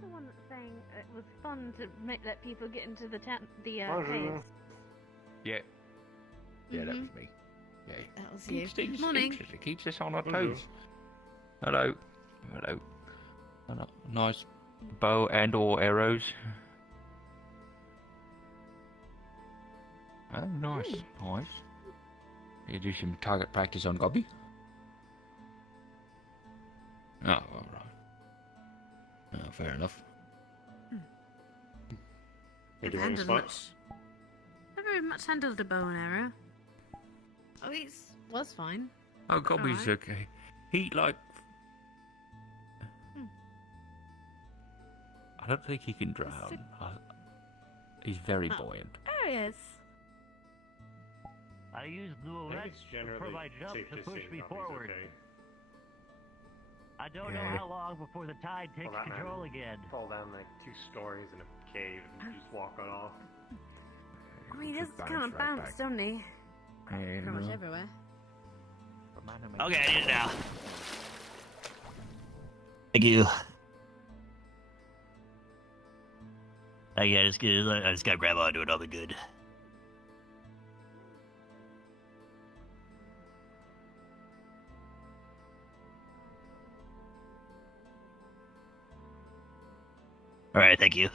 the one that's saying it was fun to let people get into the caves? Yeah. Yeah, that was me. Yeah. That was you. Keeps Morning. It keeps us on our toes. Hello. Hello. Nice bow and or arrows. Oh, nice. Nice. You do some target practice on Gobby? Oh, alright. Oh, fair enough. I've handled much handled a bow and arrow. Oh, it was fine. Oh, Gobby's Alright. okay. He, like... I don't think he can drown. He's very buoyant. Oh, yes. I use dual legs for my jump to push me forward. Okay. I don't know how long before the tide takes control again. Fall down like 2 stories in a cave and just walk on off. I mean, he does kind of bounce, doesn't he? Pretty much everywhere. Okay, I need it now. Thank you. I just gotta grab onto it, I'll be good. Alright, thank you.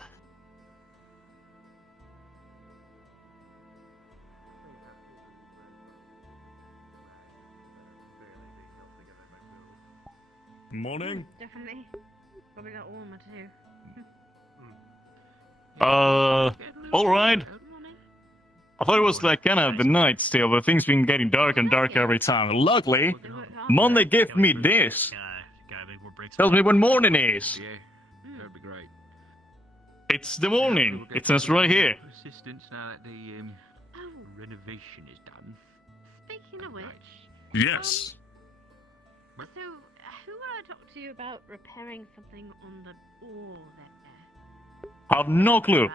Morning. Definitely. Probably got warmer too. Alright. I thought it was like kind of the night still, but things been getting darker and darker every time. Luckily, Monday gave me this. Tells me when morning is. Yeah, that'd be great. It's the morning. It says right here. Assistance now that the renovation is done. Speaking of which, Yes. so who would I talk to about repairing something on the wall there? I've no clue. Right?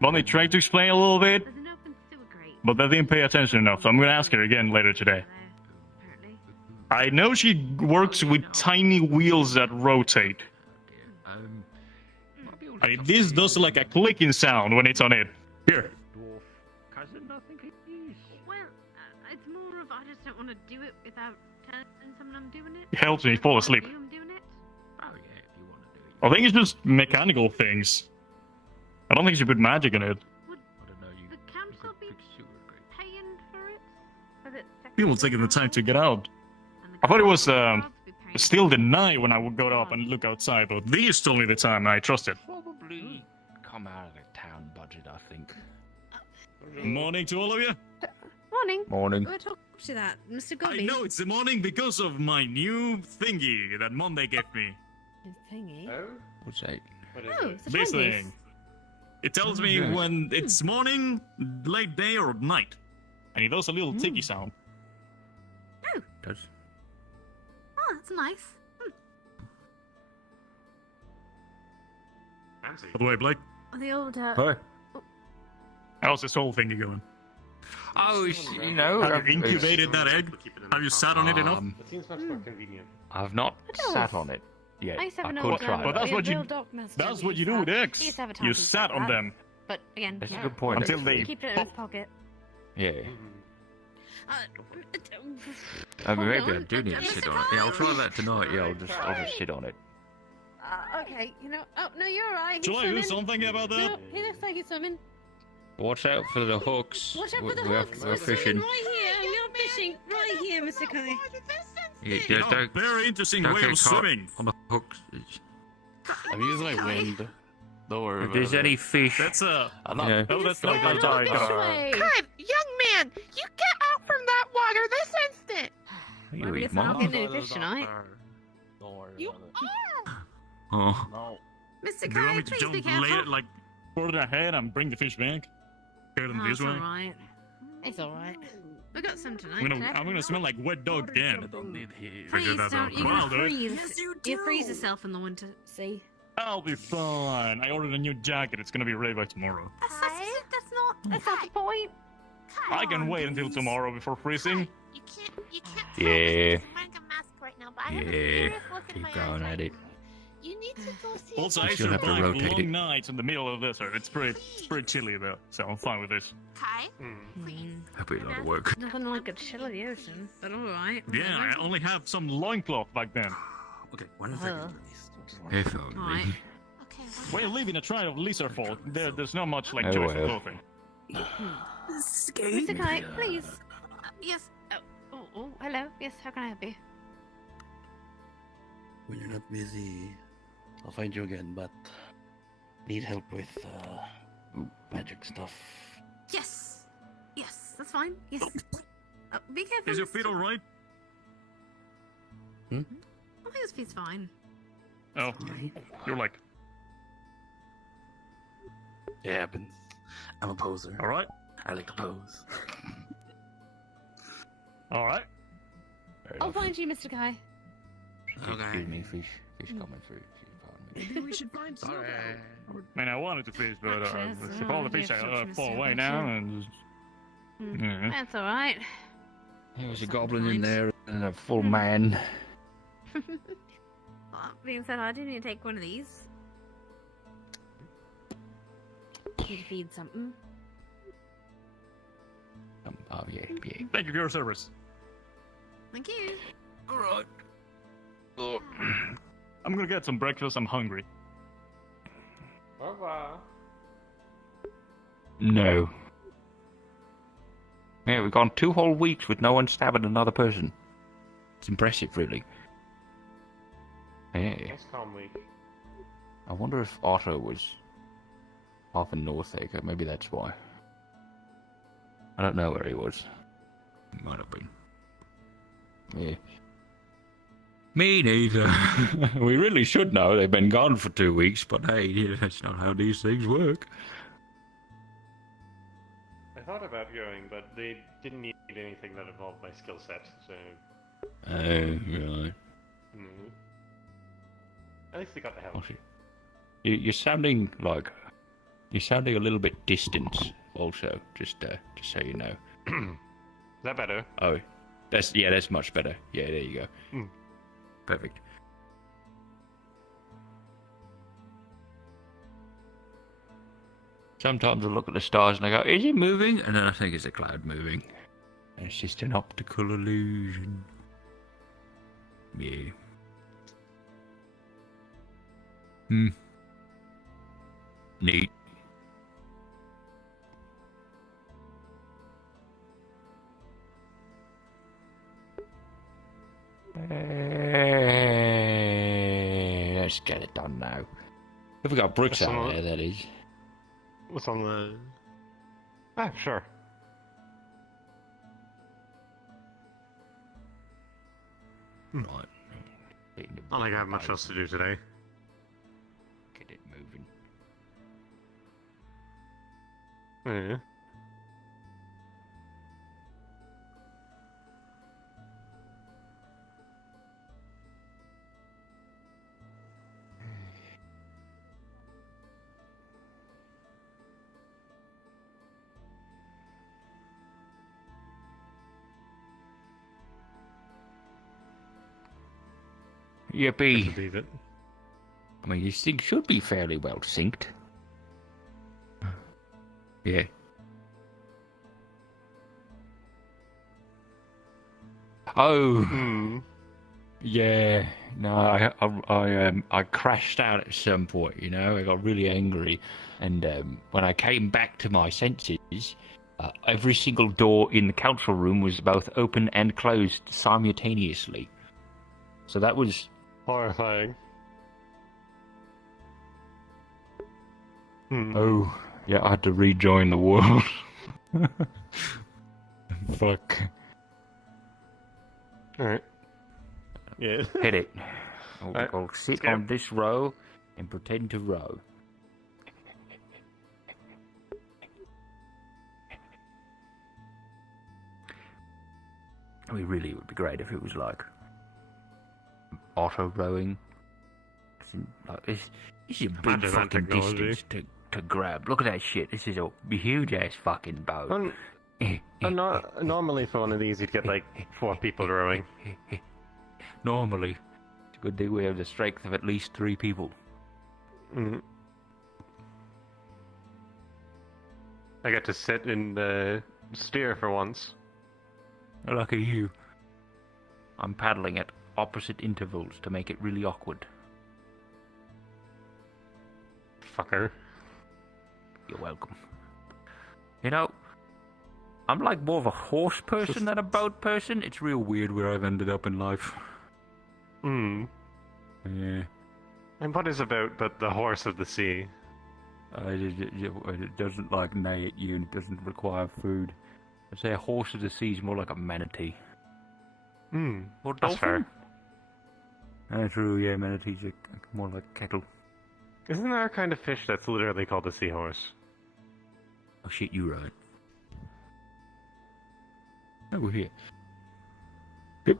Monday tried to explain a little bit, There's an open sewer grate. but they didn't pay attention enough, so I'm gonna ask her again later today. Apparently. I know she works with tiny wheels that rotate. I mean, this does like a clicking sound when it's on it. Here. Dwarf cousin, I think it is. Well, it's more of I just don't want to do it without telling someone I'm doing it. It helps me fall asleep. I'm doing it. Oh yeah, if you want to do it. I think it's just mechanical things. I don't think she put magic in it. Would I don't know, you the council be fix sewer grate. paying for it? For the People taking the time to get out. And the I thought it was council be paying still the night when I would go up and look outside, but these told me the time and I trusted. Probably come out of the town budget, I think. Morning to all of you. Morning. Morning. Go talk to that, Mr. I Gobby. know it's the morning because of my new thingy that Monday gave me. His thingy. Oh? What's that? What is Oh, it? it's a This timepiece. thing. It tells me Yeah. when it's morning, late day, or night. And it does a little ticky sound. Does Oh, that's nice. Fancy. By the way, Blake, The old Hi. how's this whole thingy going? Oh, you know, Have you incubated that egg? Keep it in Have the you sat on it enough? It seems much more convenient. I've not It does. sat on it yet. I used to have an I old could try But that. that's what you- real dog master That's that what you used do to with have. eggs. He used to have a You timepiece sat like on that. them. But again, That's a yeah. good point. Until actually. they- Keep it in his pocket. Yeah. Uh, I mean, maybe I on. do need to sit on it. Yeah, I'll try that tonight. Yeah, I'll just sit on it. Okay, you know. Oh no, you're alright. Shall I do something about that? No, he looks like he's swimming. Watch out for the hooks. Watch out for the We're- hooks. We're We're fishing. swimming right here. You're fishing right here, Mr. Kai. Yeah, Oh, don't very interesting don't way get of caught swimming. on the hooks. I'm using my wind. Don't worry If about there's it. any fish, That's I'm not. Yeah. Oh, that's Don't not go good. sorry, Fish no. away. Good, young man, you get out from that water this instant. you Well, I eat guess I'm not mom. getting any fish tonight. Don't worry You about it. are. Oh, No. Mr. Do you Kai, want me to please jump be careful. later, like further ahead and bring the fish back? Go them Oh, this it's way. alright. It's alright. We got some tonight. I'm gonna smell like wet dog then. I don't need heat. Please Figure that don't. out. You're Well, I'll gonna do it. freeze. You freeze yourself in the winter. See? I'll be fine. I ordered a new jacket. It's gonna be ready by tomorrow. That's not the point. I can wait until tomorrow before freezing. You can't Yeah. tell I'm wearing a mask right now, but I have a Yeah. serious look in Keep my going eyes at right it. now. You need Also, I You should have to survived rotate long it. nights in the middle of the desert. It's pretty chilly though, so I'm fine with this. Kai? That'd be a lot of work. Nothing like a chill of the ocean, but alright. Yeah, I only have some loincloth back then. Okay, one second. If only. Alright. Okay, We're living a tribe of lizard folk. There's not much like Oh, choice well. of clothing. Mr. Kai, please. yes. Oh, hello. Yes, how can I help you? When you're not busy, I'll find you again, but need help with magic stuff. Yes. Yes, that's fine. Yes. Be careful. Is your feet alright? I think his feet's fine. Oh, you're like, It happens. I'm a poser. alright? I like to pose. Alright. I'll find you, Mr. Kai. Excuse me, fish coming through. Maybe we should find some. I mean, I wanted to fish, but Actually, that's if all the a fish really fall obstructionist away here, now, actually. and just, yeah. That's alright. There was a Sounds goblin in fine. there and a full man. Well, being said, I do need to take one of these. Need to feed something. Oh, yeah. Thank you for your service. Thank you. Alright. I'm gonna get some breakfast. I'm hungry. Bye-bye. No. Yeah, we've gone 2 whole weeks with no one stabbing another person. It's impressive, really. Yeah. Nice calm week. I wonder if Otto was off in North Acre. Maybe that's why. I don't know where he was. He might have been. Yeah. Me neither. We really should know. They've been gone for 2 weeks, but hey, that's not how these things work. I thought about going, but they didn't need anything that involved my skill set, so... Right. At least they got the help. Oh, shit. You're sounding like... You're sounding a little bit distant, also, just so you know. Is that better? Oh, that's much better. Yeah, there you go. Perfect. Sometimes I look at the stars and I go, is it moving? And then I think it's a cloud moving. And it's just an optical illusion. Yeah. Neat. Let's get it done now. If we got bricks out there, that is. What's on the... Ah, sure. Right. I don't think I have much else to do today. Get it moving. Yeah. Yippee. Believe it. I mean, these things should be fairly well synced. Yeah. Oh. Yeah. No, I crashed out at some point. You know, I got really angry, and when I came back to my senses, every single door in the council room was both open and closed simultaneously. So that was horrifying. Oh, yeah, I had to rejoin the world. Fuck. Alright. Yeah. Hit it. Right. I'll sit Scare. on this row and pretend to row. I mean, really, it would be great if it was like auto rowing. Like, this is a big Imagine that fucking technology. distance to grab. Look at that shit. This is a huge ass fucking boat. Normally for one of these you'd get like 4 people rowing. Normally, it's a good thing we have the strength of at least 3 people. Mm. I get to sit in the steer for once. Lucky you. I'm paddling at opposite intervals to make it really awkward. Fucker. You're welcome. You know, I'm like more of a horse person than a boat person. It's real weird where I've ended up in life. Hmm. Yeah. And what is about but the horse of the sea? It doesn't like neigh at you and it doesn't require food. I'd say a horse of the sea is more like a manatee. Hmm. Or That's fair. That's true, yeah, manatees are more like cattle. Isn't there a kind of fish that's literally called a seahorse? Oh shit, you right. Oh, we're here. Yep.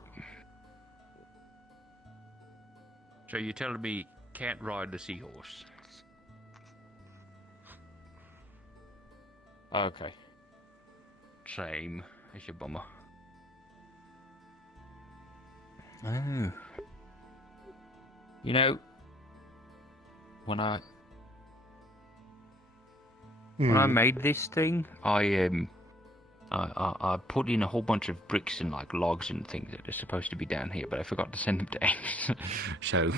So you're telling me can't ride the seahorse? Okay. Same. That's your bummer. Oh. You know, when I made this thing, I put in a whole bunch of bricks and like logs and things that are supposed to be down here, but I forgot to send them to Ames. So,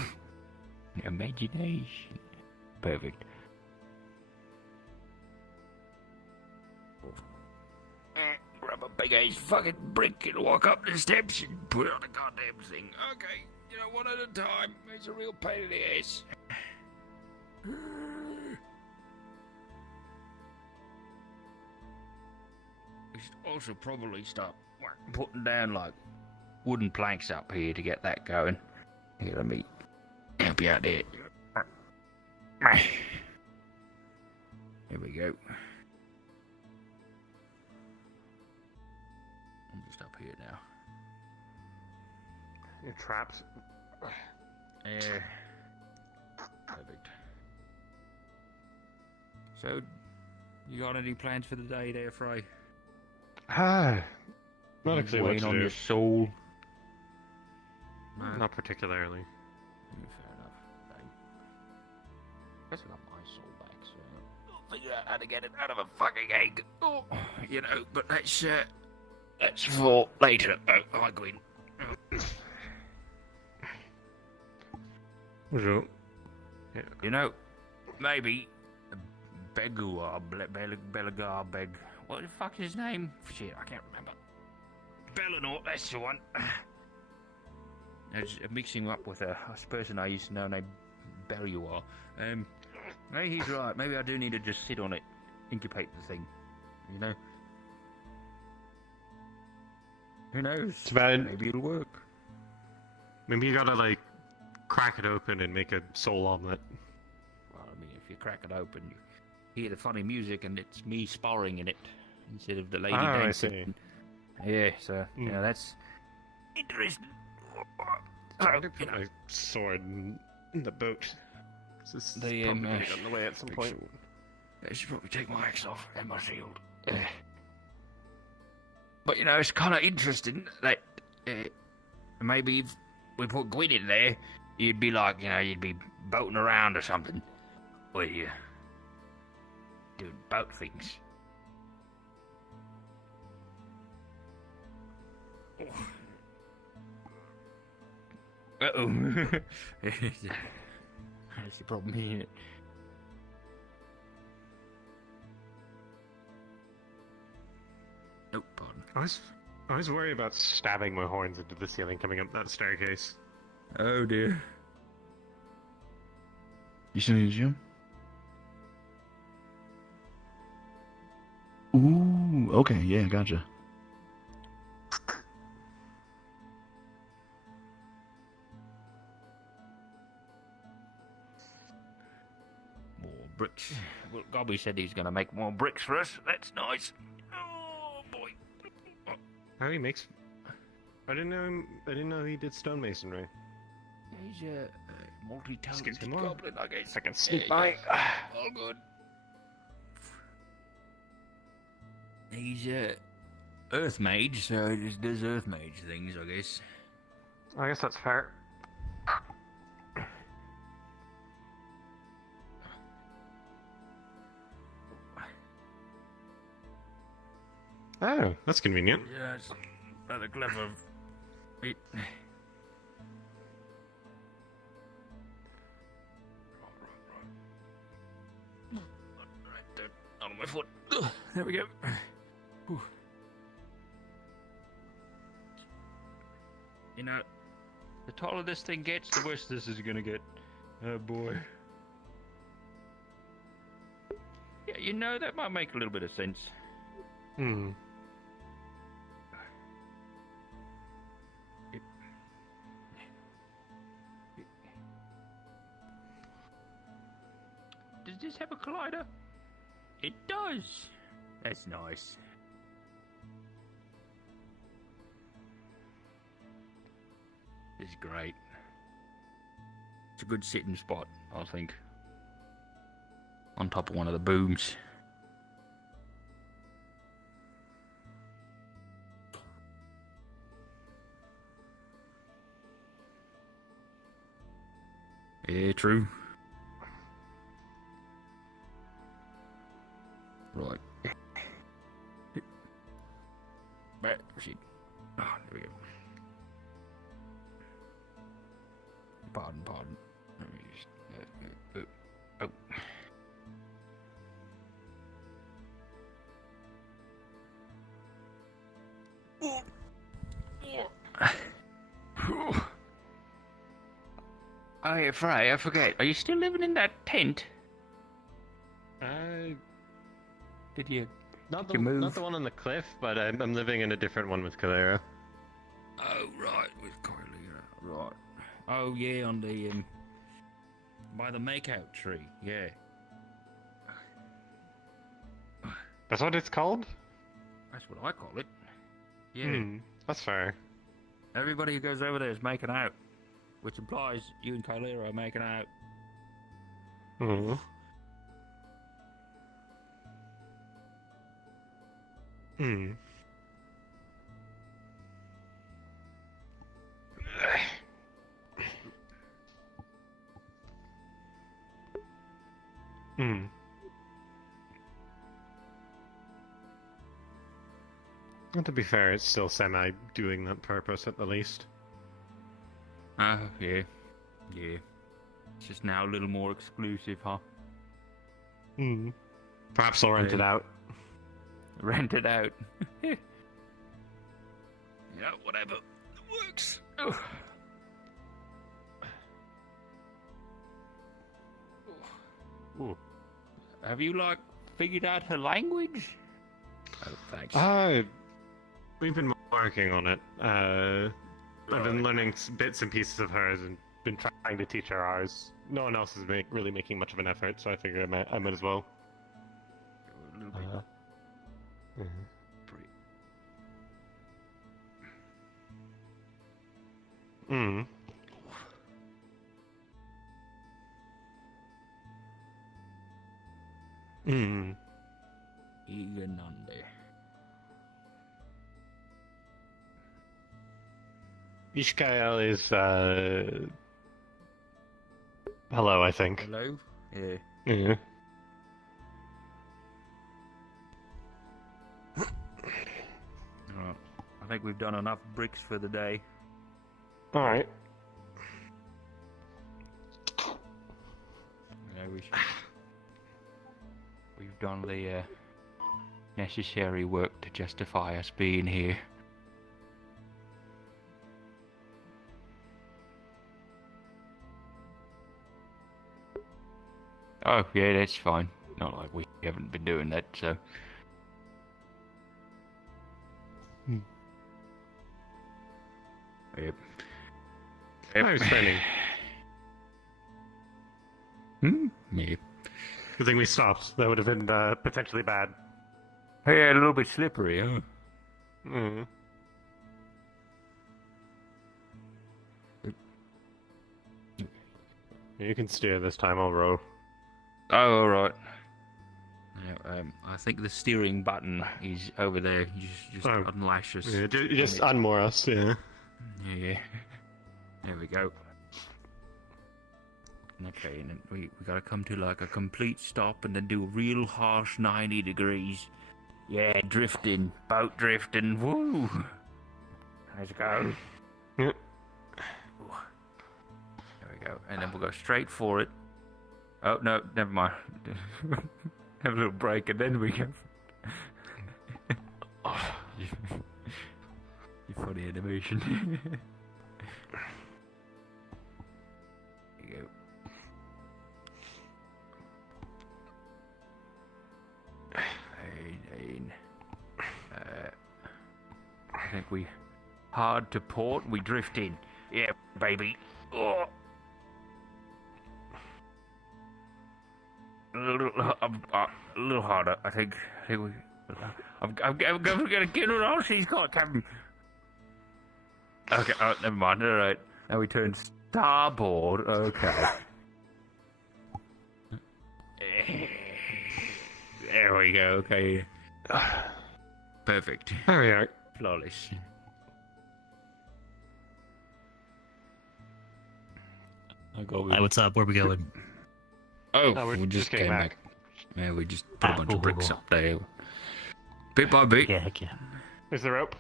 imagination. Perfect. Grab a big ass fucking brick and walk up the steps and put it on the goddamn thing. Okay, you know, one at a time. It's a real pain in the ass. We should also probably start putting down like wooden planks up here to get that going. Here, let me help you out there. Here we go. I'm just up here now. You're trapped. Perfect. So, you got any plans for the day there, Frey? Not a clue what Weighing to on do. your soul? Not particularly. Yeah, fair enough. I guess I got my soul back, so I'll figure out how to get it out of a fucking egg. Oh, you know, but that's for later. Oh, hi, Gwyn. So, You know, maybe Begua, Belagar Beg. What the fuck is his name? Shit, I can't remember. Bellinor, that's the one. I was mixing him up with a person I used to know named Belluar. Maybe he's right. Maybe I do need to just sit on it, incubate the thing. You know? Who knows? It's bad. Maybe it'll work. Maybe you gotta, like, crack it open and make a soul omelet. Well, I mean, if you crack it open, you hear the funny music and it's me sparring in it instead of the lady dancing. I see. Yeah, so, yeah, that's interesting. I did put my sword in the boat. This is probably gonna get in the way at some point. I should probably take my axe off and my shield. But, you know, it's kind of interesting that maybe if we put Gwyn in there, you'd be like, you know, you'd be boating around or something. Where you doing boat things. Uh-oh. That's the problem, isn't it? Nope, pardon. I was worried about stabbing my horns into the ceiling coming up that staircase. Oh dear. You still need a gym? Ooh, okay, yeah, gotcha. More bricks. Well, Gobby said he's going to make more bricks for us. That's nice. Oh boy. How he makes? I didn't know he did stonemasonry. He's a multi-talented Excuse me, goblin, I guess. I can sneak Yeah, by. All good. He's a earth mage, so he just does earth mage things, I guess. I guess that's fair. Oh, that's convenient. Yeah, it's rather clever. It... Right there, on my foot. There we go. Whew. You know, the taller this thing gets, the worse this is gonna get. Oh boy. Yeah, you know, that might make a little bit of sense. Hmm. Does this have a collider? It does. That's nice. This is great. It's a good sitting spot, I think. On top of one of the booms. Yeah, true. Right. Back sheet. Oh, there we go. Pardon. Let me just. Oh. Oh, yeah, Frey, I forget. Are you still living in that tent? Did you? Not you move? not the one on the cliff, but I'm living in a different one with Calera. Oh, right, with Corlear. Right. Oh, yeah, on the, by the makeout tree, yeah. That's what it's called? That's what I call it. Yeah. That's fair. Everybody who goes over there is making out, which implies you and Kylera are making out. Hmm. Hmm. Hmm. Well, to be fair, it's still semi doing that purpose at the least. Yeah. Yeah. It's just now a little more exclusive, huh? Hmm. Perhaps I'll rent it out. Rent it out. Yeah, whatever. It works. Oh. Ooh. Have you, like, figured out her language? Oh, thanks. We've been working on it. I've been learning bits and pieces of hers and been trying to teach her ours. No one else is really making much of an effort, so I figured I might as well. A little bit. Mm. Mm. Iganande. Ishkael is hello, I think. Hello? Yeah. Yeah. Right. I think we've done enough bricks for the day. Alright. Yeah, we've done the necessary work to justify us being here. Oh, yeah, that's fine. Not like we haven't been doing that, so... Yep. I was training. Yeah. Good thing we stopped. That would have been potentially bad. Yeah, a little bit slippery, huh? Mm. You can steer this time, I'll row. Oh, alright. Yeah, I think the steering button is over there. You just unlash us. Yeah, just unmoor us, yeah. Yeah. There we go. Okay, and then we gotta come to like a complete stop and then do a real harsh 90 degrees. Yeah, drifting. Boat drifting. Woo! Let's go. Yep. There we go. And then we'll go straight for it. Oh, no, never mind. Have a little break and then we go. You funny animation. There you go. I think we hard to port. We drift in. Yeah, baby. Oh. A little harder. I think we. I'm gonna get it all she's got, Captain. Okay. Oh, never mind. All right. Now we turn starboard. Okay. There we go. Okay. Perfect. There we are. Flawless. Hi, what's up? Where we going? Oh, we we just came came back. Yeah, we just put a bunch of bricks up there. Bit by bit. Yeah, heck yeah. Is the rope?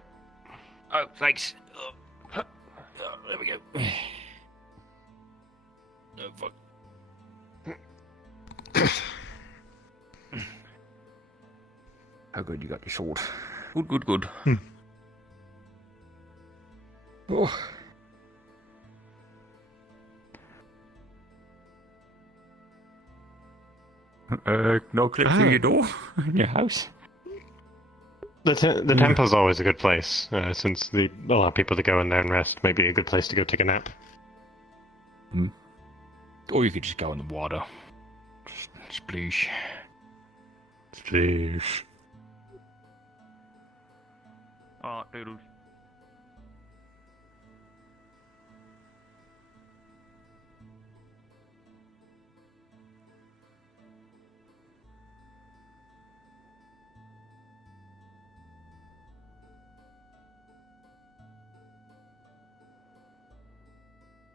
Oh, thanks. Oh, there we go. Oh, fuck. How good you got your sword. Good. Oh. No clip through your door in your house. The temple's always a good place, since they allow people to go in there and rest. Maybe a good place to go take a nap. Or you could just go in the water. Sploosh. Sploosh. Oh, doodles.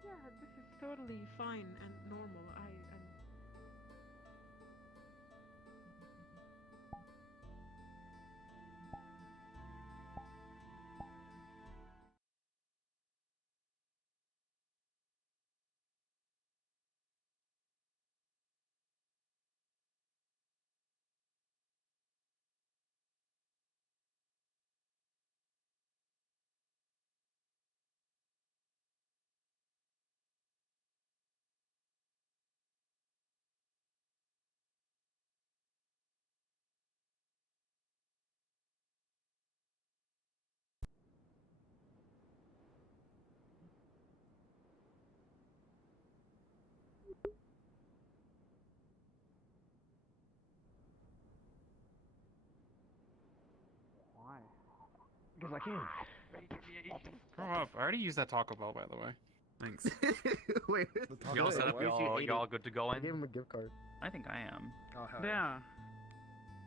Yeah, this is totally fine and normal. Because I can. Grow up. I already used that Taco Bell, by the way. Thanks. Wait, Y'all set up? Y'all good to go in? I gave him a gift card. I think I am. Oh, hell Yeah.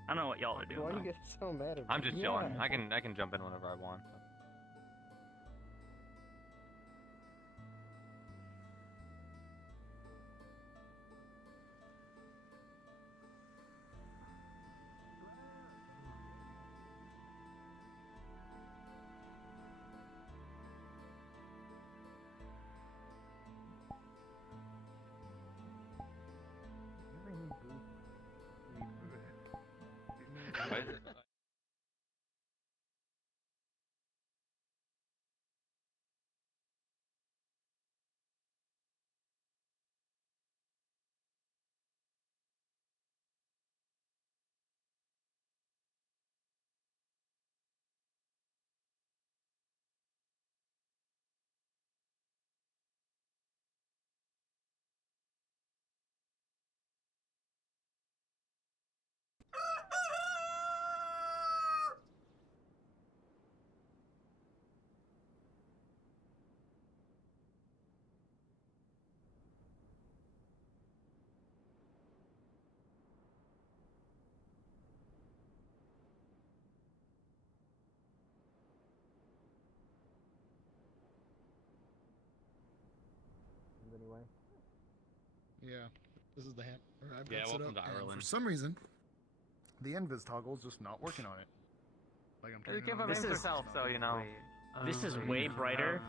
I don't know what y'all are doing. Why do though. you get so mad at me? I'm just chilling. Yeah. I can jump in whenever I want. Anyway. Yeah, this is the hand. I've Yeah, got set welcome up, to and Ireland. for some reason, the invis toggle is just not working on it. Like I'm turning Give it on. him himself, so you know. This is way brighter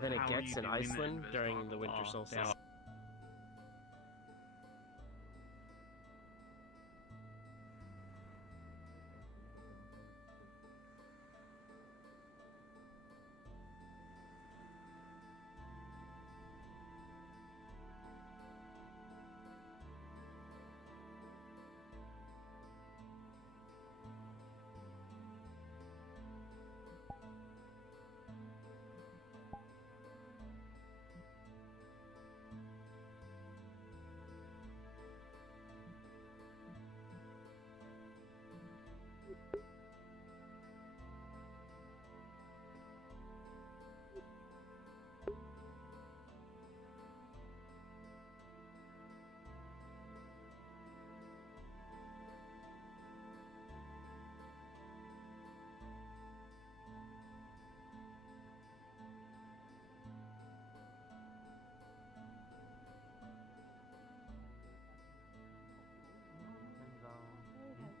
than it gets in Iceland during the winter solstice.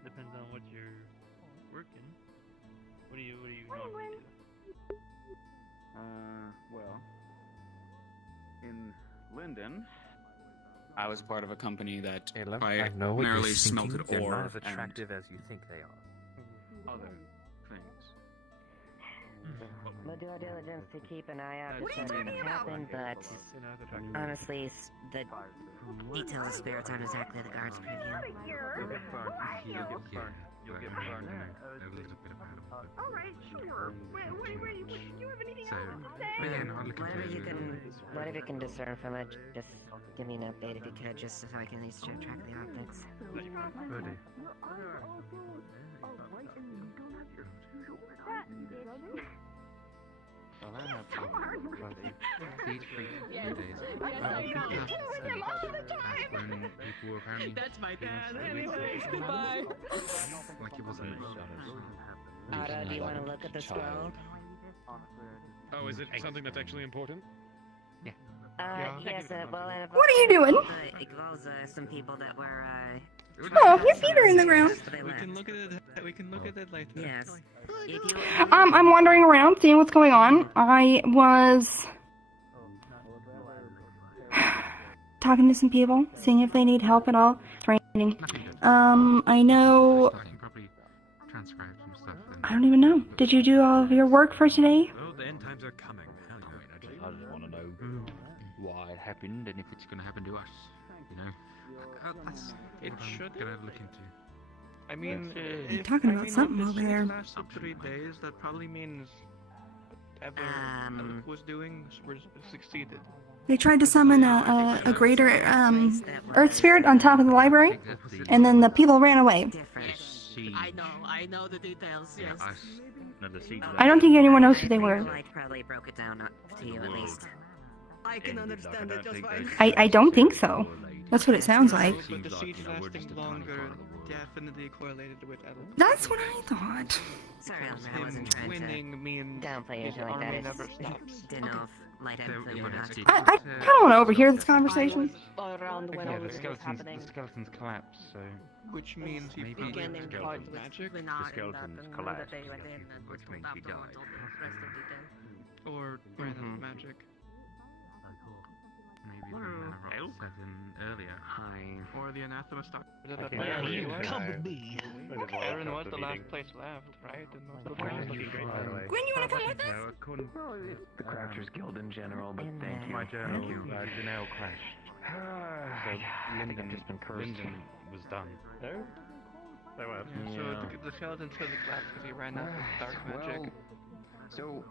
Depends on what you're working. What do you normally do? Well, in Linden, I was part of a company that primarily smelted They're ore not as attractive as you think they are. other things. We'll do our diligence to keep an eye out What for are you something talking to about? happen, but honestly, the details of spirits aren't exactly the guards' purview. You'll get burned. You'll get burned. You'll get burned. Alright, sure. Do you have anything else to say? Whatever you can discern from it, just give me an update if you could, just so I can at least track the optics. Well, I have to feed for 2 days. When people were apparently... That's my dad, anyways. Goodbye. Like it wasn't... Otto, do you want to look at the scroll? Oh, is it something that's actually important? Yes, well, What are you doing? It involves some people that were, Oh, your feet are in the ground. We can look at it. We can look at it later. Yes. I'm wandering around, seeing what's going on. I was talking to some people, seeing if they need help at all. Training. I know. I don't even know. Did you do all of your work for today? Oh, the end times are coming. I just want to know why it happened and if it's going to happen to us. You know, It should. Gonna look into. I mean, You're talking about something over there. Lasted 3 days. That probably means whatever was doing succeeded. They tried to summon a greater earth spirit on top of the library, and then the people ran away. I know the details. Yes. I don't think anyone knows who they were. Light probably broke it down to you at least. I can understand it just fine. I don't think so. That's what it sounds like. But the siege lasting longer definitely correlated with Ellen. That's what I thought. Sorry, Elmer, I wasn't trying winning means downplay his anything like that. army It's never just- stops. Didn't know if Light had flew or not. I kind of want to overhear this conversation. Around when all the this was skeletons, happening. the skeletons collapse, so... Which means he Maybe began the in skeletons- part magic. the skeletons collapsed, which means he died. Or ran out of magic. Maybe the Man of Rock said in earlier. Or the anathema stock. Come with me. Aaron was the last place left, right? Gwen, you want to come with us? The Crouchers Guild in general, but thank you. My journal, Janelle crashed. So Linden was done. No? They were. Yeah, so the skeleton said it collapsed because he ran out of dark magic. So,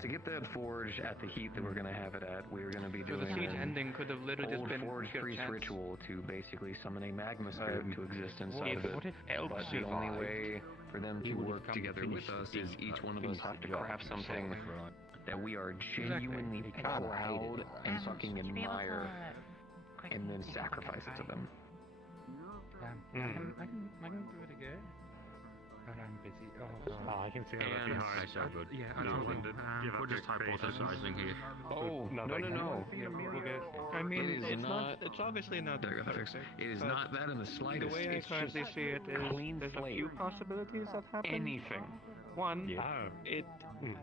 to get that forge at the heat that we're going to have it at, we're going to be So doing the siege an ending could have literally just old been forge pure priest chance. ritual to basically summon a magma spirit to exist inside of it. What if elves But the only survived? way for them to work together with us is each one of us have to craft something that we are genuinely proud and fucking admire, and then sacrifice it to them. I can do it again. I'm busy. Oh, I can see how that'd be hard. That's so good. Yeah, I don't know. We're just hypothesizing here. Oh, no. I mean, It is it's not. It's obviously not. There you go, fix it. It is not that in the slightest. The way I It's currently just see it is clean there's a slate. few possibilities that happen. Anything. One, Oh. it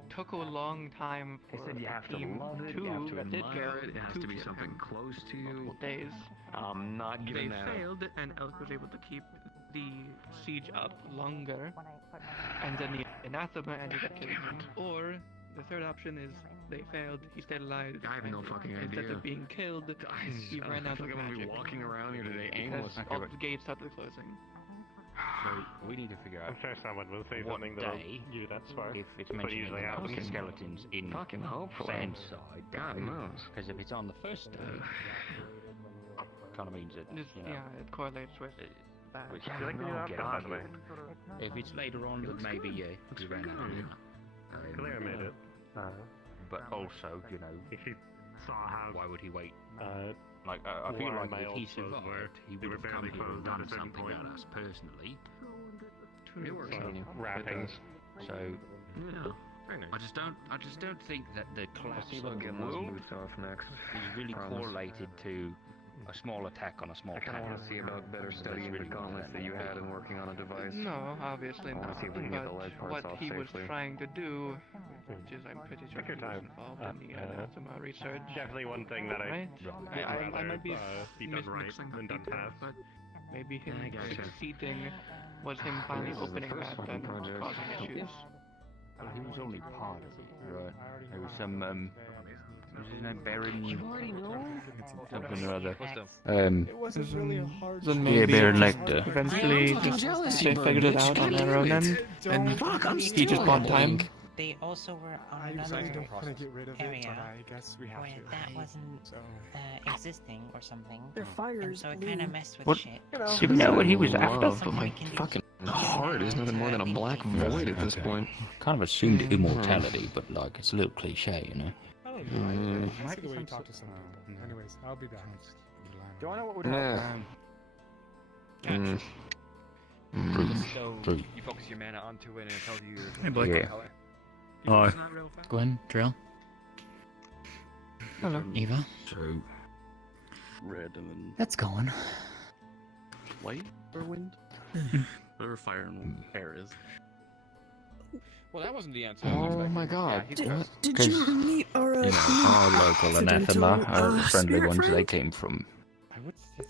took a long time for They said you have to team love it, two you have to that did admire go it, it has to be get something him close to you. multiple days. I'm not They giving that up. failed, and Elk was able to keep the siege up longer, and then the anathema ended up killing him. Or the third option is they failed, he stayed alive. I have no and fucking instead idea. of being killed, he I ran out feel of like I'm gonna be magic. walking around here today Because aimless. all the gates started closing. So we need to figure out I'm sure someone will say what something that'll day, give that spark. if it's But mentioning usually the happens. skeletons in Fucking hopefully. Sandside. God knows. Because if it's on the first day, kind of means that, Just, you know, yeah, it correlates with that. which I feel like we do I'll that, get by on the way. if it's later on, then maybe we ran out. Claire made it. But also, you know, If he saw how why would he wait? like I feel warm like my if old he clothes survived, were, he they would were have come barely here and closed at a done certain something point. about us personally. It works. Wrappings. So Yeah. Very nice. I just don't think that the collapse People of the getting those world boots off next. is really Promise. correlated to a small attack on a small I kind of town. want to see about better That's studying the really what gauntlets that you had and working on a device. No, obviously I wanna not. see if we can get the lead But parts what off he was safely. trying to do, which is I'm pretty sure Take your he was time. involved in the anathema research. Definitely one thing that I Right? would I rather might be be done right mixing than done details, half. but maybe him I gotcha. succeeding was him finally This is the opening first that fucking and project. causing issues. Well, he was only part of it, right? There was some, what was his name? Baron... something or other. It wasn't really a hard Yeah, maybe Baron Lecter. Eventually, they figured it out on their own end, and he just bought time. They also were on I another really don't want to get rid of it, area but I guess we have where to. that wasn't So. existing or something. Their fires So it blue. kind of messed with What? shit. Do we know what he was after? Love, but my fucking heart is nothing more than a black void at this point. Kind of assumed immortality, but like it's a little cliche, you know. Might be the way to talk to some people. Anyways, I'll be back. Do I know what would Nah. happen? So True. you focus your mana onto it and it tells you. Hey, Blake. Yeah. color. Hi. Gwyn, Drill, Hello. Eva. True. Red and then That's going. light or wind? Whatever fire and air is. Well, that wasn't the answer. Oh my god. Did you meet our, You know, our local anathema, accidental, our friendly spirit ones, friend? they came from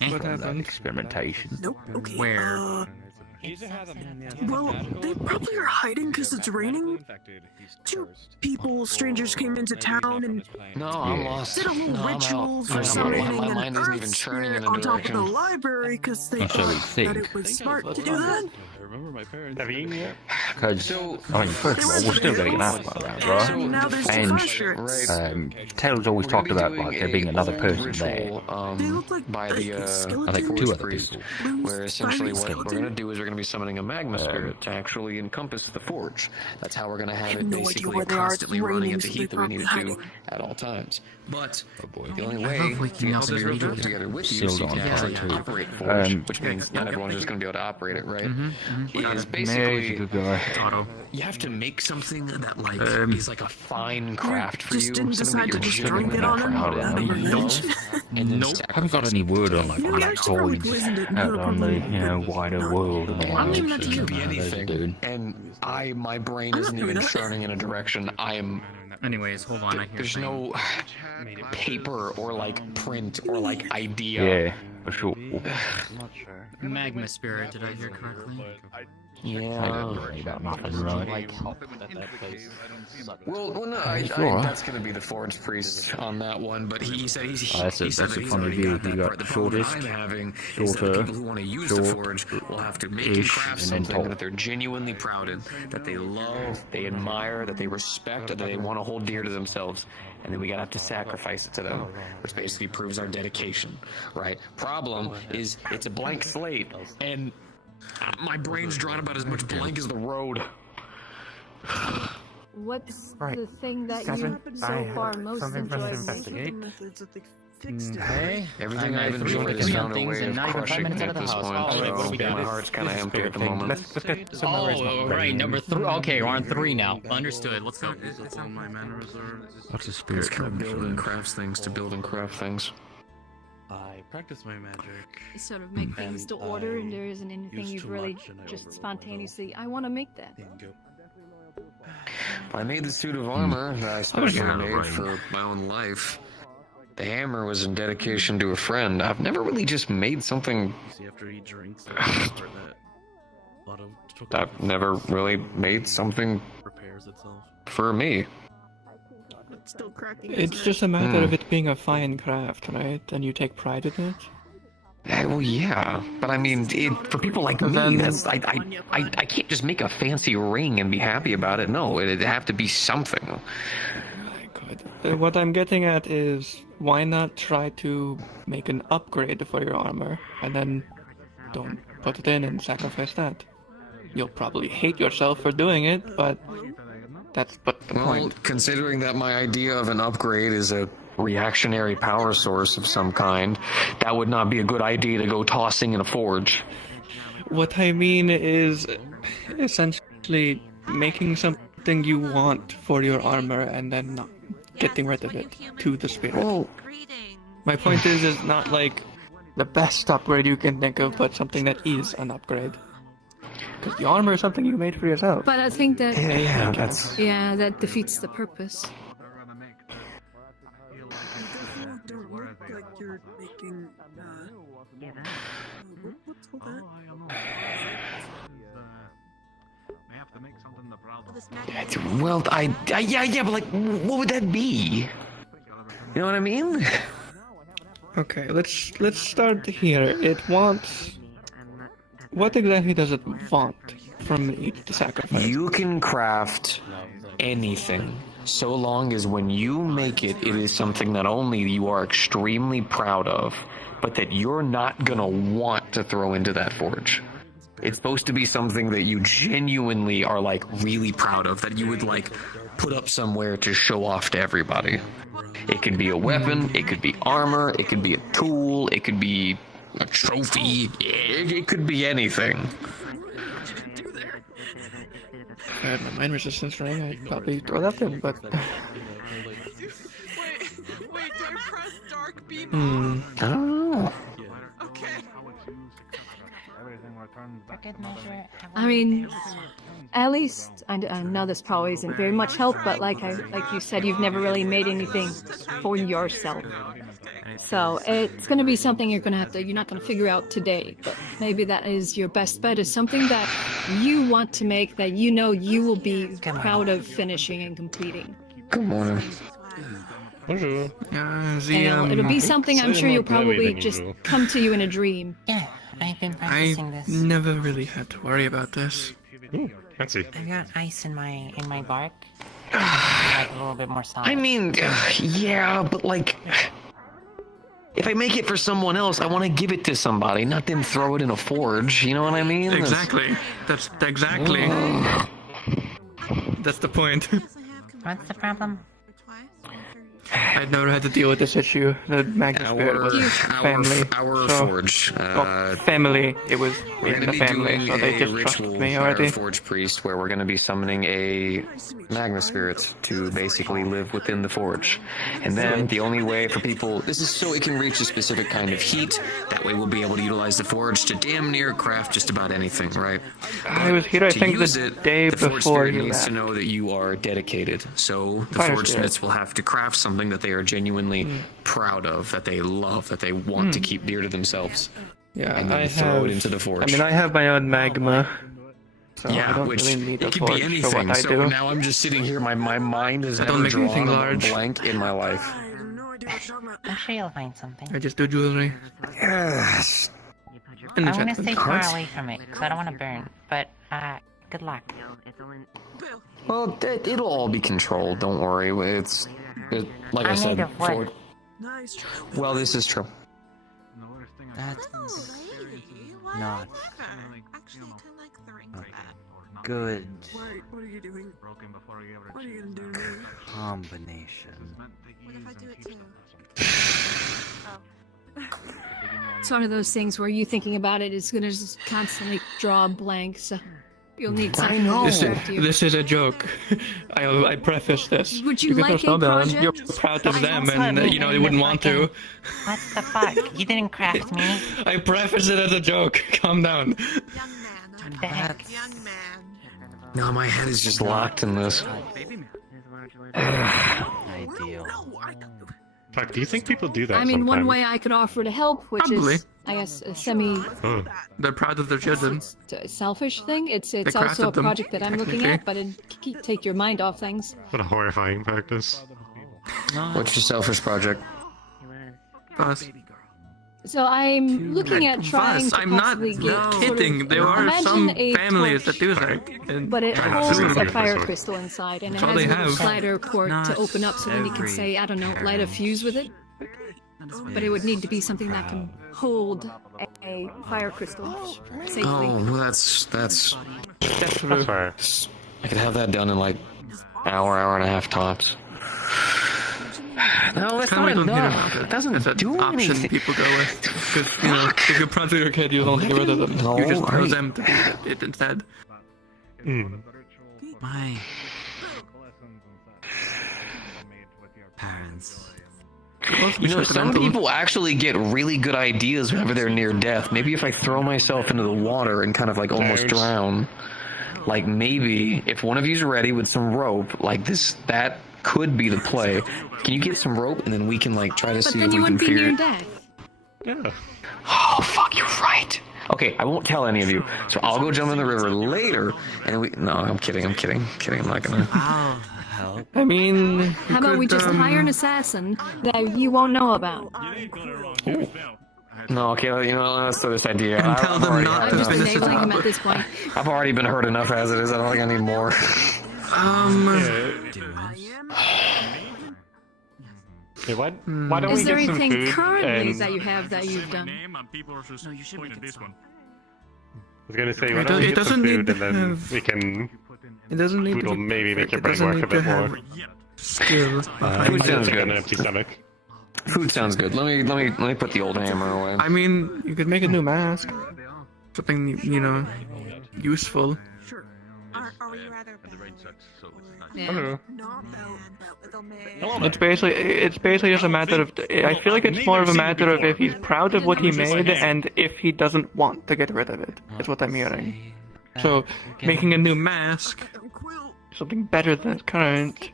What that happened? experimentation. Nope. Okay. Where? Well, they probably are hiding because it's raining. Two people, strangers, came into town and No, I'm lost. did a whole No, I'm ritual out. for My summoning mind an isn't earth even churning spirit in a on top of the direction. library because they Or so we thought that think. it was smart to do that. I remember my parents. Have you eaten yet? Because, I mean, first of all, we're still getting anathema around, And now right? there's two And fire spirits. Taylor's always talked about like there being another person there. They look like by the I think two other priest, people. where essentially what skeleton. we're going to do is we're going to be summoning a magma spirit to actually encompass the forge. That's how we're going to have I it have no idea basically where they are. It's constantly running raining, at the so heat they're that we need it probably to at all times. But Oh the only I way hope we to can get also this be ritual reading. together with you Sealed so you on can actually fire, too. operate forge, Um, which means not everyone's just going to be able to operate it, right? Is Mary's a basically good guy. you have to make something that like Um, is like a fine craft for just you, didn't something decide that to you're just drink it genuinely on him proud out of, of you know, rage. and then Nope. Haven't got any word on like You black actually probably voids poisoned it and out put it on the on wider world. And all I don't that even have to shit. be They're anything, doing. and my brain I'm isn't not doing even that. churning in a direction. I am. Anyways, hold on. I hear There's something. no paper or like print or like idea. Yeah, for sure. Magma spirit. Did I hear correctly? I Yeah. don't really got nothing right. Well, no, that's gonna be the forge priest on that one. But he said he said That's a that funny he's already view. got that You got part. The problem that shortest, I'm having is that the shorter, people who want to use the short, forge will have to make and ish, craft and then something tall. that they're genuinely proud of, that they love, they admire, that they respect, that they want to hold dear to themselves. And then we gotta have to sacrifice it to them, which basically proves our dedication, right? Problem is, it's a blank slate, and my brain's drawn about as much blank as the road. What's Right. the thing that Catherine, you so I far have most something for us to enjoyed? investigate. Methods that they Hey, Everything I've enjoyed has found a way of crushing me at this point, so my heart's kind of empty at the moment. Let's get oh, right, number 3. Okay, we're on 3 now. Understood. Let's go. It's on my manners, or What's a spirit? It's kind of build and craft things to build and craft things. I practice my magic. You sort of make things to order, and there isn't anything you've really just spontaneously. I want to make that. I made the suit of armor that I specially made for my own life. The hammer was in dedication to a friend. I've never really just made something. See, after he drinks, I've never really made something repairs itself for me. It's still cracking. It's just a matter of it being a fine craft, right? And you take pride in it. Well, yeah, but I mean, for people like me, that's I can't just make a fancy ring and be happy about it. No, it'd have to be something. What I'm getting at is, why not try to make an upgrade for your armor, and then don't put it in and sacrifice that. You'll probably hate yourself for doing it, but that's the point. Considering that my idea of an upgrade is a reactionary power source of some kind, that would not be a good idea to go tossing in a forge. What I mean is, essentially, making something you want for your armor and then not getting rid of it to the spirit. Well, my point is, it's not like the best upgrade you can think of, but something that is an upgrade. Because the armor is something you made for yourself. But I think that Yeah, that defeats the purpose. Don't look like you're making. What's all that? Well, yeah, but like, what would that be? You know what I mean? Okay, let's start here. It wants. What exactly does it want from me to sacrifice? You can craft anything, so long as when you make it, it is something not only you are extremely proud of, but that you're not gonna want to throw into that forge. It's supposed to be something that you genuinely are like really proud of, that you would like put up somewhere to show off to everybody. It could be a weapon, it could be armor, it could be a tool, it could be a trophy, it could be anything. If I had my mind resistance ring, I'd probably throw that in, but... Wait, do I press dark beam? I don't know. Okay. I mean, at least I know this probably isn't very much help, but like you said, you've never really made anything for yourself. So it's going to be something you're not going to figure out today, but maybe that is your best bet, is something that you want to make, that you know you will be proud of finishing and completing. Good morning. Bonjour. And it'll be something I'm sure you'll probably just come to you in a dream. Yeah, I've been practicing this. Never really had to worry about this. Ooh, fancy. I've got ice in my bark. Like a little bit more solid. I mean, yeah, but like, if I make it for someone else, I want to give it to somebody, not then throw it in a forge. You know what I mean? Exactly. That's exactly. That's the point. What's the problem? I'd never had to deal with this issue. The Magnus Spirit was family. Our so, forge. Family. It was We're in going to the be family, doing so they a just trusted ritual me for our already. forge priest where we're going to be summoning a Magnus Spirit to basically live within the forge. And then the only way for people... This is so it can reach a specific kind of heat. That way we'll be able to utilize the forge to damn near craft just about anything, right? I was here, I think, the day the forge before spirit you needs left. to know that you are dedicated. So the Fire forge spirit. smiths will have to craft something that they are genuinely proud of, that they love, that they want to keep dear to themselves. Yeah, and then I throw have. it into the forge. I mean, I have my own magma, so yeah, I don't which really need it a could forge be anything. for what I so do. now I'm just sitting here. My mind is I don't never make drawn anything a large. blank in my life. I'm sure you'll find something. I just do jewelry. Yes. And I want to stay far What? away from it, because I don't want to burn. But, good luck. Well, it'll all be controlled. Don't worry. Like I I'm said, made of wood. well, this is true. That's not good What are you doing? What are you gonna do? combination. What if I do it too? It's one of those things where you thinking about it is gonna just constantly draw a blank, so you'll need something to distract you. This is a joke. I preface this. Would you can like throw a down. project? You're proud of them, and you know they wouldn't want to. What the fuck? You didn't craft me. I preface it as a joke. Calm down. No, my head is just locked in this. Ideal. Fuck, do you think people do that I mean, one sometimes? way I could offer to help, which Probably. is, I guess, a semi They're proud of their children. selfish thing. It's crafted also a them, project that I'm looking technically. at, but it take your mind off things. What a horrifying practice. What's your selfish project? Us. So I'm looking at trying to I'm not possibly get kidding. sort of, There are imagine some a families torch, that do that. And but it try to holds do a it. fire crystal inside, and it That's all has a they little have. slider port to Not open up, so then you can every say, I don't know, light a fuse with it. But it would need to be something that can hold a fire crystal safely. Oh, well, that's That's fair. I could have that done in like hour and a half tops. No, that's not enough. It doesn't do option anything. people go with. Because, you know, if you're proud of your kid, you don't get rid of them. No, you just tell I- them to do it instead. My parents. You know, some people actually get really good ideas whenever they're near death. Maybe if I throw myself into the water and kind of like almost drown, like maybe if one of you's ready with some rope, like this, that could be the play. Can you get some rope and then we can like try to But see then if you we can wouldn't be figure near it. death. Yeah. Oh fuck, you're right. Okay, I won't tell any of you. So I'll go jump in the river later, and we. No, I'm kidding. I'm not gonna. I'll help. I mean, How about we just hire an assassin that you won't know about? Ooh. No, okay, you know, let's throw this idea. And tell them not I'm to just finish it enabling him up. at this point. I've already been hurt enough as it is. I don't think I need more. Hey, why don't Is we there get some anything food currently and... that you have that you've done? No, you should make this one. I was gonna say, why It don't we doesn't get some need food to and then have- we can... It doesn't need Food to will be maybe make your perfect. brain It work a doesn't bit need to more. have skill. Food sounds good. An empty stomach. Food sounds good. Let me put the old hammer away. I mean, you could make a new mask. Something, you know, useful. Yeah. It's basically just a matter of. I feel like it's more of a matter of if he's proud of what he made and if he doesn't want to get rid of it. Is what I'm hearing. So, making a new mask, something better than current.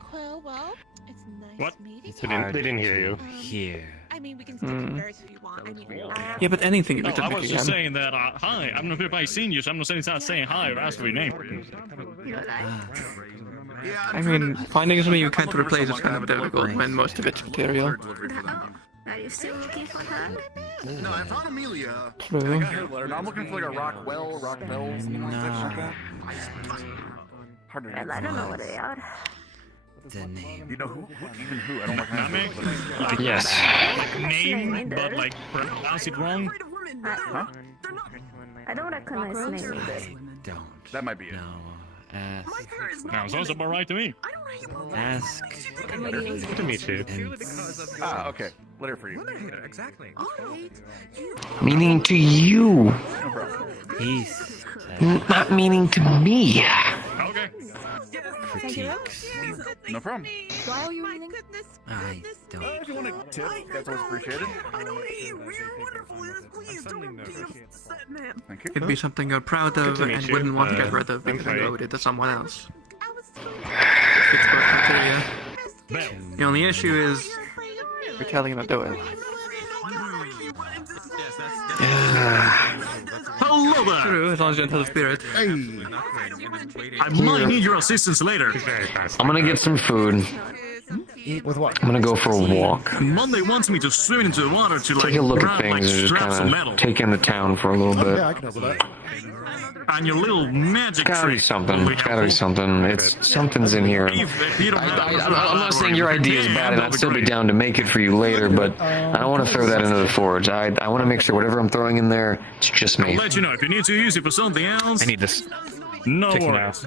What? They didn't hear you. Here. I mean, we can stick in verse if you want. I mean, Yeah, but anything you No, could I make was just again. saying that, hi, I'm not here by seeing you, so I'm not saying hi or ask for your name. I mean, finding something you can't replace is kind of difficult when most of it's material. Are you still looking for her? No, I found Amelia. True. No, I'm looking for like a Rockwell, something like that. Hard to Well, I don't know what they are. The name. You know who? Even who? I don't recognize. Yes. Like name, but like pronounce it wrong. Huh? I don't recognize the name either. Don't. That might be it. No. Ask. Sounds about right to me. Ask. Good to meet you. Ah, okay. Letter for you. Exactly. Meaning to you, No problem. Peace. not meaning to me. Okay. Critiques. No problem. Do I owe you anything? I don't. If you want a tip, that's always appreciated. Thank you. It'd be something you're proud of to meet and you. wouldn't want to get rid of I'm because you Faye. owed it to someone else. Fits both criteria. The only issue is you're telling him to do it. Hello there! True, as long as you don't tell the spirit. I might need your assistance later. I'm gonna get some food. With what? I'm gonna go for a walk. Monday wants me to swim into the water to like Take a look at grab like things and just straps of kind metal. of take in the town for a little bit. Yeah, I can help with that. And your little magic Gotta be trick. something. Gotta be something. Something's in here. I'm not saying your idea is bad, and I'd still be down to make it for you later, but I don't want to throw that into the forge. I want to make sure whatever I'm throwing in there, it's just me. I'll let you know if you need to use it for something else. I need this. No Take it worries.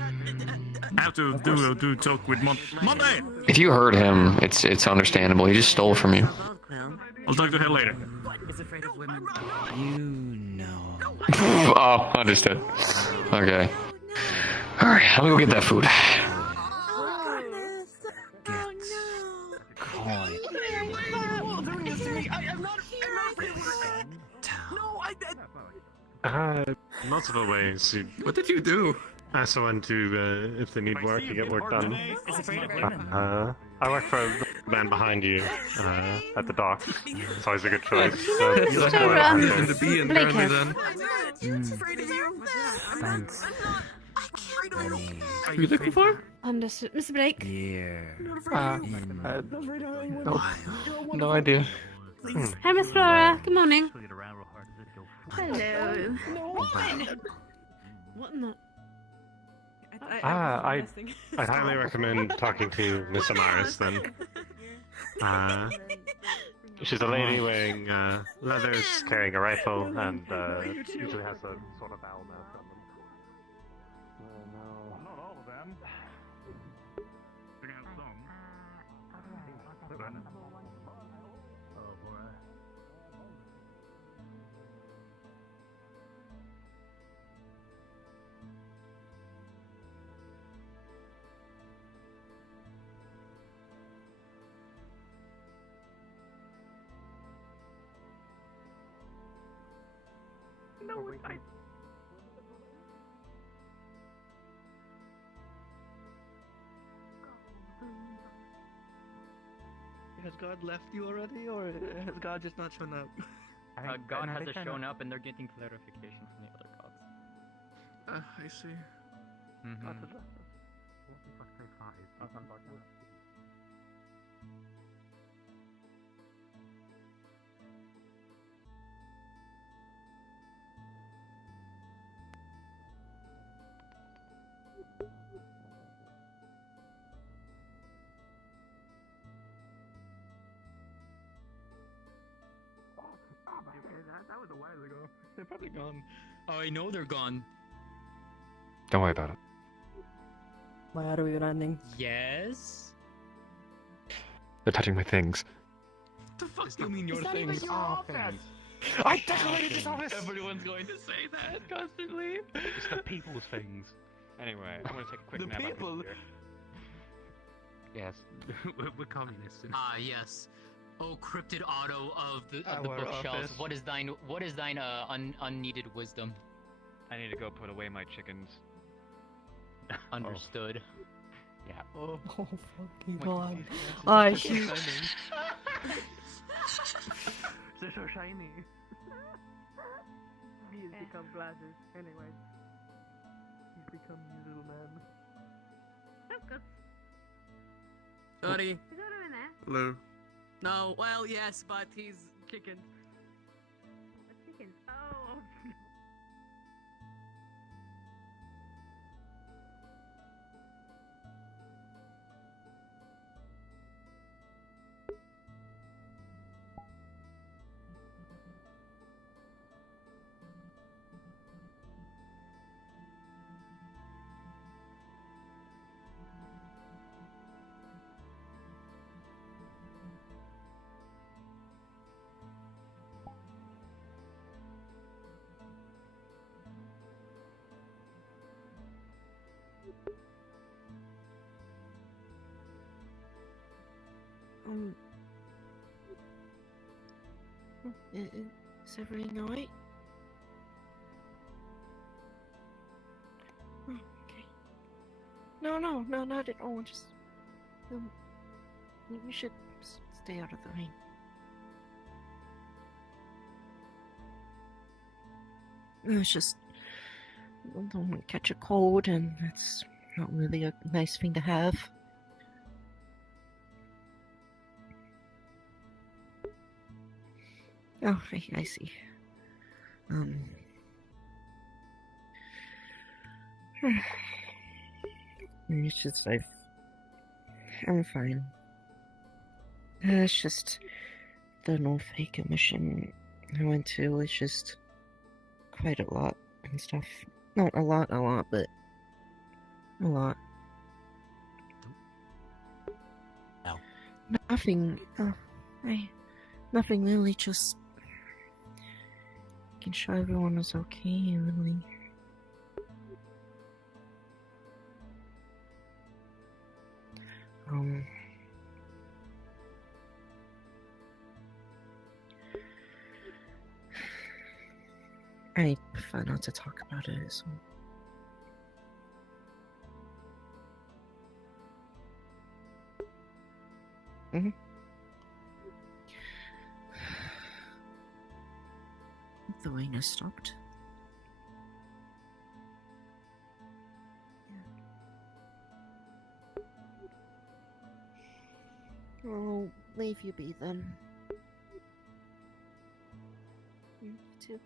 I have to do talk with Monday. If you hurt him, it's understandable. He just stole from you. Well, I'll talk to her later. is afraid of women. You know. Oh, understood. Okay. Alright, let me go get that food. Multiple ways. What did you do? Ask someone to, if they need work, to get work done. I work for the man behind you, at the dock. It's always a good choice. So, Blake here. Thanks. Are you looking for? Understood. Mr. Blake? Yeah. No idea. Hey, Miss Flora. Good morning. Hello. What in the... I highly recommend talking to Miss Amaris then. She's a lady wearing leathers, carrying a rifle, and usually has a sort of owl mask on them. No, not all of them. They got some. Oh boy. No, I... Has God left you already, or has God just not shown up? God hasn't shown up, and they're getting clarification from the other gods. I see. That was a while ago. They're probably gone. Oh, I know they're gone. Don't worry about it. Why are we running? Yes? They're touching my things. The fuck do you mean your things? I decorated this office! Everyone's going to say that constantly. It's the people's things. Anyway, I'm gonna take a quick The nap. people. Yes, we're communists. Yes. Oh, cryptid auto of the Our bookshelves. office. What is thine unneeded wisdom? I need to go put away my chickens. Understood. Yeah. Oh, fucking god. Oh, shoot. They're so shiny. He's become glasses. Anyway. He's become you little man. Oh, good. Sorry. Is Odo in there? Hello. No, well, yes, but he's chicken. A chicken. Oh. Is everything alright? Oh, okay. No, not at all. Just, we should stay out of the rain. It's just, I don't want to catch a cold, and that's not really a nice thing to have. Oh, I see. It's just I'm fine. It's just the North Acre mission I went to was just quite a lot and stuff. Not a lot, but a lot. No. Nothing. Nothing really, just making sure everyone was okay, really. I prefer not to talk about it, so. The rain has stopped. I'll leave you be then. You too.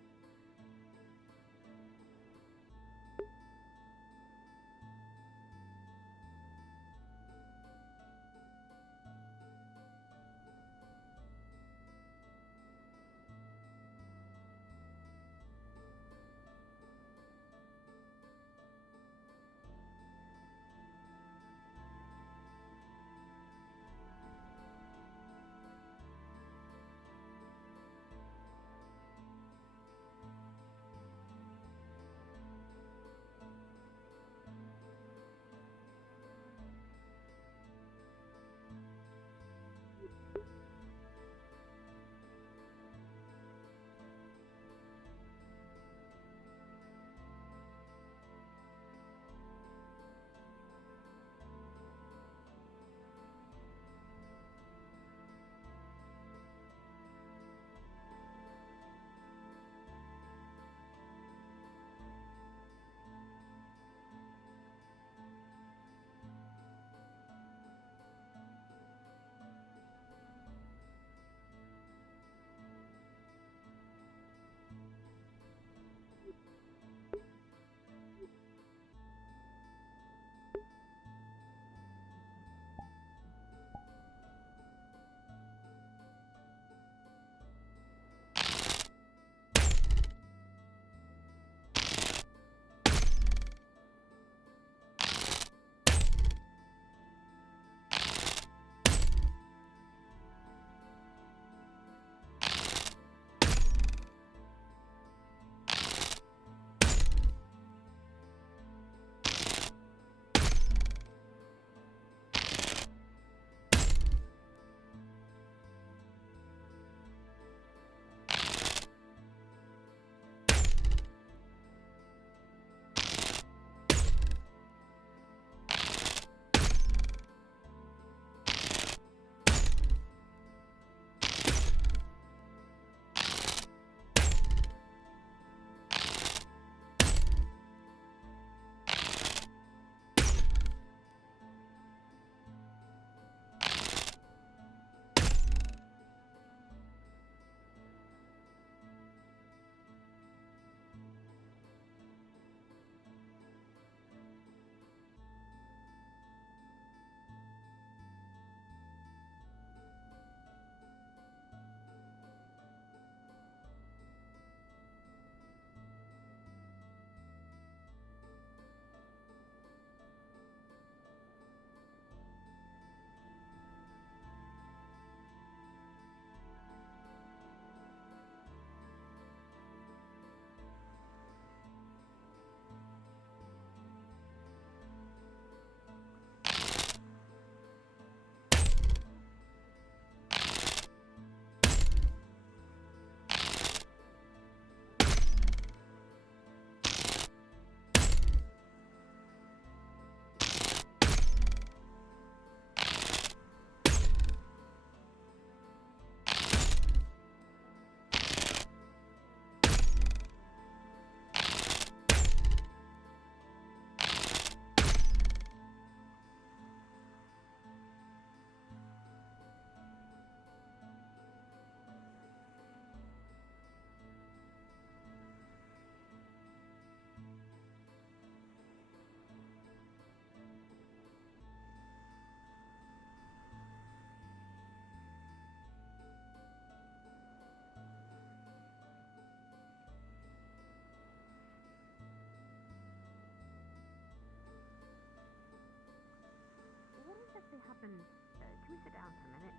What exactly happened? Can we sit down for a minute?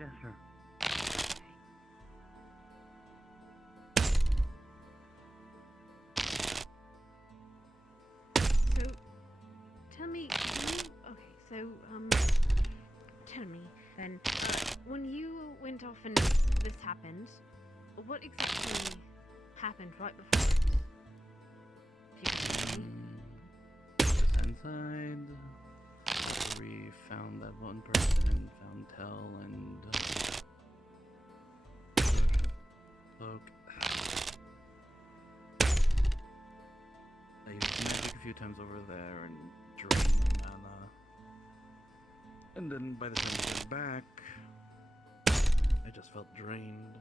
Yeah, sure. tell me, okay, so, tell me, then, when you went off and this happened, what exactly happened right before it? Inside, we found that one person, found Tell, and look. I used magic a few times over there and drained my mana. And then by the time I came back, I just felt drained.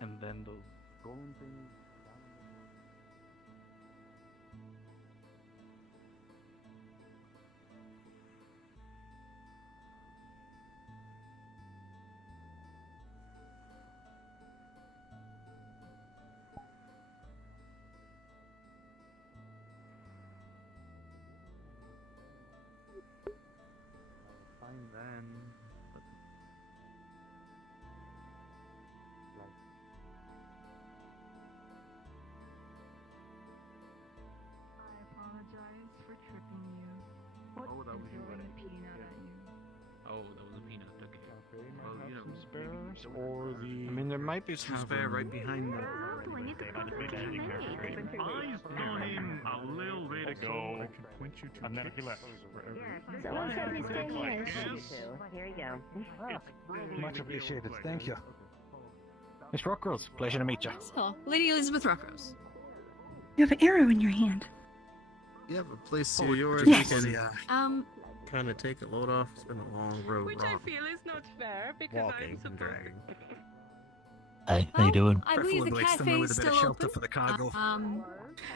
And then those golden things. Fine then, but like I apologize for tripping you. Oh, that was you, throwing buddy. a peanut at you. Oh, that was a peanut. Okay. Well, you know, spares or the. I mean, there might be some spare right behind the. I saw him a little bit ago, and then he left. Someone said he's staying here. Here you go. Much appreciated. Thank you. Miss Rockrose, pleasure to meet you. So, Lady Elizabeth Rockrose. You have an arrow in your hand. Yeah, but please see Oh, yours. yes. Kind of take a load off. It's been a long road. Which I feel is not fair because Walking and dragging. Hey, how you doing? I believe the cafe is still open. For the cargo.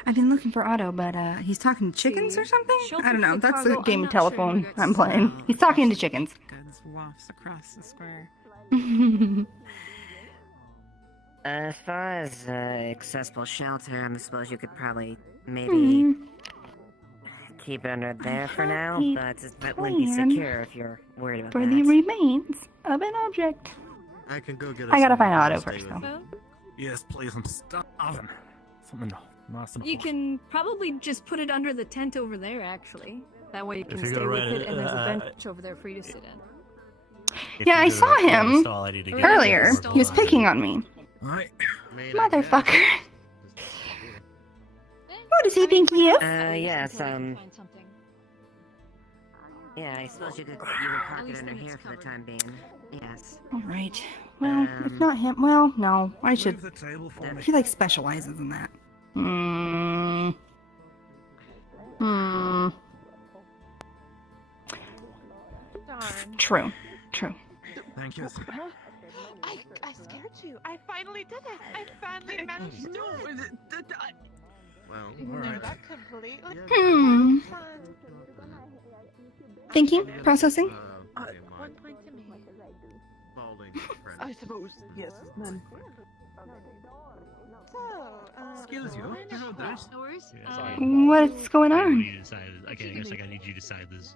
I've been looking for Otto, but he's talking to chickens or something? Shelter I don't know. for That's the cargo, game I'm of not sure telephone who I'm gets, playing. He's talking to chickens. Guns wafts across the square. As far as accessible shelter, I suppose you could probably maybe keep it under there for now, but that wouldn't be plan secure if you're worried about For that. the remains of an object. I can go get. I gotta find out Otto first, though. Yes, please, I'm starving. Something nice and You can probably just put it under the tent over there, actually. That way you can If you're stay gonna with rent it, it, and there's a bench over there for you to sit in. Yeah, I saw him earlier. He was picking on me. Alright. Motherfucker. Who does he think he is? Yes, yeah, I suppose you could park it under here for the time being. Yes. Alright. Well, if not him, well, no. I should. He like specializes in that. Darn. True. Thank you. I scared you. I finally did it. I finally managed to do it. Well, Ignore that completely. Thinking? Processing? One point to me. Balding. I suppose, yes, none. So, Excuse you. Hello there. No worries. What's going on? Okay, I guess I need you to decide this.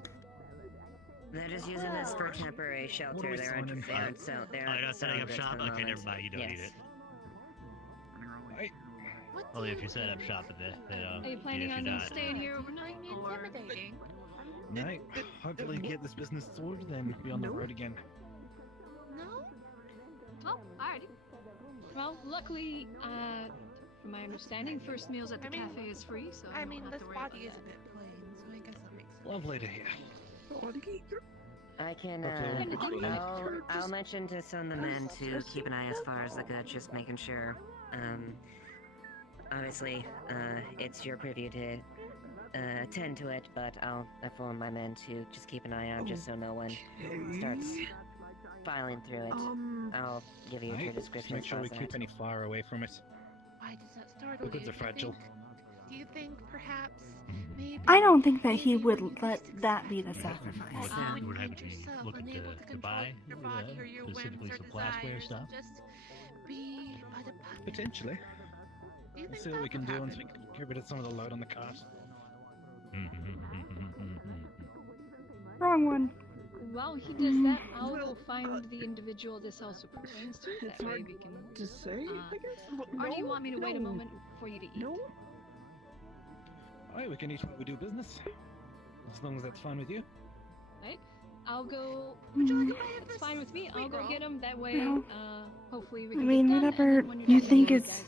They're just using this for temporary shelter. They're not setting up shop? Okay, never mind, you don't need it. Only if you set up shop at the, Are you planning on staying here overnight, or? Intimidating. No. Hopefully get this business sorted and be on the road again. No? Oh, alrighty. Well, luckily, from my understanding, first meals at the cafe is free, so I you mean, don't have this to worry body is a bit plain, so I guess that makes sense. Lovely to hear. I can, I'll mention to some of the men to keep an eye as far as the goods, just making sure. Obviously, it's your privy to attend to it, but I'll inform my men to just keep an eye out, just so no one starts filing through it. I'll give you your description. Make sure we keep any fire away from it. Why does that startle The you? goods are fragile. Do you think perhaps, maybe... I don't think that he would let that be the sacrifice. Would have to look at the buy, specifically some glassware stuff. Just be by the punch. Potentially. Do you We'll think see what that we can could do happen? once we get rid of some of the load on the cart. Wrong one. While he does that, I'll go find the individual this also pertains to. That way we can. To say, I guess. Or do you want me to wait a moment for you to eat? Alright, we can eat when we do business. As long as that's fine with you. Right? I'll go. It's fine with me. I'll go get him. That way, No. hopefully we I can. mean, get done, whatever and then when you're you done, think you is guys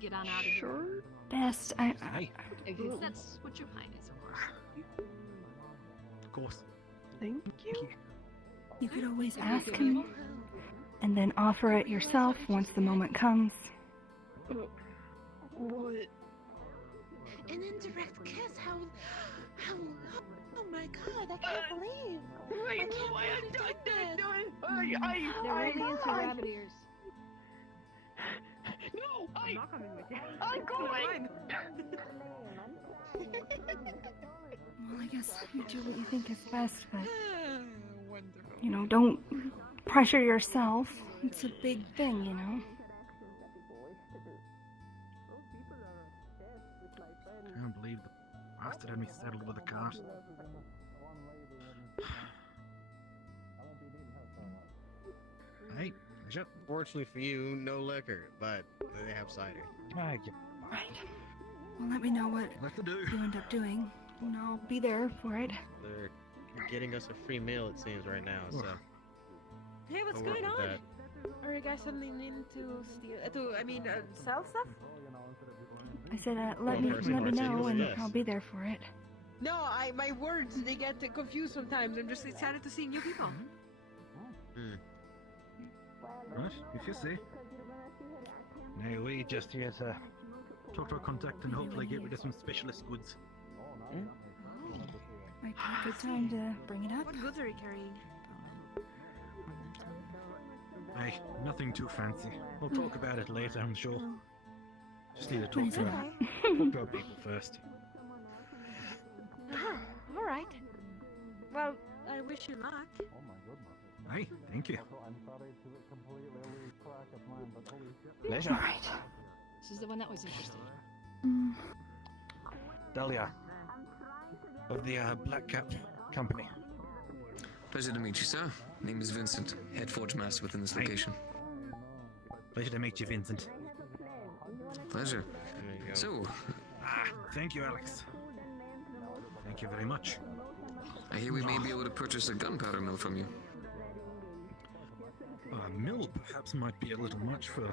can get on out of here. best. If that's what your plan is, of course. Of course. Thank you. You could always ask him, and then offer it yourself once the moment comes. What? An indirect kiss? How? Oh my god! I can't believe. I can't believe They're really into rabbit ears. No, I'm not coming with you. I'm going. Well, I guess you do what you think is best, but Wonderful. you know, don't pressure yourself. It's a big thing, you know. I can't believe the bastard had me settled with a cart. Hey, pleasure. Fortunately for you, no liquor, but they have cider. Right. Well, let me know what you end up doing, and I'll be there for it. They're getting us a free meal, it seems, right now, so... Hey, what's I'll work going with on? that. Are you guys suddenly needing to steal? Sell stuff? I said, let me know, and I'll be there for it. No, my words they get confused sometimes. I'm just excited to see new people. Right, if you say. Now we just here to talk to our contact and hopefully get rid of some specialist goods. Might be a good time to bring it up. What goods are you carrying? Hey, nothing too fancy. We'll talk about it later, I'm sure. Just need to talk to our people first. All right. Well, I wish you luck. Hey, thank you. Pleasure. All right. This is the one that was interesting. Dahlia. Of the Black Cap Company. Pleasure to meet you, sir. Name is Vincent, head forge master within this location. Pleasure to meet you, Vincent. Pleasure. So, thank you, Alex. Thank you very much. I hear we may be able to purchase a gunpowder mill from you. A mill perhaps might be a little much for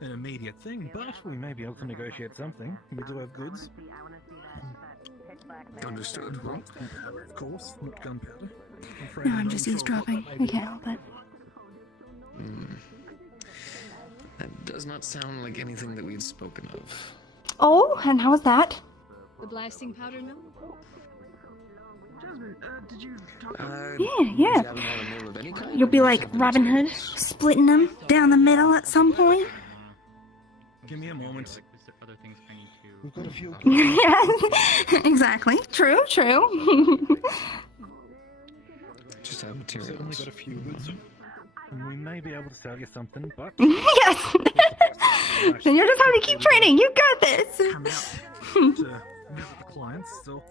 an immediate thing, but we may be able to negotiate something. We do have goods. Understood. Well, of course, not gunpowder. No, I'm just eavesdropping. I can't help it. That does not sound like anything that we'd spoken of. Oh, and how was that? The blasting powder mill? Jasmine, did you talk Yeah. You'll be like Robin Hood, splitting them down the middle at some point. Give me a moment. Other things I need to. We've got a few. Yeah, exactly. True. Just have materials. We've only got a few goods. And we may be able to sell you something, but... Yes! Then you'll just have to keep training. You got this! Come out to visit the clients, so...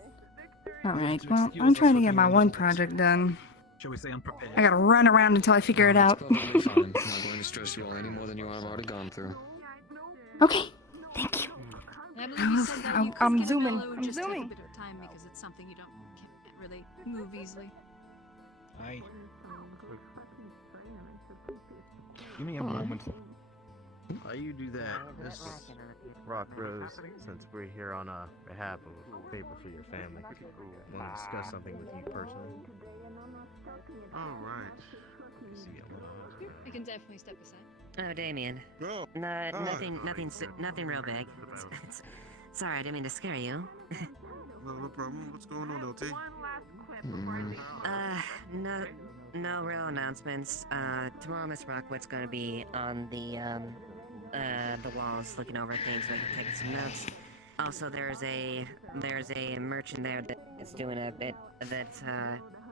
Alright, well, I'm trying to get my one project done. Shall we say unprepared? I gotta run around until I figure it out. Probably fine. I'm not going to stress you all any more than you have already gone through. Okay, thank you. And I believe you said that you could I'm get a zooming. mellow, I'm just take a zooming. bit of time because it's something you can't really move easily. Aye. Give me a moment. While you do that, this Rock Rose, since we're here on behalf of a favor for your family, I want to discuss something with you personally. Alright. I can definitely step aside. Oh, Damien. No. Nothing real big. Sorry, I didn't mean to scare you. No problem. What's going on, LT? No real announcements. Tomorrow Miss Rockwood's gonna be on the walls looking over things, taking some notes. Also, there's a merchant there that's doing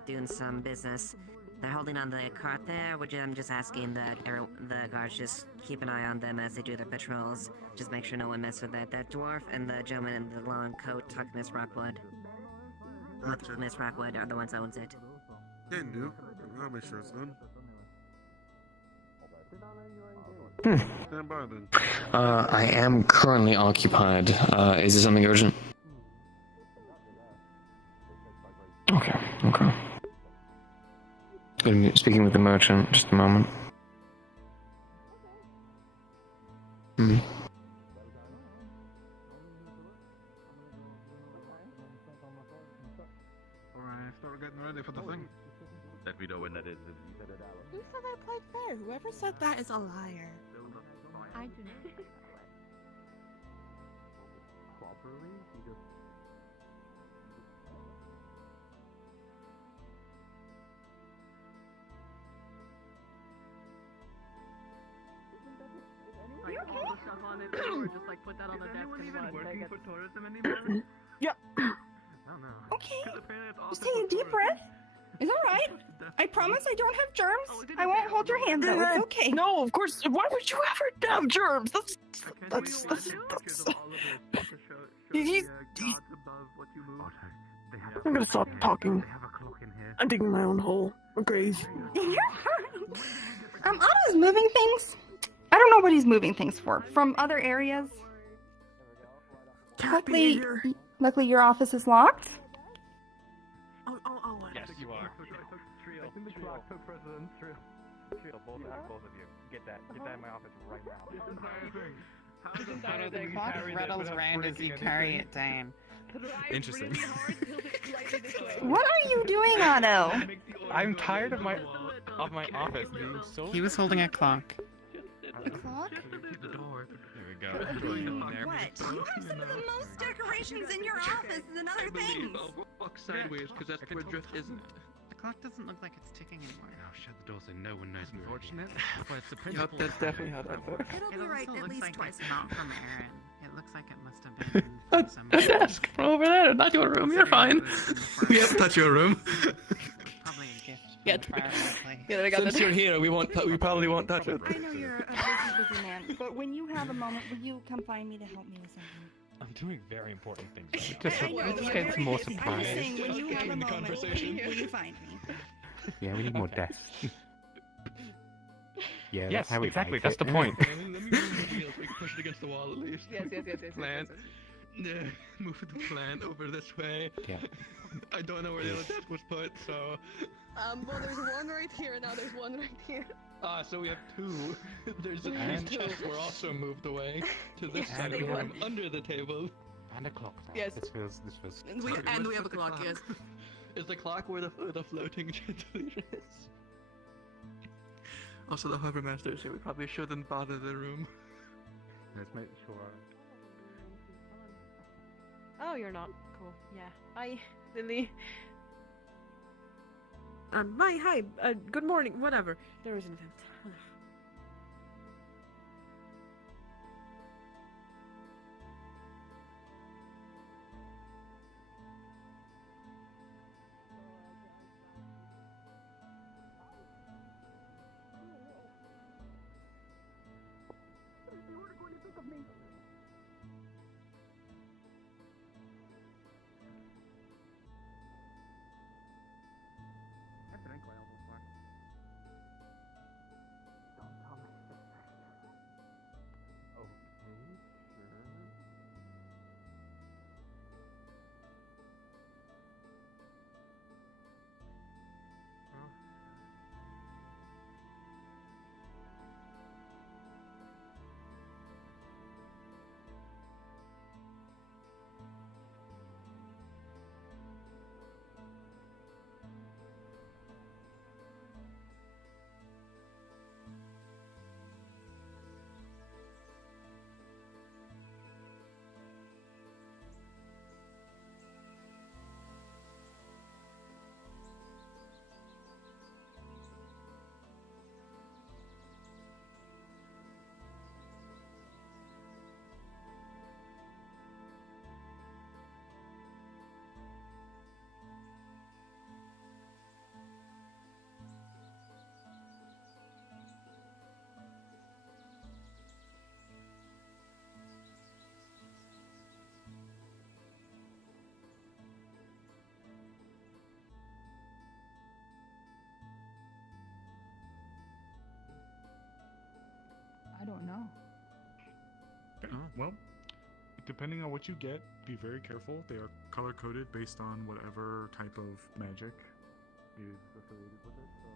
doing some business. They're holding on the cart there, which I'm just asking that the guards just keep an eye on them as they do their patrols. Just make sure no one messes with that. That dwarf and the gentleman in the long coat talk to Miss Rockwood. Gotcha. Miss Rockwood are the ones that owns it. Can do. I'll make sure it's done. Stand by then. I am currently occupied. Is there something urgent? Speaking with the merchant, just a moment. Hmm. Alright, start getting ready for the thing. Let me know when that is. Who said I played fair? Whoever said that is a liar. I do not. Properly? He just... Like all the stuff on it, or just like put that on the desk and even run. working for tourism anymore? Yep. I don't know. Okay. Apparently it's Just awesome take a for deep breath. It's alright. I promise I don't have germs. I won't hold your hand though. It's okay. No, of course. Why would you ever have germs? That's. He's. I'm gonna stop talking. I'm digging my own hole. A grave. Otto's moving things. I don't know what he's moving things for. From other areas. Luckily your office is locked. Oh. Yes, you are. I think the clock took precedence. Trio, both of you. Get that in my office right now. Clock rattles around as you carry it down. Interesting. What are you doing, Otto? I'm tired of my office being so. He was holding a clock. A clock? The door. There we go. What? You have some of the most decorations in your office than other things. I'll walk sideways because that's where drift isn't. The clock doesn't look like it's ticking anymore. Now shut the door so no one knows. Unfortunate, but it's the Yep, principle. that's definitely how that works. It'll It be right also at looks least like twice. it's not from Aaron. It looks like it must have been from some. A desk from over there, not your room. You're fine. We have to touch your room. Probably a gift. Yeah, Probably. since you're here, we probably won't touch it. I know you're a busy man, but when you have a moment, will you come find me to help me with something? I'm doing very important things. I know, Just but get more I'm just surprise. saying, when you have a in the moment, conversation. will you find me? Yeah, we need more desks. Yeah, Yes, that's how we exactly. like That's it. the point. Let me move the wheel so we can push it against the wall at least. Yes. Plant. Move the plant over this way. Yeah. I don't know where the other desk was put, so. Well, there's one right here, and now there's one right here. So we have two. There's And- these chests were also moved away to this Yes, side of they the room, were. under the table. And a clock. Now. Yes. This feels. And we have a clock, yes. Is the clock where the floating chandelier is? Also, the Hover Master is here. We probably shouldn't bother the room. Let's make sure. Oh, you're not. Cool. Yeah. Hi, Lily. Hi. Good morning. Whatever. There was an event. I don't know. Well, depending on what you get, be very careful. They are color coded based on whatever type of magic is affiliated with it. So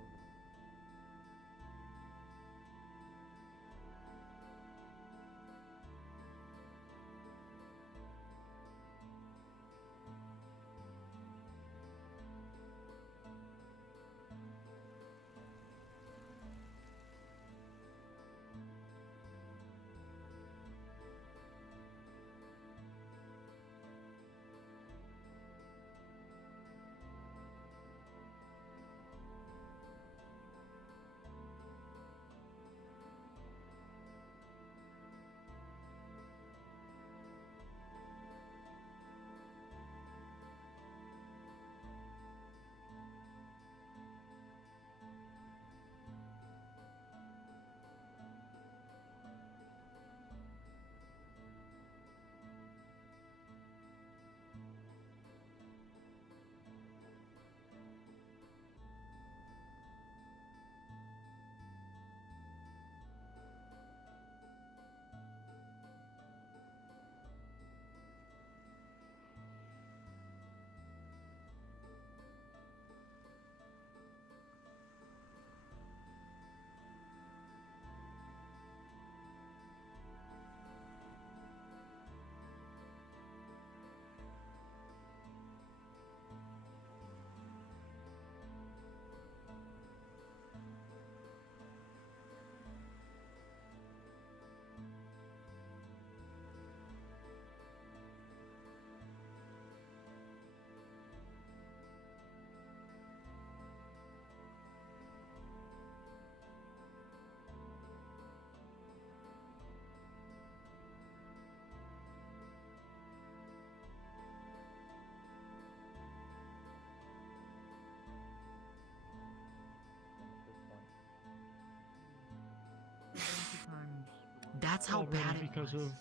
That's how already bad it because of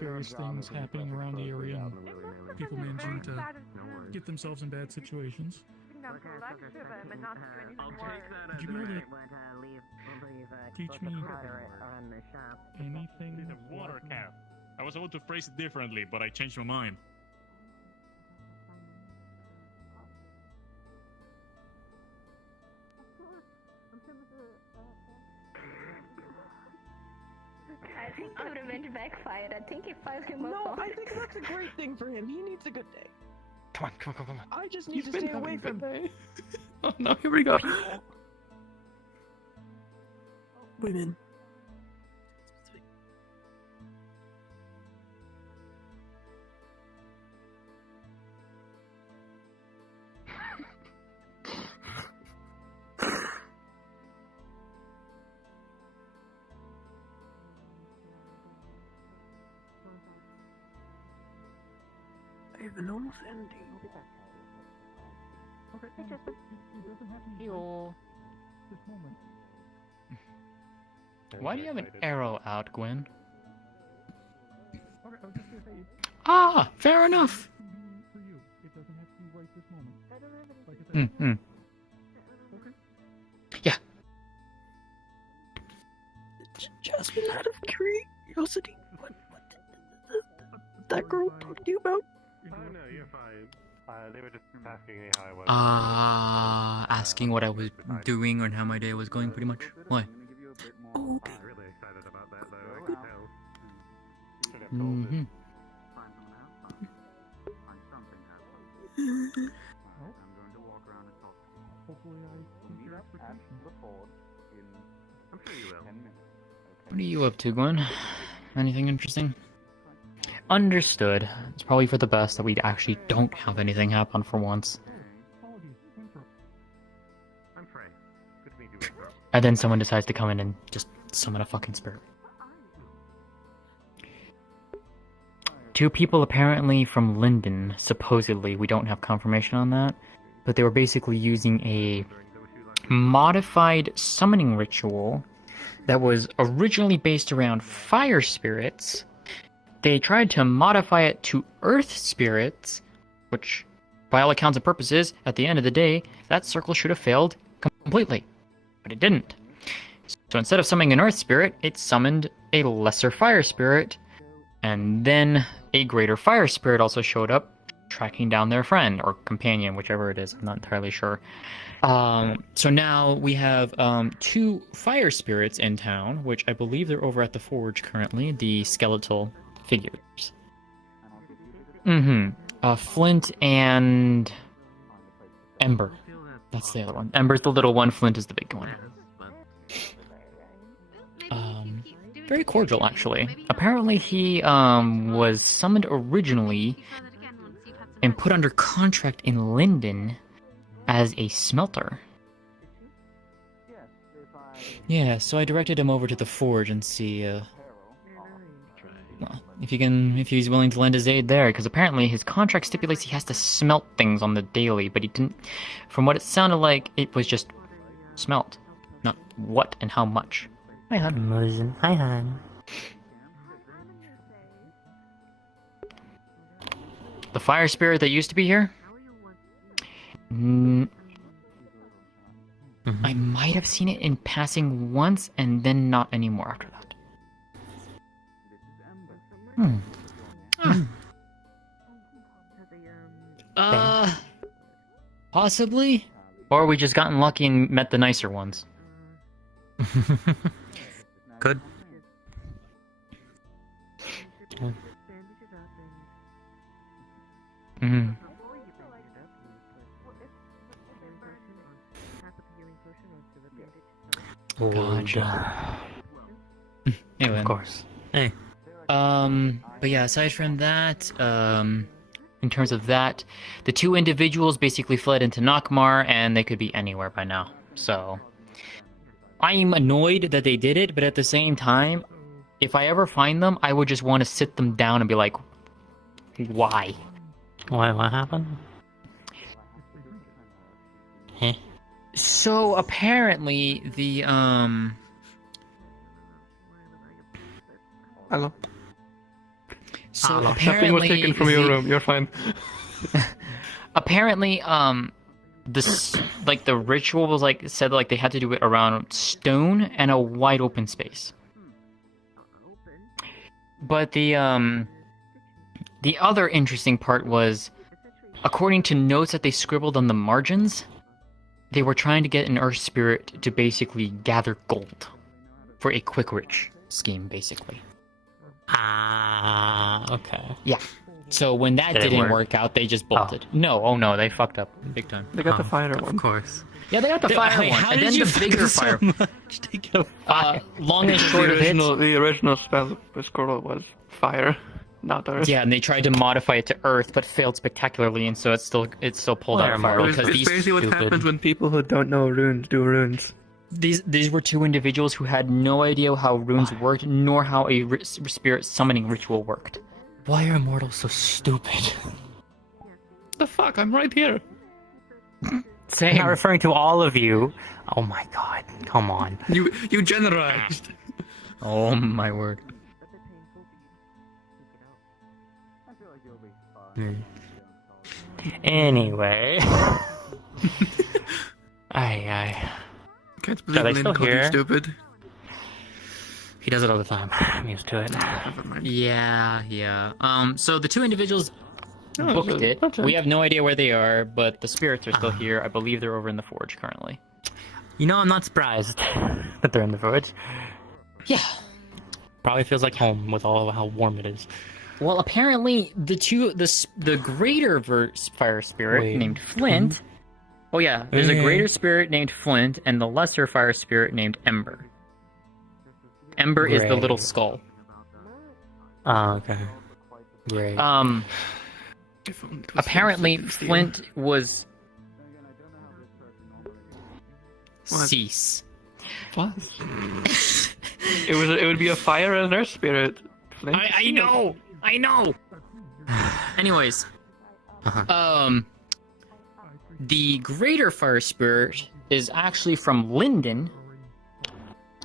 various things happening around the area and people managing to get themselves in bad situations. Would you be able to teach me anything? The water cap. I was able to phrase it differently, but I changed my mind. I think the revenge backfired. I think he fired him up. No, I think that's a great thing for him. He needs a good day. Come on. I just need to stay away from him. Oh no, here we go. Women. I have an almost ending. Okay, it doesn't have to be this moment. Why do you have an arrow out, Gwyn? Okay, I was just gonna say, Ah, fair enough. for you, it doesn't have to be right this moment. Like I said, Mm-hmm. Yeah. Jasmine, out of curiosity, what did that girl talk to you about? Oh no, you're fine. They were just asking me how I was. Asking what I was doing and how my day was going, pretty much. Why? Oh, okay. I'm really excited about that though. I can tell. You should have told Mm-hmm. me. hopefully I meet your expectations. I'm sure you will. What are you up to, Gwyn? Anything interesting? Understood. It's probably for the best that we actually don't have anything happen for once. I'm Frey. Good to meet you, Winthrop. And then someone decides to come in and just summon a fucking spirit. 2 people apparently from Linden, supposedly. We don't have confirmation on that. But they were basically using a modified summoning ritual that was originally based around fire spirits. They tried to modify it to earth spirits, which, by all accounts and purposes, at the end of the day, that circle should have failed completely. But it didn't. So instead of summoning an earth spirit, it summoned a lesser fire spirit, and then a greater fire spirit also showed up, tracking down their friend, or companion, whichever it is, I'm not entirely sure. So now we have 2 fire spirits in town, which I believe they're over at the forge currently, the skeletal figures. Flint and Ember. That's the other one. Ember's the little one, Flint is the big one. Very cordial, actually. Apparently he was summoned originally and put under contract in Linden as a smelter. Yeah, so I directed him over to the forge and see if he's willing to lend his aid there, because apparently his contract stipulates he has to smelt things on the daily, but he didn't. From what it sounded like, it was just smelt, not what and how much. Hi, hon. Hi, hon. The fire spirit that used to be here? I might have seen it in passing once and then not anymore after that. Possibly? Or we just gotten lucky and met the nicer ones. Could. Gotcha. Anyway. Of course. Hey. But yeah, aside from that, in terms of that, the 2 individuals basically fled into Nockmar, and they could be anywhere by now. So, I'm annoyed that they did it, but at the same time, if I ever find them, I would just want to sit them down and be like, why? Why? What happened? Huh? So apparently the Hello. So Nothing was apparently, taken from your room. You're fine. apparently, this like the ritual was like said like they had to do it around stone and a wide open space. But the other interesting part was, according to notes that they scribbled on the margins, they were trying to get an earth spirit to basically gather gold for a quick rich scheme, basically. Okay. Yeah. So when that Did it didn't work? work out, they just bolted. No, oh no, they fucked up big time. They got the fire one. Of course. Yeah, they got the fire Wait, one, how and did then you the bigger fuck fire. so much to get a fire? Long and short of it. The original spell with Squirrel was fire, not earth. Yeah, and they tried to modify it to earth, but failed spectacularly, and so it still pulled out fire because It's these basically what stupid- happens when people who don't know runes do runes. These were two individuals who had no idea how runes worked, nor how a spirit summoning ritual worked. Why are immortals so stupid? The fuck? I'm right here. I'm not referring to all of you. Oh my god, come on. You generalized. Oh my word. Anyway. Aye. Can't Are believe they Lynn still called you here? stupid. He does it all the time. I'm used to it. Yeah. So the two individuals Oh, booked okay. it. Okay. We have no idea where they are, but the spirits are still here. I believe they're over in the forge currently. You know, I'm not surprised that they're in the forge. Yeah. Probably feels like home with all of how warm it is. Well, apparently the greater fire spirit Wait. named Flint. Oh yeah, there's a greater spirit named Flint and the lesser fire spirit named Ember. Ember is the little Great. skull. Oh, okay. Great. Apparently Flint was What? cease. What? It would be a fire and earth spirit. Flint. I know. Anyways, the greater fire spirit is actually from Linden.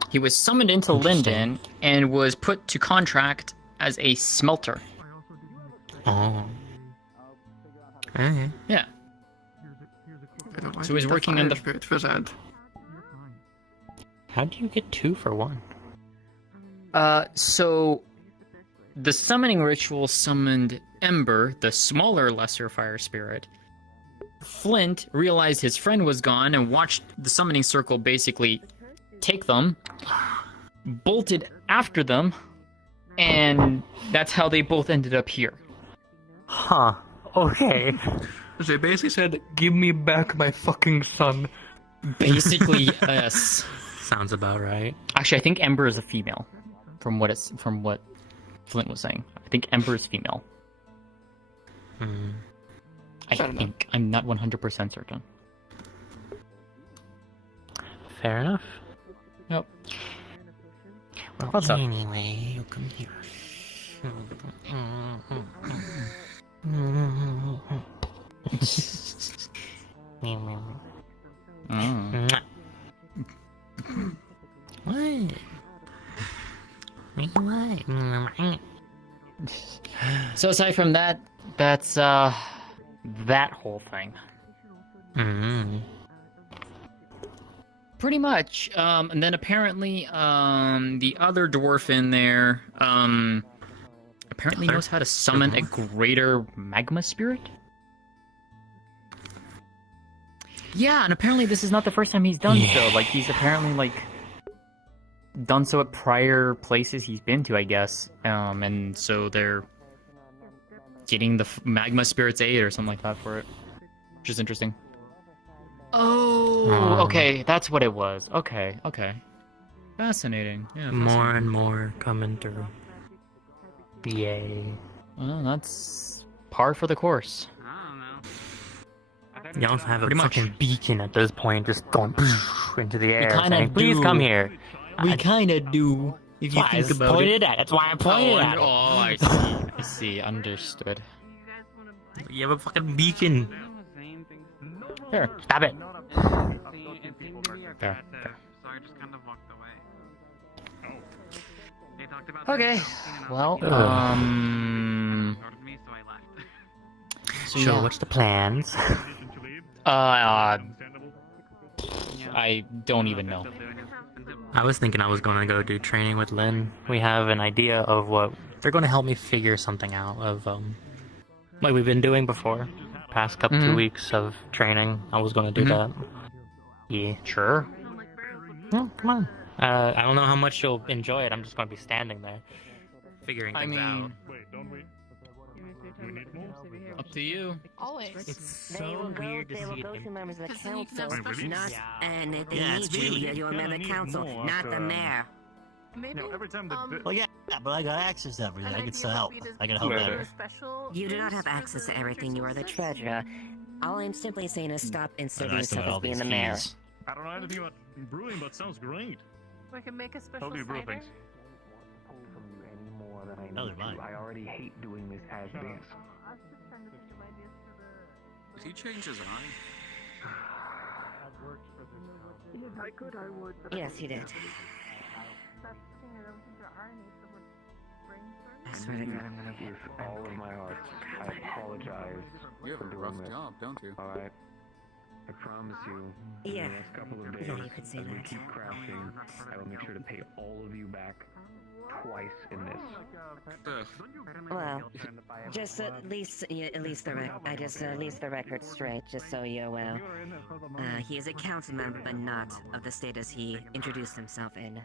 He was summoned into Linden and was put to contract as a smelter. Oh. Okay. Yeah. So he's working on the spirit for that. How do you get 2 for 1? So the summoning ritual summoned Ember, the smaller lesser fire spirit. Flint realized his friend was gone and watched the summoning circle basically take them, bolted after them, and that's how they both ended up here. Huh. Okay. They basically said, "Give me back my fucking son." Basically, yes. Sounds about right. Actually, I think Ember is a female, from what Flint was saying. I think Ember is female. I think. I'm not 100% certain. Fair enough. Yep. Well, What's up? anyway, you come here. What? What? So aside from that, that's that whole thing. Pretty much. And then apparently, the other dwarf in there, apparently knows how to summon a greater magma spirit. Yeah, and apparently this is not the first time he's done so. Like, he's apparently, like, done so at prior places he's been to, I guess. And so they're getting the magma spirit's aid or something like that for it. Which is interesting. Oh, okay, that's what it was. Okay. Fascinating. Yeah. More and more coming through. Yay. Well, that's par for the course. You also have a Pretty much. fucking beacon at this point, just going into the air, kinda saying, "Please do. come here." We kind of do, if you Why, think just about point it. it at. That's why I pointed at it. Oh, I see. I see. Understood. You have a fucking beacon. Here, stop it. There. So I just kind of walked away. Okay. Well, so So yeah. what's the plans? I don't even know. I was thinking I was going to go do training with Lynn. We have an idea of what they're going to help me figure something out of like we've been doing before. Past couple 2 weeks of training, I was going to do that. Yeah, sure. No, come on. I don't know how much you'll enjoy it. I'm just going to be standing there, figuring things out. Wait, don't we? We need more? Up to you. Always. It's so weird to see it. members of the Because then you can have council, special- not and if they Yeah, need it's you, me. you're a member of the council, more not the to, mayor. Maybe. Every time the Well, yeah, but I got access to everything. I can still help. I can help better. You do not have access to everything. You are the treasurer. All I'm simply saying is stop inserting I still yourself got as all being these the mayor. keys. I don't know anything about brewing, but sounds great. We can make a special How do you brew things? No, they're mine. I already hate doing this as this. Did he change his eye? If I could, I would. Yes, he did. I swear to God. With all of my heart, I apologize. You have for a doing rough this. job, don't you? Alright. I promise you, in Yeah. the next couple of days, Yeah, you could say as we that. keep crafting, I will make sure to pay all of you back twice in this. Well, just at least at least the record straight, just so you're aware. He is a council member, but not of the status he introduced himself in.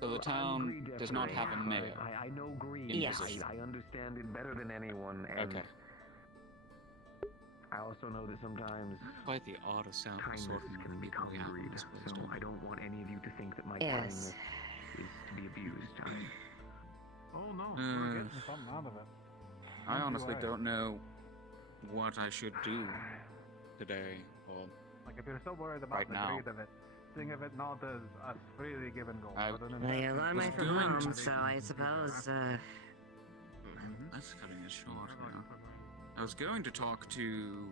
So the town does not have a mayor. I know Green. Yes. I understand it better than anyone, and Okay. I also know that sometimes Quite the odd sound kindness sort of can become greed, so I don't want any of you to think that my Yes. kindness is to be abused. Oh no, Mm. we're getting something out of it. I honestly don't know what I should do today, or Like if you're still worried about Right the now. greed of it, think of it not as us freely given gold. I- but an Well, you're a long way was from going home, to- so I suppose, That's cutting it short. I was going to talk to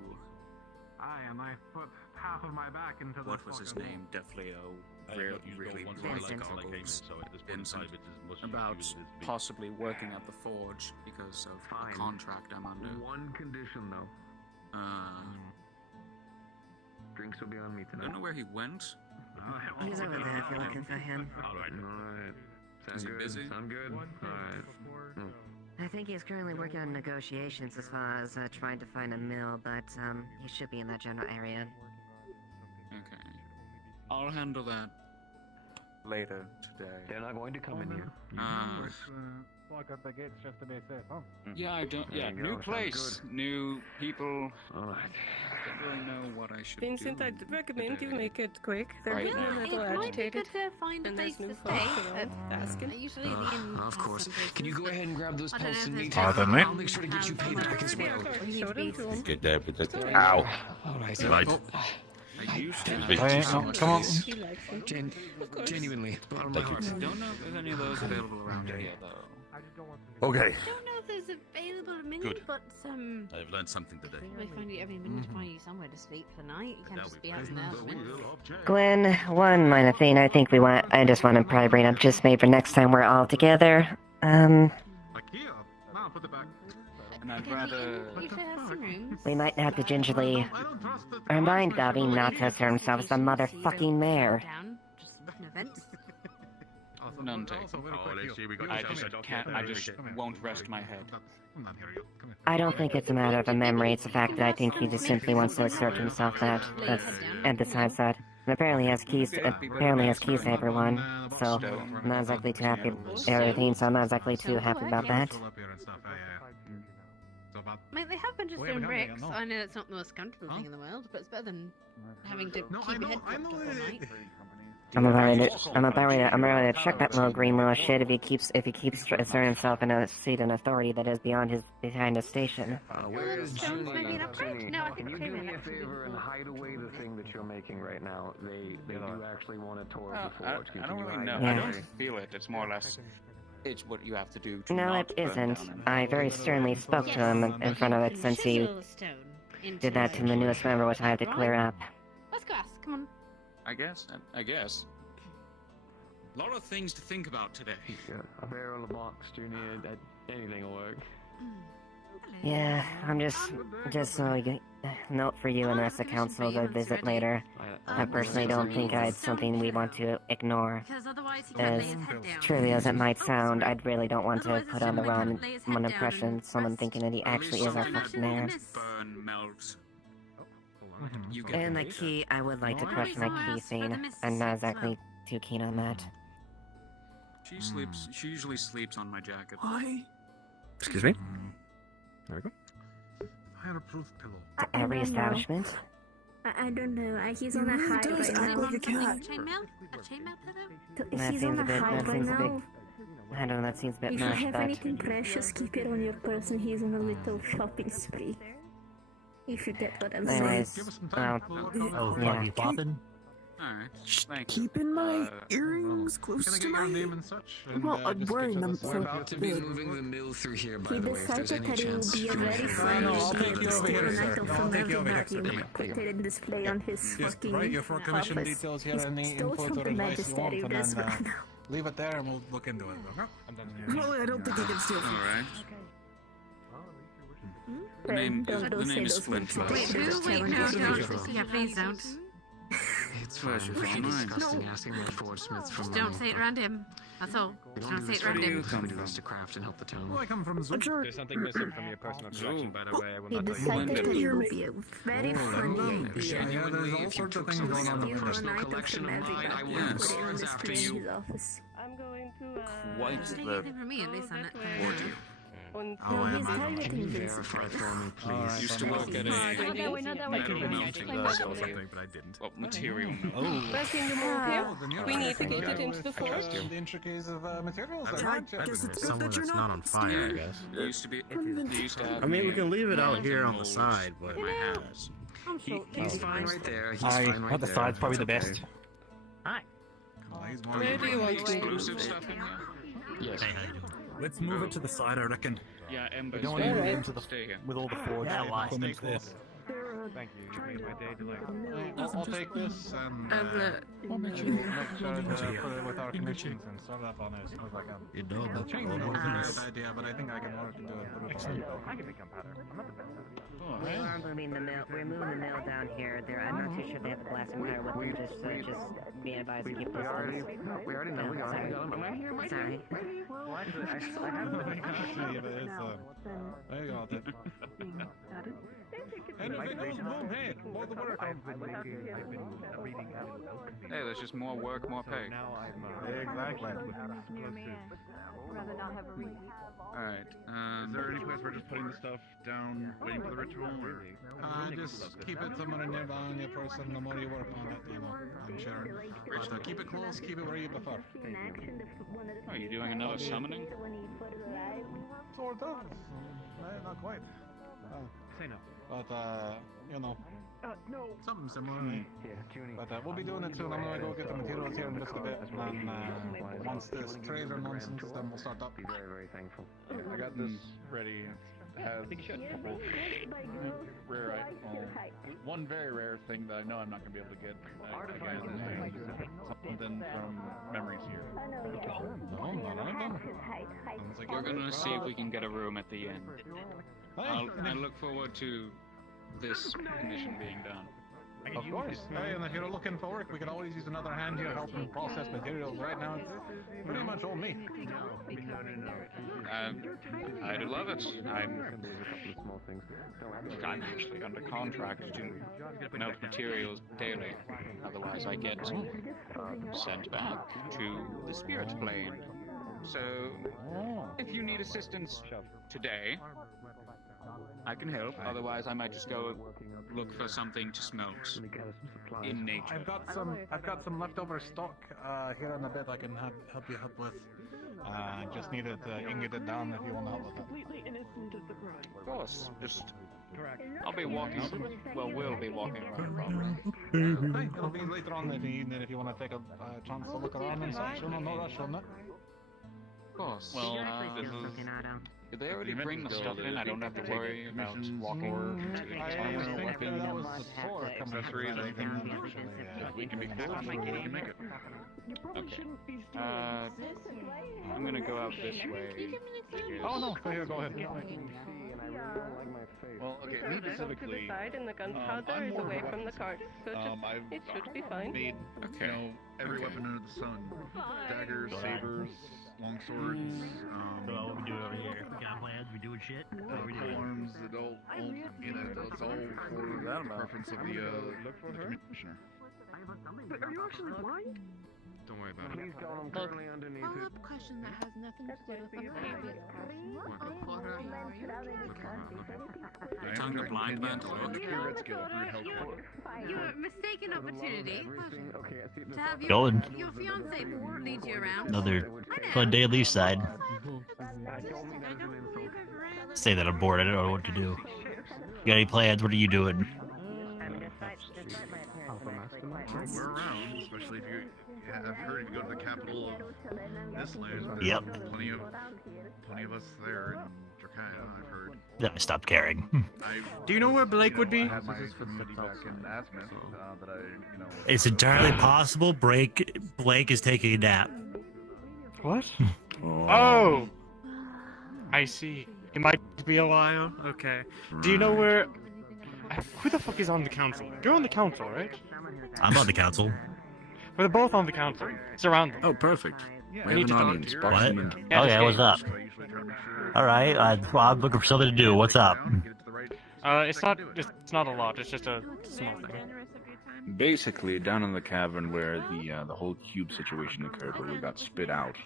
Aye, and I put half of my back into the what was his fucking- name? Defleo. I Really, thought you really don't want really to like goggles. gaming, so at this point in Vincent, time, it's as much as about you as it be. possibly working at the forge because of Fine. a contract I'm under. One condition, though. Drinks will be on me I tonight. don't know where he went. he's over there if you're looking for him. Alright. Sound Is he good? busy? Sound good? Alright. I think he's currently working on negotiations as far as trying to find a mill, but he should be in that general area. Okay. I'll handle that later today. They're not going to come in here. Lock up the gates just to be safe, huh? Yeah, I don't. There Yeah, you go, new sounds place, new people. Alright. Don't really know what I should Vincent, do. I'd recommend you today. make it quick. They're Right getting now. a little It might be agitated. good to find a And place there's to new stay. folks, you know, asking. Usually the inn Of has course. some Can you places, go ahead and grab those I don't know posts if and there's meet? Pardon me? I'll make sure to get you paid back as well. Showed him to him. Get that, but that's Ow. Alright. Right. I used to. Hey, no, come on. He likes him. Genuinely, bottom of my heart. I don't know if there's any of those available around here, though. Okay. I don't know if there's available a mini, Good. but I've learned something today. we find you every minute to find you somewhere to sleep for the night. You can't That'll just be be out in there. Gwen, one minor thing I just want to probably bring up, just maybe for next time we're all together. Like here. No, put it back. And I'd rather. You should have some rooms. We might have to gingerly remind Gavi not to assert himself as the motherfucking mayor. Down, just an event. None taken. I just can't. I just won't rest my head. I don't think it's a matter of a memory, it's the fact that I think he just simply wants to assert himself that's and besides that. And apparently has keys to everyone, so I'm not exactly too happy everything, so I'm not exactly too happy about that. Mate, they have been just doing bricks. I know it's not the most comfortable thing in the world, but it's better than having to keep your head propped up all night. I'm about ready to check that little green little shit if he keeps asserting himself in a seat of authority that is behind his station. Where is Stones may be an upgrade. No, I Can think you the do chamber me a actually favor and hide away the thing that you're making right now? They do actually want a tour of the forge. I don't really know. Yeah. I don't feel it. It's more or less. It's what you have to do. To No, not it burn isn't. down I very sternly spoke to him in front of it since he Chisel a stone into did that to the newest member, which I have to clear up. Let's go ask. Come on. I guess. I guess. A lot of things to think about today. A barrel of box, Junior. Anything will work. Yeah, I'm just so you note for you and the rest of the council to visit later. I personally don't think it's something we want to ignore. Because otherwise he can't lay As his head down. trivial as it might sound, I really don't want to put on the wrong impression, someone thinking that he actually is our fucking mayor. Burn, melt. And the key, I would like to question that key thing. I'm not exactly too keen on that. She sleeps. She usually sleeps on my jacket. Excuse me? There we go. Fireproof pillow. To every establishment? I don't know. He's on a high right now. Chainmail? A chainmail pillow? That He's on seems a a bit. high That right seems a bit. now. I don't know. That seems a bit If you much, have but anything precious, keep it on your person. He's on a little shopping spree. If you get what I'm saying. anyways, Oh, yeah. you popping? Alright. Thank you. Keeping my earrings close Can I to get your my... name and such? Well, I'm just wearing get them, this so... We're about to be big. moving the mill through here, by He the way, if there's decided any that it would chance. be a very No, fun I'll idea take you to over steal here, an sir. item I'll from take you over here, everybody sir. and put it in display on his Yes, fucking right, your for commission office. details here He and the stole input from or the advice you want, magistery, and that's then right now. leave it there and we'll look into it, okay? I'm done here. No, I don't think I can steal from Alright. The Fred, name don't is say those Flint. things. Wait, who? Wait, no, don't. Yeah, please don't. It's Pleasure's fine. all It's mine. disgusting asking my Ford Smiths for Just money. don't say it around him. That's all. We Just don't don't do say this it around for you. him. Come do this to craft and help the town. Well, I come from Zoo. There's something missing from your personal collection, by the way. I will He not tell you. decided that it would be a very funny idea. Yeah, there's all sorts of things going on. Steal an personal item collection from of mine, I everybody will and have put it on swords after display in you. his office. I'm going to. Quite Don't say the anything for me, at least on that. ordeal. No, he's targeting Can you Vincent verify right for now. me, please? Used to work at a metal mounting Something, but I didn't. well, material. Where can you move here? We need to get it into the forge. The intricacies of materials. I guess it's good that you're not fire, I guess. It used to be. They used to have I mean, we can leave it out molds here and on the molds side, but... in my house. I'm so He's fine right there. He's Aye, fine right on the there. side's probably the It's best. okay. Where do you want to? Exclusive stuff in there? Yes. Let's move it to the side, I reckon. Yeah, Ember. We don't want to move stay into the Stay here. with all the forge. Yeah, why? coming to us. Thank you. You made my day delightful. I'll take this and I'll make sure make sure to put it with our commissions and start up on it as soon as I can. You know, The change is not a bad idea, but I think I can order to do it through. I can become better. I'm not the best. We are moving the mill. We're moving the mill down here. I'm not too sure if they have a blasting powder with them. Just be advised to keep We already know. We got it. I'm right here. Sorry. Well, actually, I have the there you go. Hey, more the work. Hey, there's just more work, more pay. Exactly. Alright, Is there any place we're just putting the stuff down, waiting for the ritual, or...? Just keep it somewhere nearby on your person. The more you work on it, I'm sure. But keep it close, keep it where you prefer. Are you doing another summoning? Sort of. Not quite. Say no. But, No. something similar. But we'll be doing it soon. I'm gonna go get the materials here in just a bit. And then, once this trailer nonsense, then we'll start up. Be very, very thankful. I got this ready. Has rare one very rare thing that I know I'm not going to be able to get. Something from memories here. No, not anything. We're gonna see if we can get a room at the end. I look forward to this commission being done. Of course. Hey, and if you're looking for work, we could always use another hand here helping process materials. Right now, it's pretty much all me. I'd love it. I'm actually under contract to melt materials daily. Otherwise, I get sent back to the spirit plane. So, if you need assistance today, I can help. Otherwise, I might just go look for something to smelt in nature. I've got some leftover stock here in a bit. I can help you with. Just needed you can get it down if you want to help with it. Completely innocent of the crime. Of course, just I'll be walking. Well, we'll be walking around probably. Hey, it'll be later on in the evening if you want to take a chance to look around and such. No rush on it. Of course. Did you Well, actually steal something, Otto? did they already bring the stuff in? I don't have to worry about walking to the I tunnel. think that was before coming. Accessories, anything. We can be close. We can make it. Okay. I'm gonna go out this way. Oh no, go here, go ahead. Well, okay, me specifically, and the gunpowder is away from the cart, so it should be fine. made, you know, every weapon under the sun. Daggers, sabers, long swords, So what we do over here? We got plans, we doing shit? What we pole doing? arms, you know, it's all for the preference of the commissioner. Are you actually blind? Don't worry about it. Follow-up question that has nothing to do with the previous question. What quarter are you? Telling the blind man to look. Your mistaken opportunity to have Going. your fiance lead you around. Another fun day on the east side. Say that I'm bored. I don't know what to do. You got any plans? What are you doing? We're around, especially if you have heard if you go to the capital of this land. There's Yep. Plenty of us there in Dracaya, I've heard. Then I stopped caring. Do you know where Blake would be? It's entirely possible Blake is taking a nap. What? Oh! I see. It might be a while. Okay. Do you know where... Who the fuck is on the council? You're on the council, right? I'm on the council. We're both on the council. Surround them. Oh, perfect. We need to talk. What? Oh yeah, what's up? Alright, I'm looking for something to do. What's up? It's not a lot. It's just a small thing. Basically, down in the cavern where the whole cube situation occurred, where we got spit out.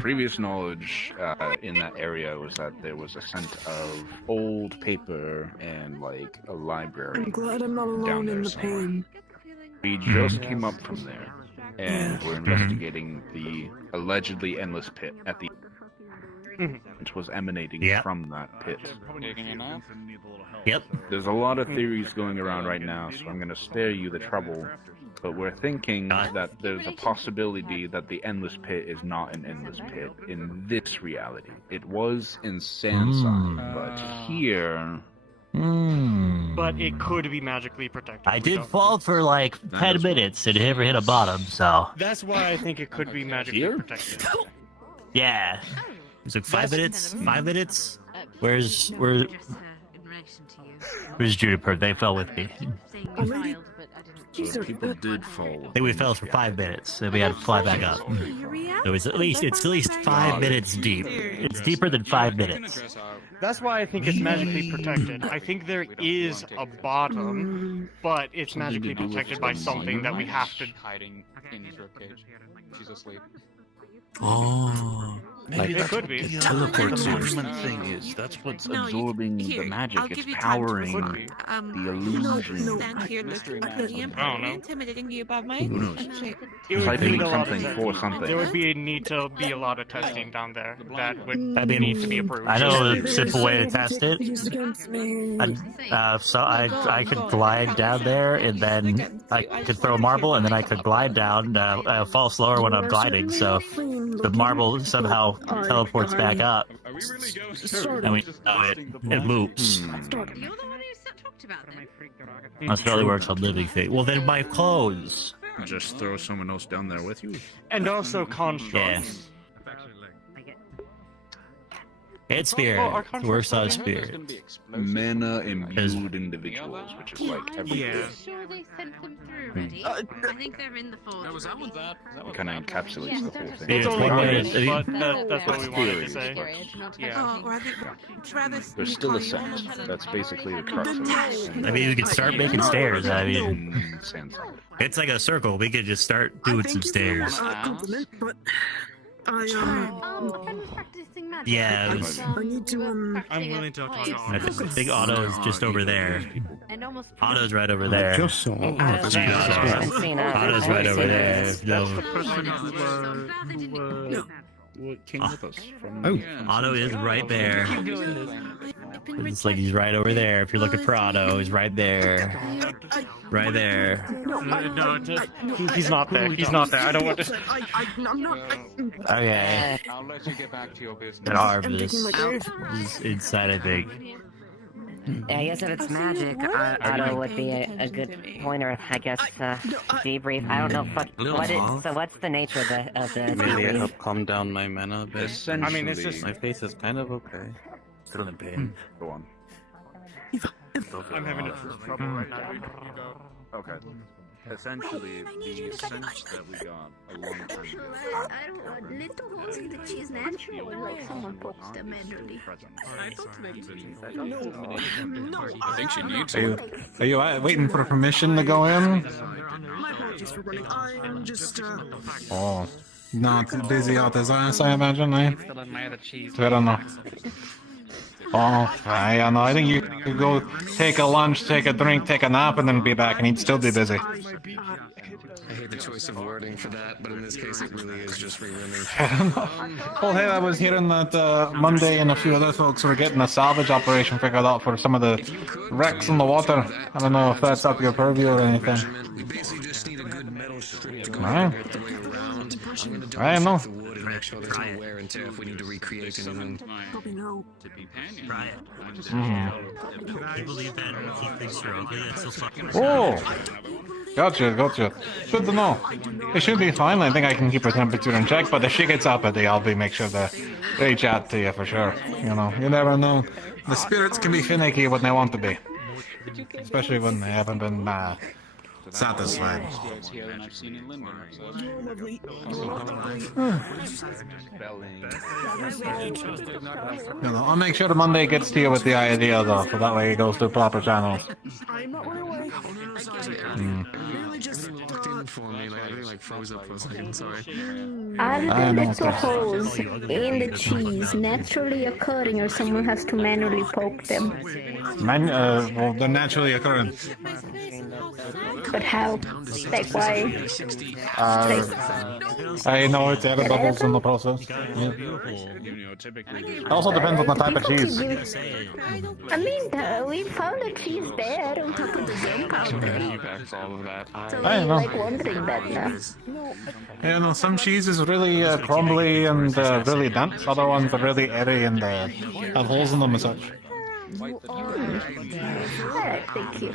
Previous knowledge in that area was that there was a scent of old paper and like a library. I'm glad I'm not alone in the pain. We just came up from there, and we're investigating the allegedly endless pit at the which was emanating from that pit. Yep. There's a lot of theories going around right now, so I'm going to spare you the trouble. But we're thinking that there's a possibility that the endless pit is not an endless pit in this reality. It was in Sandside, but here... But it could be magically protected. I did fall for like 10 minutes and never hit a bottom, so... That's why I think it could be magically protected. Yeah. It's like 5 minutes? 5 minutes? Where's Juniper? They fell with me. People did fall. I think we fell for 5 minutes, and we had to fly back up. So it's at least 5 minutes deep. It's deeper than 5 minutes. That's why I think it's magically protected. I think there is a bottom, but it's magically protected by something that we have to... Hiding in his ribcage. She's asleep. Oh. Maybe it could be. The teleport movement thing is. That's what's absorbing the magic. It's powering the illusion. Stand here looking pretty intimidating you about my... Who knows? It I would think need a lot something of for something. There would need to be a lot of testing down there that would need to be approved. I know a simple way to test it. So I could glide down there, and then I could throw a marble, and then I could glide down. I'll fall slower when I'm gliding, so the marble somehow teleports back up. And it loops. That's how it works on living things. Well, then my clothes. Just throw someone else down there with you. And also constructs. It's spirit. It works on spirit. Mana imbued individuals, which is like everything. Are you sure they sent them through already? I think they're in the forge. Was that one that? It kind of encapsulates the whole thing. It's only minutes, but that's what we wanted to say. Oh, rather There's still a scent. That's basically the crux of it. I mean, we could start making stairs. I mean, it's like a circle. We could just start doing some stairs. Yeah, it was, I need to I'm willing to talk to I think Otto is just over there. Otto's right over there. Just saw. Otto's right over there. What came with us from... Otto is right there. It's like he's right over there. If you're looking for Otto, he's right there. Right there. No, he's not there. He's not there. I don't want to... Okay. I'll let you get back to your business. An arm is inside, I think. I guess if it's magic, Otto would be a good pointer. I guess debrief. I don't know. So what's the nature of the Maybe debrief? help calm down my mana a bit. Essentially, I mean, it's just- my face is kind of okay. Still in pain. Go on. I'm having trouble right now. Okay. Essentially, the sense that we got a long time ago. I don't want little holes in the cheese naturally, like someone pokes them manually. I don't make cheese. I think she needs Are you waiting for permission to go in? My apologies for running. I'm just, Oh, not too busy out his ass, I imagine, eh? Still admire the cheese. Fair enough. Oh, I don't know. I think you could go take a lunch, take a drink, take a nap, and then be back, and he'd still be busy. I hate the choice of wording for that, but in this case, it really is just rerunning. Well, hey, I was hearing that Monday and a few other folks were getting a salvage operation figured out for some of the wrecks in the water. I don't know if that's up your purview or anything. We basically just need a good metal strip to go Alright. the way around. I'm gonna double I check know. the wood and make sure there's no wear and tear if we need to recreate anything. Try it. You believe that he thinks you're ugly? That's so fucking. Oh! Gotcha. Good to know. It should be fine. I think I can keep her temperature in check, but if she gets uppity, I'll make sure to reach out to you for sure. You know, you never know. The spirits can be finicky when they want to be. Especially when they haven't been satisfied. You know, I'll make sure Monday gets to you with the idea though, so that way it goes through proper channels. I'm not running away. Really just tucked in for me, like everything like froze up for a second, sorry. Are I the know, little okay. holes in the cheese naturally occurring, or someone has to manually poke them? Well, they're naturally occurring. But how? Like why? I know it's added bubbles in the process. Yeah. It also depends on the type of cheese. I mean, we found the cheese there on top of the gunpowder. All of that. So I we're know. like wondering that now. You know, some cheese is really crumbly and really dense. Other ones are really airy and have holes in them and such. Alright, thank you.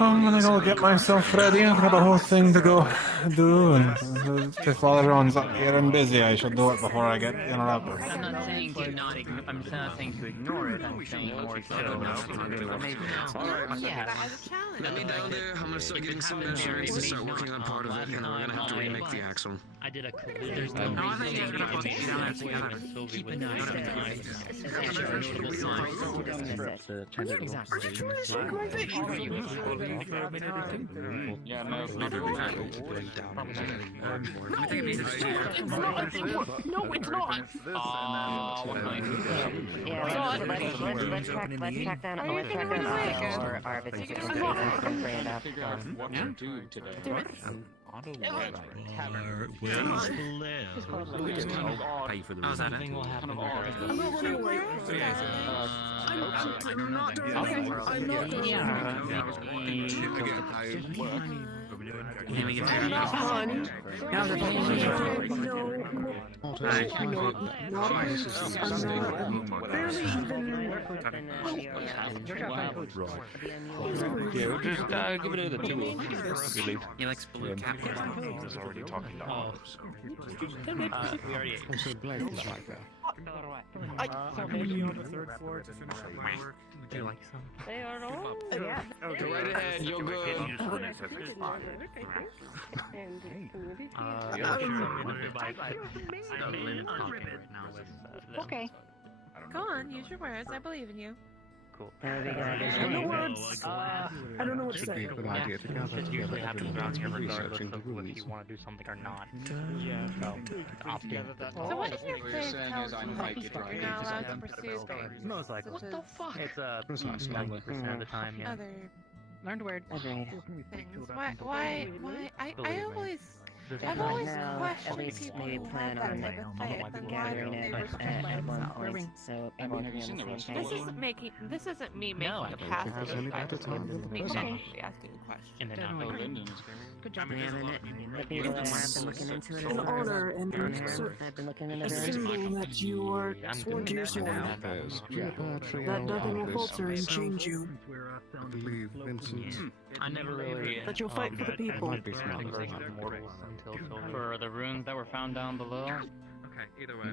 I'm gonna go get myself ready. I've got a whole thing to go do, and if while everyone's up here and busy, I should do it before I get interrupted. I'm not saying to not ignore it. I'm saying more so. Yeah. Let me down there. I'm gonna start getting some engineers to start working on part of it, and then we're gonna have to remake the axle. I did a. There's no reason to keep an eye on Yeah, no, not No, it's not. Yeah, let's track down Otto or Arvid to bring it up. figure out what to do today. Pay for the thing will happen. I'm not running away. I'm not doing anything. I'm not doing Yeah, we'll just give it another 2 really. He likes blue cap. He's already talking to us. We already ate. Maybe on the third floor to finish up my work. Would you like some? They are all. Yeah. Go right ahead. You're good. Okay. Go on, use your words. I believe in you. Cool. I don't know what to say. It usually happens around here regardless of if you want to do something or not. Yeah. So, opt in. So what does your What you're phrase saying tell is I you might get you're not allowed to pursue space? Most likely. What the fuck? It's 90% of the time, yeah. Other learned word Agreed. things. Why? I always I've always at least maybe plan on gathering it at one point, so everyone can be on the same page. This isn't me making a pass. This is me genuinely asking a question. Good job. Yeah, the people that have been looking into it as well. honor and I've been looking into a it. symbol that you are sworn to your soul. That nothing will falter and change you. I never really. That you'll fight for the people. For the runes that were found down below. Okay, either way.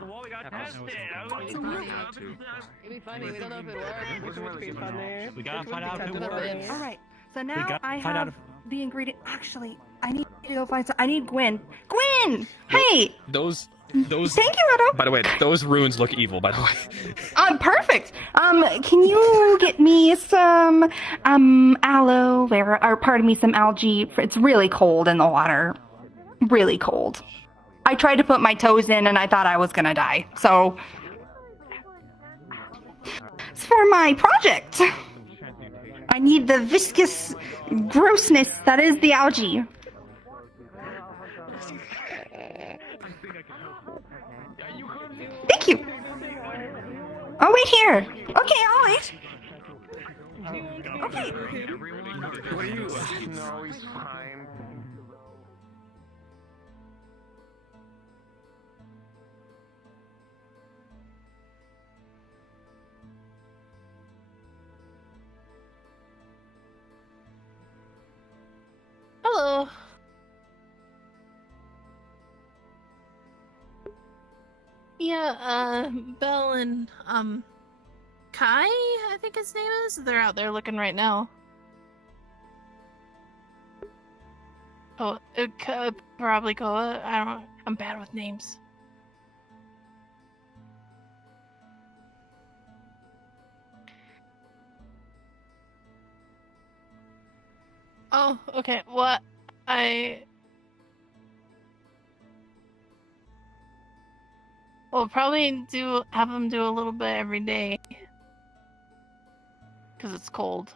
The wall we got tested. It'd be funny. We don't know if it works. Which would be funny. We gotta find out if it works. All right. So now I have the ingredient. Actually, I need to go find some. I need Gwyn. Gwyn! Hey! Those. Thank you, Otto. By the way, those runes look evil. By the way. Perfect. Can you get me some aloe vera, or pardon me, some algae? It's really cold in the water. Really cold. I tried to put my toes in and I thought I was gonna die. So it's for my project. I need the viscous grossness that is the algae. Thank you. I'll wait here. Okay, I'll wait. Okay. No, he's fine. Hello. Yeah, Belle and, Kai, I think his name is? They're out there looking right now. Oh, probably Koa. I don't know. I'm bad with names. Oh, okay. What? We'll probably have them do a little bit every day. Because it's cold.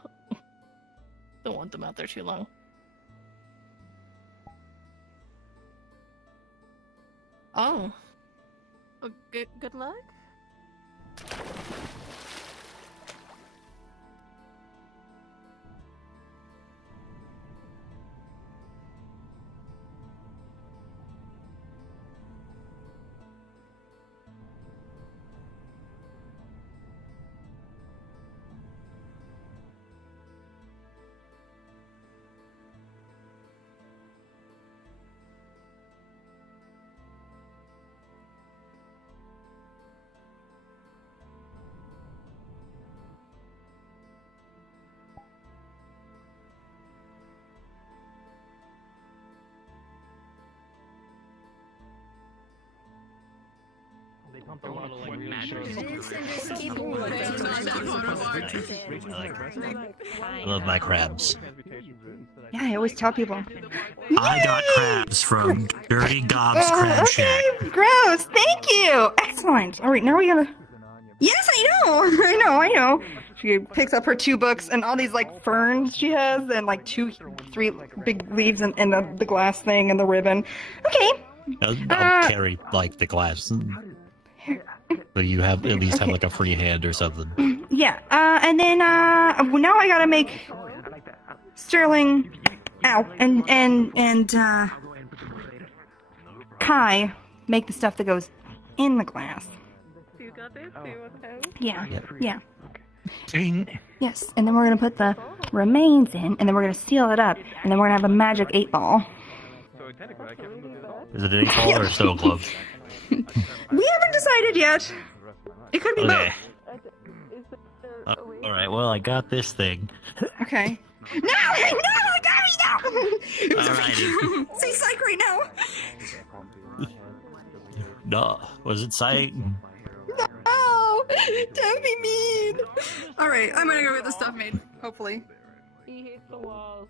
Don't want them out there too long. Oh. Well, good luck? They pumped a lot of like magic. I love my crabs. Yeah, I always tell people. I got crabs from Dirty Gob's Crab Shack. Gross. Thank you. Excellent. All right, now we gotta. Yes, I know. She picks up her 2 books and all these like ferns she has, and like 3 big leaves and the glass thing and the ribbon. Okay. I'll carry like the glass. So you have at least have like a free hand or something. Yeah. And then now I gotta make Sterling, and Kai make the stuff that goes in the glass. You got this? Yeah. Yeah. Ding. Yes, and then we're gonna put the remains in, and then we're gonna seal it up, and then we're gonna have a magic 8-ball. Is it an 8-ball or a stone glove? We haven't decided yet. It could be Okay. All right. Well, I got this thing. both. Okay. No, Gabby, no! Alrighty. Say psych right now. No, was it sight? No, don't be mean. All right, I'm gonna go get the stuff made. Hopefully. He hates the walls.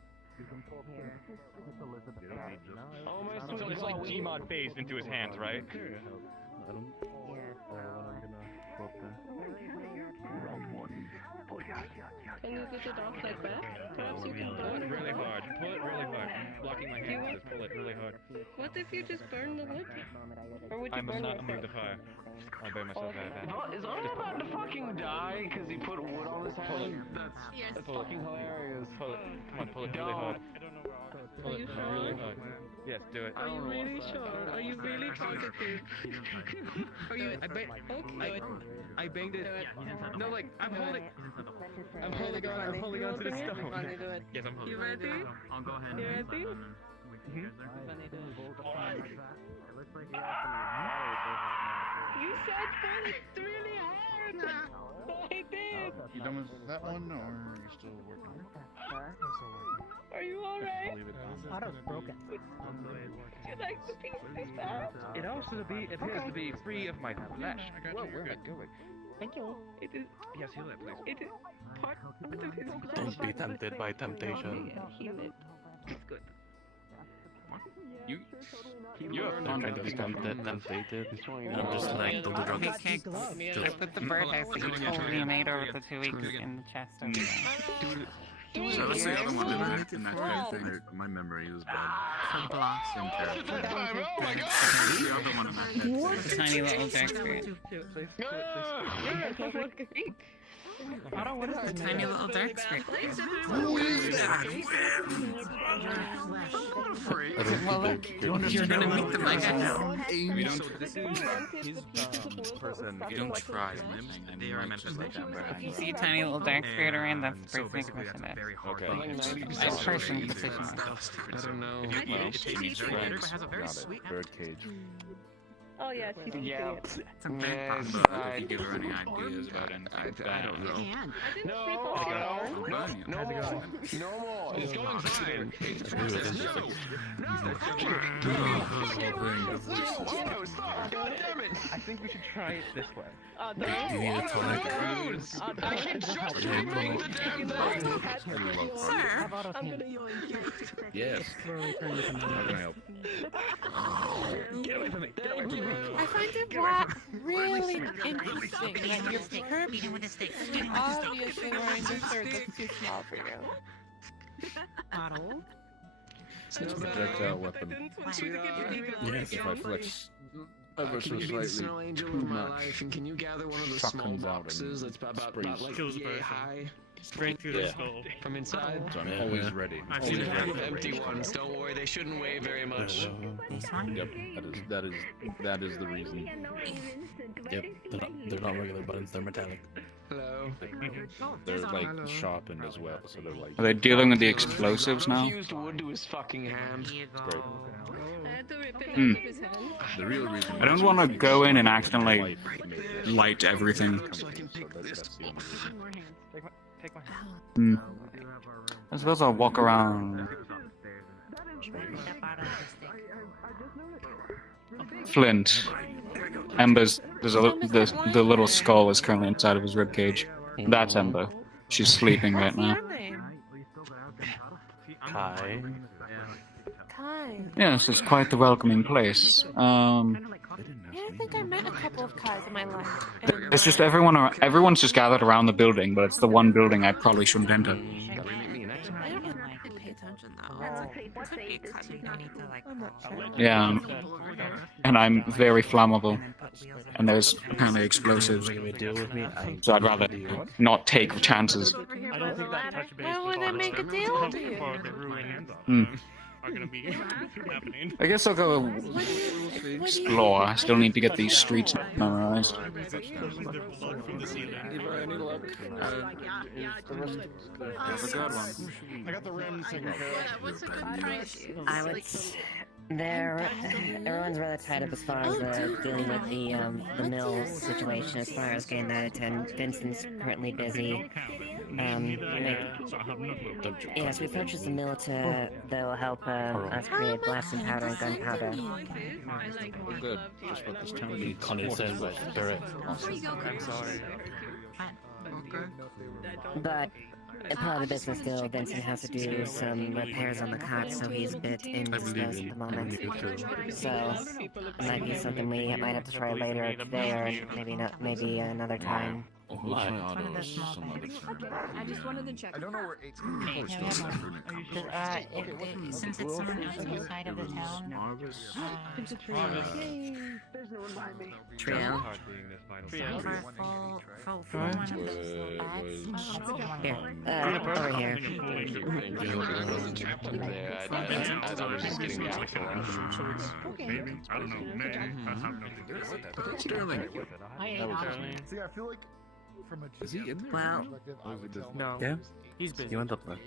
So it's like Gmod phased into his hands, right? and you get it off like that? Perhaps you can Pull burn it really hard. Pull it really hard. I'm blocking my Do you hand. want- Just pull it really hard. What if you just burn the wood? Or would you I must burn not yourself? move the fire. I'll burn myself out of that. Is Owen about to fucking die because he put wood on his hand? That's fucking hilarious. Pull it. Come on, pull it really hard. Pull it really hard. Yes, do it. Are you really sure? Are you really positive? Are you? I banged it. No, like I'm holding on to the stone. Funny, do it. Yes, I'm holding. You ready? I'll go ahead You and ready? Funny, do You said burn it really hard. I did. You done with that one, or are you still working? Are you alright? Auto's broken. Would you like the pieces back? It appears to be free of my flesh. Whoa, where am I going? Thank you. It is. Yes, heal it, please. It is part of his flesh. Don't be tempted by temptation. Heal it. It's good. You're fun to be tempted. I'm just like the drug. I put the birdhouse that you totally made over the 2 weeks in the chest over there. So what's the other one that make in that kind of thing? My memory is bad. Blast. Oh my god! What's the other one in that head? The tiny little dark spirit. What is the tiny little dark spirit? You're gonna make the mic now. We don't. If you don't try anything, they are meant to like If you see a tiny little dark spirit around, that's the person making question that. Okay. That's person decision. I don't know. Has a very sweet birdcage. Oh yeah, she's Yeah. It's a bad part, but if you give her any ideas about anything, I don't know. No. No more. It's going fine. God damn it! I think we should try it this way. You need a tonic. I can just remake the damn thing. Sir. Yes. How can I help? Get away from me. Get away from me. I find it really interesting that your perp is obviously wearing the shirt that's too small for you. Bottle. It's a projectile weapon. Yes. If I flex ever so Can you be the slightly snow angel too of my much, life, and can you gather one of those shock small comes out boxes and that's about sprays. like Kills the yay person. high? Straight through the skull. From inside? So I'm always ready. I've We seen it have happen. empty ones. Don't worry, they shouldn't weigh very much. Yep, that is the reason. Yep, they're not regular buttons, they're metallic. Hello. They're like sharpened as well, so they're like. Are they dealing with the explosives now? He used wood to his fucking hand. Great. I had to rip it Hmm. out of his hand. The real reason. I don't want to go in and accidentally light everything. So I can pick this up. Take my Hmm. I suppose I'll walk around. Flint. Ember's. The little skull is currently inside of his ribcage. That's Ember. She's sleeping right now. Kai. Kai. Yes, it's quite the welcoming place. Yeah, I think I met a couple of Kais in my life. And, It's just everyone's just gathered around the building, but it's the one building I probably shouldn't enter. I don't know if I pay attention though. Could be a cousin. I'm not sure. Yeah, and I'm very flammable, and there's apparently explosives, so I'd rather not take chances. I don't think that touch base Why would I make a deal with you? for the ruins Hmm. are gonna be happening. I guess I'll go explore. I still need to get these streets memorized. I got the rims taken care of. What's a good price? I would. Everyone's rather tied up as far as dealing with the mill situation. As far as getting that attended, Vincent's currently busy. Yes, we purchased a mill that'll help us create blasting powder and gunpowder. Good. Just what this town needs. Condensed with spirit. I'm sorry. But part of the business still, Vincent has to do some repairs on the cot, so he's a bit indisposed at the moment. So it might be something we might have to try later today, or maybe not, maybe another time. We'll try One of auto the small some other things. time. I just wanted to check. I don't know where 8's Yeah, we have one. Since it's on the other side of the town, Trail. over full one of those ads. Here, over here. I wasn't trapped in there. I was just getting the outfit. Maybe. I don't know. Maybe. I have no idea. Sterling. That was See, I feel like from a Is he in there? Well, No. Yeah. He's busy. He went up there.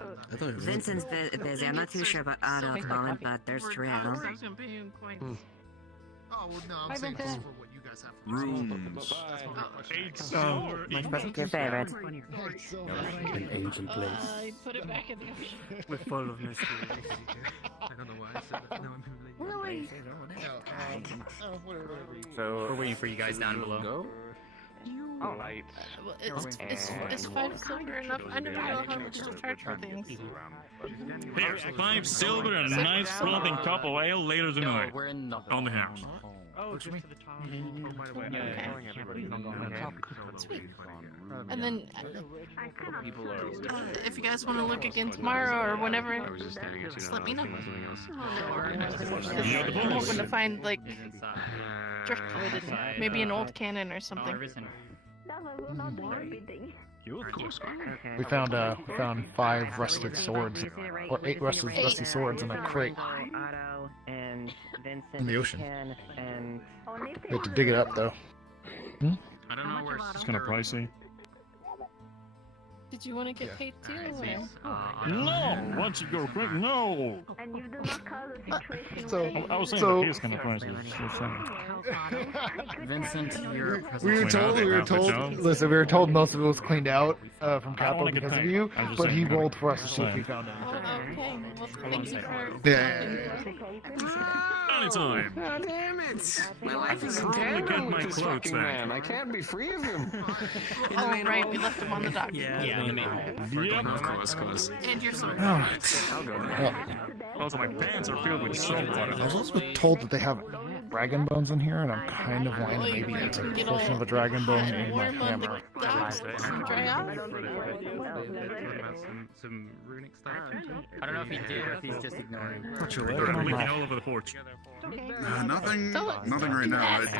I thought he was Vincent's busy. I'm not too sure about Otto at the moment, but there's Trail. Oh, well, no, I'm saying this is for what you guys have. Rooms. My special Your favorite. An ancient place. Put it back in the ocean. We're full of mystery. I don't know why I said that. No, So We're waiting for you guys down below. Go. Light. Well, it's 5 silver enough. I never know how much to charge for things. Here's 5 silver and a nice floating cup of ale later tonight. We're in the On the house. Oh, just to the top. Oh, by the way. Sweet. And then, People are. if you guys want to look again tomorrow or whenever, just let me know. I'm hoping to find like driftwood and maybe an old cannon or something. We found 5 rusted swords, or 8 rusty swords in a crate. Otto and Vincent In the ocean. and We had to dig it up though. I don't know where it's kind of pricey. Did you want to get paid too? Or? No! Once you go quick, no! And you do not cause a situation So, I was saying so that he's kind of pricey. Vincent, you're we were told. Listen, we were told most of it was cleaned out from capital because of you, but he rolled for us to see if we found anything. Okay, well, thank you for. Yeah. Anytime. God damn it! My life is in Let me danger get with my this clothes fucking back. man. I can't be free of him. Oh, right, we left him on the dock. Yeah, the main Yep. Of course. And your sword. I'll go now. Also, my pants are filled with soap water. I was also told that they have dragon bones in here, and I'm kind of wanting to maybe get a portion of a dragon bone in my hammer. Dry out. Some runic stuff. I don't know if he did or if he's just ignoring. What you They're working on? leaking all over the porch. Nothing right now. I've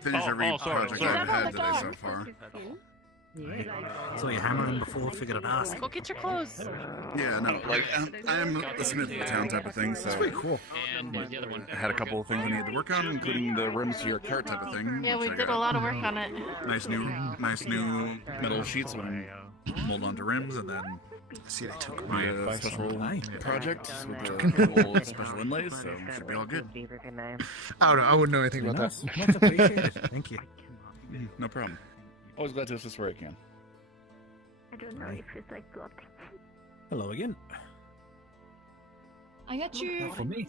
finished every project I've had today so far. So you hammered him before, figured I'd ask. Go get your clothes. Yeah, no, like, I'm the smith of the town type of thing, so... That's pretty cool. And the other one. I had a couple of things I needed to work on, including the rims to your cart type of thing. Yeah, we which I did a got lot of work on it. Nice new metal sheets when mold onto rims, and then See, they took my my special project with the old special inlays, so should be all good. I don't know. I wouldn't know anything about Nice. that. Much appreciated. Thank you. No problem. Always glad to assist where I can. I don't know if it's like got. Hello again. I got you. For me.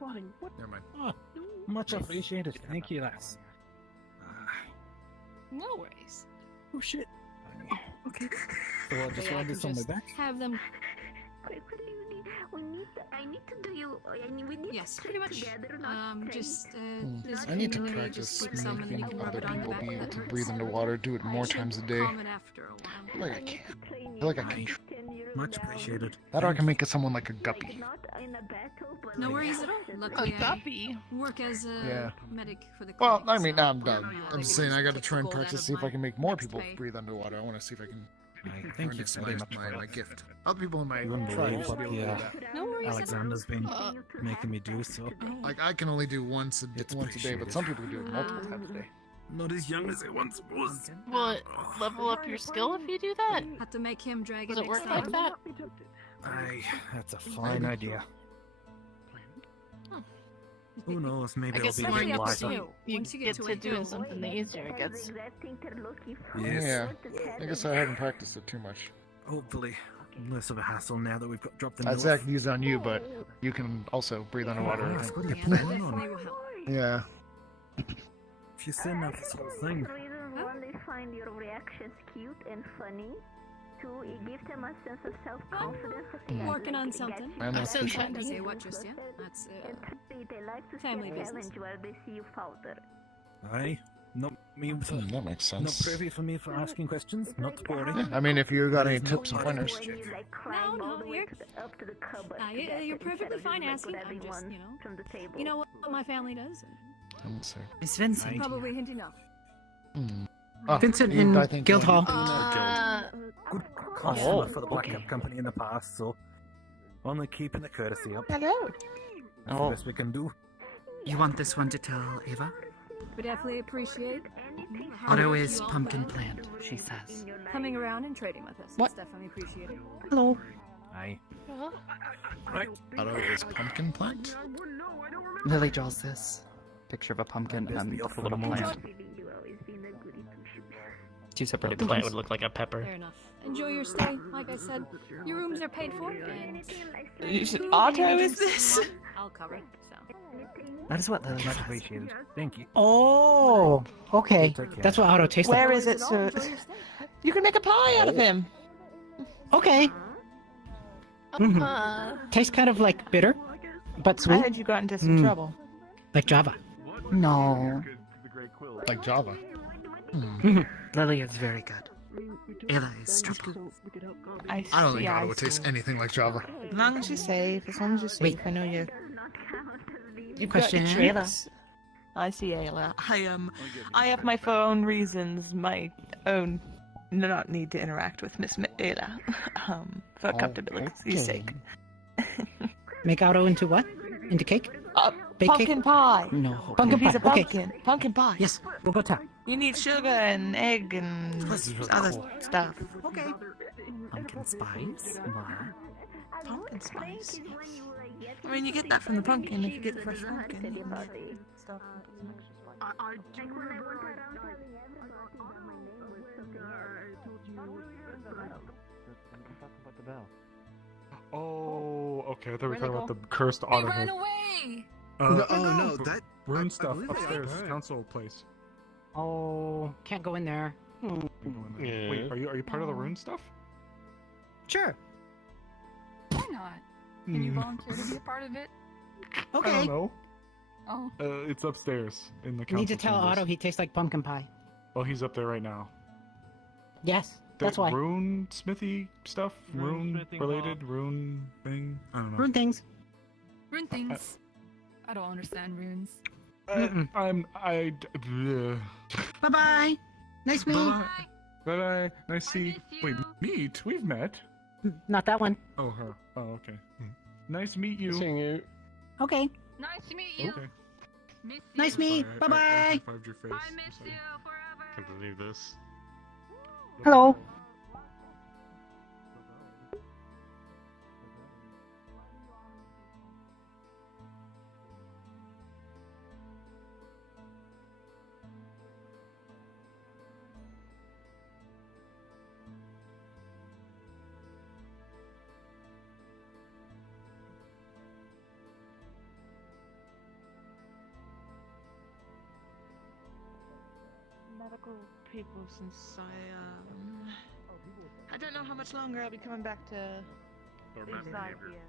Never mind. Oh, much appreciated. Thank you, lass. No worries. Oh shit. Okay. So I just want this on my back. Have them. I need to do you. We need Yes, to pretty much. together, not Just. I need to practice making other people be able to breathe underwater, do it more times a day. I feel like I can. I feel like I can. Much appreciated. That or I can make someone like a guppy. No worries at all. A Luckily, guppy. work as a Yeah. medic for the. Well, clinic, I mean, so now I'm done. I'm just saying I gotta try and Gold practice, out see of if I can my make more next people pay. breathe underwater. I want to see if I can. Thank you It's very much. my gift. Other people in my You wouldn't tribe believe should be able to do what that. No worries at all. Alexander's been making me do so. Like I can only do once a day, but appreciated. some people do it multiple times a day. Not as young as it once was. Will it level up your skill if you do that? Have to make him drag Does it it work next like time. that? That's a fine idea. Who knows? Maybe I I'll guess be it's getting up wise to up. you. You Once you get get to to it, doing go. something the easier it gets. Yeah. I guess I haven't practiced it too much. Hopefully, less of a hassle now that we've got dropped the I'd say I north. can use it on you, but you can also breathe underwater. I That's think. what you're planning on. Yeah. If you send out this whole thing, Reason one, they find your reactions cute and funny. Two, it gives them a sense of self-confidence. Working on something. I'm not Since sure. Can't say what just yet. That's And three, they like to family see a business. challenge where they see you falter. aye. Not me. That makes Not sense. privy for me for asking questions. Not boring. Yeah, I mean, if you got any There's no tips and point. pointers. No, you're perfectly fine asking. I'm just, you know what my family does. Miss Vincent. Probably hinting off. Vincent I in think Guildhall. Good customer for the Black Cap Company in the past, so only keeping the courtesy up. Hello. That's the best we can do. You want this one to tell Ava? We definitely appreciate Otto is pumpkin plant, she says. coming around and trading with us. What? It's definitely appreciated. Hello. Aye. Right. Otto is pumpkin plant? Lily draws this picture of a pumpkin and a little plant. Two separate The plant items. would look like a pepper. Fair enough. Enjoy your stay. Like I said, your rooms are paid for, and Otto, is this? I'll cover it. So. That is what Lily Much says. appreciated. Thank you. Oh, okay. Take care. That's what Otto tastes like. Where is it, sir? You can make a pie out of him. Okay. Mhm. Uh, Tastes kind of like bitter, but I sweet. heard you got into some trouble. Like Java. No. Like Java. Lily is very good. Ayla is trouble. I don't see, think Otto I would see. taste anything like Java. As long as you're safe, as long as you're safe, Wait. I know you. You've Questions? got your trailer. I see, Ayla. I have my own reasons, my own not need to interact with Miss Ayla, for comfortability's sake. Make Otto into what? Into cake? Bake Pumpkin cake? pie. No. Pumpkin pie. piece of Okay. pumpkin. Pumpkin pie. Yes, we'll go tap. You need sugar and egg and other stuff. Okay. Pumpkin spice? What? Pumpkin spice. I mean, you get that from the pumpkin if you get the fresh pumpkin. Stuff. Oh, okay. I thought we were talking about the cursed auto. Ran away! no, that rune stuff believe they upstairs, did. council place. Oh, can't go in there. Wait, are you part of the rune stuff? Sure. Why not? Can you volunteer to be a part of it? I Okay. don't know. Oh. It's upstairs in the You council need to tell chambers. Otto he tastes like pumpkin pie. Oh, he's up there right now. Yes, The that's why. Rune smithy stuff? Rune smithing related? Rune thing? I don't know. Rune things. Rune things. I don't understand runes. Bye bye. Nice meet. Bye bye. Nice see. Wait, meet? We've met. Not that one. Oh, her. Oh, okay. Nice to meet you. Seeing you. Okay. Nice to meet you. Okay. Miss you. Nice meet. Sorry, Bye I bye. high-fived your face. I I'm miss sorry. you forever. Can't believe this. Hello. Medical people, since I don't know how much longer I'll be coming back to Or this bad side behavior. here.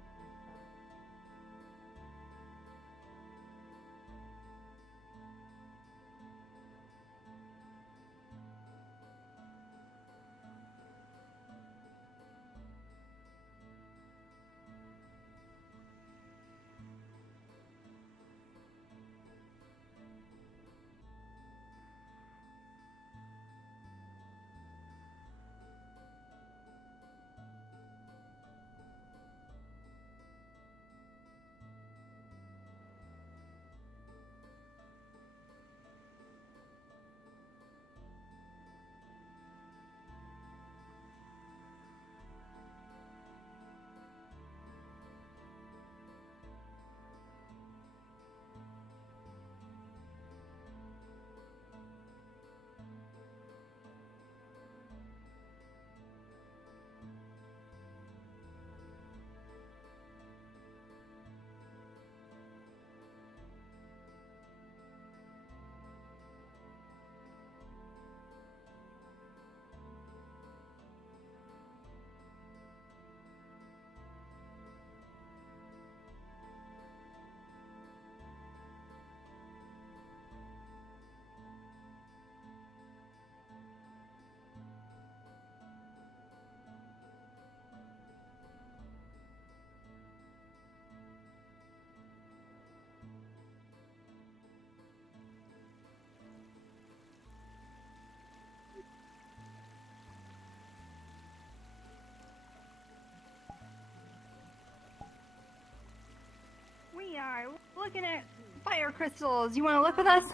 looking at fire crystals. You want to look with us?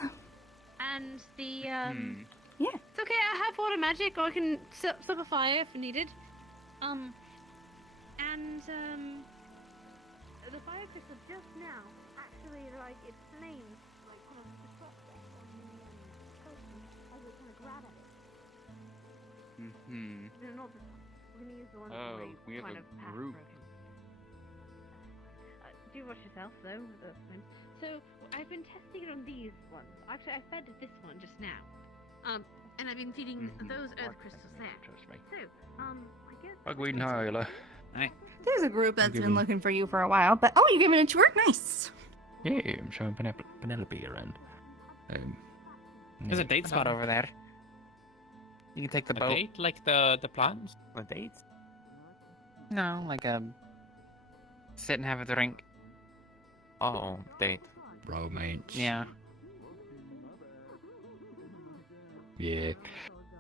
And the Yeah. It's okay. I have water magic, or I can set up a fire if needed. The fire crystal just now, actually, like, it flames, like, kind of the top there on the potion as it kind of grab at it. Mm-hmm. No, not the top. We're gonna use the one Oh, where we have kind a of half group. broken. Do watch yourself, though. So I've been testing it on these ones. Actually, I fed this one just now. And I've been feeding those earth crystals there. So, I guess. Gwyn, hi, Ayla. Hey. There's a group that's Give been him- looking for you for a while, but oh, you're giving it a tour? Nice. Yeah, I'm showing Penelope around. There's a date spot over there. You can take the A boat. date? Like the plans? A date? No, like sit and have a drink. Oh, date. Romance. Yeah. Yeah.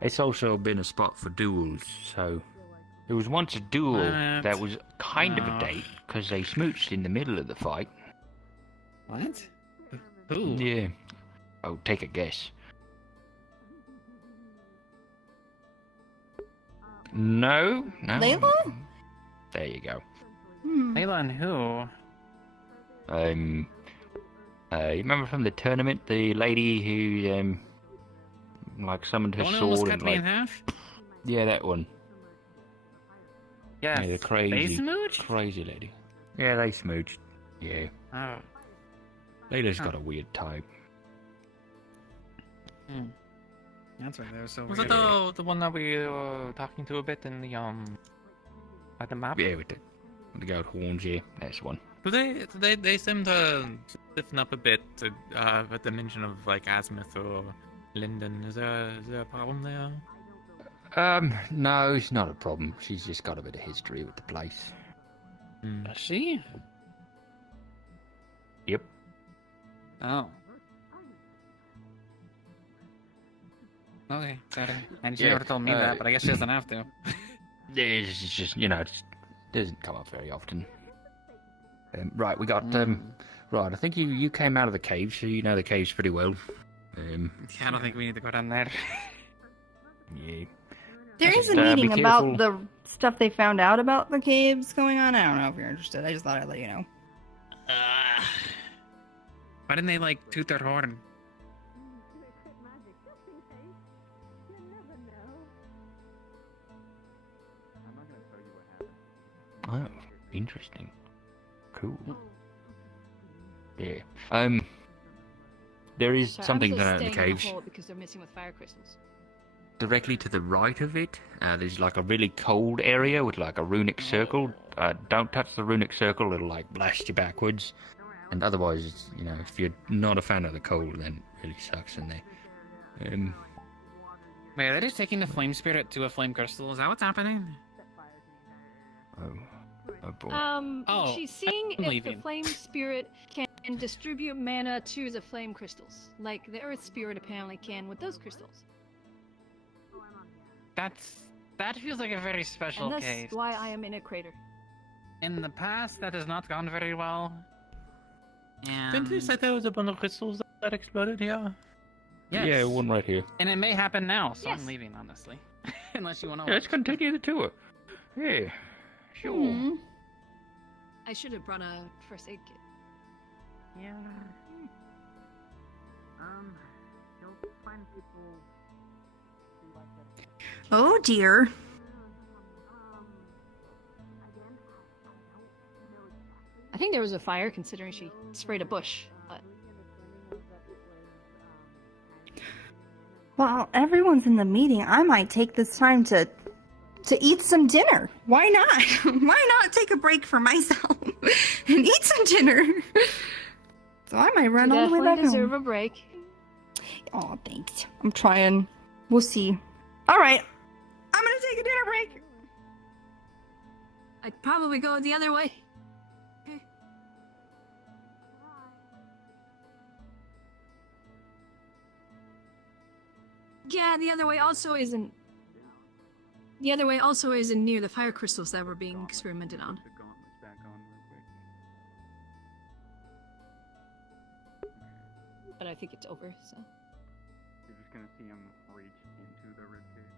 It's also been a spot for duels, so... There was once a duel What? that was kind of No. a date, because they smooched in the middle of the fight. What? Who? Yeah. Oh, take a guess. No? Layla? There you go. Layla and who? You remember from the tournament, the lady who, like, summoned her The one who sword almost and, cut me in like... half? Yeah, that one. Yes. Yeah, the crazy, They smooched? crazy lady. Yeah, they smooched. Yeah. Oh. Layla's got a weird type. That's right, there was so Was weird. it the one that we were talking to a bit in the at the map? Yeah, with the goat horns, yeah, that's one. Do they seem to stiffen up a bit at the mention of like Azimuth or Linden. Is there a problem there? No, it's not a problem. She's just got a bit of history with the place. Does she? Yep. Oh. Okay, sorry. And she Yeah, never told me that, but I guess she doesn't have to. Yeah, it's just, you know, it doesn't come up very often. Right, we got, right, I think you came out of the cave, so you know the caves pretty well. Yeah, I don't think we need to go down there. Yeah. There is a Just, be meeting about careful. the stuff they found out about the caves going on. I don't know if you're interested. I just thought I'd let you know. Why didn't they, like, toot their horn? Oh, interesting. Cool. Yeah. There is Sorry, something I'm down still in the staying in caves. hole because they're messing with fire crystals. Directly to the right of it, there's like a really cold area with like a runic circle. Don't touch the runic circle, it'll like blast you backwards. And otherwise, it's, you know, if you're not a fan of the cold, then it really sucks in there. Wait, are they just taking the flame spirit to a flame crystal? Is that what's happening? Oh boy. Oh, she's seeing I'm if leaving. the flame spirit can distribute mana to the flame crystals, like the earth spirit apparently can with those crystals. That feels like a very special And that's case. why I am in a crater. In the past, that has not gone very well. Didn't you say there was a bundle of crystals that exploded here? Yes. Yeah, one right here. And it may happen now, so Yes. I'm leaving, honestly. Unless you want to. Yeah, let's continue the tour. Yeah, sure. Mhm. I should have brought a first aid kit. Yeah. You'll find people who like that. Oh dear. I think there was a fire considering she sprayed a bush. But... Well, everyone's in the meeting. I might take this time to eat some dinner. Why not? Why not take a break for myself and eat some dinner? So I might run all the way back deserve home. a break. Oh, thanks. I'm trying. We'll see. All right. I'm gonna take a dinner break. I'd probably go the other way. Okay. Yeah, the other way also isn't. The other way also isn't near the fire crystals that were being experimented on. but I think it's over. So. You're just gonna see him reach into the ribcage.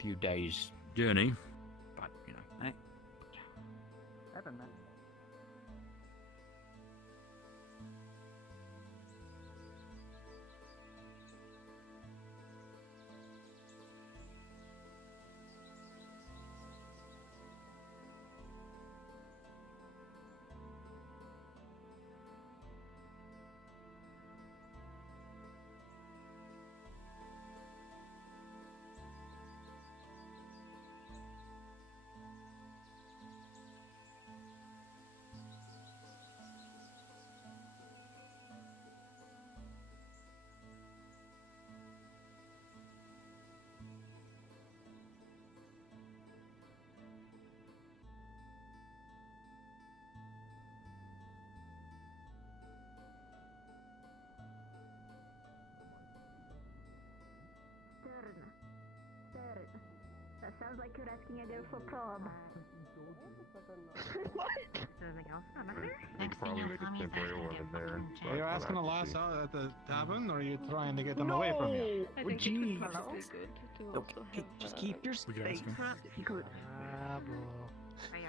Few days journey, but you know. Hey. Evan, man. That sounds like you're asking a girl for prom. What? Anything else on there? Probably make a temporary one in there. Are you asking the lass out at the tavern, or are you trying to get them away from you? I think it would probably be good to Okay, also hey, have, just keep your We could ask him.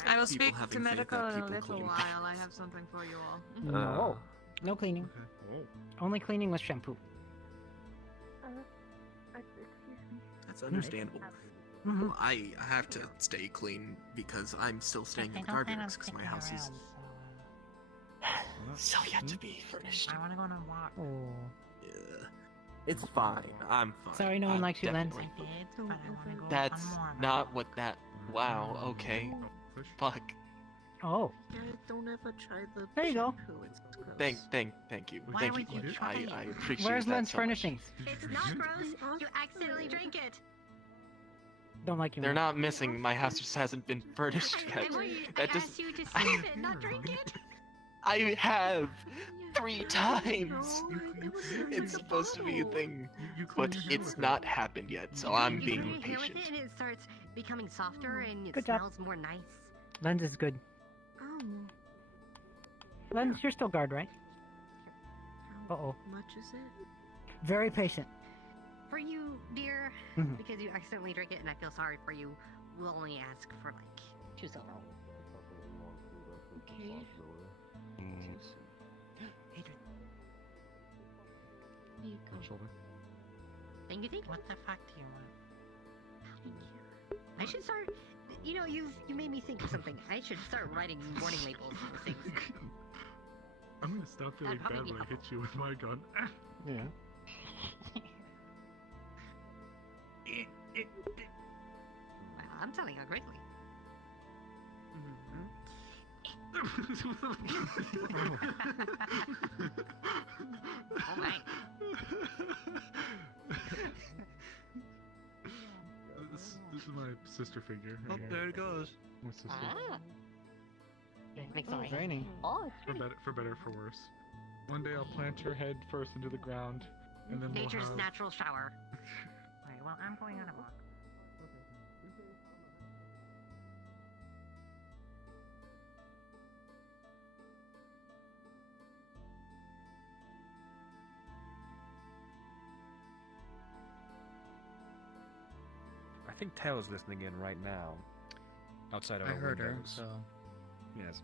I will speak having to faith medical that in a people little clean. while. I have something for you all. No. No cleaning. Only cleaning with shampoo. Excuse me. That's understandable. Mhm. I have to stay clean because I'm still staying in the Gardeners because my house is. So yet to be furnished. I want to go on a walk. Oh. It's fine. I'm fine. Sorry, no one I'm likes you, Lens. definitely- That's not what that. Wow. Okay. Fuck. Oh. Don't ever try the. There you go. Thank you. Why Thank would you. you Glitch. try I it? appreciate Where's that Lens so much. furnishings? It's not gross. You accidentally drink it. Don't like you. They're not missing. My house just hasn't been furnished yet. I asked you to save it, not drink it. I have 3 times. It's supposed to be a thing, but it's not happened yet. So I'm You put being your hair with patient. it and it starts becoming softer and it Good job. smells more nice. Lens is good. Oh, Lens, you're still guard, right? Uh-oh. much is it? Very patient. For you, dear, Mhm. because you accidentally drink it and I feel sorry for you, we'll only ask for like 2 silver. Okay. Here you go. Thank you. What the fuck do you want? Thank you. I should start. You know, you made me think of something. I should start writing warning labels for things. I'm gonna stop feeling That'd bad probably when I be hit you with my gun. Yeah. Wow, I'm telling how quickly. Alright. This is my sister figure. Oh, there it goes. My sister. Ah. Makes sense. Training. Oh, For better, for worse. One day I'll plant your head first into the ground, and then nature's we'll have... natural shower. Alright, well, I'm going on a walk. I think Tail's listening in right now. Outside of I our heard her, windows. so. Yes.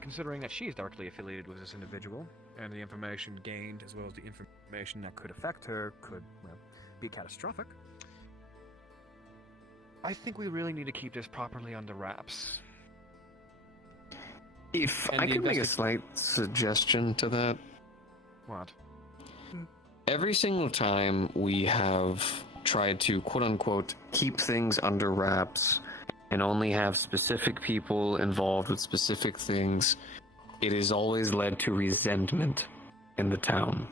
Considering that she's directly affiliated with this individual, and the information gained, as well as the information that could affect her, could, well, be catastrophic. I think we really need to keep this properly under wraps. If And I the could make a investi- slight suggestion to that. What? Every single time we have tried to quote-unquote keep things under wraps and only have specific people involved with specific things, it has always led to resentment in the town.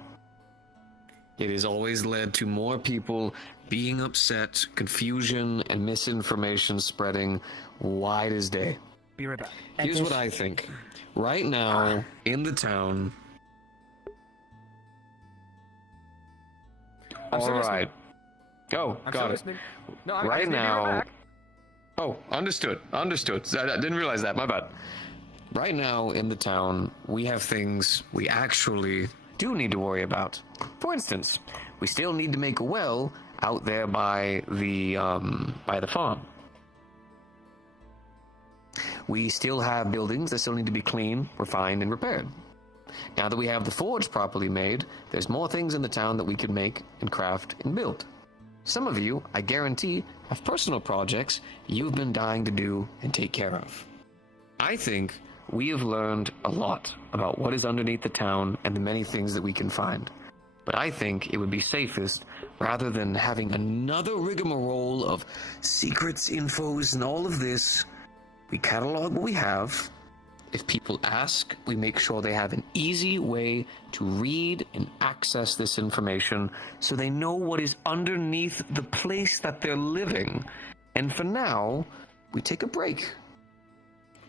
It has always led to more people being upset, confusion, and misinformation spreading wide as day. Be right back. Here's what I think. Right now, in the town, All right. Oh, got it. Right now. Oh, understood. Understood. I didn't realize that. My bad. Right now in the town, we have things we actually do need to worry about. For instance, we still need to make a well out there by the farm. We still have buildings that still need to be cleaned, refined, and repaired. Now that we have the forge properly made, there's more things in the town that we could make and craft and build. Some of you, I guarantee, have personal projects you've been dying to do and take care of. I think we have learned a lot about what is underneath the town and the many things that we can find. But I think it would be safest, rather than having another rigmarole of secrets, infos, and all of this, we catalog what we have. If people ask, we make sure they have an easy way to read and access this information so they know what is underneath the place that they're living. And for now, we take a break.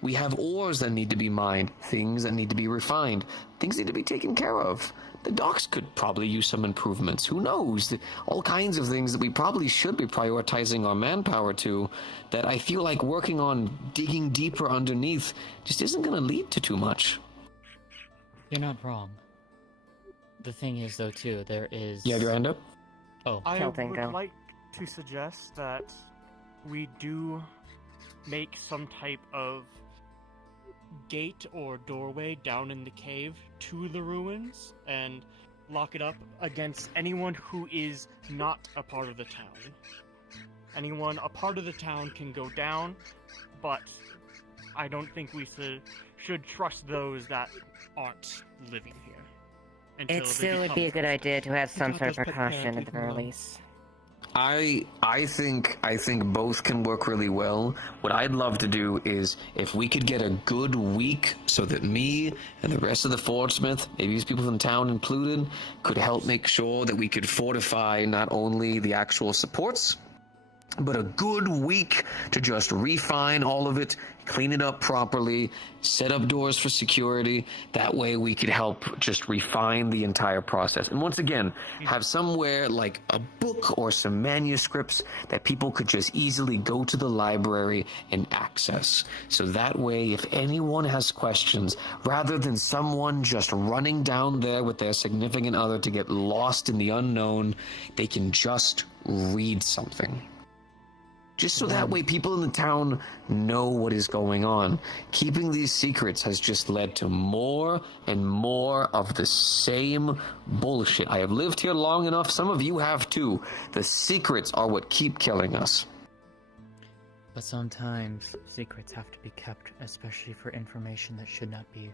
We have ores that need to be mined, things that need to be refined, things need to be taken care of. The docks could probably use some improvements. Who knows? All kinds of things that we probably should be prioritizing our manpower to, that I feel like working on digging deeper underneath just isn't going to lead to too much. You're not wrong. The thing is, though, too, there is... You have your hand up? Oh, I would like to suggest that we do make some type of gate or doorway down in the cave to the ruins and lock it up against anyone who is not a part of the town. Anyone a part of the town can go down, but I don't think we should trust those that aren't living here. It still would be a good idea to have some sort of precaution at the very least. I think both can work really well. What I'd love to do is if we could get a good week so that me and the rest of the forgesmith, maybe these people from town included, could help make sure that we could fortify not only the actual supports, but a good week to just refine all of it, clean it up properly, set up doors for security. That way we could help just refine the entire process. And once again, have somewhere like a book or some manuscripts that people could just easily go to the library and access. So that way, if anyone has questions, rather than someone just running down there with their significant other to get lost in the unknown, they can just read something. Just so that way people in the town know what is going on. Keeping these secrets has just led to more and more of the same bullshit. I have lived here long enough, some of you have too. The secrets are what keep killing us. But sometimes secrets have to be kept, especially for information that should not be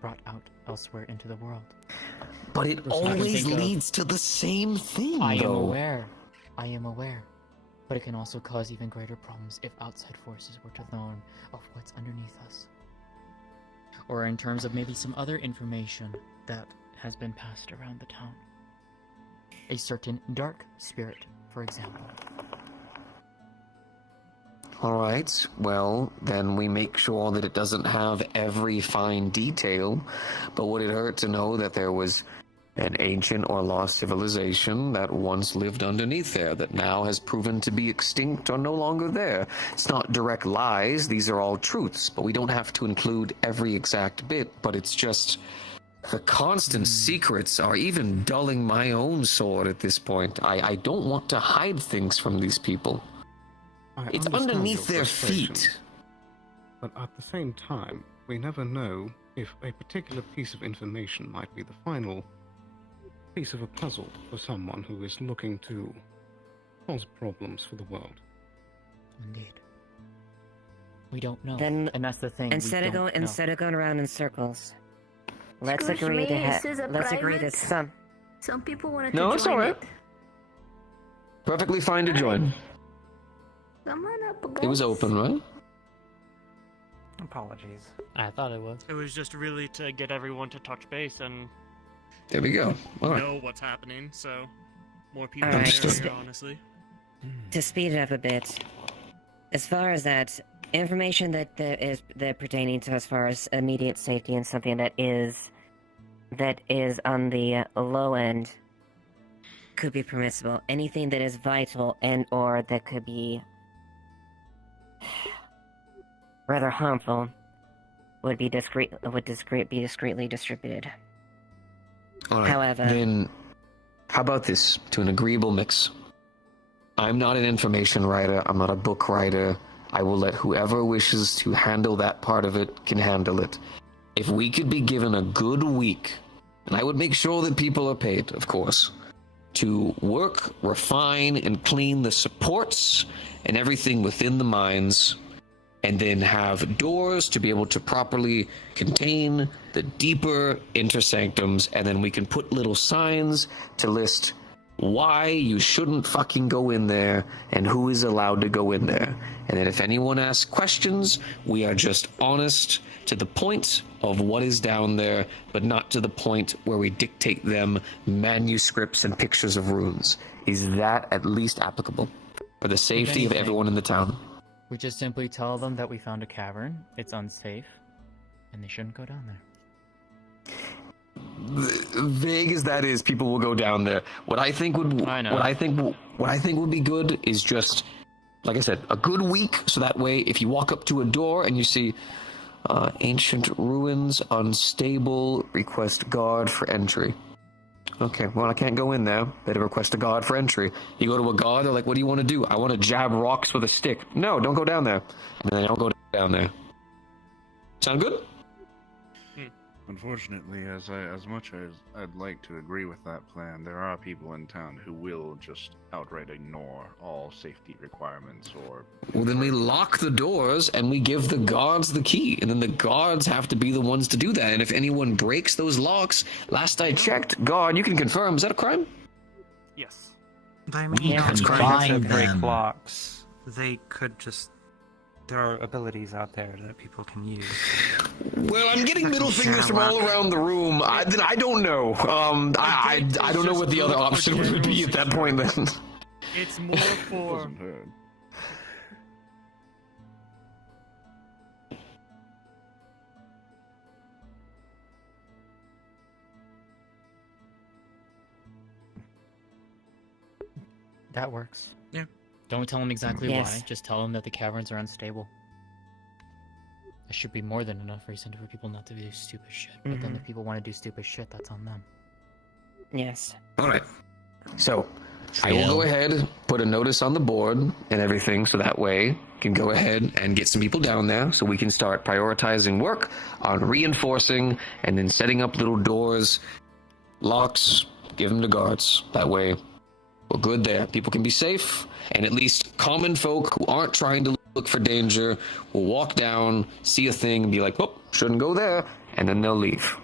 brought out elsewhere into the world. But it always leads to the same thing, I am though. aware. I am aware. But it can also cause even greater problems if outside forces were to learn of what's underneath us. Or in terms of maybe some other information that has been passed around the town. A certain dark spirit, for example. Alright, well, then we make sure that it doesn't have every fine detail, but would it hurt to know that there was an ancient or lost civilization that once lived underneath there that now has proven to be extinct or no longer there? It's not direct lies, these are all truths, but we don't have to include every exact bit, but it's just the constant secrets are even dulling my own sword at this point. I don't want to hide things from these people. It's underneath their feet. But at the same time, we never know if a particular piece of information might be the final piece of a puzzle for someone who is looking to cause problems for the world. Indeed. We don't know. Then, and that's the thing. Instead of going around in circles, let's Excuse agree me, to this is a let's agree private? that Some people wanted to No, join it's alright. it. Perfectly fine to join. Come on up, It was open, right? Apologies. I thought it was. It was just really to get everyone to touch base and There we go. All right. know what's happening, so more people All right. there, honestly. to speed it up a bit. As far as that information that is pertaining to as far as immediate safety and something that is on the low end, could be permissible. Anything that is vital and or that could be rather harmful would be be discreetly distributed. All right. However, then how about this to an agreeable mix? I'm not an information writer. I'm not a book writer. I will let whoever wishes to handle that part of it can handle it. If we could be given a good week, and I would make sure that people are paid, of course, to work, refine, and clean the supports and everything within the mines, and then have doors to be able to properly contain the deeper intersanctums, and then we can put little signs to list why you shouldn't fucking go in there and who is allowed to go in there. And then if anyone asks questions, we are just honest to the point of what is down there, but not to the point where we dictate them manuscripts and pictures of runes. Is that at least applicable for the safety of everyone in the town? We just simply tell them that we found a cavern, it's unsafe, and they shouldn't go down there. Vague as that is, people will go down there. What I think would be good is just, like I said, a good week, so that way if you walk up to a door and you see ancient ruins, unstable, request guard for entry. Okay, well, I can't go in there. Better request a guard for entry. You go to a guard, they're like, what do you want to do? I want to jab rocks with a stick. No, don't go down there. And then they don't go down there. Sound good? Unfortunately, as much as I'd like to agree with that plan, there are people in town who will just outright ignore all safety requirements or... Well, then we lock the doors and we give the guards the key, and then the guards have to be the ones to do that. And if anyone breaks those locks, last I checked, guard, you can confirm, is that a crime? Yes. I We mean, can it's find to break them. blocks. They could just... There are abilities out there that people can use. Well, I'm getting middle fingers from all around the room. I don't know. I don't know what the other option would be at that point then. It's more for... That works. Yeah. Don't tell them exactly Yes. why, just tell them that the caverns are unstable. That should be more than enough reason for people not to do stupid shit. But then if people want to do stupid shit, that's on them. Yes. Alright. So, I will go ahead, put a notice on the board and everything, so that way you can go ahead and get some people down there so we can start prioritizing work on reinforcing and then setting up little doors, locks, give them to guards. That way, we're good there. People can be safe, and at least common folk who aren't trying to look for danger will walk down, see a thing, and be like, oh, shouldn't go there, and then they'll leave.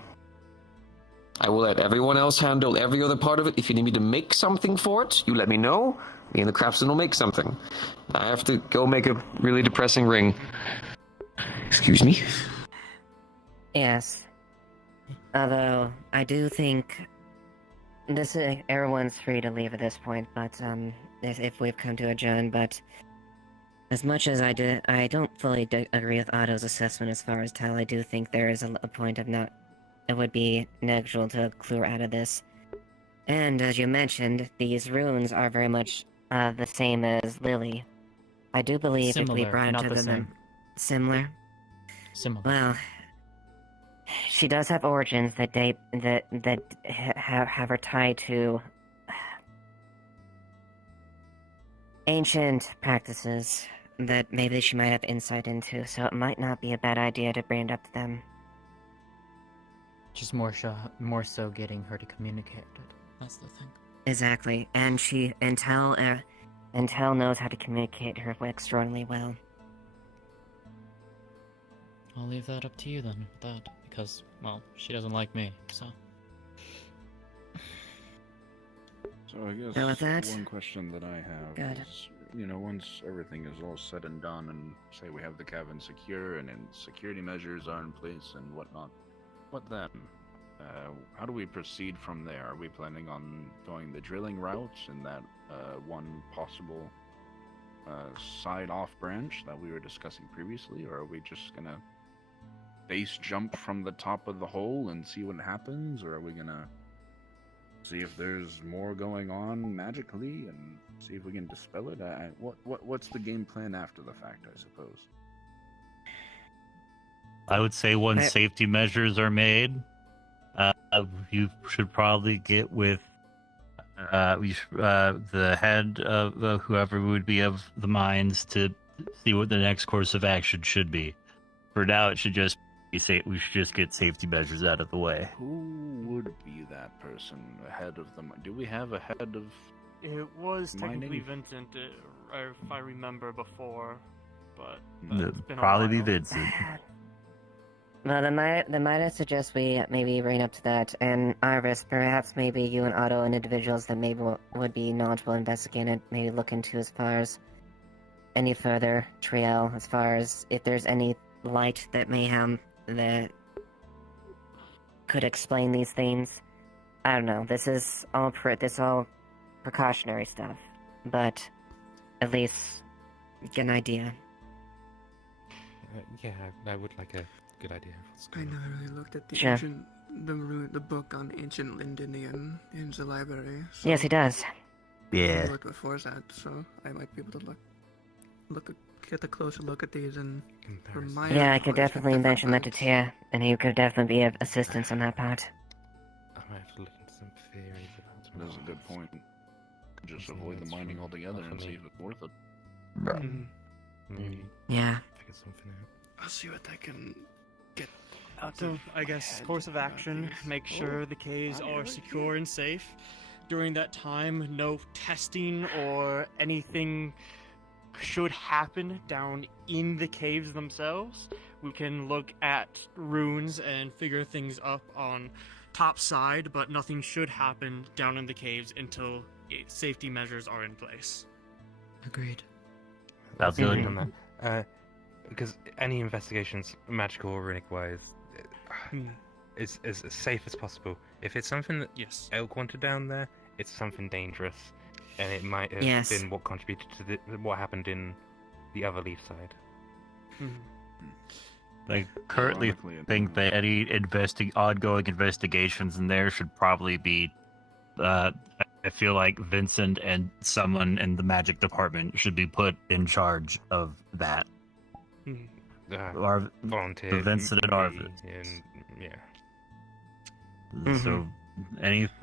I will let everyone else handle every other part of it. If you need me to make something for it, you let me know. Me and the craftsman will make something. I have to go make a really depressing ring. Excuse me? Yes. Although, I do think... everyone's free to leave at this point, but, if we've come to adjourn, but... As much as I don't fully agree with Otto's assessment as far as Tal, I do think there is a point of not... It would be negligible to clear out of this. And, as you mentioned, these runes are very much, the same as Lily. I do believe if we Similar, brought it not to the them... same. Similar? Similar. Well... She does have origins that have her tied to ancient practices that maybe she might have insight into, so it might not be a bad idea to bring it up to them. Just more so getting her to communicate it. That's the thing. Exactly, and Intel knows how to communicate her extraordinarily well. I'll leave that up to you then, with that, because, well, she doesn't like me, so... So I guess So with that, one question that I have good. is, once everything is all said and done, and say we have the cabin secure, and then security measures are in place and whatnot, what then? How do we proceed from there? Are we planning on going the drilling route in that one possible side off branch that we were discussing previously, or are we just gonna base jump from the top of the hole and see what happens, or are we gonna see if there's more going on magically and see if we can dispel it. What's the game plan after the fact, I suppose? I would say once safety measures are made, you should probably get with the head of whoever would be of the mines to see what the next course of action should be. For now, it should just be safe. We should just get safety measures out of the way. Who would be that person, head of the? Do we have a head of? It was technically mining? Vincent, if I remember before, but It'd it's been a probably be while. Vincent. Well, then might I suggest we maybe bring up to that, and Iris, perhaps maybe you and Otto and individuals that maybe would be knowledgeable investigating it, maybe look into as far as any further trail, as far as if there's any light that mayhem that could explain these things. I don't know. This is all precautionary stuff, but at least get an idea. Yeah, I would like a good idea. I never really looked at the Sure. the book on ancient Lindonian in the library. So Yes, he does. Yeah. I looked before that, so I might be able to get a closer look at these and from my Yeah, I knowledge, could definitely different mention that to ones. Tia, and he could definitely be of assistance on that part. I might have to look into some theories about That's a good point. Just avoid the mining altogether and see if it's worth it. Maybe Yeah. figure something out. I'll see what I can get out So, of I guess, head course of about action, these. make sure the caves are secure and safe. During that time, no testing or anything should happen down in the caves themselves. We can look at runes and figure things up on top side, but nothing should happen down in the caves until safety measures are in place. Agreed. Sounds good. On that. Because any investigations, magical or runic-wise, is as safe as possible. If it's something that Elk wanted down there, it's something dangerous, and it might have Yes. been what contributed to what happened in the other leaf side. I currently think that any ongoing investigations in there should probably be. I feel like Vincent and someone in the magic department should be put in charge of that. Volunteer, Vincent and Arvid. and yeah. So,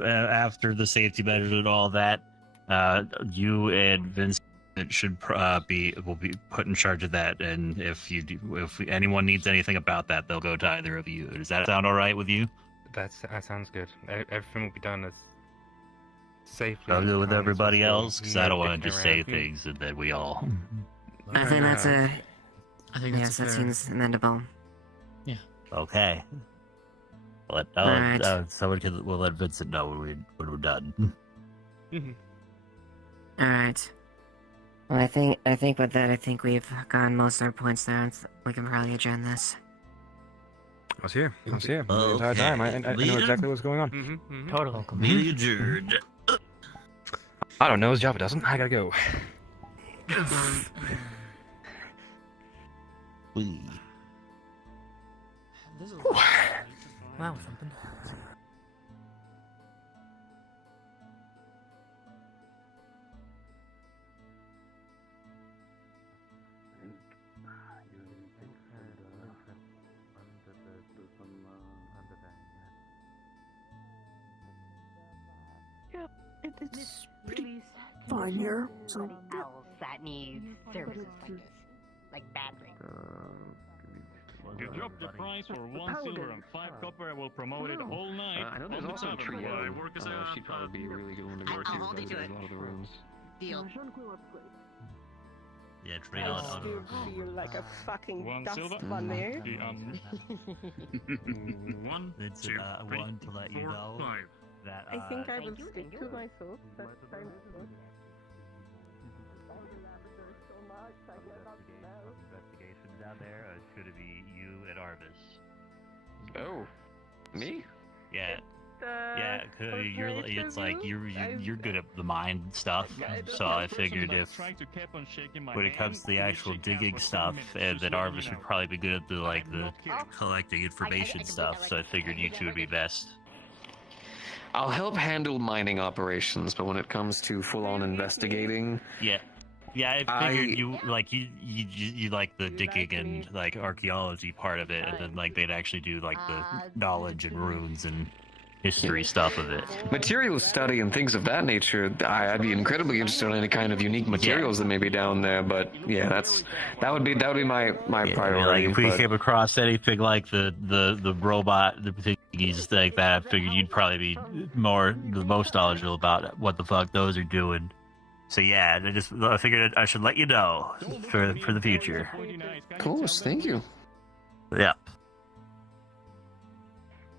after the safety measures and all that, you and Vincent should will be put in charge of that. And if anyone needs anything about that, they'll go to either of you. Does that sound all right with you? That sounds good. Everything will be done as safely. I'll and go with calm as everybody possible. else because No I don't want to dicking just say around. things and then we all. I think that's a. I think yes, that seems amendable. Okay. Alright. We'll let Vincent know when we're done. All right. Well, I think with that, I think we've gotten most of our points there. We can probably adjourn this. I was here. The entire time. I know exactly what's going on. Totally. Meeting adjourned. I don't know. His job doesn't. I gotta go. Wow, something. Yep, it's pretty fine here. So Owls that need services like this, like bad things. You drop the price for 1 silver and 5 copper, I will promote it all night. I know there's on the also a tavern trio. while I work as a She'd probably be a really good one to go I'll to. hold you to There's it. a lot of the rooms. Deal. Yeah, I still feel like a fucking 1 dust silver. bunny. One, Vincent, two, I three, wanted to let you 4, know 5. that I think I Thank will you, stick thank to you. myself. That's fine. investigation down there, or should it be you and Arvis? Oh, me? Yeah. Yeah, it's like you're good at the mine stuff, so I figured if when it comes to the actual digging stuff, and that Arvis would probably be good at the collecting information stuff, so I figured you two would be best. I'll help handle mining operations, but when it comes to full-on investigating, Yeah, I figured you like the digging and like archaeology part of it, and then like they'd actually do like the knowledge and runes and history stuff of it. material study and things of that nature, I'd be incredibly interested in any kind of unique materials that may be down there. But yeah, that would be my Yeah, priority. I mean, like if we but- came across anything like the robot, the thingies like that, I figured you'd probably be the most knowledgeable about what the fuck those are doing. So yeah, I figured I should let you know for the future. Of course, thank you. Yeah.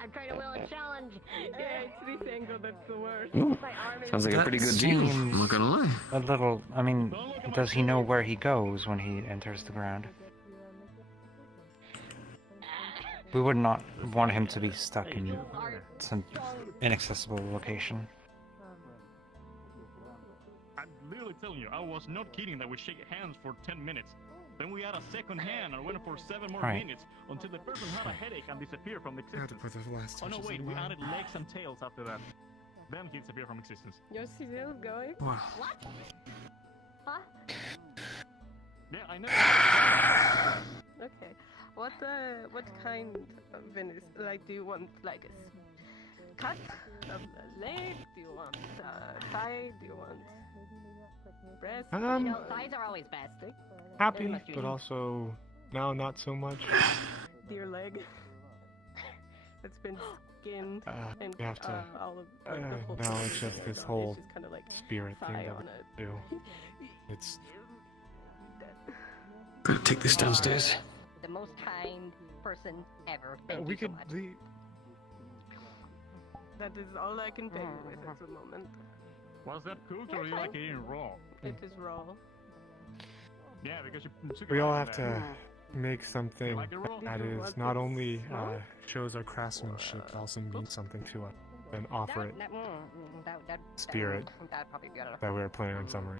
I'm trying to will a challenge. Yeah, it's this angle that's the worst. Ooh, My arm is sounds like a pretty good deal. I'm not gonna lie. A little. I mean, does he know where he goes when he enters the ground? We would not want him to be stuck in some inaccessible location. I'm literally telling you, I was not kidding that we shake hands for 10 minutes. Then we had a second hand and went for 7 more Right. minutes until the person had a headache and disappeared from existence. to put the last Oh no, touches wait, on we mine. added legs and tails after that. Then he disappeared from existence. You're still going? Wow. What? Huh? Yeah, I know. Okay. What kind of Venice? Like, do you want like a cut of the leg? Do you want thigh? Do you want breast? Thighs are always best. Happy, but also now not so much. Deer leg. It's been skinned and you have to. all of the whole No, thing it's just is this done. whole It's just kind of like spirit thing thigh that on we it. do. It's. Gotta take this downstairs. The most kind person ever. We could. That is all I can pay you with at the moment. Was that cooked or you like eating raw? It is raw. Yeah, because you took We it all out have of to there. make something like it raw? that is not only shows our craftsmanship, but also means something to us, and offer it spirit That'd probably be better. that we were planning on summary.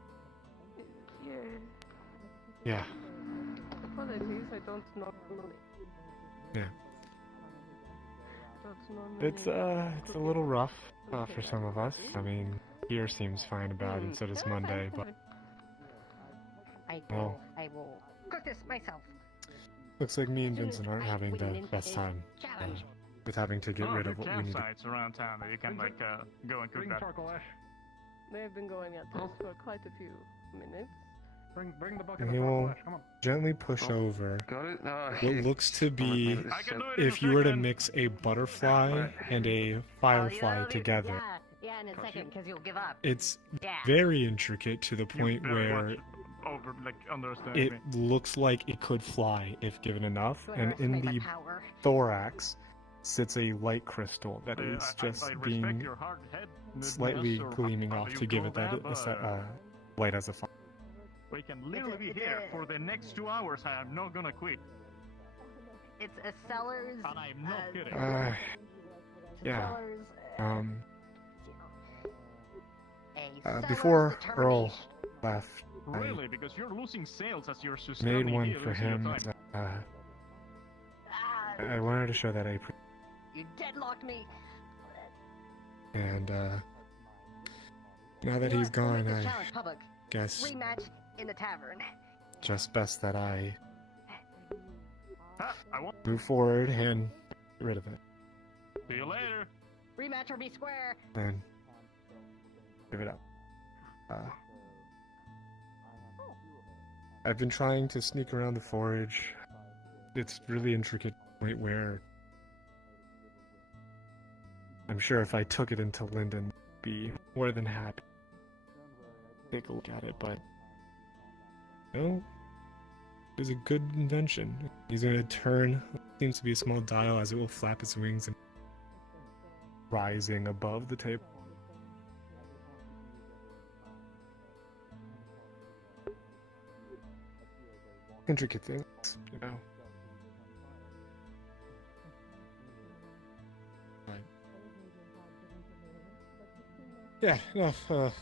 Yeah. Yeah. Apologies, I don't normally. Yeah. Don't normally. It's a little rough for some of us. I mean, here seems fine about it, and so does Monday, but well, I will cook this myself. looks like me and Vincent aren't having the best time with having to get rid of what we need. Campsites around town that you can like go and cook that. They have been going at this for quite a few minutes. Bring the bucket And of he charcoal will ash. Come on. gently push over Got it? what looks to be, if you were to mix a butterfly and a firefly together, Yeah, in a second, because you'll give up. it's Yeah. very intricate to the point where Over, like, understand it me. looks like it could fly if given enough, Do I and in underestimate the my power? thorax sits a light crystal that is I just respect being your hard head, slightly or gleaming how off you to give go it that there, but, light as a fire. we can literally be here for the next 2 hours. I am not gonna quit. It's a seller's. And I'm not kidding. Yeah. Seller's, Before Earl left, Really? Because you're losing sales as you're I sustaining made one here, for losing your him. time. I wanted to show that I appreciate, You deadlocked me. and now that he's gone, The I challenge public. guess Rematch in the tavern. just best that I I won't. move forward and get rid of it, See you later. Rematch or be square. and give it up. I've been trying to sneak around the forage. It's really intricate to the point where I'm sure if I took it into Linden, I'd be more than happy to take a look at it, but no, it's a good invention. He's going to turn what seems to be a small dial as it will flap its wings and rising above the table. Intricate things, you know. Right. Yeah, no,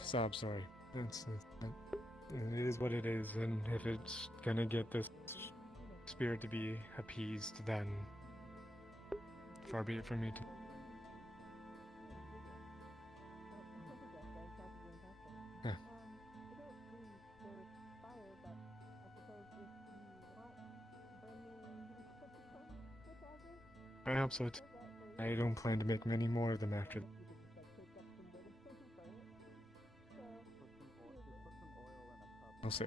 so I'm sorry. It is what it is, and if it's gonna get this spirit to be appeased, then far be it from me to. I hope so too. I don't plan to make many more of them after. We'll see.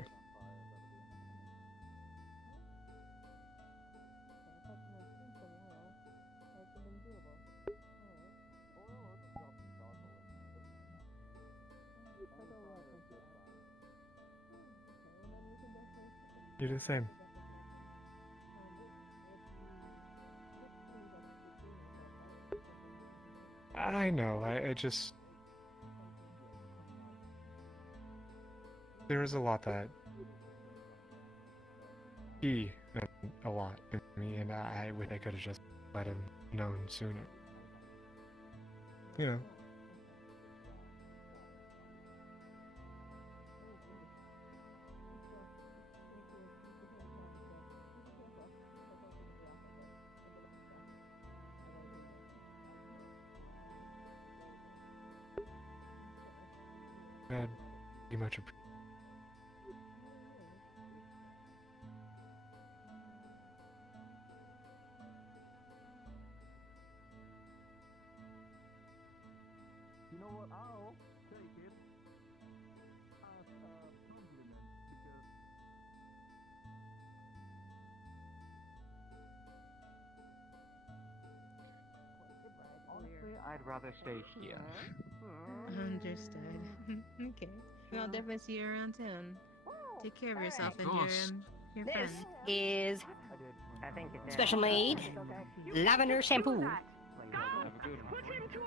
You do the same. I know, I just... There is a lot that... He meant a lot to me, and I wish I could have just let him known sooner. You know. I'd pretty much appreciate. You know what? I'll take it as a compliment because honestly, I'd rather stay here. Understood. Okay. Well, I'll definitely see you around town. Take care of yourself Of and course. your This friend. is special made lavender shampoo.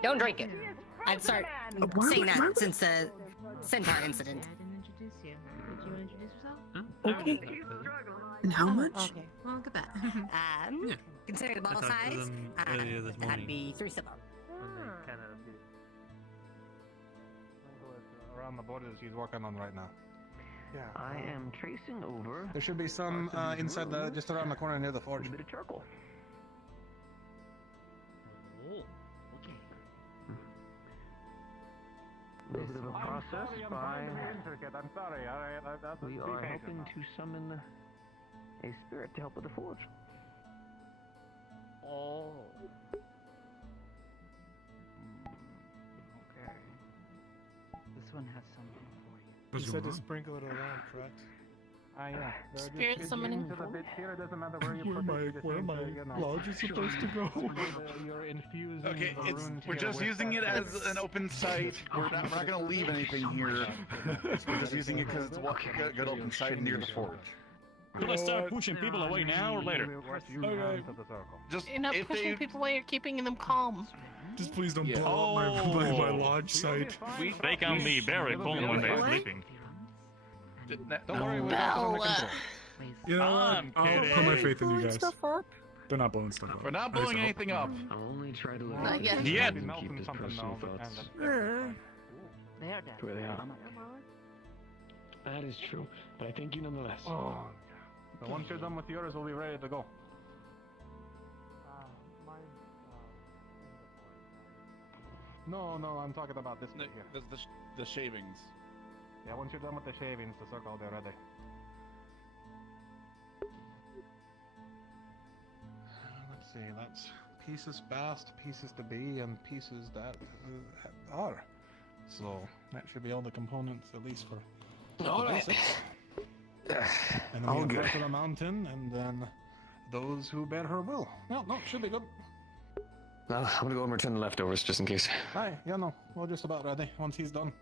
Don't drink it. I'd start saying that since the centaur incident. I didn't introduce you. Did you introduce yourself? Okay. And how much? Okay. Well, look at that. Consider the bottle I talked to size. them earlier this That'd morning. be 3 silver. Around the borders he's working on right now. Yeah. I am tracing over. There should be some inside the, just around the corner near the forge. A bit of charcoal. Oh, okay. A little bit of a process by. I'm sorry. We are hoping to summon a spirit to help with the forge. Oh. Okay. This one has something for you. You said to sprinkle it around, correct? Yeah. Spirit summoning. Where my lodge is supposed to go? You're infusing Okay, the it's rune we're here just with using it that. as an open site. We're not gonna leave anything here. We're just using it because it's a good open site near the forge. Should I start pushing people away now or later? Okay. Just You're not if pushing they people away, you're keeping them calm. Just please don't Yeah. blow up my lodge site. They can be very calm when they're sleeping. don't worry, we Well, got it under control. You know what? I'm I'll kidding. put my faith in you guys. Stuff up. They're not blowing stuff up. We're not I just blowing hope. anything up. I'll only try to look Not yet. Yet. keep his personal thoughts Uh, There, Dad. to where they are. That is true, but I thank you nonetheless. Oh. So once you're done with yours, we'll be ready to go. No, I'm talking about this bit here. The shavings. Yeah, once you're done with the shavings, the circle will be ready. Let's see, that's pieces past, pieces to be, and pieces that are. So that should be all the components, at least for All the right. basics. And then All we good. go to the mountain, and then those who bear her will. No, should be good. I'm gonna go and return the leftovers just in case. Hi, yeah, no, we're just about ready once he's done.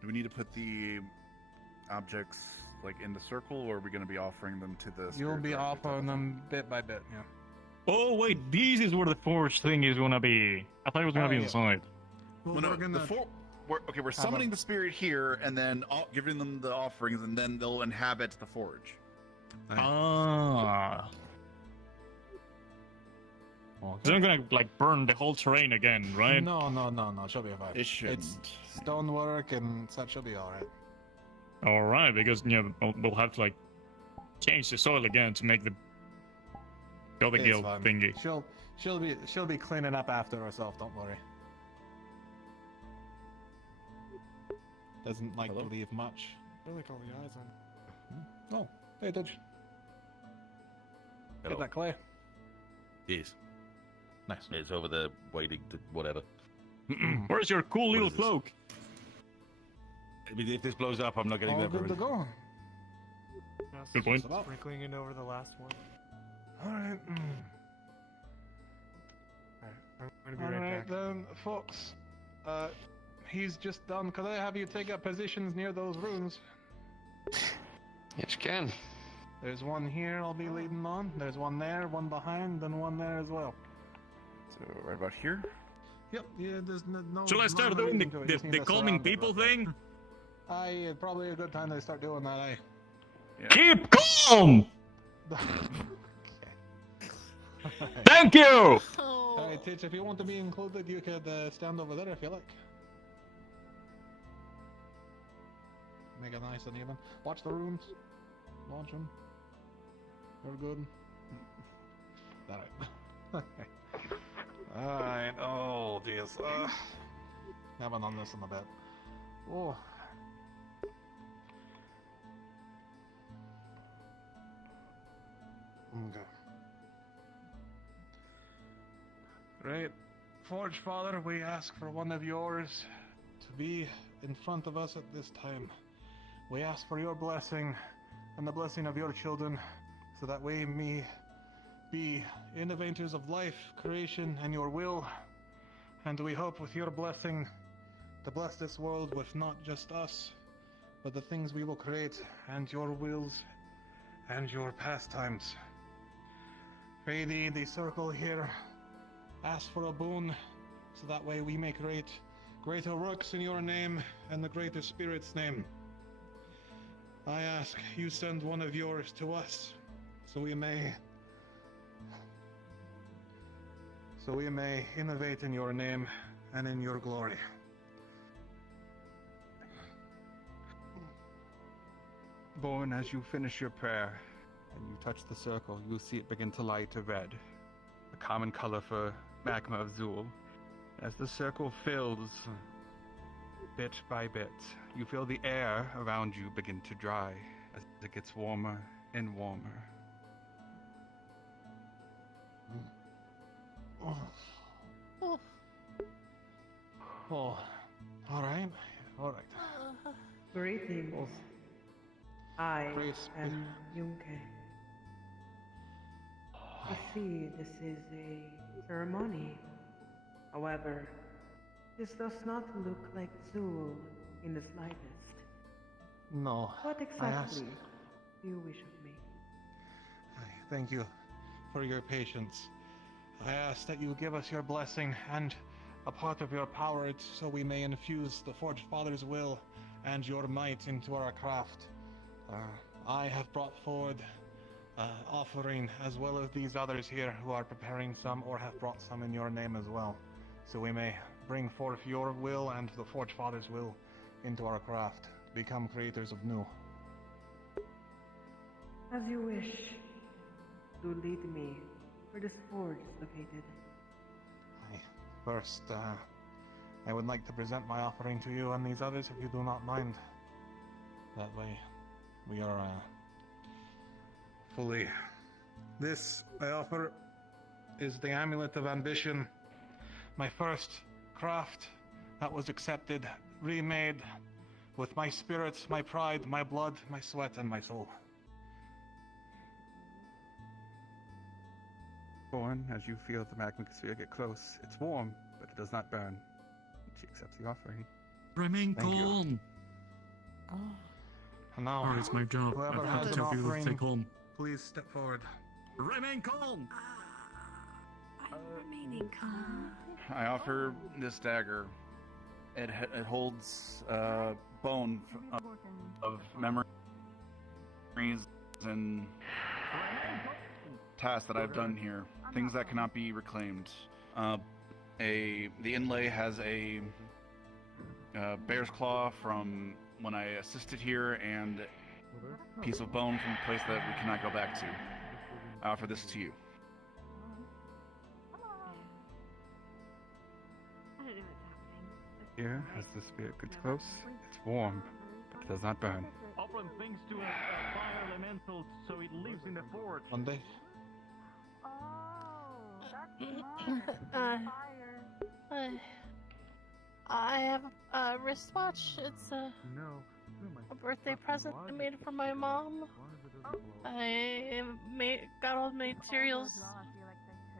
Do we need to put the objects like in the circle, or are we going to be offering them to the? You'll spirit be directly? offering them bit by bit, yeah. Oh wait, this is where the forge thing is gonna be. I thought it was gonna Oh, be yeah. inside. Well, no, we're summoning the spirit here, and then giving them the offerings, and then they'll inhabit the forge. Ah. So I'm gonna like burn the whole terrain again, right? No, she'll be fine. It shouldn't. It's stonework, and such she'll be alright. All right, because we'll have to like change the soil again to make the building It's guild fine. thingy. She'll be cleaning up after herself, don't worry. Doesn't like to leave much I like all the eyes on. Oh, pay attention. Get that clay. Yes. Nice. It's over there waiting to whatever. Where's your cool little cloak? I mean, if this blows up, I'm not getting All that. good to go. Good point. Sprinkling it over the last one. Alright. I'm gonna be right Alright back. then, folks. He's just done. Could I have you take up positions near those runes? Yes, you can. There's one here I'll be leading on. There's one there, one behind, and one there as well. So right about here? Yep, yeah, there's no... Shall I start no doing reason to it, just need the to calming surround it people real quick. thing? Aye, probably a good time to start doing that, aye. Keep calm! Thank you! Alright, Titch, if you want to be included, you could stand over there if you like. Make it nice and even. Watch the rooms. Launch them. We're good. Alright. Alright, oh jeez. Haven't done this in a bit. Oh. Okay. Right. Forge Father, we ask for one of yours to be in front of us at this time. We ask for your blessing and the blessing of your children so that we may be innovators of life, creation, and your will. And we hope with your blessing to bless this world with not just us, but the things we will create and your wills and your pastimes. Pray thee, the circle here, ask for a boon so that way we may create greater works in your name and the greater spirit's name. I ask you send one of yours to us so we may innovate in your name and in your glory. Born, as you finish your prayer and you touch the circle, you'll see it begin to light a red, a common color for magma of Zool. As the circle fills bit by bit, you feel the air around you begin to dry as it gets warmer and warmer. Oh, alright. Greetings. I Grace, am Yunke. I see this is a ceremony. However, this does not look like Zool in the slightest. No. What I ask. exactly do you wish of me? Thank you for your patience. I ask that you give us your blessing and a part of your power so we may infuse the Forged Father's will and your might into our craft. I have brought forward offering as well as these others here who are preparing some or have brought some in your name as well. So we may bring forth your will and the Forged Father's will into our craft. Become creators of new. As you wish. Do lead me where this forge is located. First, I would like to present my offering to you and these others if you do not mind. That way, we are fully. This I offer is the Amulet of Ambition, my first craft that was accepted, remade with my spirit, my pride, my blood, my sweat, and my soul. Born, as you feel the magma sphere get close, it's warm, but it does not burn. She accepts the offering. Remain Thank you. calm. And now, Sorry, it's my job. whoever I've had has to an tell people to stay offering, calm. please step forward. Remain calm. Remaining calm. I offer this dagger. It holds bone of memories and tasks that I've done here. Things that cannot be reclaimed. The inlay has a bear's claw from when I assisted here, and a piece of bone from a place that we cannot go back to. I offer this to you. Here, as the spirit gets close, it's warm, but it does not burn. different things to a fire elemental, so it lives in the forge. Monday. I have a wristwatch. It's a birthday present I made for my mom. I got all the materials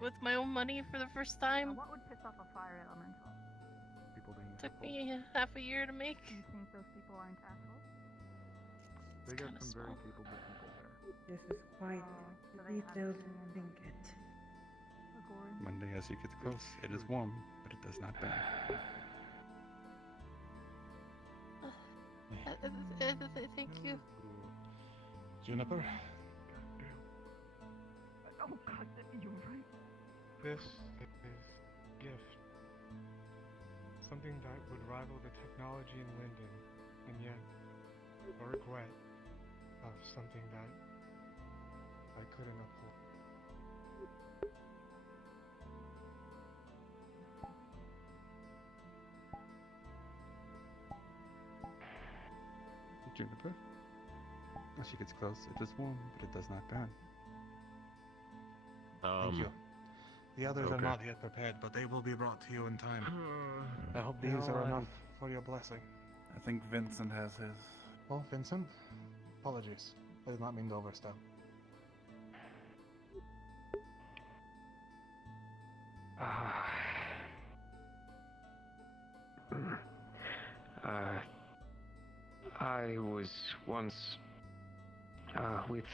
with my own money for the first time. What would piss off a fire elemental? Took me half a year to make. Do you think those people aren't assholes? They got some very capable people there. This is quite the detailed trinket. Monday, as you get close, it is warm, but it does not burn. Thank you. Juniper. Oh God, you're right. This is gift. Something that would rival the technology in Linden, and yet a regret of something that I couldn't afford. Juniper. As she gets close, it is warm, but it does not burn. Thank you. The others are okay. not yet prepared, but they will be brought to you in time. I hope these are enough for your blessing. I think Vincent has his. Oh, Vincent? Apologies. I did not mean to overstep. I was once with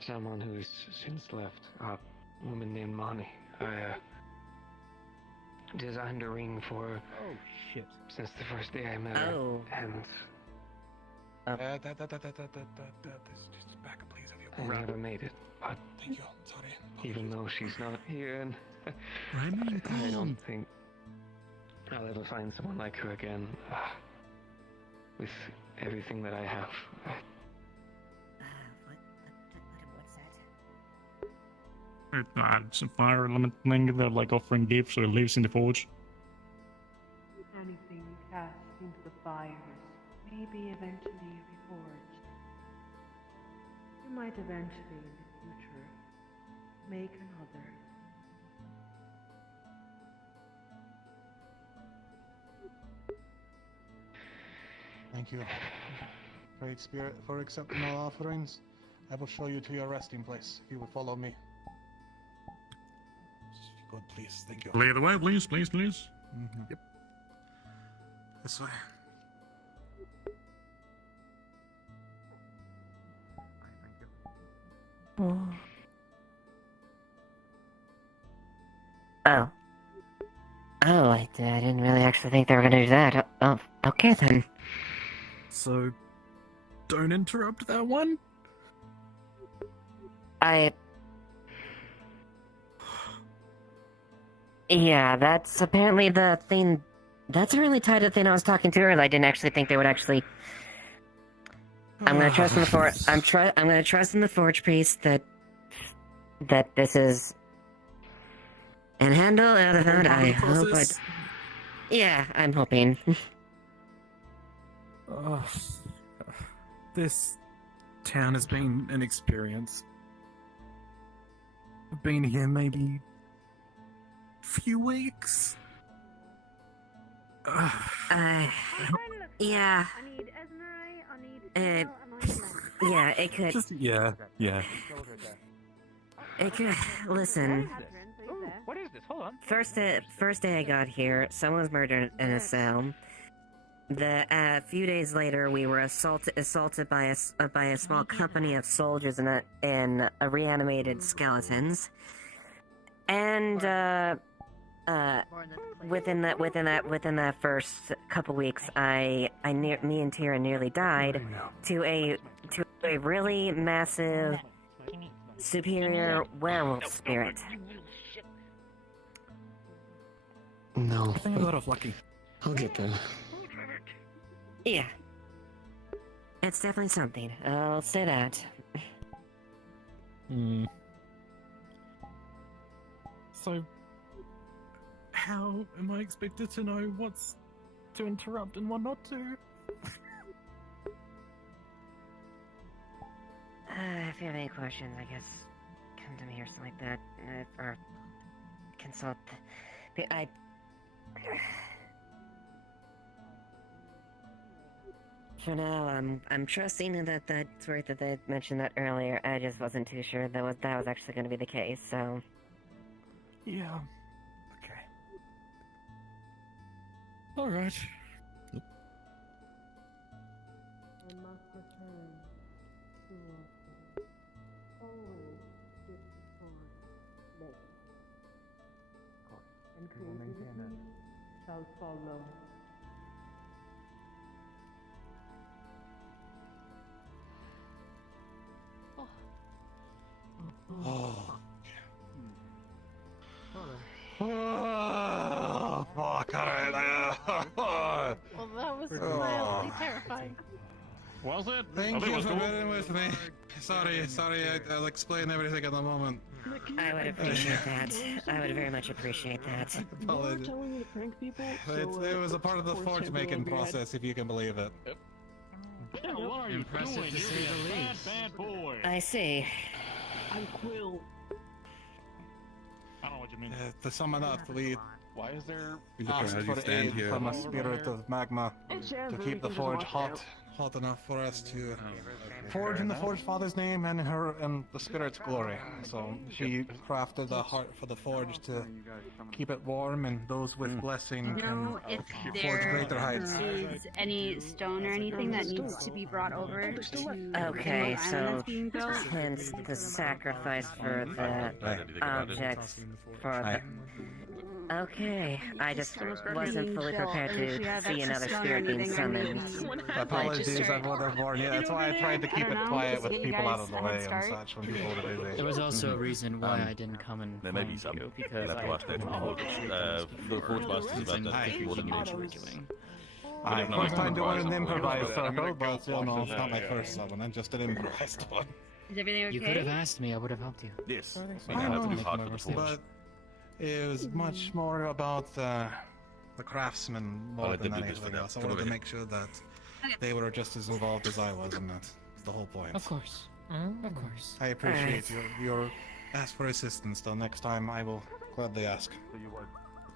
someone who's since left, a woman named Mani. I designed a ring for her. Oh shit! Since the first day I met her, and just back, please, if you I never made it. But thank you. Sorry. even though she's not here, and Remy, I don't think I'll ever find someone like her again. With everything that I have. It's a fire element thing. They're like offering gifts, so it lives in the forge. Anything cast into the fires may be eventually reforged. You might eventually, in the future, make another. Thank you, Great Spirit, for accepting all offerings. I will show you to your resting place, if you would follow me. If you could, please. Thank you. Lead the way, please, please, please. Yep. This way. Oh. Oh, I didn't really actually think they were gonna do that. Oh, okay then. So, don't interrupt that one? Yeah, that's apparently the thing. That's a really tight thing I was talking to earlier. I didn't actually think they would actually. I'm gonna trust in the forge. I'm gonna trust in the forge priest that this is. And handle the other hand. I hope. Yeah, I'm hoping. This town has been an experience. I've been here maybe few weeks. Yeah. I need Esmeralda, I Yeah, need it could. Yeah. It could. Listen. What is this? Hold on. First day I got here, someone was murdered in a cell. A few days later, we were assaulted by a small company of soldiers and reanimated skeletons. And within that first couple weeks, me and Tira nearly died to a really massive superior werewolf spirit. No. I think I got off lucky. I'll get them. Yeah. It's definitely something. I'll say that. So, how am I expected to know what's to interrupt and what not to? if you have any questions, I guess come to me or something like that, or consult. For now, I'm trusting that that's worth that they mentioned that earlier. I just wasn't too sure that was actually going to be the case. So. Yeah. Okay. All right. I must return to always get toward lake. And We will maintain that. shall follow. Oh. Oh, fuck, alright. Well, that was mildly terrifying. Was it? Thank you for bearing with me. Sorry, I'll explain everything in a moment. I would appreciate that. I would very much appreciate that. Apologies. telling me to prank people. It was a part of the forge making process, if you can believe it. Yeah, what are you Impressive doing? to You're say a the bad, least. bad boy. I see. I'm Quill. I don't know what you mean. To sum it up, we Why is there? asked for aid from a spirit of magma to keep the forge hot enough for us to forge in the Forge Father's name and the spirit's glory. So she crafted a heart for the forge to keep it warm, and those with blessing can if forge there greater heights. is any stone or anything that needs to be brought over to Okay, the island so that's being built. hence the sacrifice for the objects for the. Okay, I just wasn't fully prepared to see another spirit being summoned. Apologies, I would have warned you. That's why I tried to keep it quiet with people out of the way and such when people were busy. There was also a reason why I didn't come and There may be find some. you, because You'll have to ask that to the Forge Masters about that more than you doing. First time doing an improvised circle, but you know, it's not my first one, I'm just an improvised one. Is everything okay? You could have asked me, I would have helped you. Yes. I know, but it was much more about the craftsmen more than anything else. I wanted to make sure that they were just as involved as I was, and that's the whole point. Of course. Of course. I appreciate your ask for assistance, though. Next time I will gladly ask.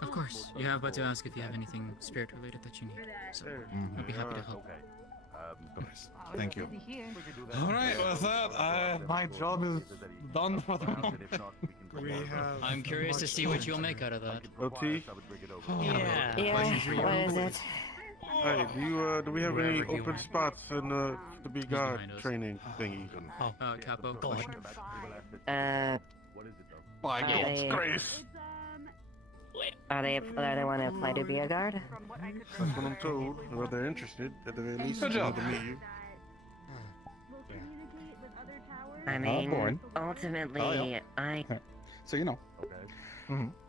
Of course. You have but to ask if you have anything spirit related that you need. So I'd be happy to help. Thank you. Alright, with that, my job is done for the moment. I'm curious to see what you'll make out of that. OT? Yeah. What is it? Hey, do we have any open spots in the be guard training thingy? Capo. By God's grace. Are they want to apply to be a guard? That's what I'm told. Or they're interested, at the very least, Good job. to meet you. I mean, ultimately, So you know.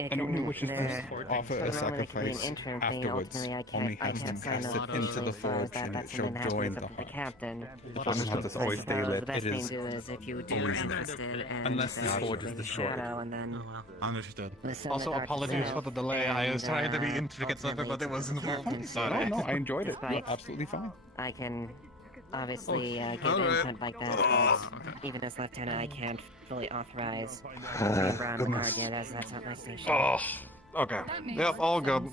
Anyone who wishes to offer a sacrifice afterwards only has to cast it into the forge, and it shall join the captain. It doesn't have to always stay lit. It is unless the forge is destroyed. Understood. Also, apologies for the delay. I was trying to be intricate something, but it wasn't. Sorry. No, I enjoyed it. You're absolutely fine. I can obviously give input like that, but even as lieutenant, I can't fully authorize Brown the guard yet, as that's not my station. Oh, okay. Yep, all good.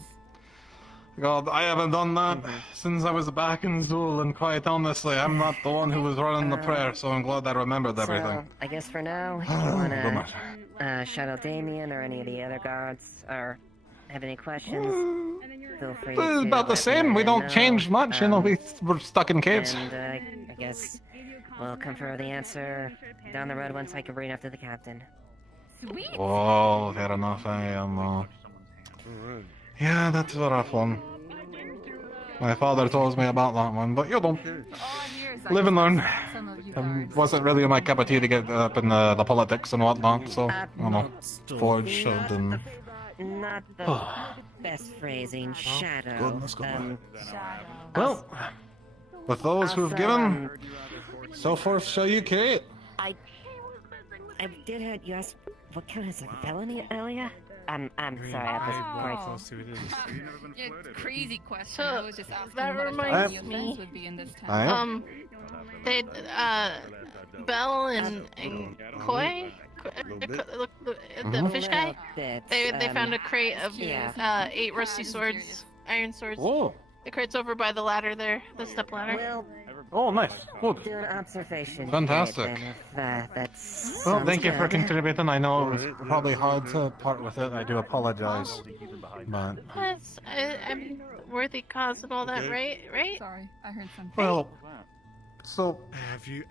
God, I haven't done that since I was back in Zool, and quite honestly, I'm not the one who was running the prayer, so I'm glad I remembered everything. So, I guess for now, if you wanna shadow Damien or any of the other guards, or have any questions, feel free to It's about the let same. me We don't know. change much, you know, we're stuck in caves. And I guess we'll confer the answer down the road once I can bring it up to the captain. Sweet. Oh, fair enough, I am, Yeah, that's a rough one. My father told me about that one, but you don't live and learn. Wasn't really my cup of tea to get up in the politics and whatnot, so, you know, Forge showed and... Not the best phrasing, shadow. Goodness, well, with those who've given, so forth shall you create. I did have you asked what counts as a felony earlier? I'm sorry, I was quite It's a crazy question. So, I was just asking that what a reminds felony me- offense would be in this town. They Belle and Koi, the fish guy. They found a crate of 8 rusty swords, iron swords. Oh. The crate's over by the ladder there, the step ladder. Oh, nice. Good. Do an observation. Fantastic. Period, then, if, that's Well, sounds thank you for good. contributing. I know it was probably hard to part with it. I do apologize. But, I'm worthy cause and all that, right? Right? Sorry, I heard something. well, so... Have you?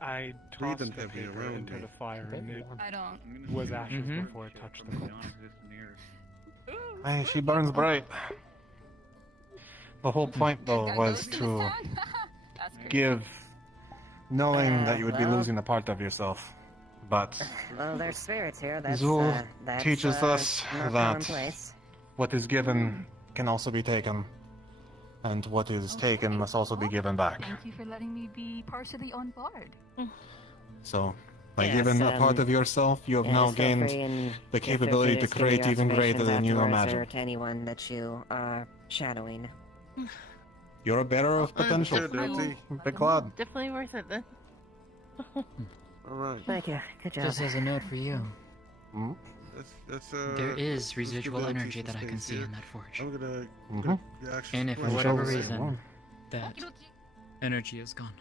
I tossed the paper into the fire and it I don't. was ashes before it touched the coal. Hey, she burns bright. The whole point, though, was to give, knowing that you would be losing a part of yourself. But Well, there's spirits here. That's Zul that's, teaches us not that commonplace. what is given can also be taken, and what is taken must also be given back. Thank you for letting me be partially on board. So, by Yes, giving a part of yourself, you have now Feel free and gained the feel free capability to just give create your even greater than you observations imagine. afterwards or to anyone that you are shadowing. You're a bearer of potential. Big glad. Definitely worth it then. Alright. Thank you. Good job. Just as a note for you, That's there is residual energy that I can see in that forge. I'm gonna Mhm. And if for I'm whatever sure- reason that energy is gone,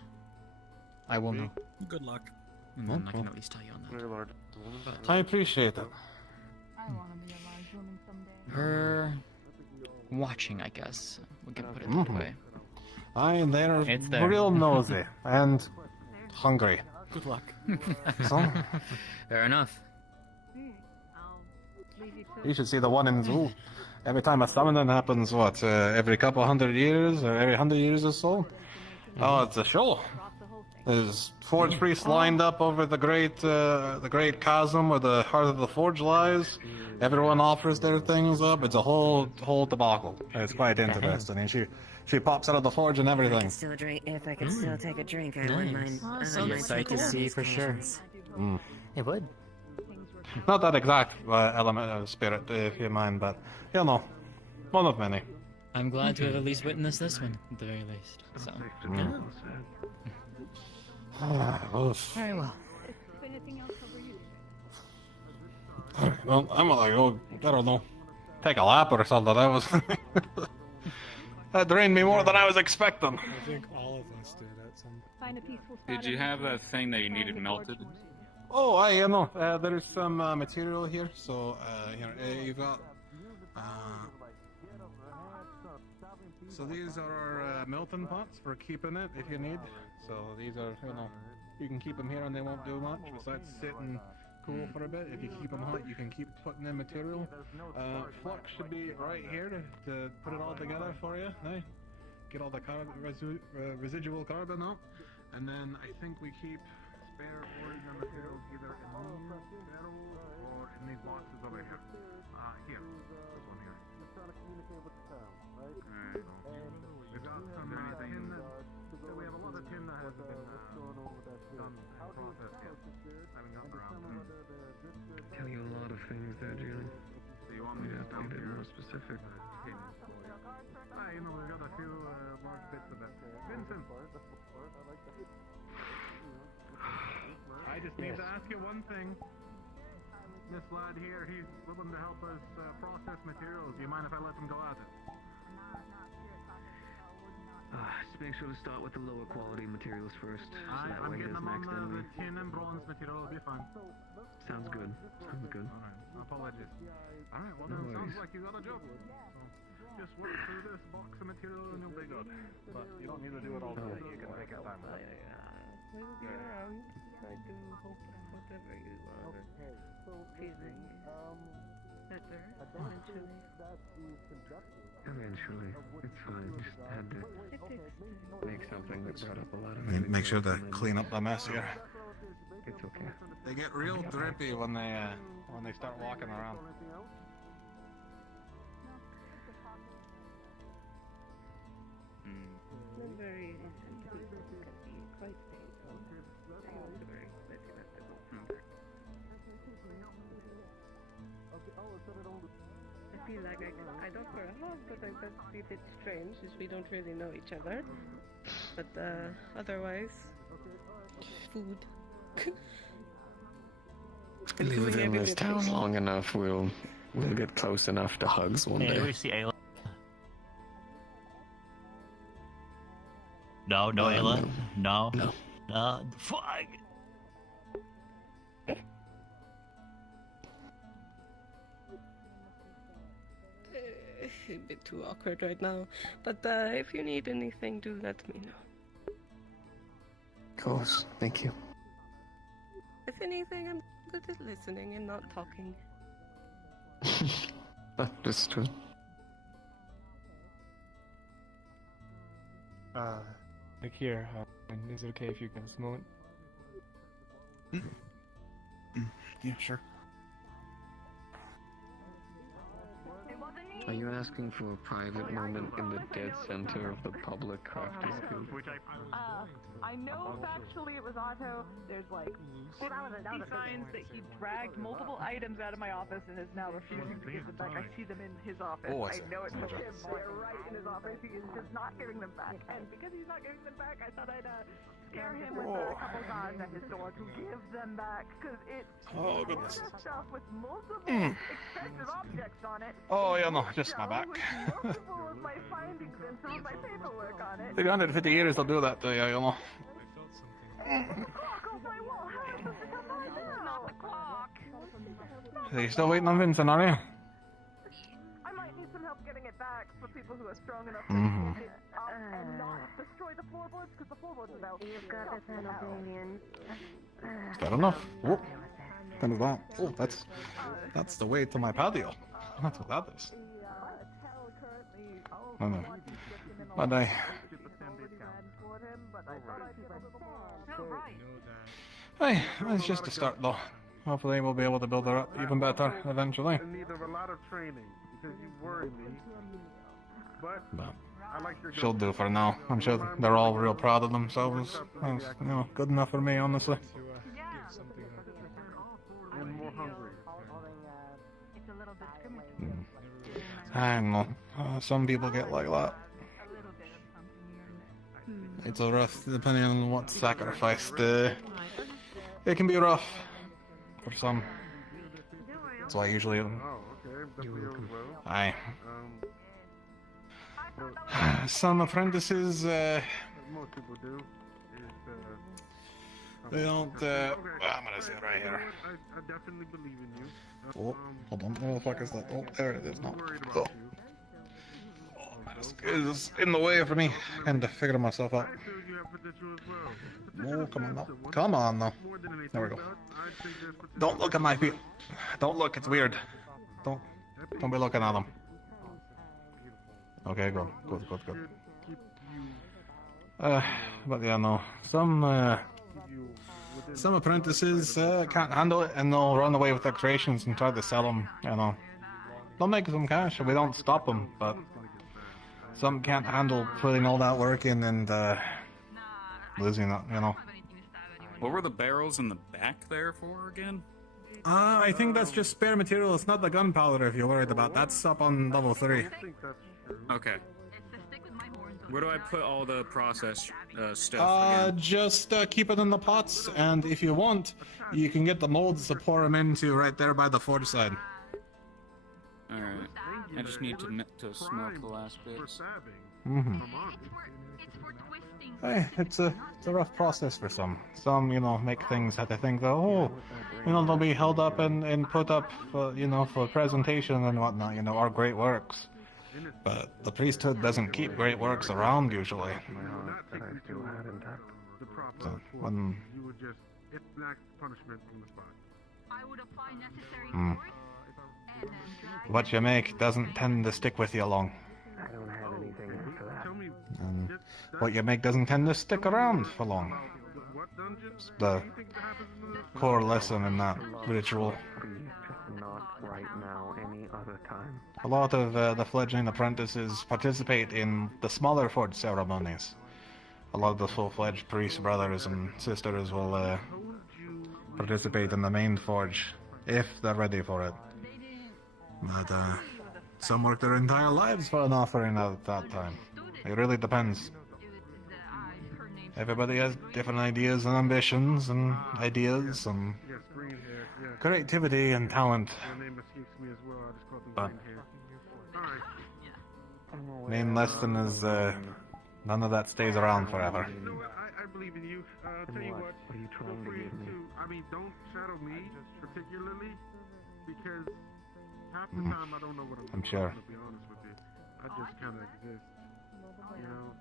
I will know. Good luck. And then I Okay. can at least tell you on that. But I appreciate it. I want to be a large woman someday. her watching, I guess, we can put it that Mhm. way. They're It's there. real nosy and hungry. Good luck. So, Fair enough. you should see the one in Zul. Every time a summoning happens, what, every couple 100 years, or every 100 years or so? Oh, it's a show. There's forge priests lined up over the great chasm where the heart of the forge lies. Everyone offers their things up. It's a whole debacle. It's quite interesting. And she pops out of the forge and If I everything. could still drink, if I could still take a drink, I wouldn't mind. I Nice. wouldn't Be a mind sight to checking out see these for sure. conditions. Mm. It would. Not that exact element of spirit, if you mind, but you know, one of many. I'm glad to have at least witnessed this one, at the very least. So, Mm. very well. Anything else over you? Alright, well, I'm gonna go, I don't know, take a lap or something. That was... that drained me more than I was expecting. I think all of us did at some Find a peaceful spot. Did you have that thing that you needed melted? Oh, you know, there's some material here, so, here, you've got... so these are our melting pots for keeping it, if you need. So these are, you know, you can keep them here and they won't do much, besides sit and cool for a bit. If you keep them hot, you can keep putting in material. Flux should be right here to put it all together for you, eh? Get all the residual carbon out. And then I think we keep spare origin materials either in these barrels or in these boxes over here. Here, this one here. Alright, we've got some tin. We have a lot of tin that hasn't been done and processed yet. Haven't gotten around to it. Tell you a lot of things there, Julie. So you want me to You have to dump get your more specific. tin for you? You know, we've got a few large bits of it. Vincent! I just need to ask you one thing. This lad here, he's willing to help us process materials. Do you mind if I let him go at it? Just make sure to start with the lower quality materials first. So that I'm way he getting doesn't them on the accidentally. tin and bronze material. It'll be fine. Sounds good. Sounds good. Alright, apologies. Alright, well No then, sounds worries. like you got a job. So, just work through this box of material and you'll be good. But you don't need to do it all today. You can take your time with it. We will be around. I do hope whatever you are feeling better eventually. Eventually. It's fine. Just had to It takes make something that brought up a lot of Make sure to clean up the mess here. It's okay. They get real drippy when they start walking around. Not very can be quite painful. I was very sweaty at the moment. I feel like I don't for a hug, but I just feel a bit strange since we don't really know each other. But otherwise, Food. Living in this town long enough, we'll get close enough to hugs one Hey, day. we see Ayla. No, Ayla. No. Fuck. A bit too awkward right now, but if you need anything, do let me know. Of course, thank you. If anything, I'm good at listening and not talking. Understood. Like here, is it okay if you guys moment? Yeah, sure. Are you asking for a private moment in the dead center of the public crafters guild? I know factually it was Otto. There's like 50 signs that he dragged multiple items out of my office and is now refusing to give them back. I see them in his office. Oh, I know it's from him. They're right in his office. He is just not giving them back. And because he's not giving them back, I thought I'd scare him with a couple guards at his door to give them back. Because it's goodness. stuff with multiple expensive objects on it. Oh, yeah, no, just my back. Multiple of my findings and some of my paperwork on it. 350 years they'll do that to you, you know. Are you still waiting on Vincent, are you? I might need some help getting it back for people who are strong enough Mhm. to pick it up and not destroy the floorboards, because the floorboards are about. You've got the Pennsylvanian. Fair enough. Oh, kind of that. Oh, that's the way to my patio. That's what that is. No. But hey, it's just a start though. Hopefully we'll be able to build her up even better eventually. In need of a lot of training because you worry me. But I like your She'll do for now. I'm sure they're all real proud of themselves. That's, good enough for me, honestly. and more hungry. I don't know. Some people get like that. It's a rough, depending on what's sacrificed. It can be rough for some. That's why usually. Aye. Some apprentices, Most people do. they don't. I'm gonna say it right here. I definitely believe in you. Oh, hold on. Where the fuck is that? Oh, there it is now. Oh. It's in the way for me and to figure myself out. Oh, come on now. Come on now. There we go. Don't look at my feet. Don't look, it's weird. Don't be looking at them. Okay, good. But yeah, no. Some apprentices can't handle it and they'll run away with their creations and try to sell them, They'll make some cash and we don't stop them, but some can't handle putting all that work in and losing it, What were the barrels in the back there for again? I think that's just spare material. It's not the gunpowder if you're worried about. That's up on level 3. Okay. Where do I put all the process stuff again? Just keep it in the pots, and if you want, you can get the molds to pour them into right there by the forge side. Alright. I just need to smoke the last bits. Mm-hmm. Hey, it's a rough process for some. Some, make things that they think that, they'll be held up and put up, for, for presentation and whatnot, are great works. But the priesthood doesn't keep great works around usually. So, when... You would just enact punishment on the spot. I would apply necessary force. What you make doesn't tend to stick with you long. I don't have anything for that. Tell me, And what you make doesn't tend to stick around for long. what dungeon? It's the core lesson in that ritual. Not right now, any other time. A lot of the fledgling apprentices participate in the smaller forge ceremonies. A lot of the full-fledged priest brothers and sisters will participate in the main forge if they're ready for it. But some work their entire lives for an offering at that time. It really depends. Everybody has different ideas and ambitions and ideas and Yes, green hair. Yeah. creativity and talent. Their name escapes me as well. I just call them But green hair. Alright. main lesson is none of that stays around forever. You know what? I believe in you. Tell you what. Feel free to. I mean, don't shadow me particularly because half the time I don't know what I'm sure. To be honest with you, I just kind of exist. You know.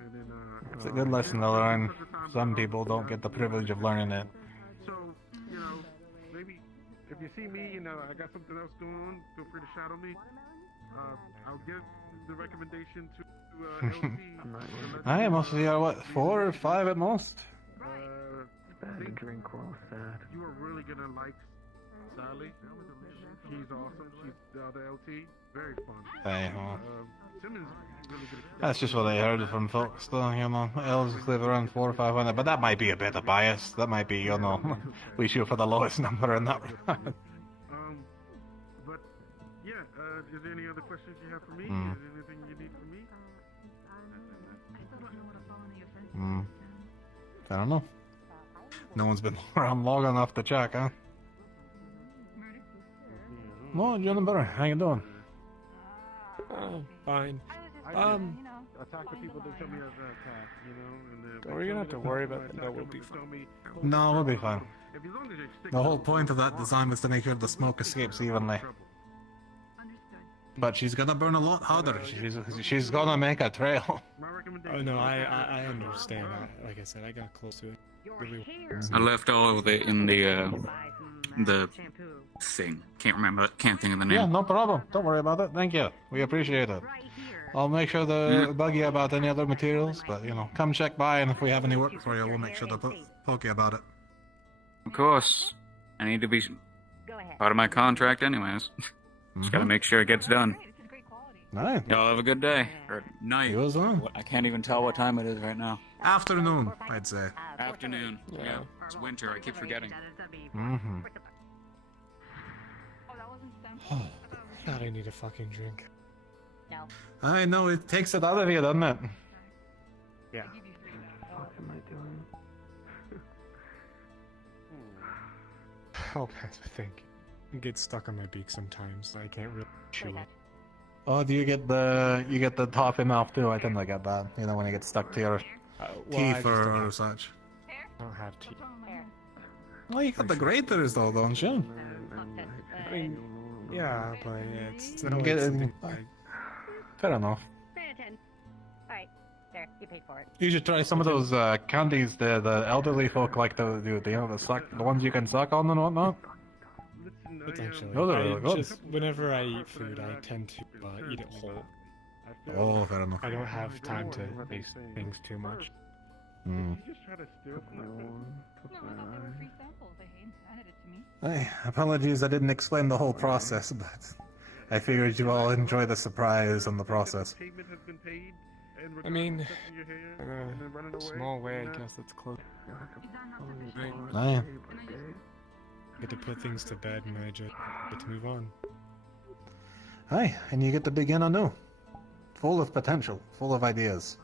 And then, It's a good lesson to learn. Some people don't get the privilege of learning it. So, you know, maybe if you see me, you know, I got something else going on, feel free to shadow me. I'll give the recommendation to LT. I mostly are what, 4 or 5 at most? Drink while sad. You are really gonna like Sally. She's awesome. She's the other LT. Very fun. Hey, Simmons really good. that's just what I heard from folks, though, you know. Elves live around 400 or 500, but that might be a bit of bias. That might be, you know, we shoot for the lowest number in that regard. But yeah, is there any other questions you have for me? Mm. Is there anything you need from me? I don't know. No one's been around long enough to check, huh? No, Jennifer, how you doing? Fine. Attack the people that tell me as an attack, you know. And We're gonna have to worry about that. No, we'll be fine. No, we'll be fine. The whole point of that design was to make sure the smoke escapes evenly. But she's gonna burn a lot harder. She's gonna make a trail. Oh no, I understand. Like I said, I got close to it. Really. I left all of it in the thing. Can't think of the name. Yeah, no problem. Don't worry about it. Thank you. We appreciate it. I'll make sure to bug you about any other materials, but you know, come check by, and if we have any work for you, we'll make sure to poke you about it. Of course. I need to be part of my contract anyways. Just gotta make sure it gets done. Nice. Y'all have a good day. Or night. You as well. I can't even tell what time it is right now. Afternoon, I'd say. Afternoon. Yeah. It's winter. I keep forgetting. Mm-hmm. God, I need a fucking drink. I know, it takes it out of you, doesn't it? Yeah. What am I doing? I'll pass, I think. It gets stuck on my beak sometimes. I can't really chew it. Oh, do you get the toffee mouth too? I tend to get that. You know, when it gets stuck to your teeth or such. I don't have teeth. Well, you got the graters though, don't you? I mean, yeah, but it's You not get like it- something I... Fair enough. 10 out of 10. Alright, there, you paid for it. You should try some of those candies the elderly folk like to do. You know, the ones you can suck on and whatnot. Potentially. Those are really I good. just, whenever I eat food, I tend to eat it whole. Oh, fair enough. I don't have time to waste things too much. Mm. Just try to steal from me. Hey, apologies, I didn't explain the whole process, but I figured you all enjoy the surprise and the process. Payment has been paid. I mean, Your hair, in and then running a away. small way, I guess it's close. Aye. Get to put things to bed and I just get to move on. Aye, and you get to begin anew. Full of potential, full of ideas.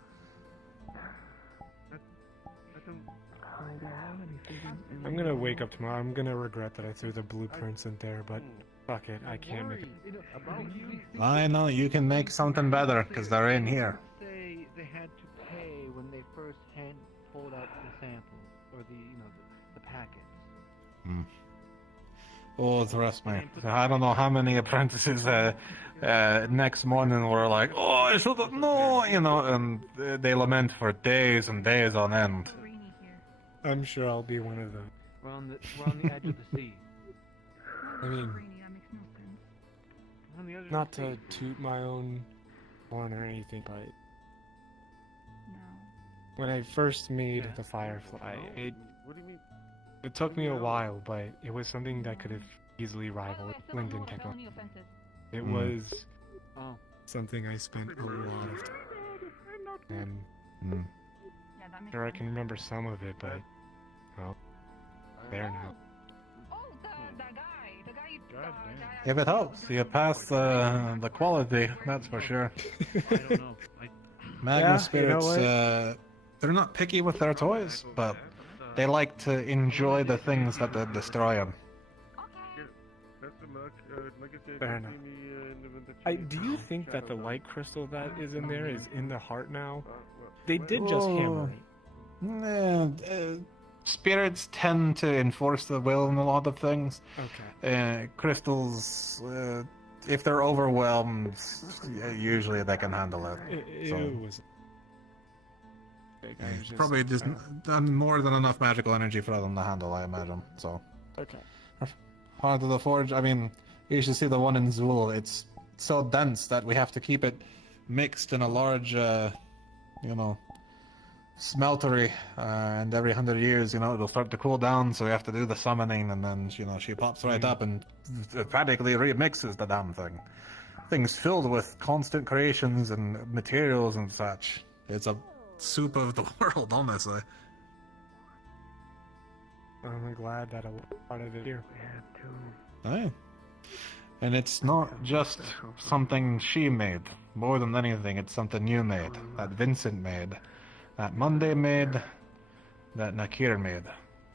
I'm gonna wake up tomorrow. I'm gonna regret that I threw the blueprints in there, but fuck it, I can't make it. I know, you can make something better, because they're in here. Say they had to pay when they first pulled out the samples or the packets. Hmm. Oh, trust me. I don't know how many apprentices next morning were like, oh, I should have known, you know, and they lament for days and days on end. I'm sure I'll be one of them. We're on the edge of the sea. I mean, not to toot my own horn or anything, but when I first made the Firefly, it took me a while, but it was something that could have easily rivaled LinkedIn technology. It was something I spent a lot of time, and sure I can remember some of it, but well, there now. If it helps, you pass the quality, that's for sure. Magma Yeah, you know Spirits, what? they're not picky with their toys, but they like to enjoy the things that they destroy them. Fair enough. Do you think that the light crystal that is in there is in the heart now? They did just hammer it. Spirits tend to enforce the will in a lot of things. Okay. Crystals, if they're overwhelmed, usually they can handle it. It was. Probably just done more than enough magical energy for them to handle, I imagine. So. Okay. Heart of the Forge, I mean, you should see the one in Zool. It's so dense that we have to keep it mixed in a large, smeltery, and every 100 years, it'll start to cool down, so we have to do the summoning, and then, she pops right up and practically remixes the damn thing. Thing's filled with constant creations and materials and such. It's a soup of the world, honestly. I'm glad that a part of it here. Aye. And it's not just something she made. More than anything, it's something you made, that Vincent made, that Monday made, that Nakir made.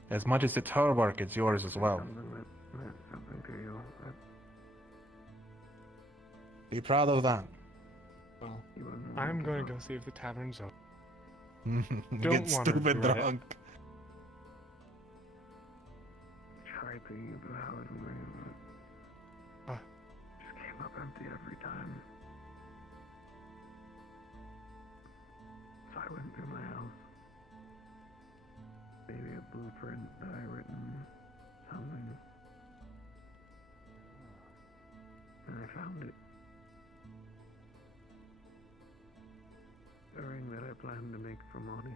As much as it's her work, it's yours as well. Be proud of that. Well, I'm going to go see if the tavern's open. Get stupid drunk. Try thinking about how it went. Just came up empty every time. So I went through my house. Maybe a blueprint that I written, something. And I found it. A ring that I planned to make for Monty.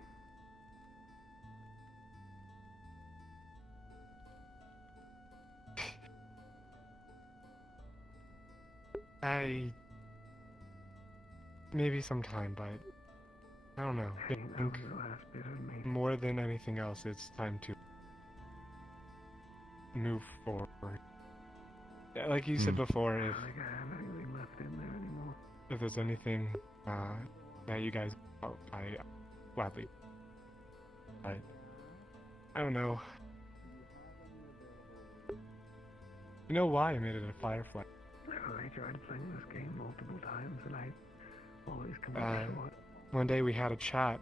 Maybe sometime, but I don't know. I think more than anything else, it's time to move forward. Yeah, like you said before, if there's anything that you guys, I gladly. But I don't know. You know why I made it a Firefly? I tried playing this game multiple times and I always come back short. One day we had a chat,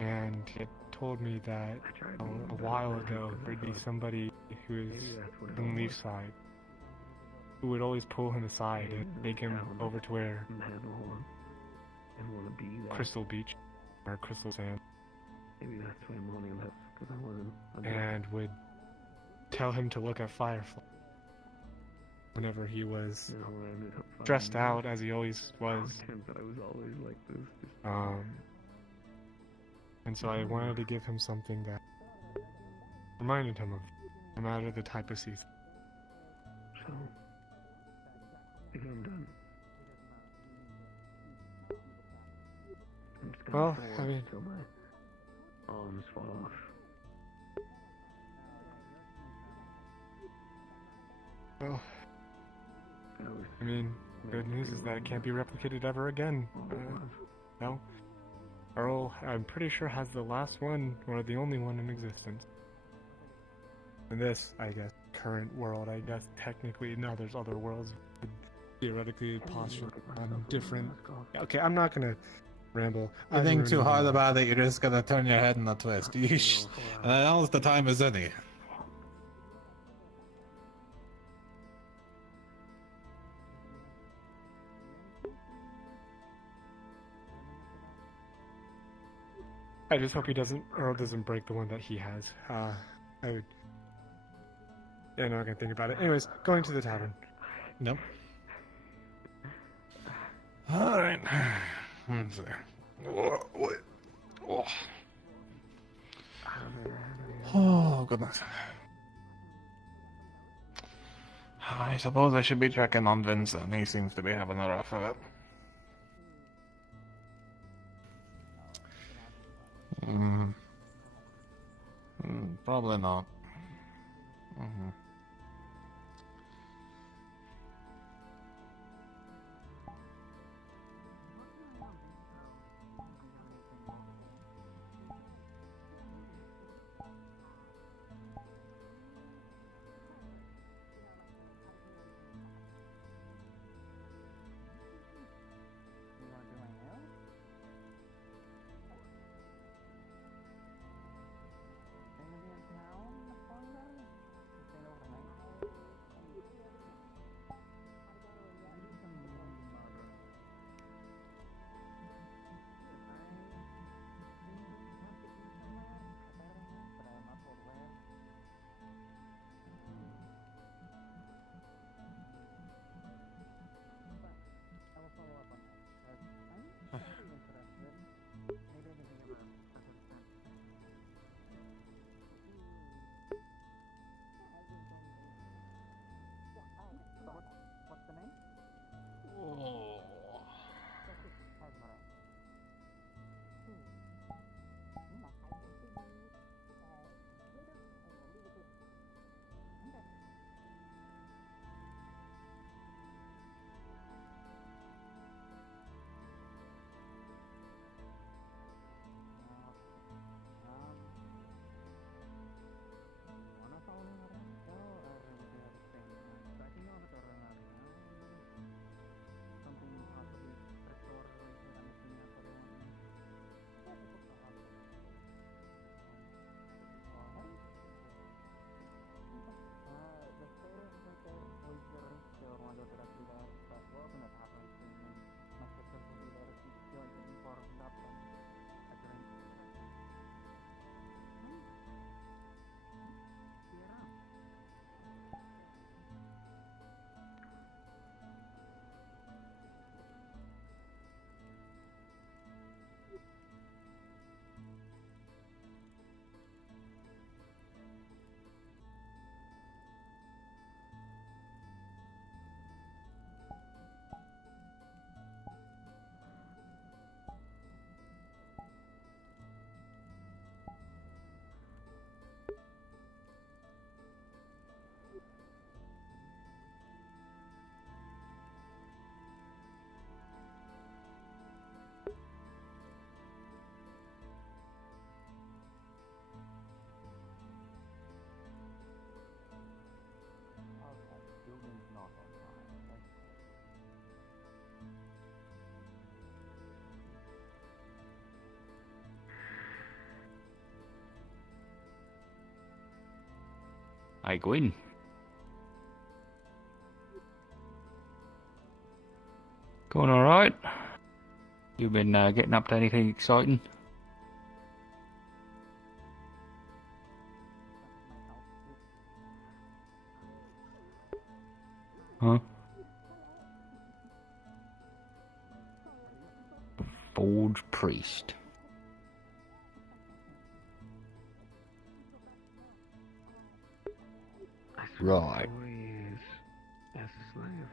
and it told me that a while ago there'd be somebody who is in Leafside who would always pull him aside and take him over to where Crystal Beach or Crystal Sand, Maybe that's why Monty left, because I wasn't. and would tell him to look at Firefly whenever he was dressed out as he always was. But I was always like this. And so I wanted to give him something that reminded him of, no matter the type of season. So, if I'm done. I'm just gonna Well, forward I mean, till my arms fall off. well, I mean, good news is that it can't be replicated ever again. No. Earl, I'm pretty sure, has the last one, or the only one in existence. In this, I guess, current world, I guess, technically, no, there's other worlds, theoretically, possibly, on different... Okay, I'm not gonna ramble. You think too hard about it, you're just gonna turn your head in a twist. Yeesh. And now's the time as any. I just hope Earl doesn't break the one that he has. I would... Yeah, no, I can think about it. Anyways, going to the tavern. Nope. Alright. Let's see. Oh, goodness. I suppose I should be checking on Vincent. He seems to be having a rough of it. Probably not. Hey, Gwyn. Going alright? You been getting up to anything exciting? Huh? Forge Priest. Right. 4 years as a slave.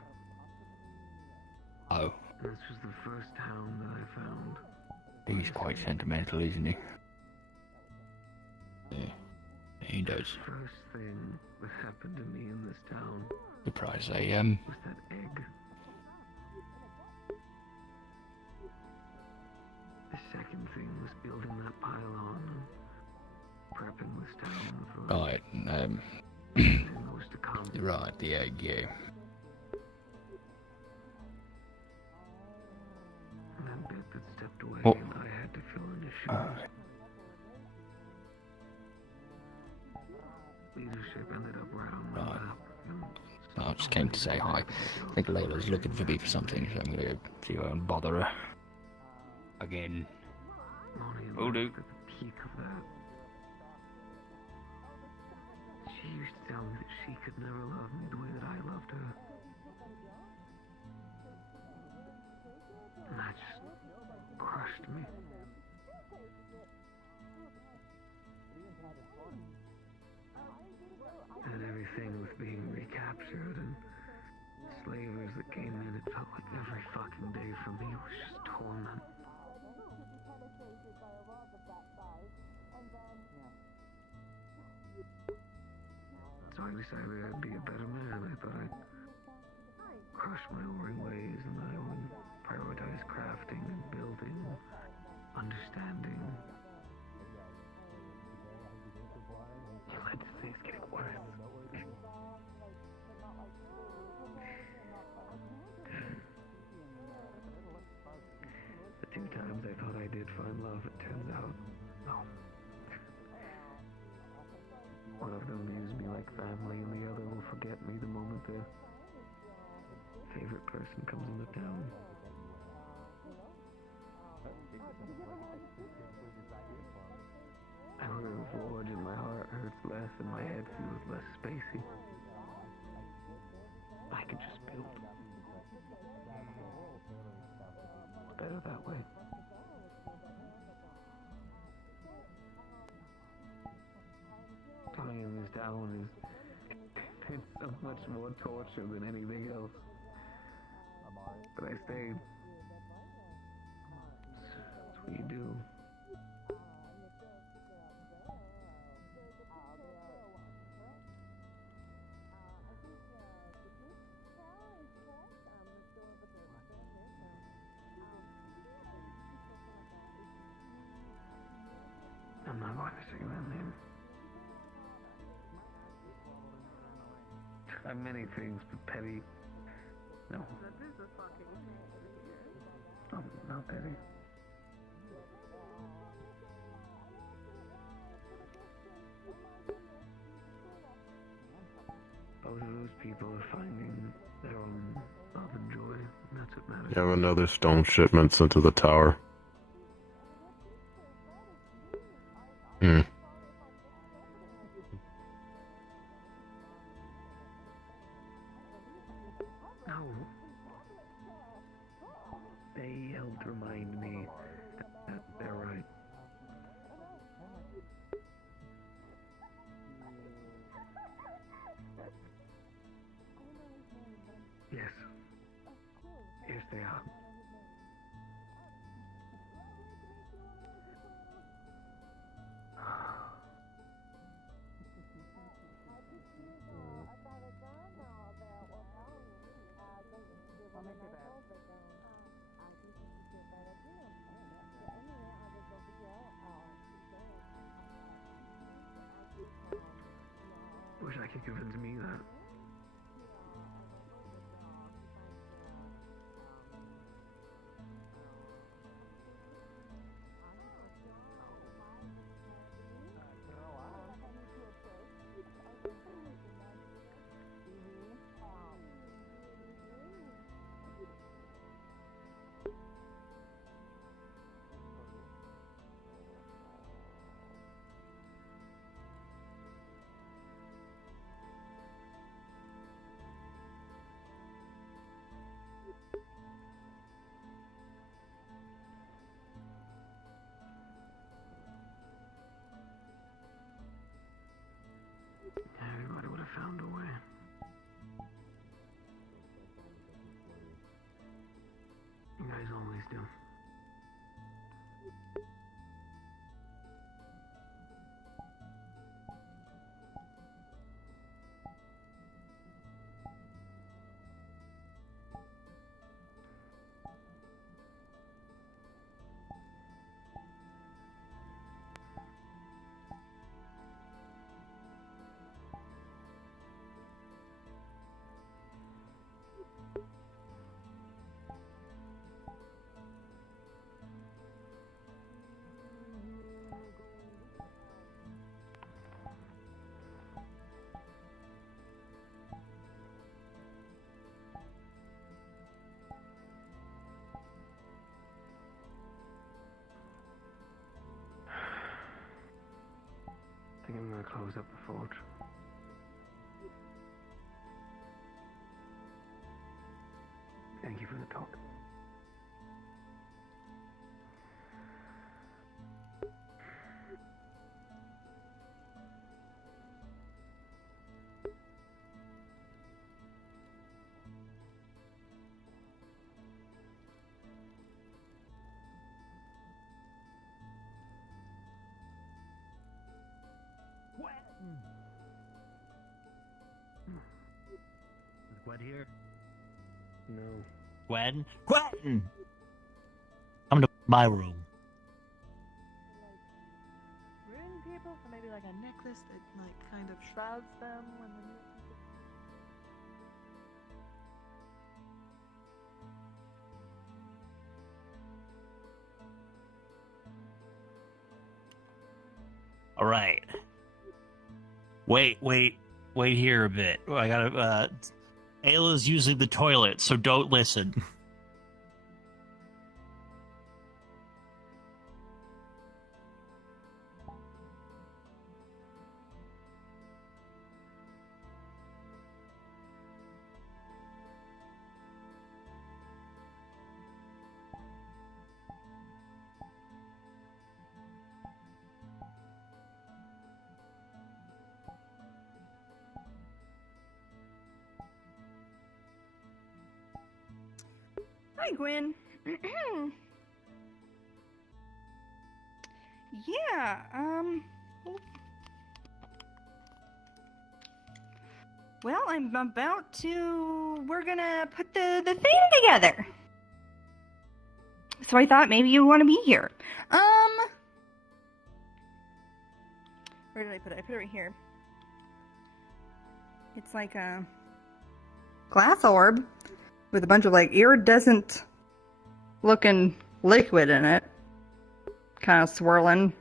Oh, This was the first town that I found. he's quite sentimental, isn't he? Yeah, he does. First thing that happened to me in this town Surprised I was that egg. The second thing was building that pylon and prepping this town for Right, anything that was to come. right, the egg, yeah. And that bit that stepped away, Oh. and I had to fill in his shoes. Leadership ended up right on my lap. I just came to say hi. I think Layla's looking for me for something, so I'm gonna go see her and bother her. Again. Will do. At the peak of that, she used to tell me that she could never love me the way that I loved her. And that just crushed me. And everything was being recaptured, and slavers that came in, it felt like every fucking day for me was just torment. So I decided I'd be a better man. I thought I'd crush my warring ways, and I would prioritize crafting and building, understanding. You like to say it's getting worse. The 2 times I thought I did find love, it turns out, no. One of them views me like family, and the other will forget me the moment their favorite person comes into town. I wear a forge and my heart hurts less and my head feels less spacey. I can just build. It's better that way. Coming in this town it's so much more torture than anything else. But I stayed. That's what you do. I'm not going to say that name. Try many things, but petty. No. Oh, not petty. Both of those people are finding their own love and joy, and that's what matters. You have another stone shipment sent to the tower. Hmm. No. They helped remind me that they're right. Yes. Yes, they are. Wish I could convince me that. think I'm gonna close up the forge. Thank you for the talk. Is Gwen here? No. Gwen? Gwen! Come to my room. Ruin people for maybe like a necklace that like kind of shrouds them when the All right. Wait here a bit. I gotta. Ayla's using the toilet, so don't listen. Hi, Gwyn. Yeah, well, I'm about to... We're gonna put the thing together. So I thought maybe you want to be here. Where did I put it? I put it right here. It's like a glass orb with a bunch of like iridescent looking liquid in it. Kind of swirling.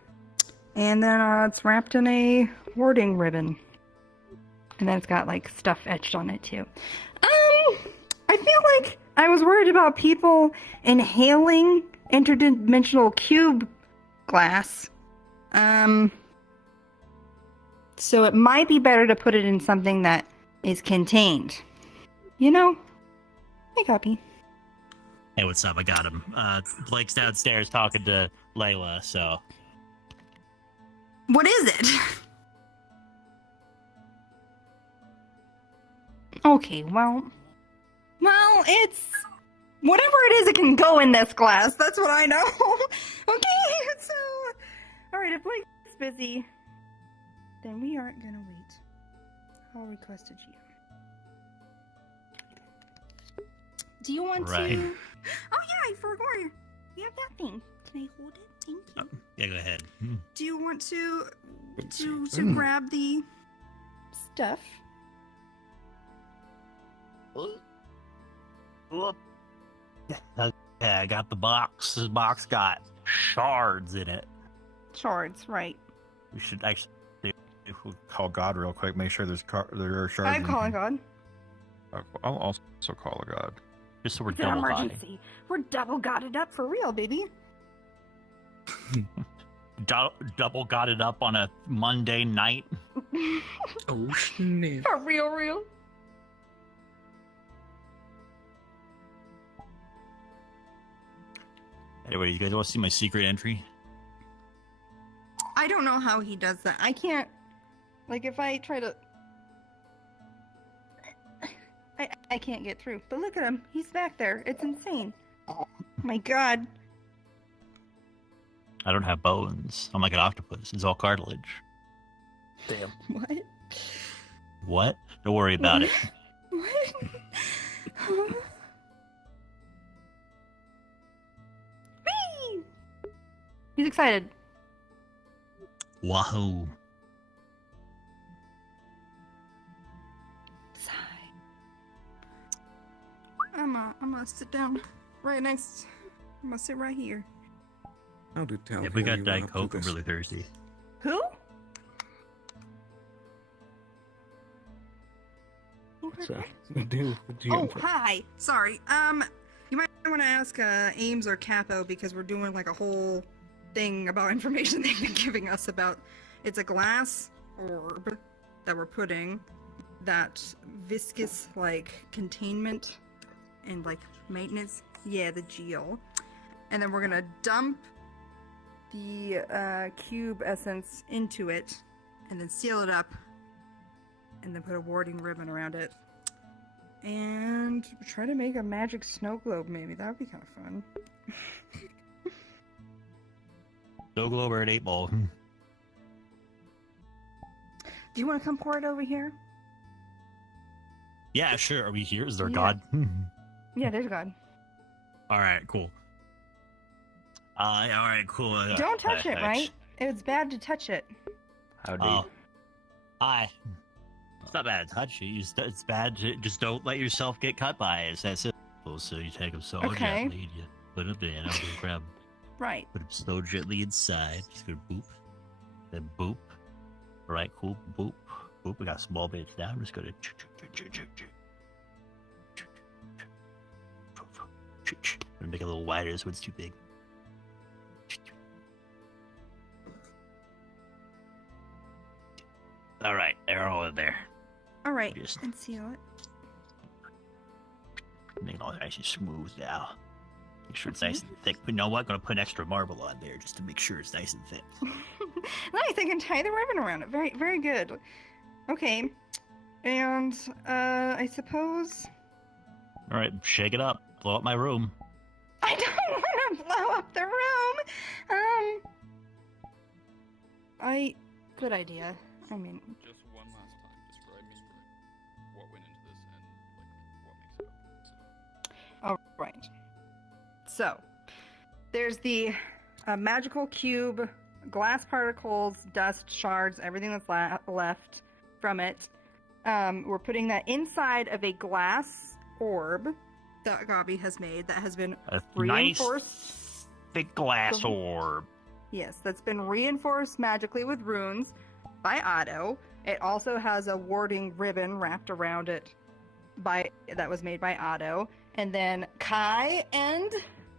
And then it's wrapped in a warding ribbon. And then it's got like stuff etched on it too. I feel like I was worried about people inhaling interdimensional cube glass. So it might be better to put it in something that is contained. You know? Hey, Guppy. Hey, what's up? I got him. Blake's downstairs talking to Layla, so... What is it? Okay, well, it's whatever it is. It can go in this glass. That's what I know. Okay, so all right. If Blake's busy, then we aren't gonna wait. I'll request a GM. Do you want Right. to? Oh yeah, I forgot. We have that thing. Can I hold it? Thank you. Yeah, go ahead. Do you want to grab the stuff? Okay, I got the box. This box got shards in it. Shards, right? We should actually... We'll call God real quick. Make sure there are shards. I'm calling God. I'll also call a God. Just so we're It's an emergency. We're double godded up for real, baby. Double got it up on a Monday night. Oh, snap. For real. Anyway, you guys want to see my secret entry? I don't know how he does that. I can't. Like, if I try to. I can't get through. But look at him. He's back there. It's insane. Oh my god. I don't have bones. I'm like an octopus. It's all cartilage. Damn. What? What? Don't worry about it. What? Whee! He's excited. Wahoo. Sigh. I'm gonna sit down right next. I'm gonna sit right here. I'll do tell. Yeah, we got Diet Coke. I'm really thirsty. Who? What's up? Dude, Oh, hi. Sorry. You might want to ask Ames or Capo because we're doing like a whole thing about information they've been giving us about. It's a glass orb that we're putting that viscous like containment and like maintenance. Yeah, the gel. And then we're gonna dump the cube essence into it and then seal it up and then put a warding ribbon around it. And try to make a magic snow globe maybe. That would be kind of fun. Snow globe or an 8-ball. Do you want to come pour it over here? Yeah, sure. Are we here? Is there a Yeah. god? Yeah, there's God. All right, cool. All right, cool. Don't touch it, right? It's bad to touch it. Howdy. Hi. It's not bad to touch it. It's bad to just don't let yourself get cut by it. It's that simple. So you take them so Okay. gently, and you put them in. I'll go grab. Right. Put them so gently inside. Just go boop, then boop. All right, cool. Boop, boop. We got small bits now. I'm just gonna. I'm gonna make it a little wider so it's too big. All right, they're all in there. All right, Just- and seal it. Make it all nice and smooth now. Make sure it's nice and thick. But you know what? Gonna put an extra marble on there just to make sure it's nice and thick. Nice, I can tie the ribbon around it. Very, very good. Okay, and I suppose All right, shake it up. Blow up my room. I don't want to blow up the room. Good idea. I mean, Just one last time, describe me what went into this and like what makes it up. all right. So, there's the magical cube, glass particles, dust, shards, everything that's left from it. We're putting that inside of a glass orb that Gabi has made that has been A reinforced. nice, thick glass orb. Yes, that's been reinforced magically with runes by Otto. It also has a warding ribbon wrapped around it that was made by Otto. And then Kai and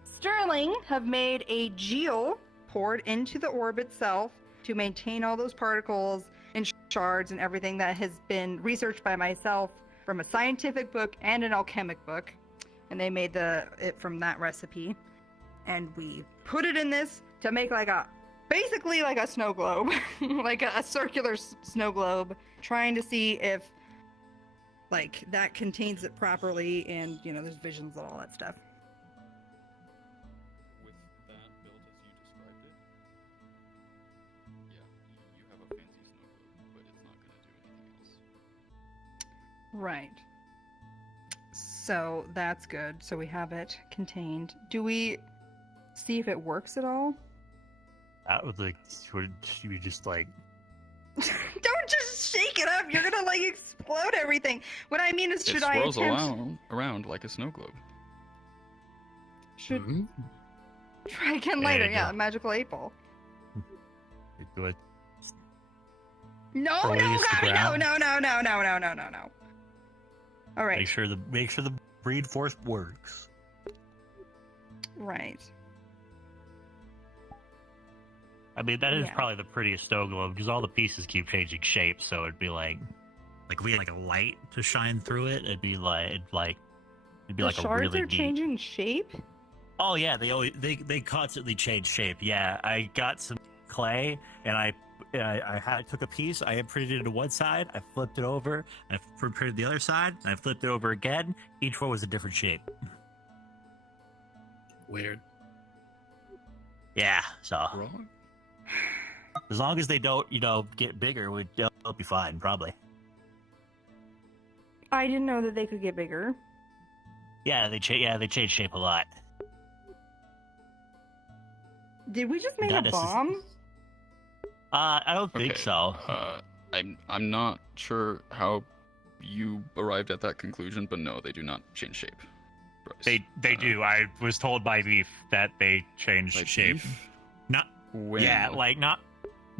Sterling have made a gel poured into the orb itself to maintain all those particles and shards and everything that has been researched by myself from a scientific book and an alchemic book. And they made it from that recipe. And we put it in this to make basically like a snow globe, like a circular snow globe, trying to see if like that contains it properly, and there's visions and all that stuff. With that built as you described it, yeah, you have a fancy snow globe, but it's not going to do anything else. Right. So that's good. So we have it contained. Do we see if it works at all? That was like, you just like. Don't just shake it up. You're gonna like explode everything. What I mean is, should it I swirls attempt? around like a snow globe. Should try again There later? you Yeah, go. magical 8-ball. Do it. No, Throw it no, against the Gabi, ground. no. All right. Make sure the breed force works. Right. I mean, that is Yeah. probably the prettiest snow globe because all the pieces keep changing shape. So it'd be like if we had like a light to shine through it, it'd be like The a shards really are neat. changing shape. Oh yeah, they constantly change shape. Yeah, I got some clay and I took a piece, I imprinted it to one side, I flipped it over, I imprinted the other side, and I flipped it over again. Each one was a different shape. Weird. Yeah, so as long as they don't, get bigger, they'll be fine, probably. I didn't know that they could get bigger. Yeah, they change shape a lot. Did we just make Not a necess- bomb? I don't think Okay, so. I'm not sure how you arrived at that conclusion, but no, they do not change shape. Bryce. They do. I was told by Beef that they changed By shape. Beef? Not When? yeah, like not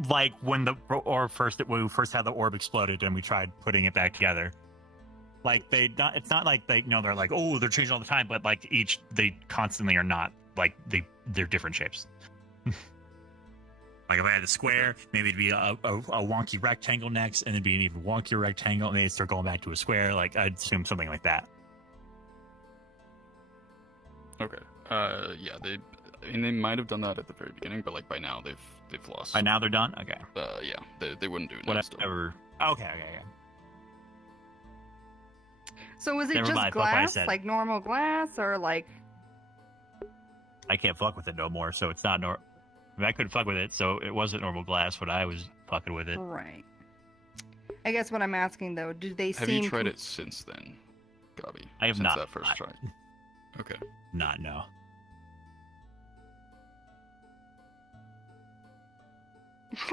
like when when we first had the orb exploded and we tried putting it back together. Like it's not like they're like, oh, they're changing all the time, but like they constantly are not like they're different shapes. Like if I had a square, maybe it'd be a wonky rectangle next, and it'd be an even wonkier rectangle, and then it'd start going back to a square. Like I'd assume something like that. Okay. Yeah, they might have done that at the very beginning, but like by now they've lost. By now they're done. Okay. Yeah, they wouldn't do it now still. Whatever. Okay. So was it Never just mind, fuck what I glass, said. like normal glass, or like? I can't fuck with it no more, so it's not normal. I mean, I couldn't fuck with it, so it wasn't normal glass when I was fucking with it. Right. I guess what I'm asking though, do they Have seem? you tried it since then, Gabi? I have since not. that first try. Okay. Not no.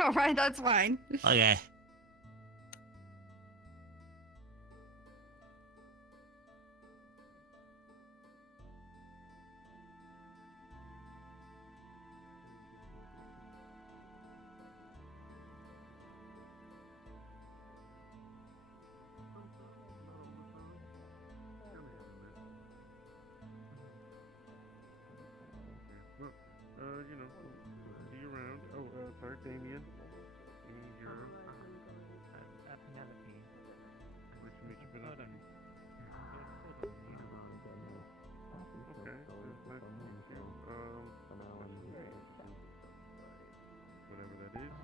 All right, that's fine. Okay. Well, you know, see you around. Oh, sorry, Damien. And you're... Penelope. Nice to meet you, Penelope. Okay, nice to meet you. Whatever that is.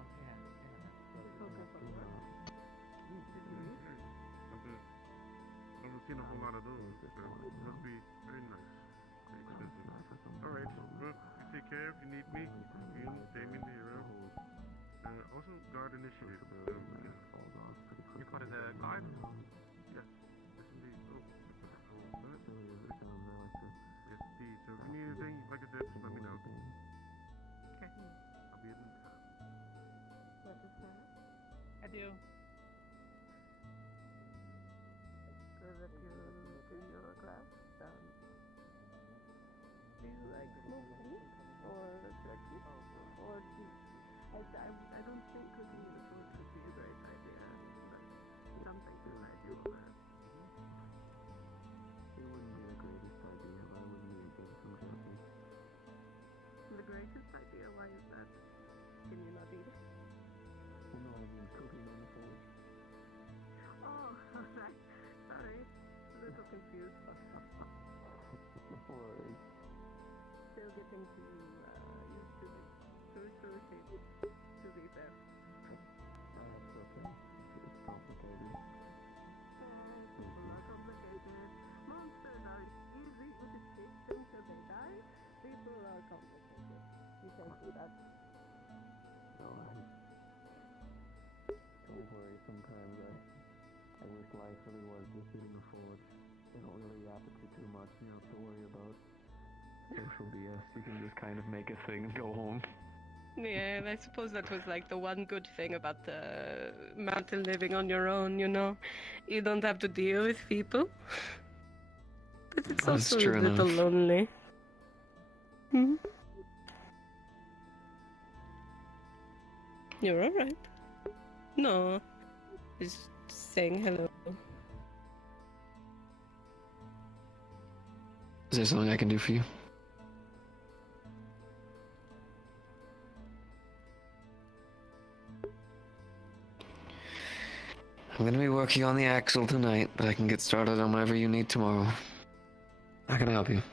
I've seen a whole lot of those, so it must be very nice. Very expensive. Alright, well, you take care if you need me. Ian, Damien, the hero. Also, guard initiative. You're part of the guard? Yes, yes indeed. Oh, what? Yes indeed. So if you need anything, like I said, just let me know. Okay. I'll be at the top. I do. Do your class, do you like smoking or turkey or tea? I don't think cooking in the food would be a great idea, but something to let you learn. It wouldn't be the greatest idea, but I wouldn't be against some jerky. The greatest idea, why is that? Can you not eat it? No, I mean cooking in the food. Oh, alright. Sorry. A little confused. No worries. Still getting to used to it. So irritated, to be fair. That's okay. It's complicated. People are complicated. Monsters are easy with a stick until they die. People are complicated. You can't do that. No, don't worry. Sometimes I wish life really was just hitting a forge. They don't really wrap it too much. You don't have to worry about social BS. You can just kind of make a thing and go home. Yeah, and I suppose that was like the one good thing about the mountain living on your own, you know? You don't have to deal with people. But it's That's also true a little enough. lonely. Hmm? You're alright. No. Just saying hello. Is there something I can do for you? I'm gonna be working on the axle tonight, but I can get started on whatever you need tomorrow. How can I help you?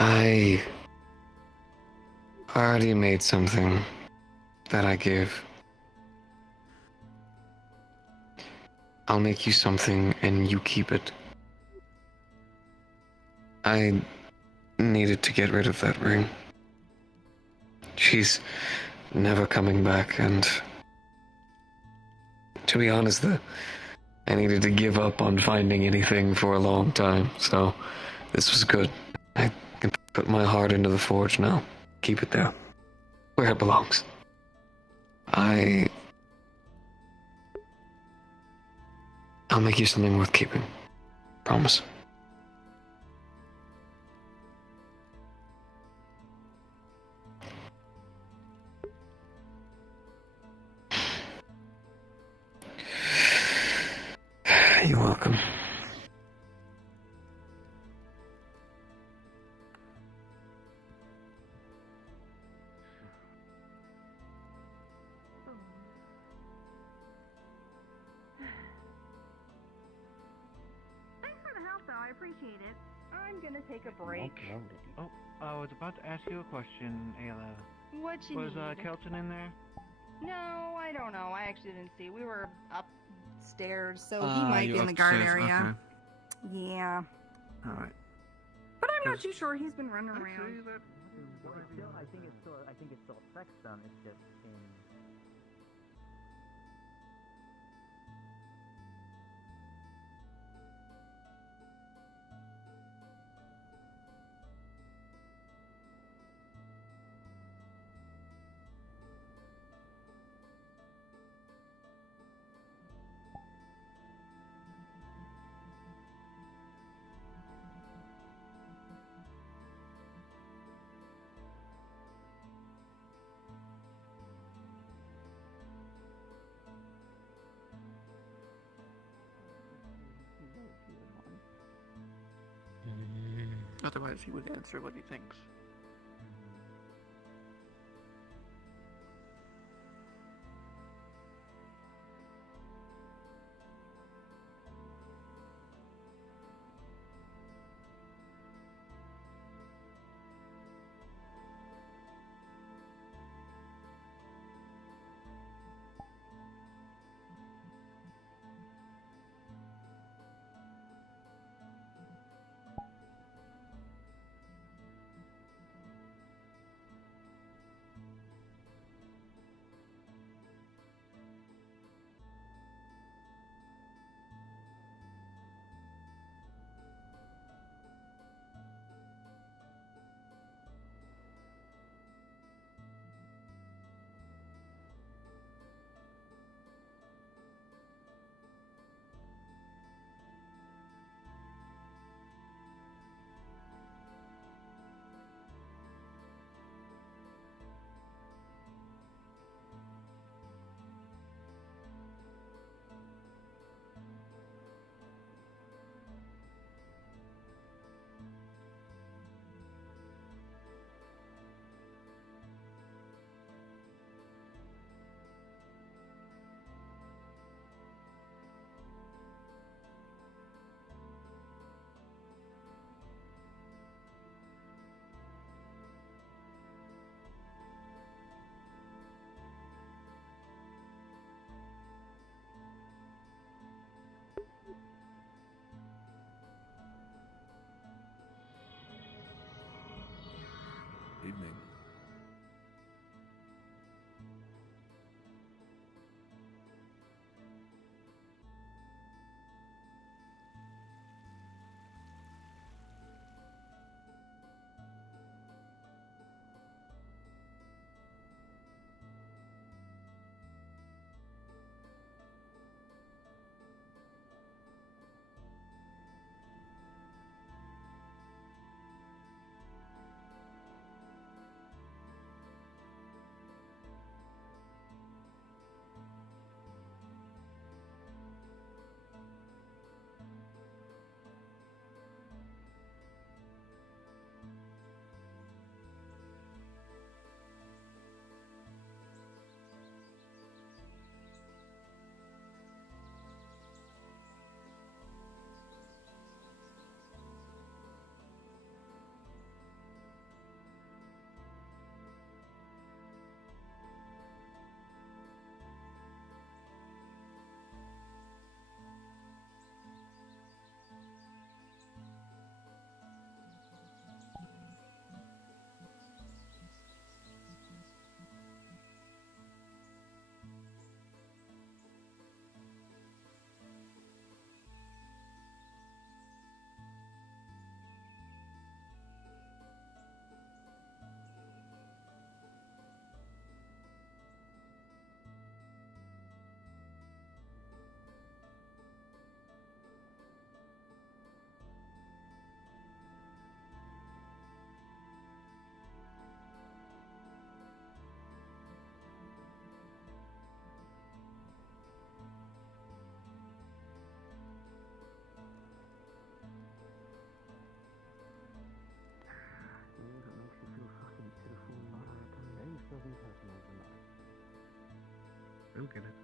I already made something that I give. I'll make you something and you keep it. I needed to get rid of that ring. She's never coming back, and to be honest, I needed to give up on finding anything for a long time, so this was good. I can put my heart into the forge now. Keep it there, where it belongs. I'll make you something worth keeping. Promise. You're welcome. Thanks for the help, though. I appreciate it. I'm gonna take a break. Oh, I was about to ask you a question, Ayla. What you Was need? Kelton in there? No, I don't know. I actually didn't see. We were upstairs, so he Ah, might you be in the guard upstairs, area. Yeah. Alright. But I'm not too sure. He's been running around. I think it still affects them. It's just in. Otherwise, he would answer what he thinks. get it.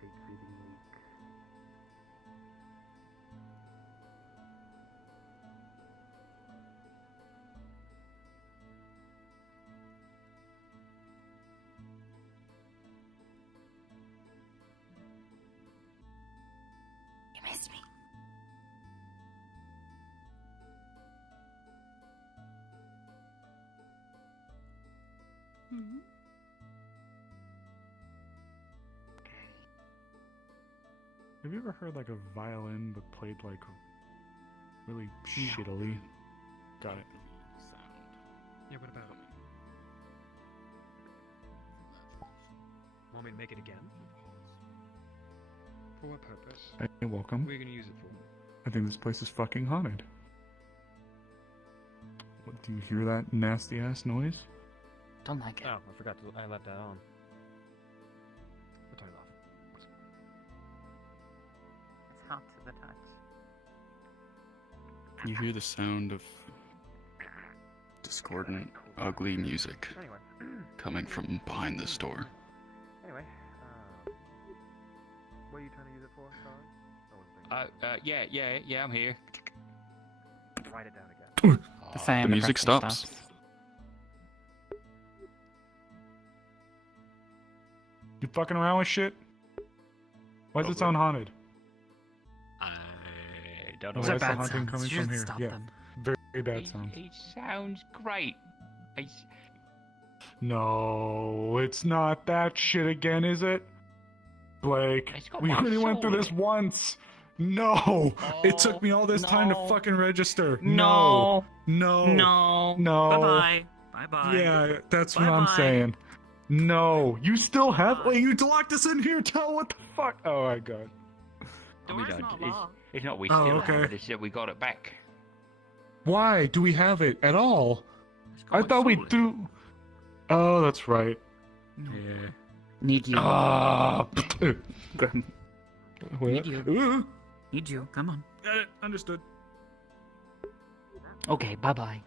Hate feeding weak. You missed me. Hmm. Have you ever heard like a violin but played like really shittily? Got it. Yeah, what about? Want me to make it again? For what purpose? Hey, welcome. What are you gonna use it for? I think this place is fucking haunted. What, do you hear that nasty ass noise? Don't like it. Oh, I forgot to. I left that on. I'll turn it off. It's hot to the touch. You hear the sound of discordant, ugly music Anyway. coming from behind this door. Anyway, what are you trying to use it for, sorry? Yeah, I'm here. Write it down again. The fan. The music stops. You fucking around with shit? Why does it sound haunted? I don't know. Why is the haunting coming You from should here? stop Yeah, them. very bad sound. It sounds great. No, it's not that shit again, is it? Blake, got we my already went through soul in this once. No, it took me all this time to no. fucking register. No. No, No. Bye-bye. Bye-bye. Yeah, that's what I'm Bye-bye. saying. No, you still have. Wait, you locked us in here. Tell what the fuck? Oh my god. It's not we Oh, still okay. have it, it's that we got it back. Why do we have it at all? I thought we threw. Oh, that's right. Yeah. Need you. Ah. Grim. What? Need you. Ooh. Need you. Come on. Understood. Okay, bye-bye.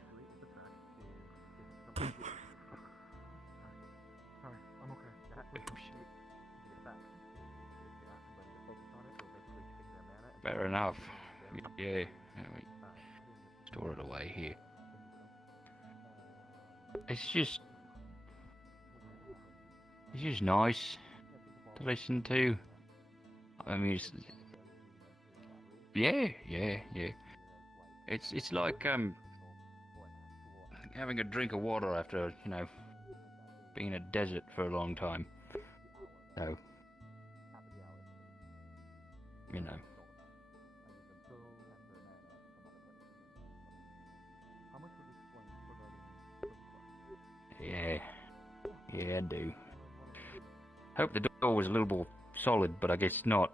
Sorry, I'm okay. That would be the effect. If you ask somebody to focus on it, they'll basically take their mana and Fair enough. Yeah. We store it away here. It's just nice to listen to. I mean, yeah. It's like having a drink of water after being in a desert for a long time. So Yeah, I do. Hope the door was a little more solid, but I guess not.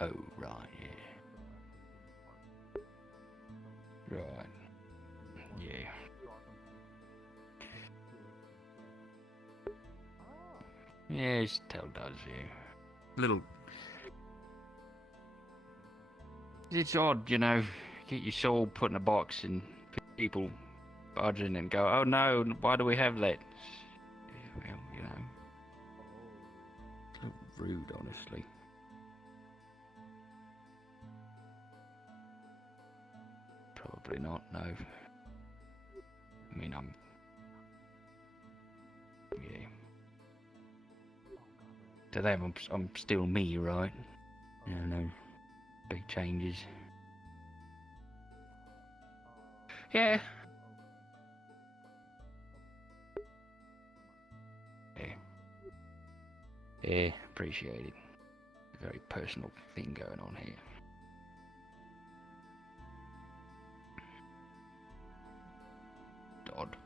Oh, right, yeah. Right. Yeah. Yeah, it still does, yeah. Little... It's odd, get your soul put in a box and people barge in and go, oh no, why do we have that? Well, it's a little rude, honestly. Probably not, no. I mean, yeah. To them, I'm still me, right? No big changes. Yeah. Yeah, appreciate it. A very personal thing going on here. Odd.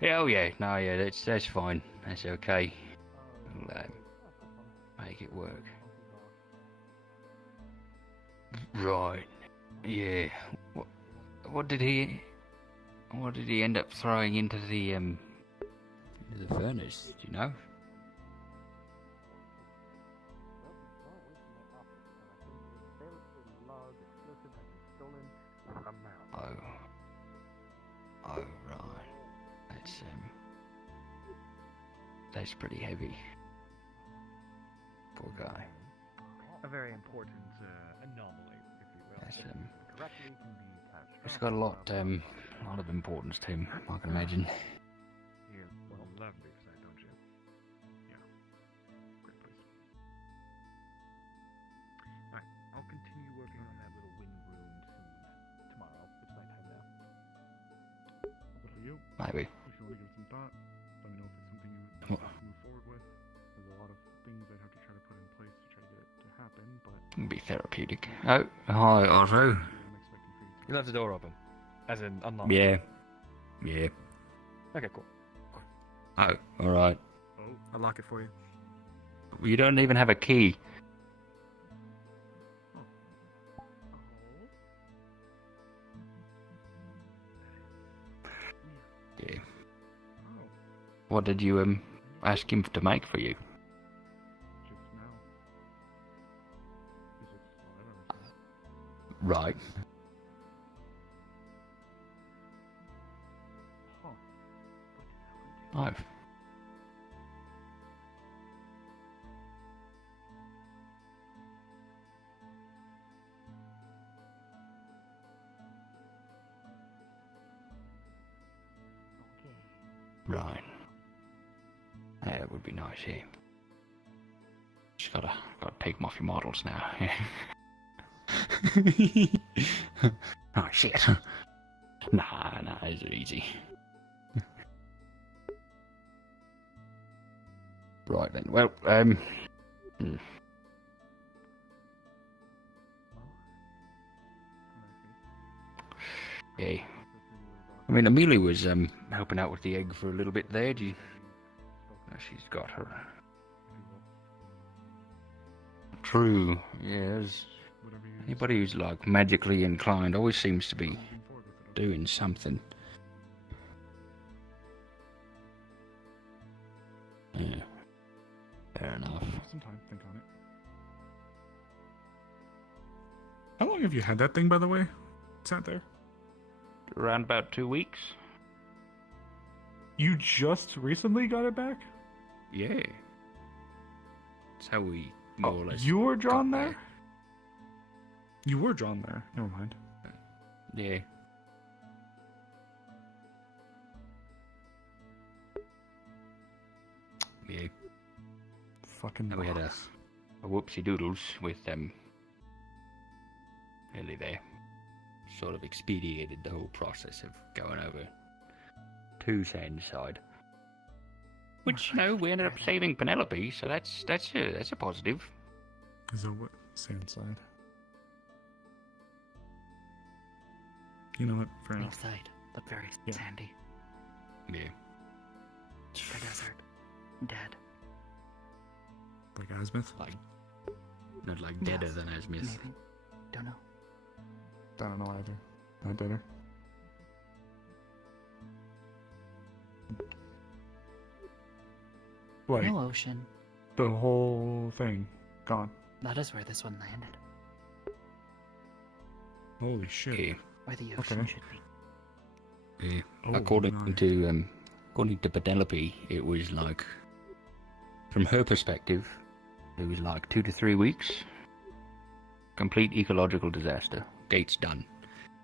Yeah, oh yeah, no, yeah, that's fine. That's okay. We'll make it work. Right. Yeah. What did he end up throwing into the furnace? Do you know? Oh, right. That's pretty heavy. Poor guy. A very important anomaly, if you will. That's Correctly can be catastrophic. it's got a lot of importance to him, I can imagine. You love Leafside, don't you? Yeah. Great place. Alright, I'll continue working on that little wind room soon. Tomorrow. It's nighttime now. Good for you. Maybe. If you want to give it some thought, let me know if it's something you want to move forward with. There's a lot of things I'd have to try to put in place to try to get it to happen, but... It'd be therapeutic. Oh, hi, Otto. You left the door open. As in, unlocked. Yeah. Yeah. Okay, cool. Oh, alright. Oh, I'll lock it for you. You don't even have a key. Yeah. What did you ask him to make for you? Just now. Right. Oh. Right. Yeah, it would be nice, yeah. Just gotta take them off your models now. Oh shit. Nah, it's easy. Right then. Well, yeah. I mean, Amelia was helping out with the egg for a little bit there. She's got her. True. Yes. Anybody who's like magically inclined always seems to be doing something. Yeah. Fair enough. Some time, think on it. How long have you had that thing, by the way? Sat there? Around about 2 weeks. You just recently got it back? Yeah. That's how we more or less. You were drawn there? You were drawn there. Never mind. Yeah. Yeah. Fucking. And we had a whoopsie doodles with Ellie there. Sort of expedited the whole process of going over to Sandside. Which, you know, we ended up saving Penelope, so that's a positive. Is that what? Sandside. You know what, Frank? Outside, but very sandy. Yeah. The desert. Dead. Like Asmith? Not like deader than Asmith. Maybe. Don't know. I don't know either. Not dinner. What? No ocean. The whole thing gone. That is where this one landed. Holy shit. Where the ocean should be. Yeah. Oh, according to Penelope, it was like, from her perspective, it was like 2 to 3 weeks. Complete ecological disaster. Gates done.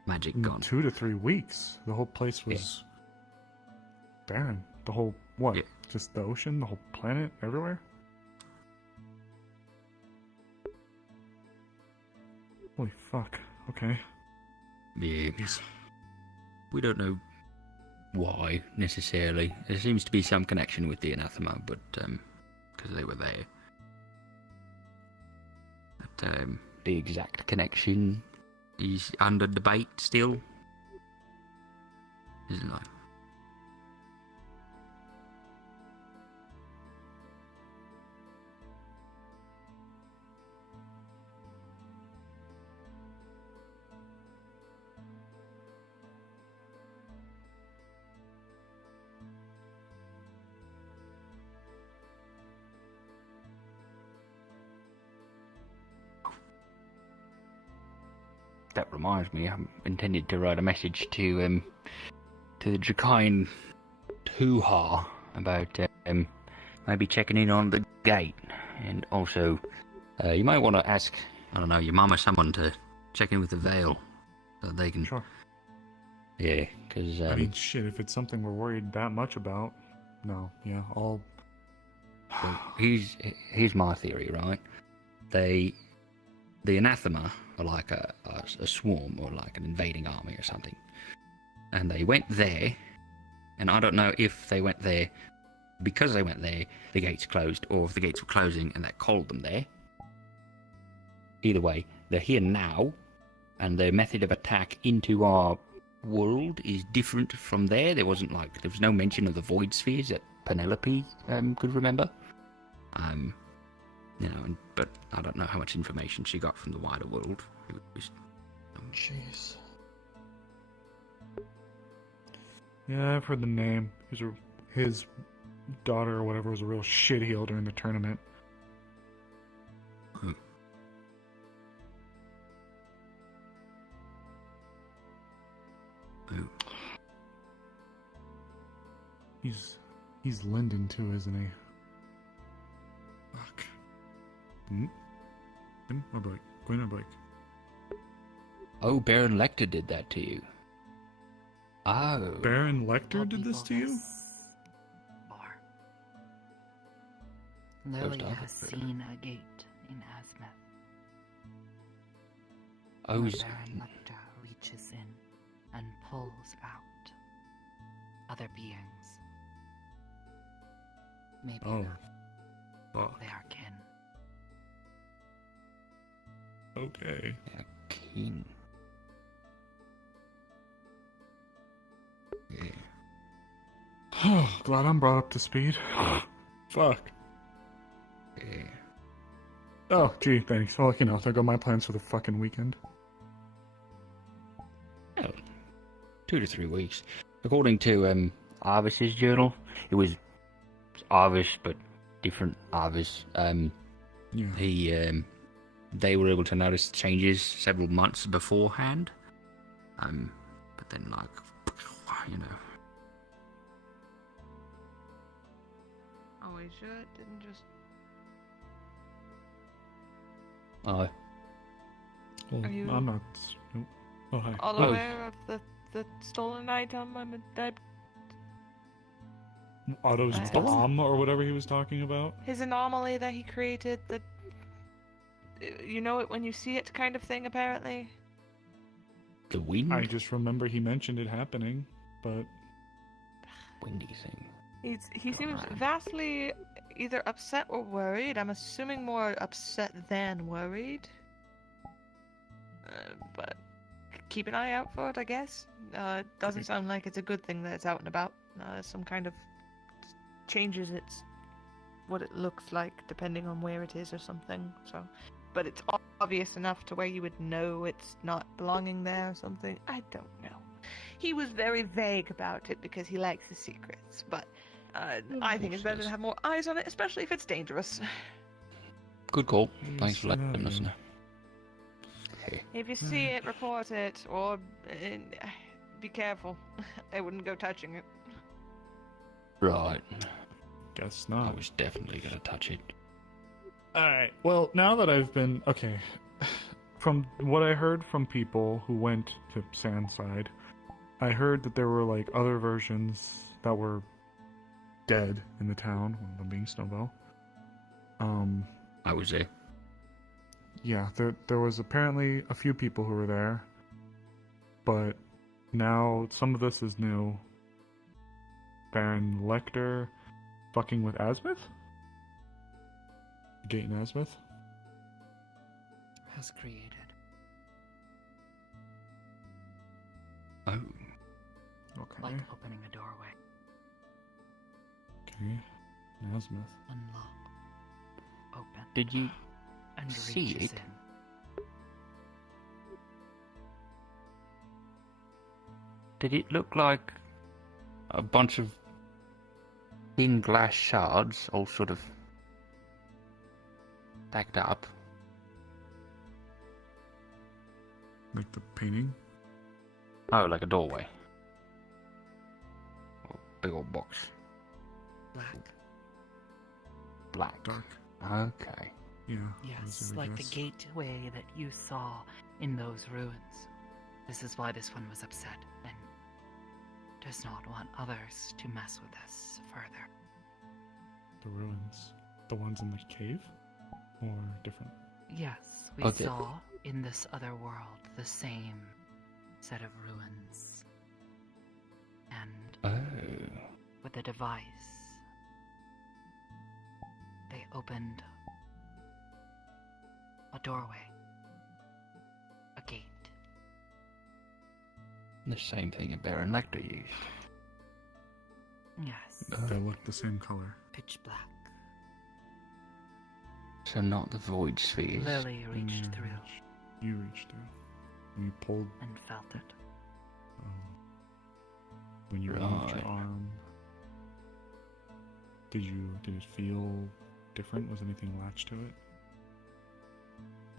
Magic gone. 2 to 3 weeks. The whole place was barren. The whole what? Yeah. Just the ocean, the whole planet, everywhere? Holy fuck. Okay. Yeah. We don't know why necessarily. There seems to be some connection with the anathema, but because they were there. But the exact connection is under debate still. Isn't it? that reminds me, I'm intended to write a message to the Draconian hoo-ha about maybe checking in on the gate, and also you might want to ask, I don't know, your mum or someone to check in with the Veil so they can. Sure. Yeah, because I mean, shit. If it's something we're worried that much about, no, yeah, I'll. So here's my theory, right? The anathema are like a swarm or like an invading army or something, and they went there, and I don't know if they went there because they went there, the gates closed, or if the gates were closing and that called them there. Either way, they're here now, and their method of attack into our world is different from there. There was no mention of the void spheres that Penelope could remember. But I don't know how much information she got from the wider world. It was, Jeez. Yeah, I've heard the name. His daughter or whatever was a real shitheel during the tournament. Who? He's Lyndon too, isn't he? Fuck. Him or Blake? Gwyn or Blake? Oh, Baron Lecter did that to you. Oh. Baron Lecter did this to you? Lily has seen a gate in Asmith. Oh, where Baron Lecter reaches in and pulls out other beings. Maybe Fuck. they are kin. Okay. Yeah, kin. Yeah. Glad I'm brought up to speed. Fuck. Yeah. Oh, gee, thanks. Well, there go my plans for the fucking weekend. Oh, 2 to 3 weeks. According to Arvis's journal, it was Arvis, but different Arvis. Yeah. They were able to notice changes several months beforehand. But then, Oh, you sure it didn't just... Oh. Are you I'm not... Oh, hi. all aware of the stolen item? Otto's bomb or whatever he was talking about? His anomaly that he created, you know it when you see it kind of thing, apparently. The wind? I just remember he mentioned it happening, but... Windy thing. He seems vastly either upset or worried. I'm assuming more upset than worried. But keep an eye out for it, I guess. It doesn't sound like it's a good thing that it's out and about. Some kind of changes what it looks like depending on where it is or something. So, but it's obvious enough to where you would know it's not belonging there or something. I don't know. He was very vague about it because he likes the secrets, but I think it's better to have more eyes on it, especially if it's dangerous. Good call. Thanks for letting us know. If you see it, report it, or be careful. I wouldn't go touching it. Right. Guess not. I was definitely gonna touch it. Alright, well, now that I've been... Okay. From what I heard from people who went to Sandside, I heard that there were, other versions that were dead in the town, one of them being Snowbell. I was there. Yeah, there was apparently a few people who were there, but now some of this is new. Baron Lecter fucking with Asmith? Gate in Asmith? Has created. Oh. Okay. Like opening a doorway. Okay. Asmith. Unlock. Open. Did you and see reaches it? in. Did it look like a bunch of thin glass shards all sort of stacked up? Like the painting? Oh, like a doorway. Or big old box. Black. Black. Dark. Okay. Yeah. Yes, I would like the guess. gateway that you saw in those ruins. This is why this one was upset and does not want others to mess with us further. The ruins. The ones in the cave? Or different? Yes, we Okay. saw in this other world the same set of ruins. And Oh. with a device, they opened a doorway, a gate. The same thing a Baron Lecter used. Yes, They look the same color. pitch black. So not the void spheres. Lily reached through You reached through. And you pulled. and felt it. When you moved Right. your arm. Did it feel different? Was anything latched to it?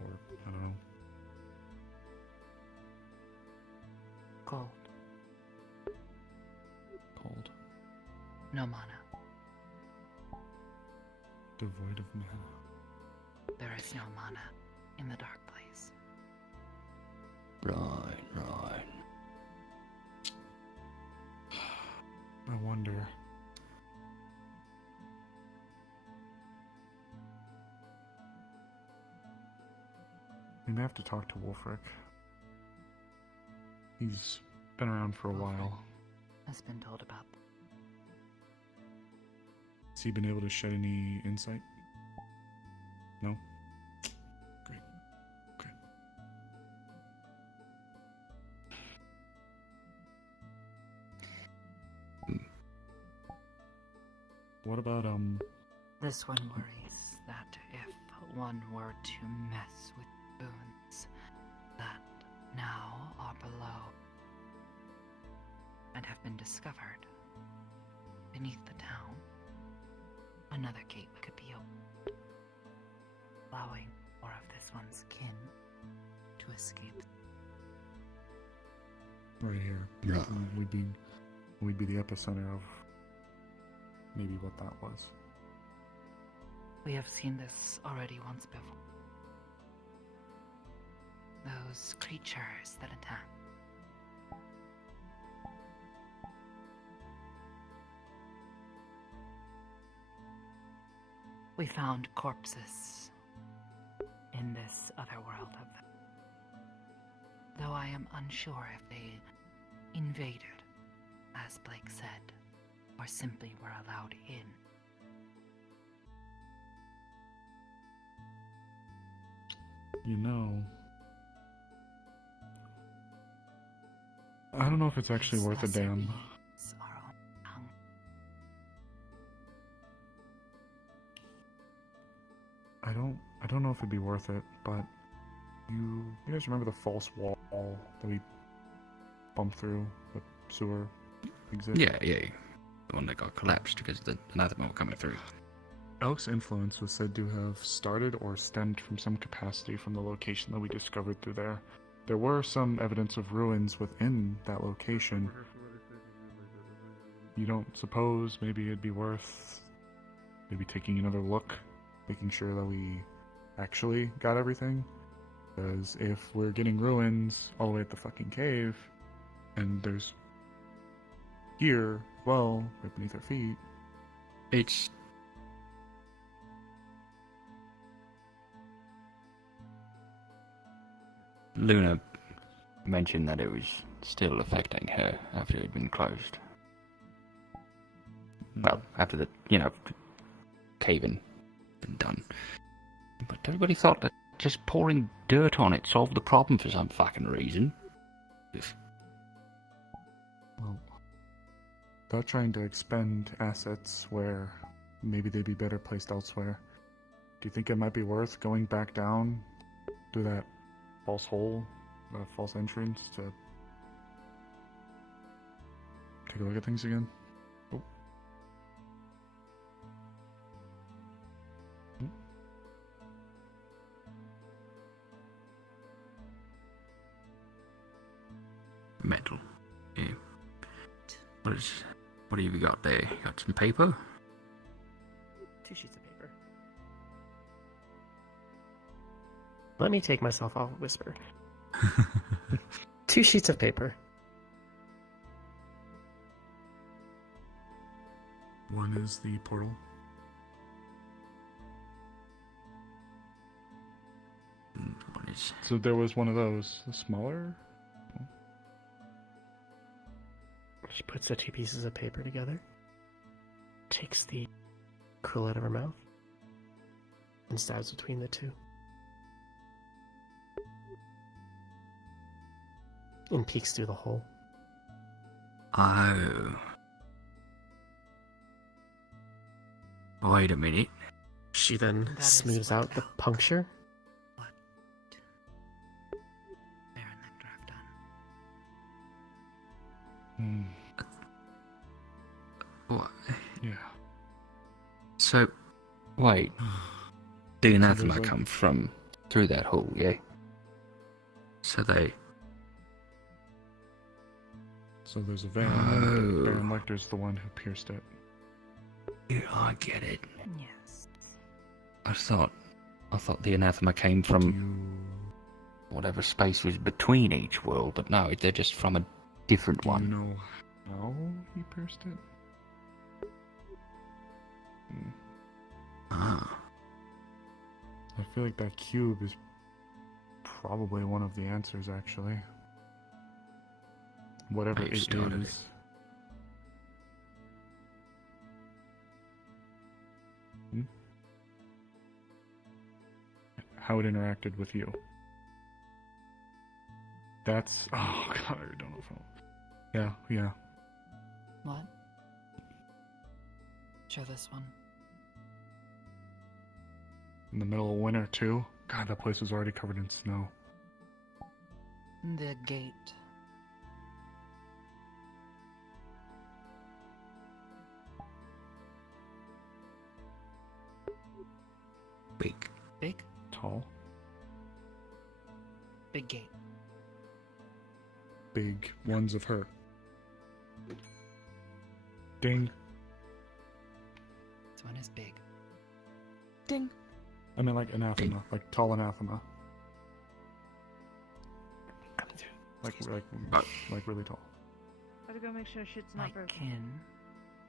Or, I don't know. Cold. Cold. No mana. Devoid of mana. There is no mana in the dark place. Right. I wonder. We may have to talk to Wolfric. He's been around for a while. Has been told about. Has he been able to shed any insight? No? Great. Okay. What about, This one worries that if one were to mess with boons that now are below and have been discovered beneath the town, another gateway could be opened, allowing more of this one's kin to escape. right here? Right. We'd be the epicenter of maybe what that was. We have seen this already once before. Those creatures that attack. We found corpses in this other world of them. Though I am unsure if they invaded, as Blake said, or simply were allowed in. You know, I don't know if it's actually worth a damn. I don't know if it'd be worth it, but you guys remember the false wall that we bumped through with sewer exit? Yeah. The one that got collapsed because the anathema were coming through. Elk's influence was said to have started or stemmed from some capacity from the location that we discovered through there. There were some evidence of ruins within that location. You don't suppose maybe it'd be worth maybe taking another look, making sure that we actually got everything? Because if we're getting ruins all the way at the fucking cave, and there's here, well, right beneath our feet. It's... Luna mentioned that it was still affecting her after it had been closed. Well, after the, cave-in been done. But everybody thought that just pouring dirt on it solved the problem for some fucking reason. Well, without trying to expend assets where maybe they'd be better placed elsewhere, do you think it might be worth going back down to that false hole, that false entrance, to take a look at things again? Oh. What have you got there? You got some paper? 2 sheets of paper. Let me take myself off whisper. 2 sheets of paper. One is the portal. One is... So there was one of those, smaller. She puts the 2 pieces of paper together, takes the quill out of her mouth, and stabs between the 2. And peeks through the hole. Oh. Wait a minute. She then smooths out the puncture. What? Yeah. So, wait. The anathema there's a- come from through that hole, yeah? So they... So there's a vein. Oh. Baron Lecter's the one who pierced it. Yeah, I get it. Yes. I thought the anathema came from whatever space was between each world, but no, they're just from a different Do one. you know how he pierced it? Ah. I feel like that cube is probably one of the answers, actually. Whatever I it started is. it. Hmm? How it interacted with you. That's... Oh, God, I don't know if I'll... Yeah. What? Show this one. In the middle of winter, too? God, that place was already covered in snow. The gate. Big. Big? Tall. Big gate. Big ones of her. Ding. This one is big. Ding. I mean, like anathema, like tall anathema. Like really tall. Gotta go make sure shit's My not broken. kin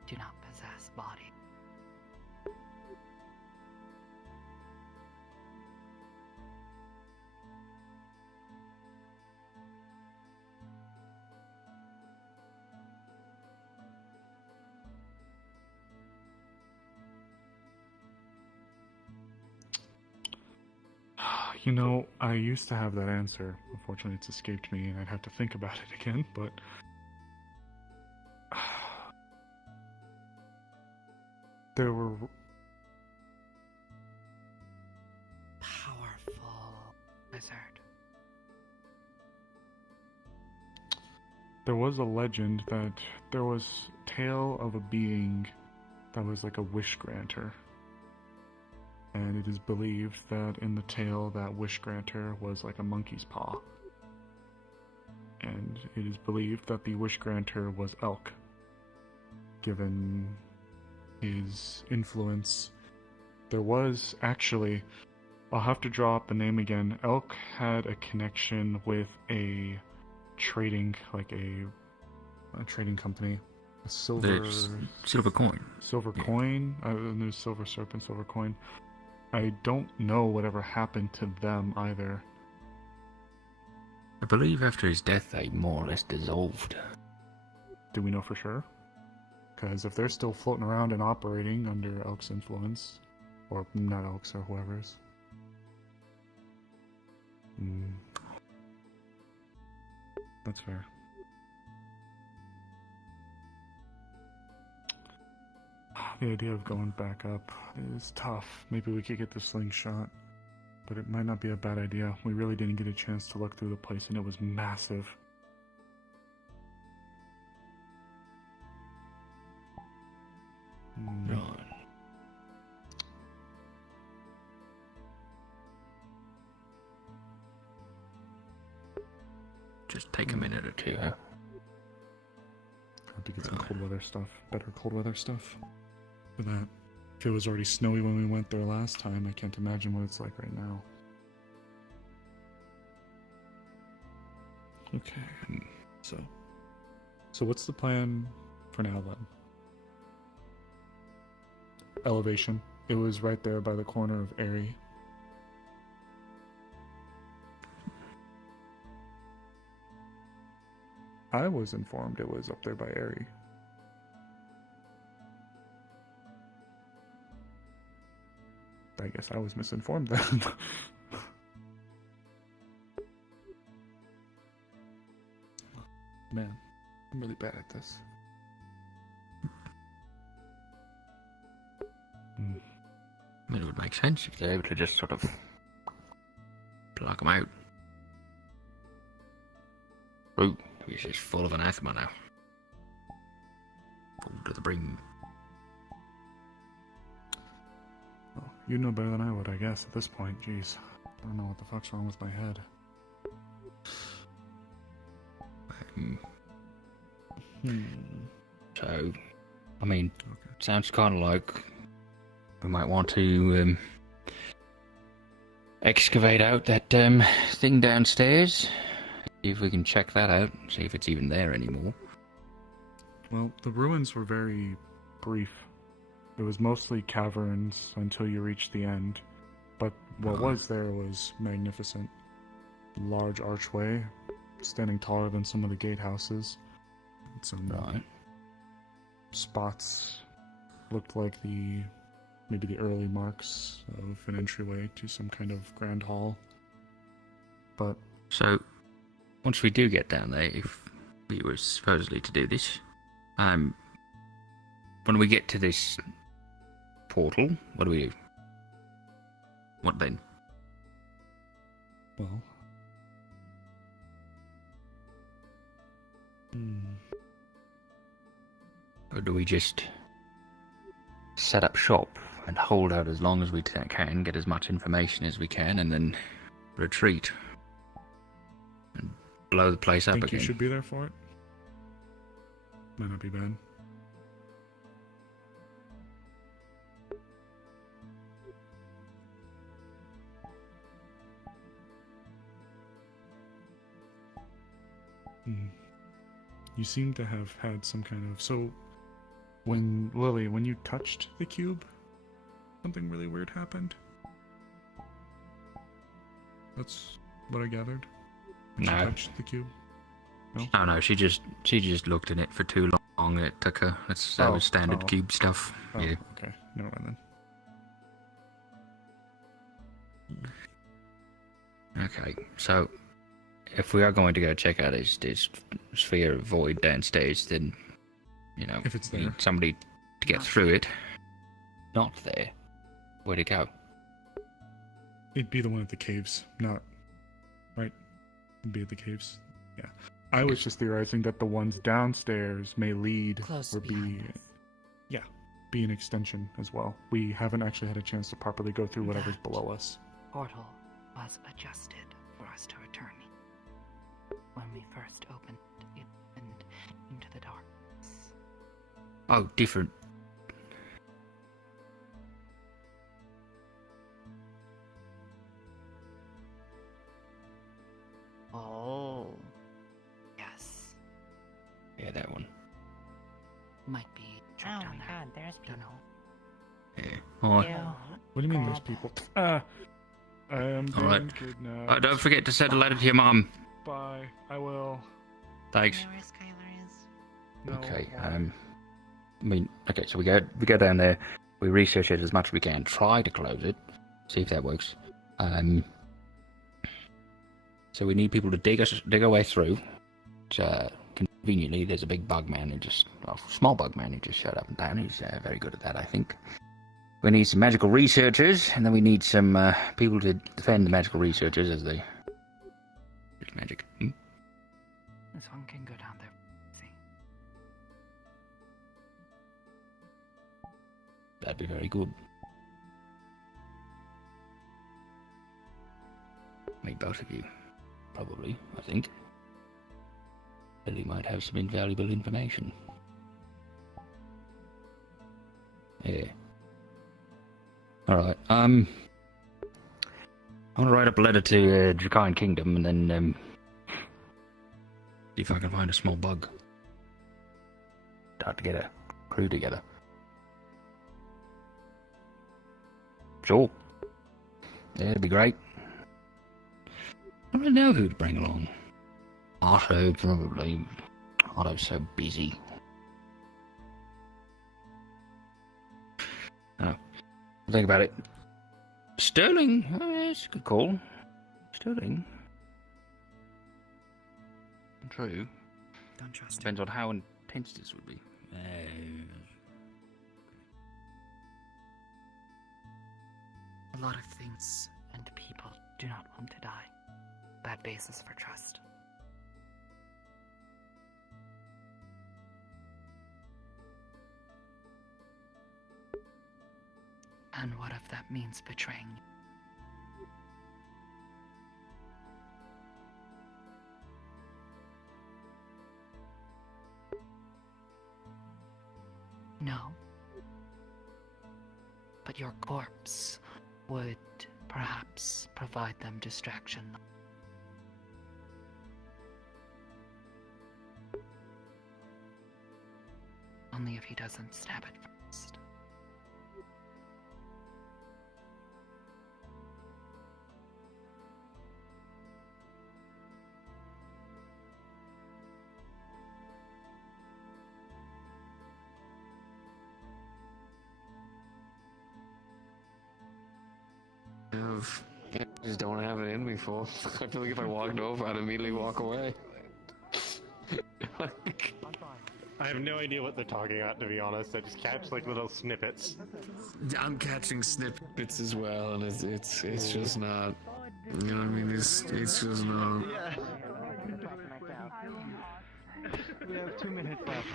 do not possess body. You know, I used to have that answer. Unfortunately, it's escaped me, and I'd have to think about it again, but... There were... Powerful wizard. There was a legend that there was a tale of a being that was like a wish granter. And it is believed that in the tale that wish granter was like a monkey's paw. And it is believed that the wish granter was Elk, given his influence. There was actually, I'll have to draw up the name again. Elk had a connection with a trading, like a trading company. A silver... Silver coin. Silver coin? There's silver serpent, silver coin. I don't know whatever happened to them either. I believe after his death they more or less dissolved. Do we know for sure? Because if they're still floating around and operating under Elk's influence, or not Elk's or whoever's. That's fair. The idea of going back up is tough. Maybe we could get the slingshot, but it might not be a bad idea. We really didn't get a chance to look through the place, and it was massive. Right. Just take a minute or two, huh? Have to get some cold cold weather stuff. Better cold weather stuff. For that. If it was already snowy when we went there last time, I can't imagine what it's like right now. Okay. So what's the plan for now then? Elevation. It was right there by the corner of Airy. I was informed it was up there by Airy. I guess I was misinformed then. Man, I'm really bad at this. I mean, it would make sense if they're able to just sort of plug them out. Root, which is full of anathema now. Full to the brim. Well, you know better than I would, I guess, at this point. Jeez. I don't know what the fuck's wrong with my head. So, I mean, sounds kind of like we might want to excavate out that thing downstairs. See if we can check that out. See if it's even there anymore. Well, the ruins were very brief. It was mostly caverns until you reached the end. But what was there was magnificent. Large archway, standing taller than some of the gatehouses. Some spots looked like maybe the early marks of an entryway to some kind of grand hall. But so, once we do get down there, if we were supposedly to do this, when we get to this portal, what do we do? What then? Well, or do we just set up shop and hold out as long as we can, get as much information as we can, and then retreat and blow the place up think again? You should be there for it. Might not be bad. You seem to have had some kind of... So, Lily, when you touched the cube, something really weird happened? That's what I gathered. When No. She touched the cube? No? Oh no, she just looked in it for too long. It took her. That was standard cube stuff. Oh, Yeah. okay. Never mind then. Okay, so if we are going to go check out this sphere of void downstairs, then if it's we there, need somebody to get through it. Not there. Where'd it go? It'd be the one at the caves, not... Right? It'd be at the caves. Yeah. I was just theorizing that the ones downstairs may lead or be... Yeah, be an extension as well. We haven't actually had a chance to properly go through whatever's below us. Portal was adjusted for us to return. When we first opened it and into the darkness. Oh, different. Oh. Yes. Yeah, that one. Might be trapped down there. God, there's people. Yeah. Alright. What do you mean there's people? I am doing Alright. good now. Don't forget to send a letter to your mum. Bye. I will. Thanks. Where Skylar is. No, Okay, why? okay, so we go down there, we research it as much as we can, try to close it, see if that works. So we need people to dig our way through. Conveniently, there's a big bug man small bug man who just showed up in town. He's very good at that, I think. We need some magical researchers, and then we need some people to defend the magical researchers as they... It's magic. This one can go down there. See. That'd be very good. Maybe both of you. Probably, I think. Lily might have some invaluable information. Yeah. Alright, I'm gonna write up a letter to Draconian Kingdom and then see if I can find a small bug. Start to get a crew together. Sure. Yeah, it'd be great. I don't know who to bring along. Otto, probably. Otto's so busy. Oh, think about it. Sterling, it's a good call. Sterling. True. Don't trust Depends on how intense this would be. A lot of things and people do not want to die. Bad basis for trust. And what if that means betraying you? No. But your corpse would perhaps provide them distraction. Only if he doesn't stab it first. I just don't have it in me for. I feel like if I walked over, I'd immediately walk away. I have no idea what they're talking about, to be honest. I just catch like little snippets. I'm catching snippets as well, and it's just not. You know what I mean? It's just not. We have 2 minutes left.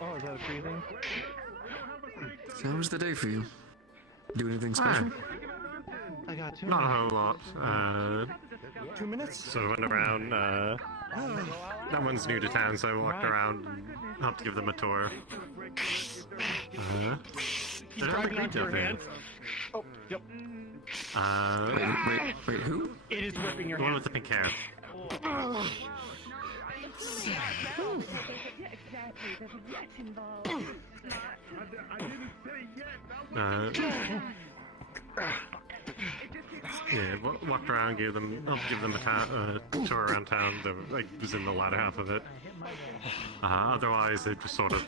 Oh, is that a free thing? So how was the day for you? Do anything special? I got 2 Not a minutes. whole lot. 2 minutes? So I went around. That one's new to town, so I walked around and helped give them a tour. They're not the retail fan. Oh, yep. Wait, who? It is ripping your The one hand. with the pink hair. Yeah, walked around, helped give them a tour around town. I was in the latter half of it. Otherwise, they just sort of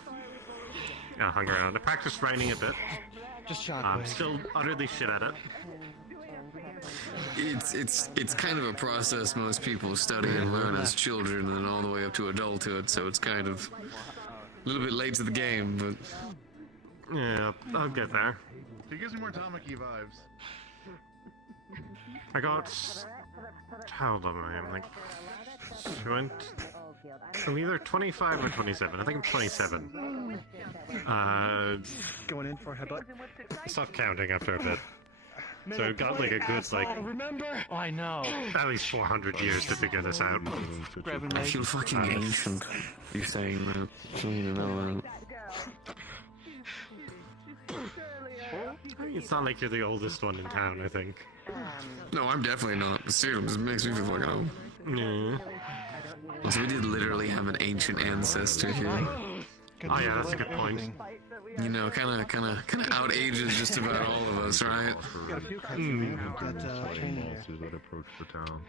hung around. I practiced writing a bit. Just shot. I'm still utterly shit at it. It's kind of a process most people study and learn as children and all the way up to adulthood, so it's kind of a little bit late to the game, but yeah, I'll get there. He gives me more Tamaki vibes. I got... How old am I? I'm like... I'm either 25 or 27. I think I'm 27. Going in for a headbutt. I stopped counting after a bit. So I've got like a good, like... Remember? Oh, I know. At least 400 years to figure this out. I feel fucking ancient. You saying that. So you know that. It's not like you're the oldest one in town, I think. No, I'm definitely not. But still, it makes me feel fucking old. Yeah. Also, we did literally have an ancient ancestor here. Oh yeah, that's a good point. You know, kind of outages just about all of us, right? That approach the town.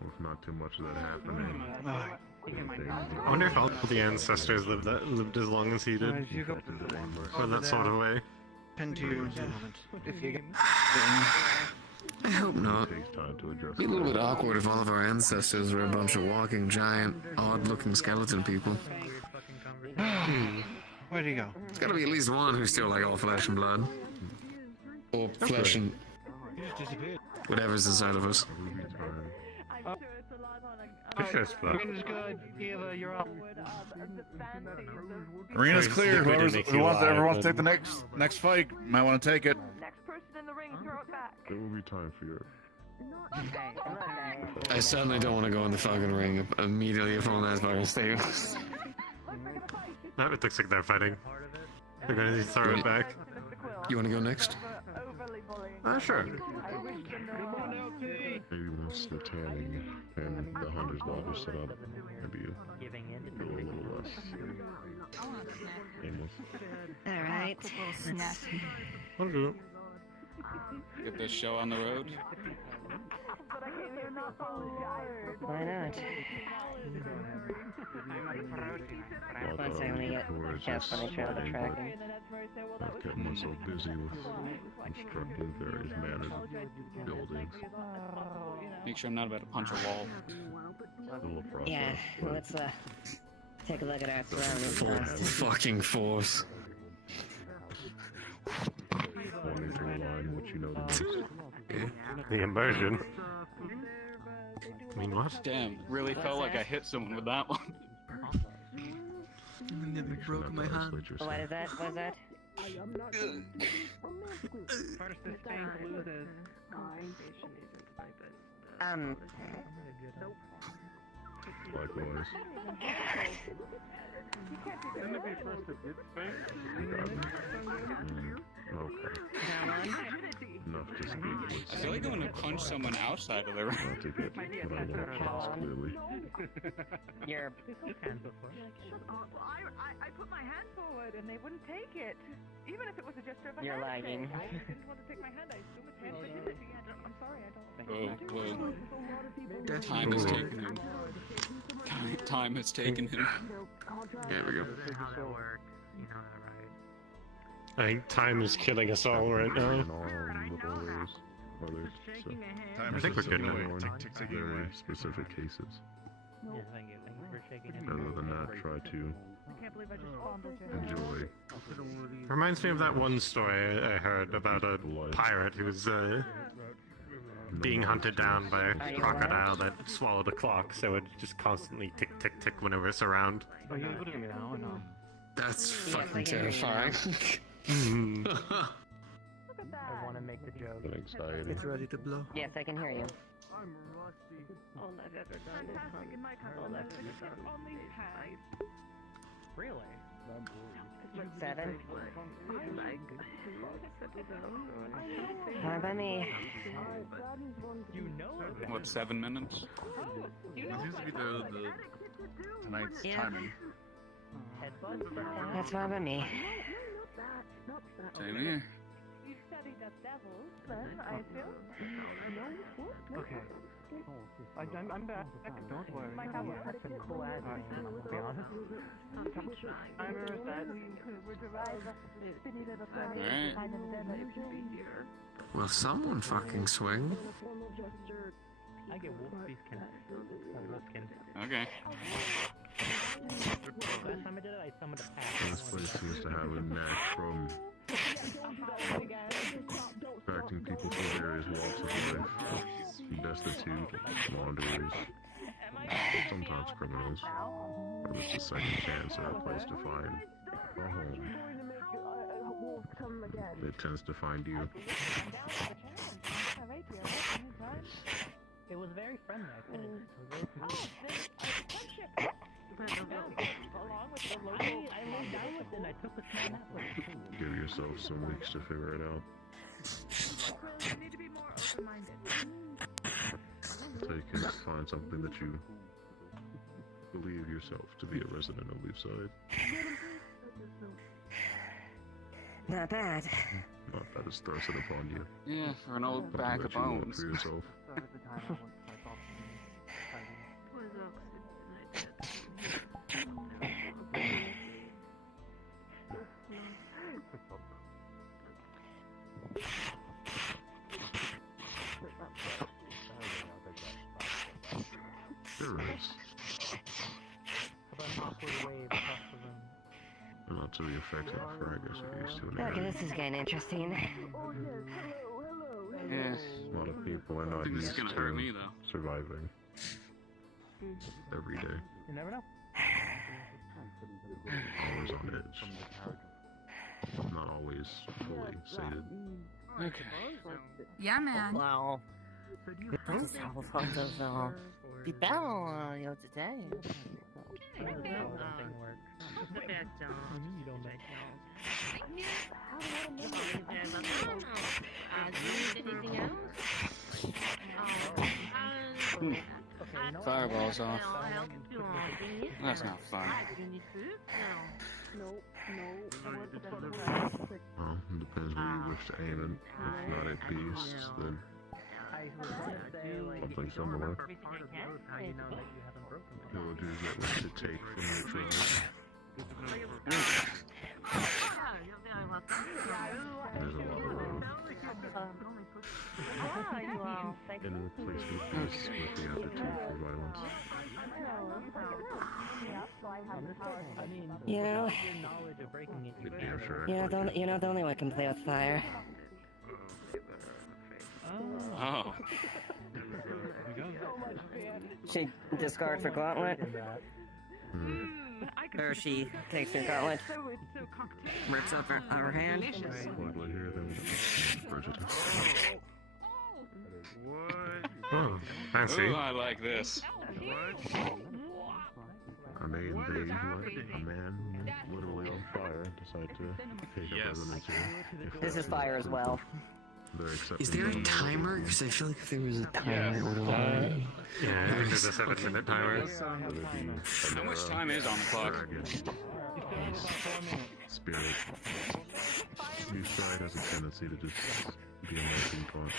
With not too much of that happening. I wonder if all the ancestors lived as long as he did. Or in that sort of way. Pen to your if you get I hope not. It'd be a little bit awkward if all of our ancestors were a bunch of walking, giant, odd-looking skeleton people. Where'd he go? There's gotta be at least one who's still like all flesh and blood. Or flesh and He just disappeared. whatever's inside of us. Fisher's blood. Green is good. Eva, you're up. Arena's clear. We did make you lie, Whoever wants to but- take the next fight might want to take it. Next person in the ring, throw it back. It will be time for your... I suddenly don't want to go in the fucking ring immediately if all that's fucking Steve. No, it looks like they're fighting. They're gonna throw it back. You want to go next? Sure. Maybe once the tanning and the hunter's lodge is set up, maybe you go a little less aimless. Alright. I'll do it. Get this show on the road. Why not? Once I only get half on the trail to tracking. I've kept myself busy with constructing various mannered buildings. Make sure I'm not about to punch a wall. Still a process, Yeah, but let's take a look at our surroundings first. Fucking force. wanting to rely on what you know the most. The immersion. I mean, what? Damn, really felt like I hit someone with that one. And then it broke my hand. What is that? What is that? Likewise. Shouldn't it be first to get spanked? Okay. Enough to speak with. I feel like I want to punch someone outside of the room. Not to get what I want clearly. You're... I put my hand forward and they wouldn't take it. Even if it was a gesture of a You're handshake. lagging. I didn't want to take my hand. I assume it's hand fragility. I'm sorry, I don't. Whoa. Time has taken him. Time has taken him. There we go. I think time is killing us all right now. Others, so. I think we're good now. Very specific cases. Yeah, thank you for shaking hands. Other than that, try to enjoy. Reminds me of that one story I heard about a pirate who was being hunted down by a crocodile that swallowed a clock, so it just constantly tick, tick, tick whenever it's around. Are you able to hear me now or no? That's fucking terrifying. I want to make the joke. Anxiety. It's ready to blow. Yes, I can hear you. I'm rusty. All I've ever done is Fantastic in my country. All I've ever done. On these pads. Really? 7. How about me? You know it. What, 7 minutes? It seems to be the tonight's Yeah. timing. That's fine by me. Same here. You studied the devils, then, I assume? Okay. I'm back. Don't worry. My house That's a cool ass name, to be honest. I'm Will someone fucking swing? I get wolfskin. Okay. Last time I did it, I summoned a pack. This place seems to have a knack from attracting people from various walks of life. Destitute, wanderers, sometimes criminals. Or just a second chance or a place to find a home. It tends to find you. It was very friendly, I couldn't. It was very I laid down with it and I took a small nap with it. Give yourself some weeks to figure it out. Take and find something that you believe yourself to be a resident of Leafside. Not bad. Not that it's thrusted upon you. Yeah, for an old Something bag that of you want bones. for yourself. There is. Not to be effective for, I guess, we're used to it. Okay, this is getting interesting. Yeah. A lot of people are not I think this used is gonna to hurt me, though. surviving every day. You never know. Always on edge. Not always fully sated. Okay. Yeah, man. Wow. This is how fun does be better today. You don't know. Fireballs off. That's not fun. Well, it depends where you wish to aim it. If not at beasts, then something similar. Villagers that wish to take from your tribe. There's a lot of road. And replace with peace with the aptitude for violence. You know, the only one can play with fire. Oh. She discards her gauntlet. Or she takes her gauntlet, rips up her hand. What do I hear them? Prejudice. Oh, fancy. Ooh, I like this. I mean, they let a man literally on fire decide to take up evidence here. This is fire as well. Is there a timer? Because I feel like if there was a timer, it would have Yeah, I think there's a 7-minute timer. How much time is on the clock? Spirit. Each side has a tendency to just be a melting pot.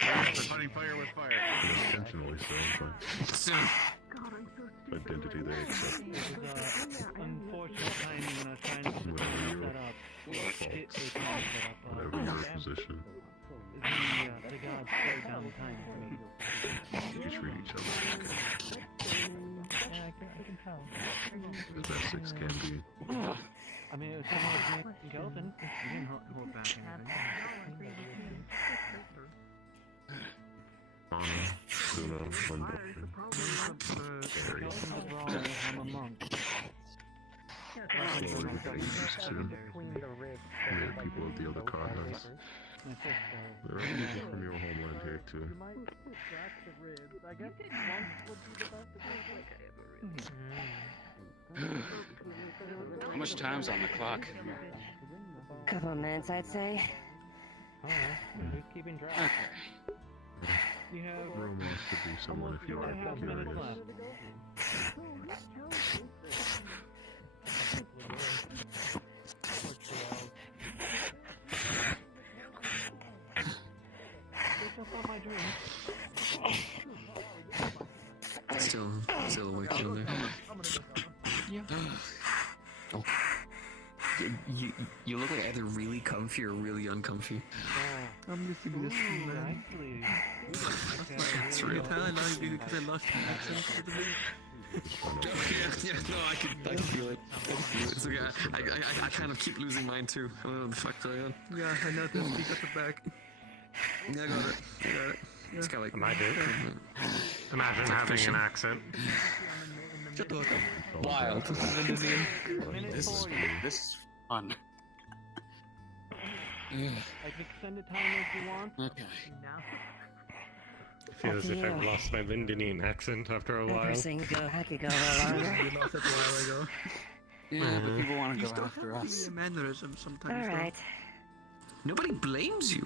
They're fighting fire with fire. Intentionally so, but identity they accept. Unfortunate timing when I was trying to set up. Whatever your position. The gods slow down time for me. You treat each other. Yeah, I can tell. The best six can be. I mean, it was someone with Gelvin. You didn't hold back anything. Suna, Lumber. I'm a monk. Slowly becoming used to. We have people of the other continents. There are people from your homeland here too. How much time's on the clock? Couple of minutes, I'd say. Keeping track. Okay. You have Romance could be someone if you are curious. Still awake down there. Oh. You look like either really comfy or really uncomfy. I'm missing this one. That's real. I know you because I lost my accent for the minute. No, I can feel it. It's okay. I kind of keep losing mine too. I don't know what the fuck's going on. Yeah, I noticed. You got the back. Yeah, I got it. It's kind of like Imagine having an accent. Shut the fuck up. Wild. This is fun. I can extend the timer if you want. Okay. I feel as if I've lost my Lindonian accent after a while. I could go a little longer. You lost it a while ago. Yeah, but people want to go after us. A mannerism sometimes. All right. Nobody blames you.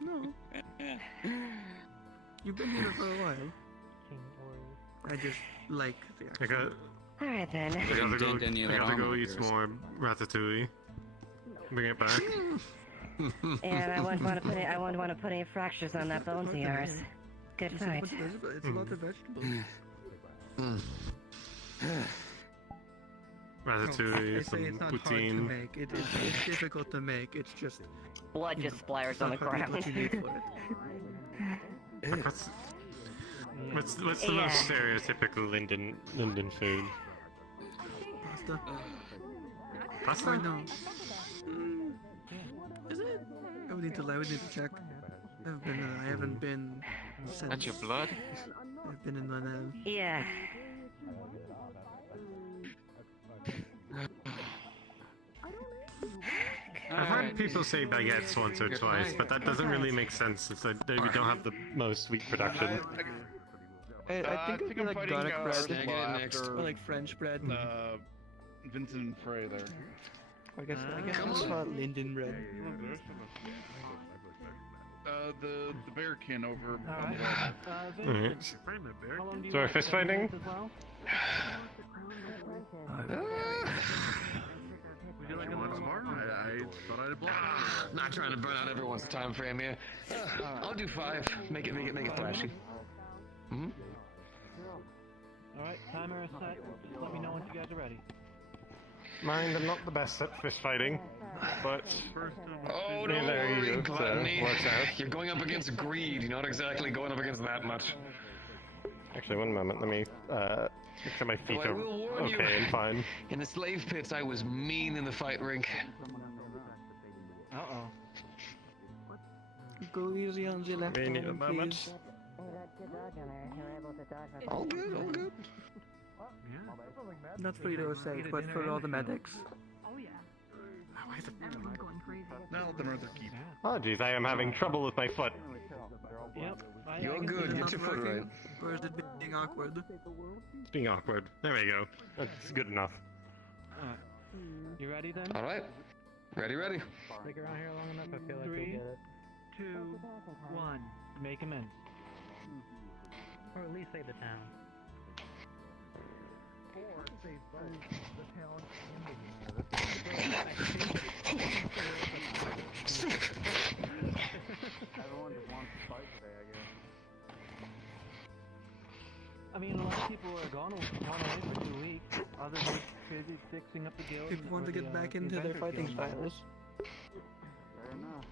No. You've been here for a while. I just like the accent. All right then. I gotta go eat some more ratatouille. Bring it back. And I wouldn't want to put any fractures on that bones of yours. Good fight. It's a lot of vegetables. Ratatouille, some it's not poutine. hard to make. It's difficult to make. It's just blood just splatters on the ground. What you need for it. What's the most stereotypical Linden food? Pasta? No. Is it? I would need to check. I haven't been since. That's your blood? I've been in Manel. Yeah. I've heard people say baguettes once or twice, but that doesn't really make sense since we don't have the most wheat production. I think it's like garlic bread or like French bread. Vincent and Frey there. I guess it's called Linden Red. The bearkin over. Alright. So we're fist fighting? Would you like one tomorrow? I thought I'd block it. Not trying to burn out everyone's time frame here. I'll do 5. Make it flashy. Hmm? Alright, timer is set. Just let me know once you guys are ready. Mind, I'm not the best at fist fighting, but Oh, yeah, don't there worry, you go. Gluttony. Works out. You're going up against greed. You're not exactly going up against that much. Actually, one moment. Let me make sure my feet Though I are will warn you, okay and fine. in the slave pits, I was mean in the fight rink. Uh-oh. Go easy on the left We need a arm, moment. please. All good, all good. Not for your sake, but for all the medics. Oh yeah. Everyone's going crazy. Now let them earn their keep. Oh jeez, I am having trouble with my foot. Yep. You're good. Get your foot right. Or is it being awkward? It's being awkward. There we go. That's good enough. Alright. You ready then? All right. Ready. Stick around here long enough, I feel like 3, we'll get it. 2, 1. Make amends. Or at least save the town. Or save both the town Everyone just wants to fight today, I guess. I mean, a lot of people are gone away for 2 weeks. Others are busy fixing up the guild. People want to get back into their fighting styles. Fair enough.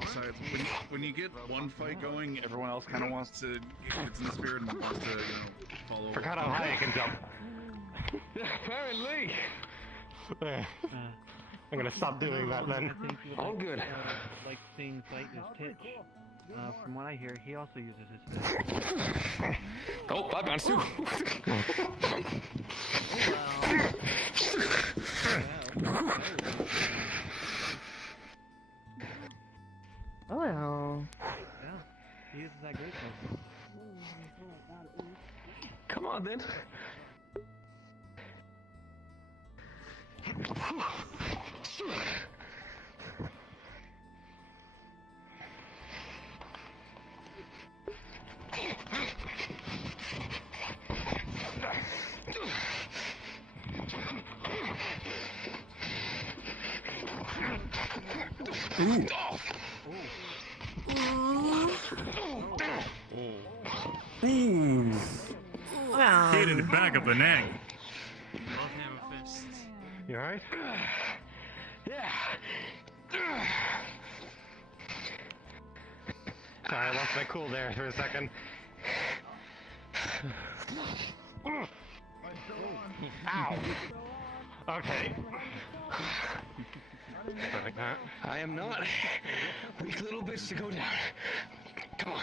Besides, when you get one fight going, everyone else kind of wants to get in the spirit and wants to, follow. Forgot how high I can jump. Apparently. I'm gonna stop doing that then. I think you would All like, good. Like seeing fight is Titch. From what I hear, he also uses his fist. Oh, I bounced too. Hello. Yeah, he uses that great fist. Come on then. Ooh. Ooh. Wow. Hit in the back of the neck. You alright? Yeah. Sorry, I lost my cool there for a second. Ow! Okay. Like that. I am not. Weak little bitch to go down. Come on.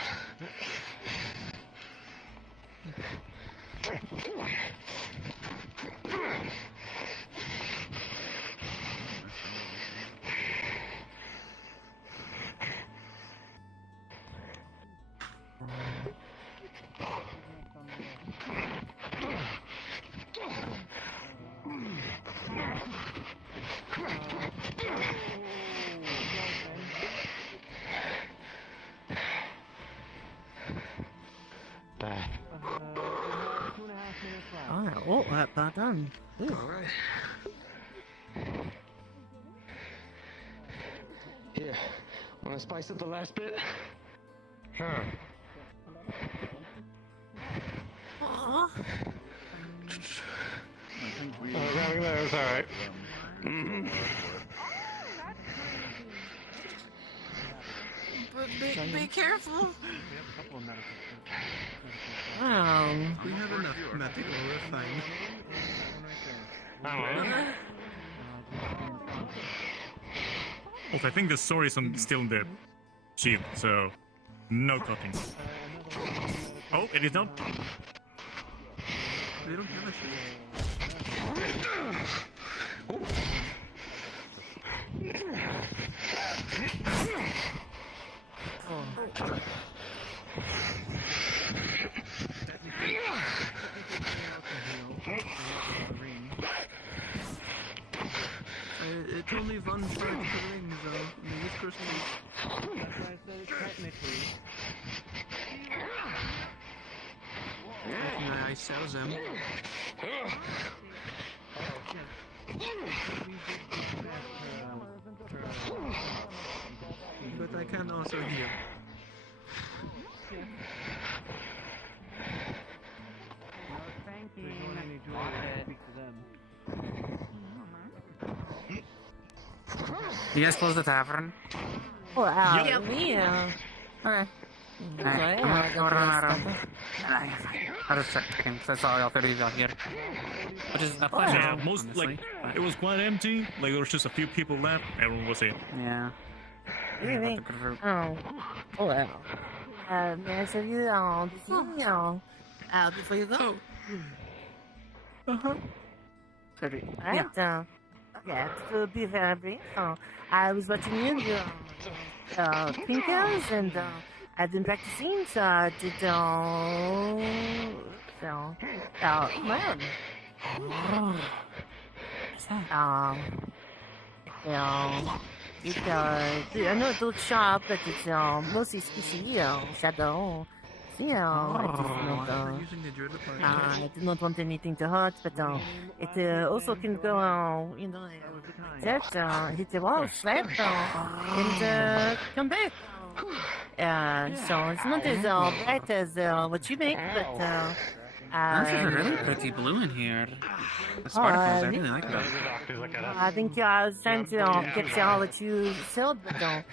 Alright, well, that done. Alright. Here, wanna spice up the last bit? Sure. Grabbing those, alright. But be careful. We have a couple of medical. Wow. We have enough medical, we're fine. Also, I think the sword is still in the shield, so no cutting. Oh, it is not. We don't have a shield. It's only one side of the ring, though. These crystals. That's why I said technically. I sell them. But I can also hear. Thank you. Need to speak to them. You guys close the tavern? Well, Yep. yeah. Okay. Alright, I'm gonna go around. I'll just check because I saw all 30 of y'all here. Which is a pleasure. Yeah, most like it was quite empty. Like there was just a few people left. Everyone was here. Yeah. Really? Oh. Oh, wow. May I serve you this evening? Before you go? Uh-huh. Alright, yeah, to be very brief, I was watching you do Twinkles, and I've been practicing, so I did, my own. I know it looks sharp, but it's mostly species, shadow. I do not want anything to hurt, but it also can go, hit the wall, slap, and come back. So it's not as bright as what you make, but This is really pretty blue in here. The sparkles, I really like that. I think I was trying to capture all that you sold, but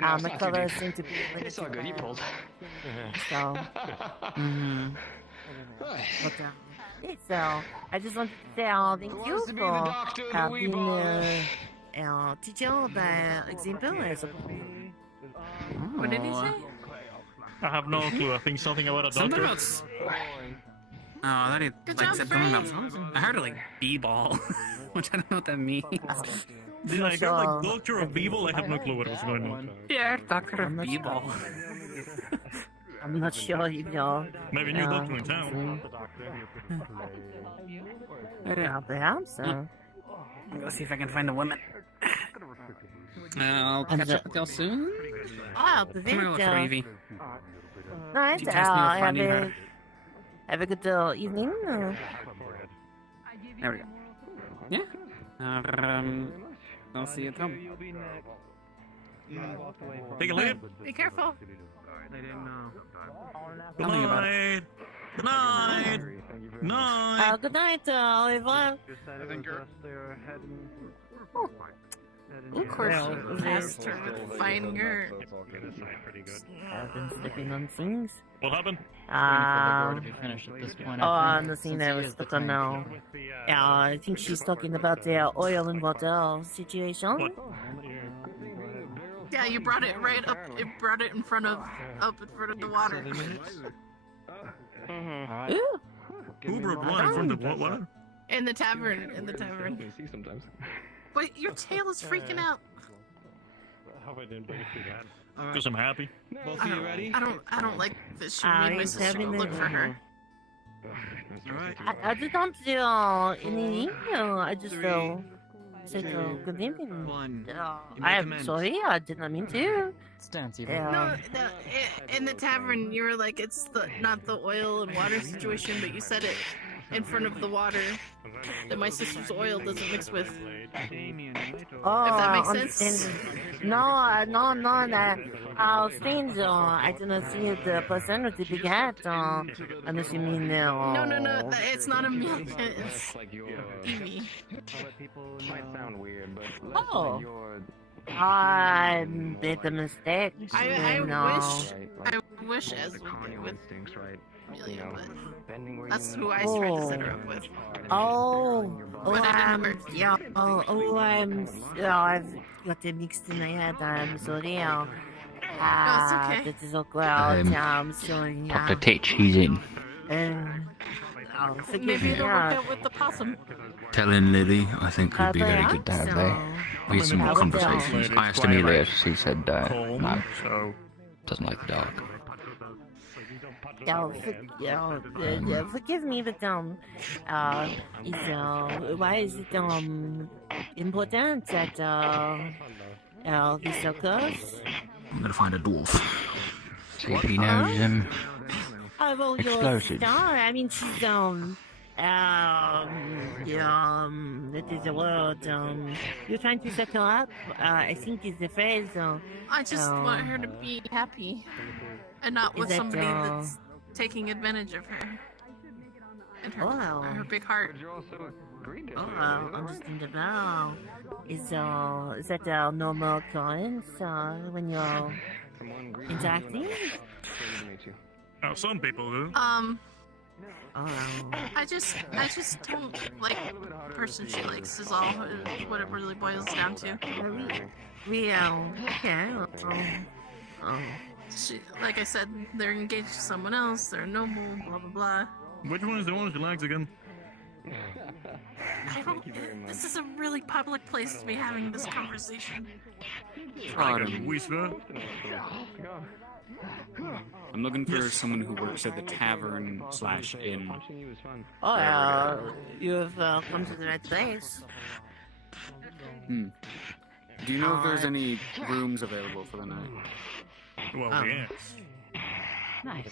my colors seem to be It's all good. You pulled. So, but so I just wanted to say thank you for being teacher the example. What did he say? I have no clue. I think something about a Something doctor. about... Oh, I thought he said something about something. I heard like B-ball, which I don't know what that means. Did I hear like doctor of evil? I have no clue what was going on. Yeah, doctor of B-ball. I'm not sure, you know. Maybe new doctor in town. Perhaps. I'll go see if I can find a woman. I'll catch up with y'all soon. Oh, I'm gonna go for Evie. Nice. Did you task me with finding her? Have a good evening. There we go. Yeah. I'll see you at home. Take a leave. Be careful. I didn't know. Good night. Good night. Night. Good night, Oliver. I think they're heading. Of course, faster with finding her. I've been slipping on things. What happened? To be finished at this point. On the scene I was stuck on now. I think she's talking about the oil and water situation. Yeah, you brought it right up. You brought it in front of the water. Ooh. Who brought what in front of what? In the tavern. In the tavern. See sometimes. Wait, your tail is freaking out. Hope I didn't bring it too bad. Because I'm happy. Both of you ready? I don't like that she made my sister go look for her. I just don't do anything. I just said good evening. I'm sorry, I did not mean to. Stance, No, in the tavern, you were like, it's not the oil and water situation, but you said it in front of the water that my sister's oil doesn't mix with. Oh, if that makes sense. No, strange. I do not see the person with the big hat. Unless you mean No, it's not a meal. It's Evie. Might sound weird, but Oh. I made the mistake. I wish Ez would get with Amelia, but that's who I tried to set her up with. I've got it mixed in my head. I'm sorry. it's okay. This is awkward. I'm sorry. Dr. Titch, he's in. Forgive Maybe me. it'll work out with the possum. Telling Lily, I think would be very good to have there. We had some more conversations. I asked Amelia if she said no. Doesn't like the dark. Forgive me, but why is it important that this occurs. I'm gonna find a dwarf. See if he knows Oh, well, your explosives. star. I mean, she's that is a word. You're trying to set her up. I think is the phrase. I just want her to be happy, and not Is with that, somebody that's taking advantage of her. And her big heart. Oh, understand about. Is that a normal occurrence when you're interacting? Oh, some people do. I just don't like the person she likes is all what it really boils down to. Okay. She, like I said, they're engaged to someone else, they're noble, blah blah blah. Which one is the one she likes again? I don't, this is a really public place to be having this conversation. Whisper. I'm looking for someone who works at the tavern / inn. You've come to the right place. Do you know if there's any rooms available for the night? Well, yes. Nice.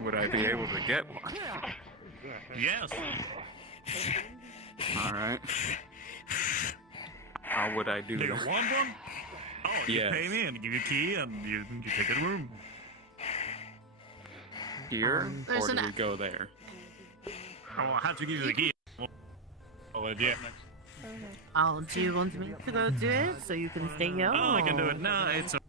Would I be able to get one? Yes. Alright. How would I do Do you that? want one? Oh, you Yes. pay me and give you a key and you take a room. Here? There's Or an do we go there? Oh, I have to give you the key. Oh, yeah. Do you want me to go do it so you can stay here? Oh, I can do it now. It's a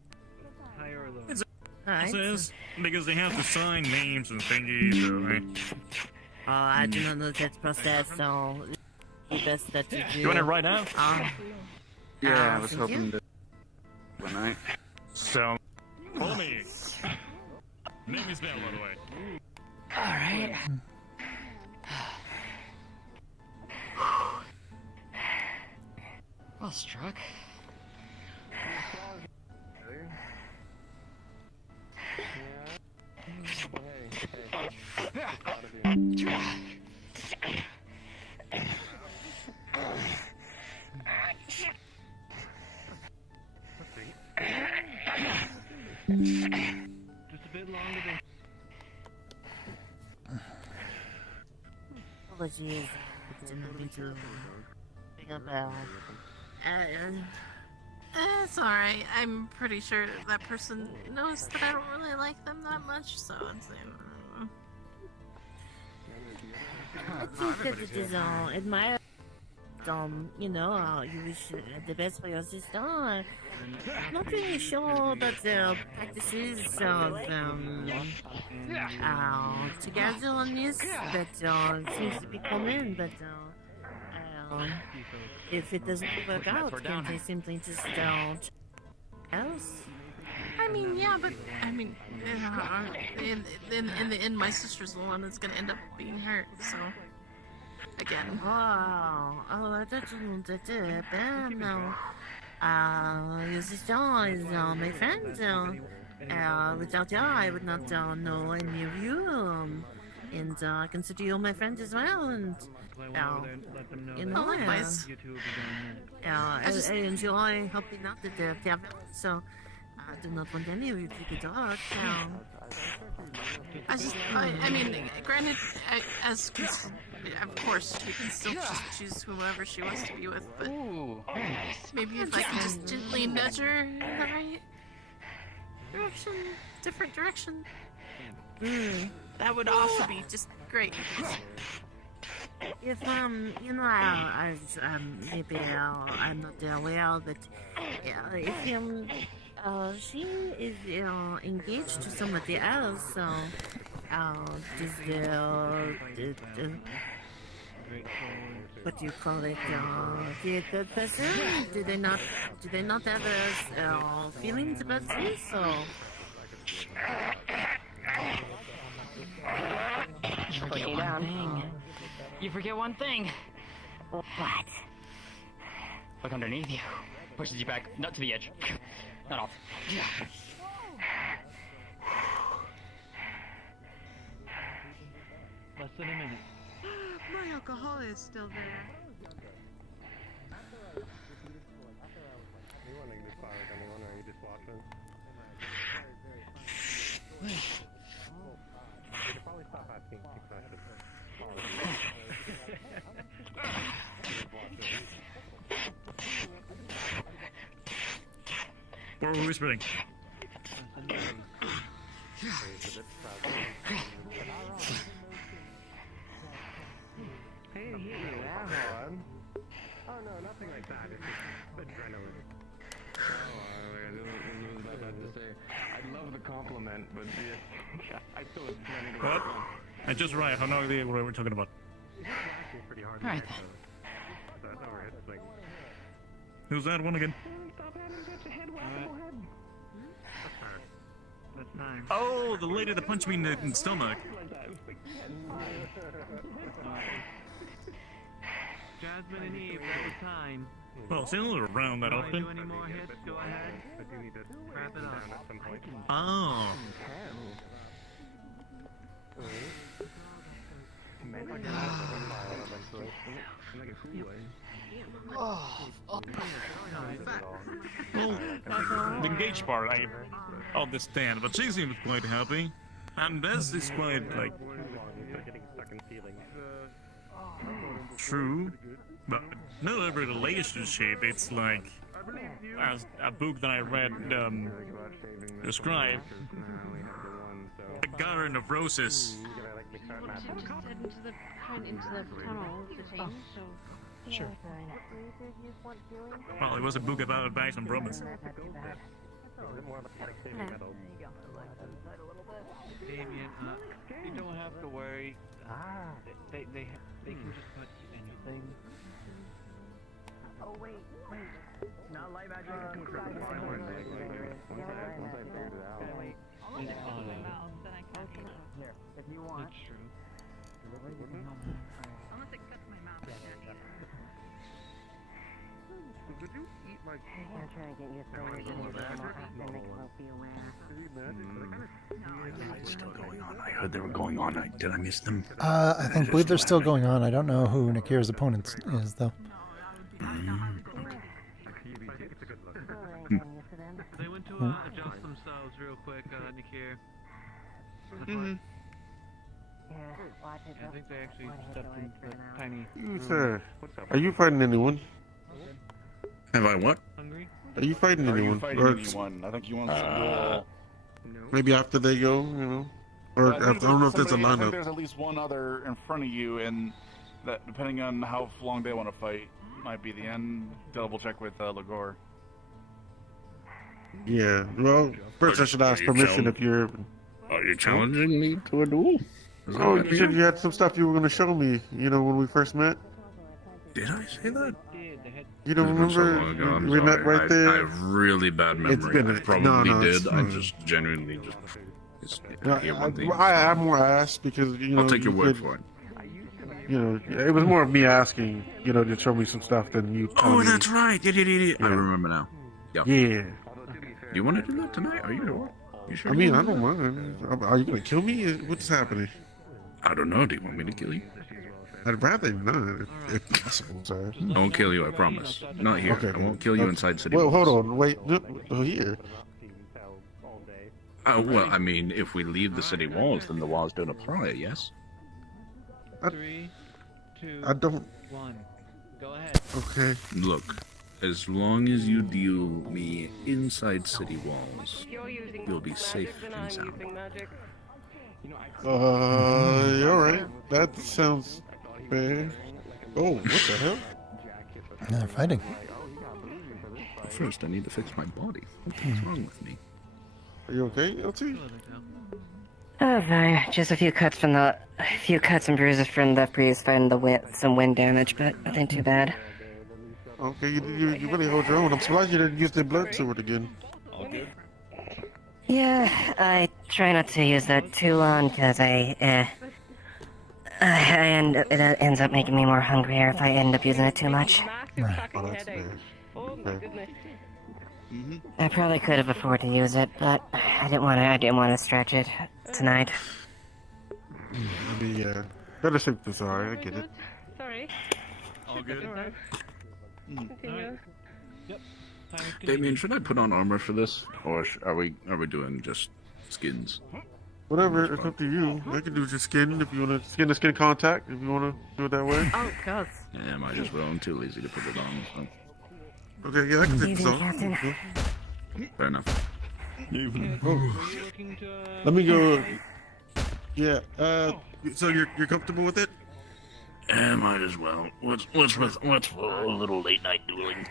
process because they have to sign names and thingies. So, I do not know that process, so it's best that you do. You want it right now? Yeah, I was thank hoping you. to one night. So, follow me. Name is Bell, by the way. Alright. Well struck. Just a bit longer than. Apologies, I didn't mean to bring up It's alright. I'm pretty sure that person knows that I don't really like them that much, so it's I think that it is admired. You wish the best for your sister. Not really sure about the practices of together on this, but it seems to be common. But if it doesn't work out, can they simply just else? I mean, yeah, but I mean, in the end, my sister's the one that's gonna end up being hurt. So again. Oh, I thought you wanted to no. Your sister is my friend. Without her, I would not know any of you. And I consider you my friend as well. And likewise. I enjoy helping out at the tavern. So I do not want any of you to get hurt. I mean, granted, of course, she can still choose whoever she wants to be with, but maybe if I can just gently nudge her in the right direction, different direction, that would also be just great. If maybe I'm not aware, but if she is engaged to somebody else, so does the what do you call it? The third person? Do they not have feelings about this? Or You forget one thing. You forget one thing. What? Look underneath you. Pushes you back, not to the edge. Not off. Less than a minute. My alcohol is still there. fired anyone, or are you just watching? You could probably stop asking too questions. What were we whispering? Hey, Ron. Oh no, nothing like that. It's just adrenaline. I love the compliment, but I still adrenaline. What? I just arrived. I have no idea what we're talking about. Pretty hard. All right. Who's that one again? That's time. Oh, the lady that punched me in the stomach. Jasmine and Eve, that was time. Well, it's not around that often. Do any more hits? Go ahead. I do need to Wrap it up. at some point. Oh. Well, the engaged part, I understand, but she seems quite happy. And Bess is quite, like, true, but not every relationship, it's like, as a book that I read described, a garden of roses. Into the tunnel to change, so... Sure. Well, it was a book about advice and promise. Damien, you don't have to worry. They can just touch anything. Oh wait. Not light magic. If you want. That's true. Unless it cuts my mouth, I can't eat it. Could you eat like... I'm trying to get used to it. And they won't be aware. It's still going on. I heard they were going on. Did I miss them? I believe they're still going on. I don't know who Nakir's opponent is, though. They went to adjust themselves real quick, Nikir. I think they actually stepped into the tiny... You, sir, are you fighting anyone? Have I what? Hungry? Are you fighting anyone? Anyone? I think he wants to roll. Maybe after they go, you know? Or I don't know if there's a I think lineup. there's at least one other in front of you, and that, depending on how long they want to fight, might be the end. Double check with Lagor. Yeah, well, first I should ask permission if you're... Are you challenging me to a duel? Oh, you said you had some stuff you were going to show me, you know, when we first met? Did I say that? You don't remember? We met right there? I have really bad memory. It's been I probably no, did. it's I just genuinely just... I more asked because, you know... I'll take your word for it. You know, it was more of me asking, you know, to show me some stuff than you telling Oh, me. that's right. Yeah. I remember now. Yeah. Yeah. Do you want to do that tonight? Are you sure? I mean, I don't mind. Are you going to kill me? What's happening? I don't know. Do you want me to kill you? I'd rather not, if possible, sir. I won't kill you, I promise. Not here. Okay. I won't kill you inside city Well, walls. hold on. Wait. No, here. Well, I mean, if we leave the city walls, then the walls don't apply, yes? 3, 2, I don't... 1. Go ahead. Okay. Look, as long as you deal me inside city walls, you'll be safe and sound. Alright. That sounds bad. Oh, what the hell? They're fighting. First, I need to fix my body. What's wrong with me? Are you okay, LT? Oh, fine. Just a few cuts and bruises from the freeze fighting some wind damage, but nothing too bad. Okay, you really hold your own. I'm surprised you didn't use the blood sword again. Yeah, I try not to use that too long because it ends up making me more hungrier if I end up using it too much. Right. Oh, that's fair. Okay. I probably could have afforded to use it, but I didn't want to stretch it tonight. Maybe, better safe than sorry. I get it. Sorry. All good. Continue. Yep. Damien, should I put on armor for this, or are we doing just skins? Whatever, it's up to you. I can do just skin if you want to skin to skin contact if you want to do it that way. Oh, God. Yeah, might as well. I'm too lazy to put it on. So. Okay, yeah, I can take this off. Fair enough. Let me go. Yeah. So you're comfortable with it? Yeah, might as well. What's for a little late night dueling?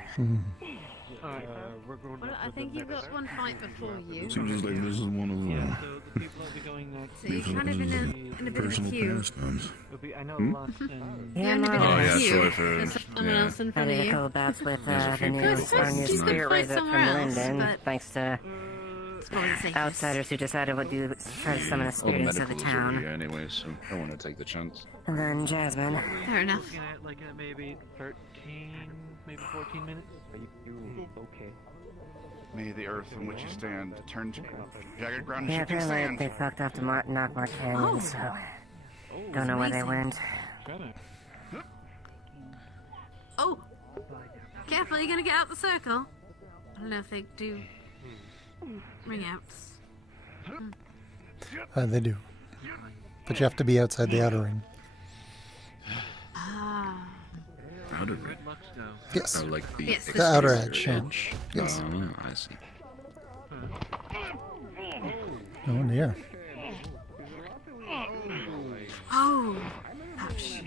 Well, I think you've got one fight before you. Seems like this is one of them. So the people will be going next. So you're kind of in a bit of a queue. I know Lux and... You're in a bit of a queue. There's someone else in I front of did a you. couple bouts with the Good new fight spirit visit from somewhere else, Linden, but thanks to it's probably the safest. outsiders who decided what to try to summon a All the spirit into the medicals over town. here anyway, so I want to take the chance. And then Jasmine. Fair enough. Looking at like maybe 13, maybe 14 minutes. Okay. May the earth on which you stand turn to jagged ground Yeah, you can apparently stand. they fucked off to Knockmore Canyon, so don't know where they went. Oh! Careful, you're gonna get out the circle. I don't know if they do ring outs. They do. But you have to be outside the outer ring. Ah. Outer ring? Yes. Oh, like the, Yes, the outer edge. exterior Yeah. edge. Yes. Oh, I see. Oh dear. Oh! Ouch.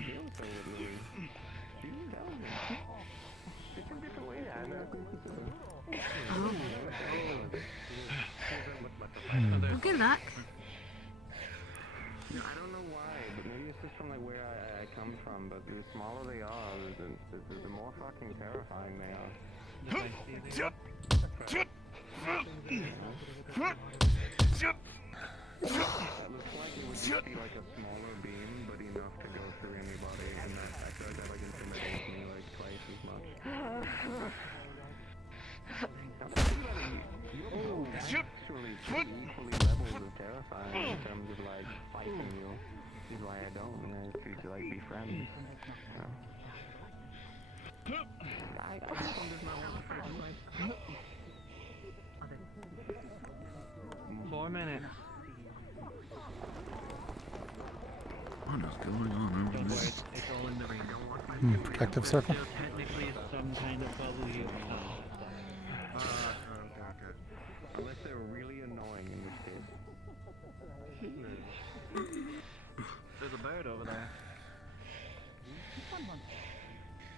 Oh. Well, good luck. I don't know why, but maybe it's just from like where I come from. But the smaller they are, the more fucking terrifying they are. That looks like it would just be like a smaller beam, but enough to go through anybody, and that I feel like that like intimidates me like twice as much. Actually, equally levels of terrifying in terms of like fighting you. Which is why I don't, and I choose to like be friends. I just does not want to fight in my 4 minutes. What is going on over there? It's all in the ring. Protective circle. So technically some kind of bubble you okay. Unless they're really annoying, in which case. There's a bird over there.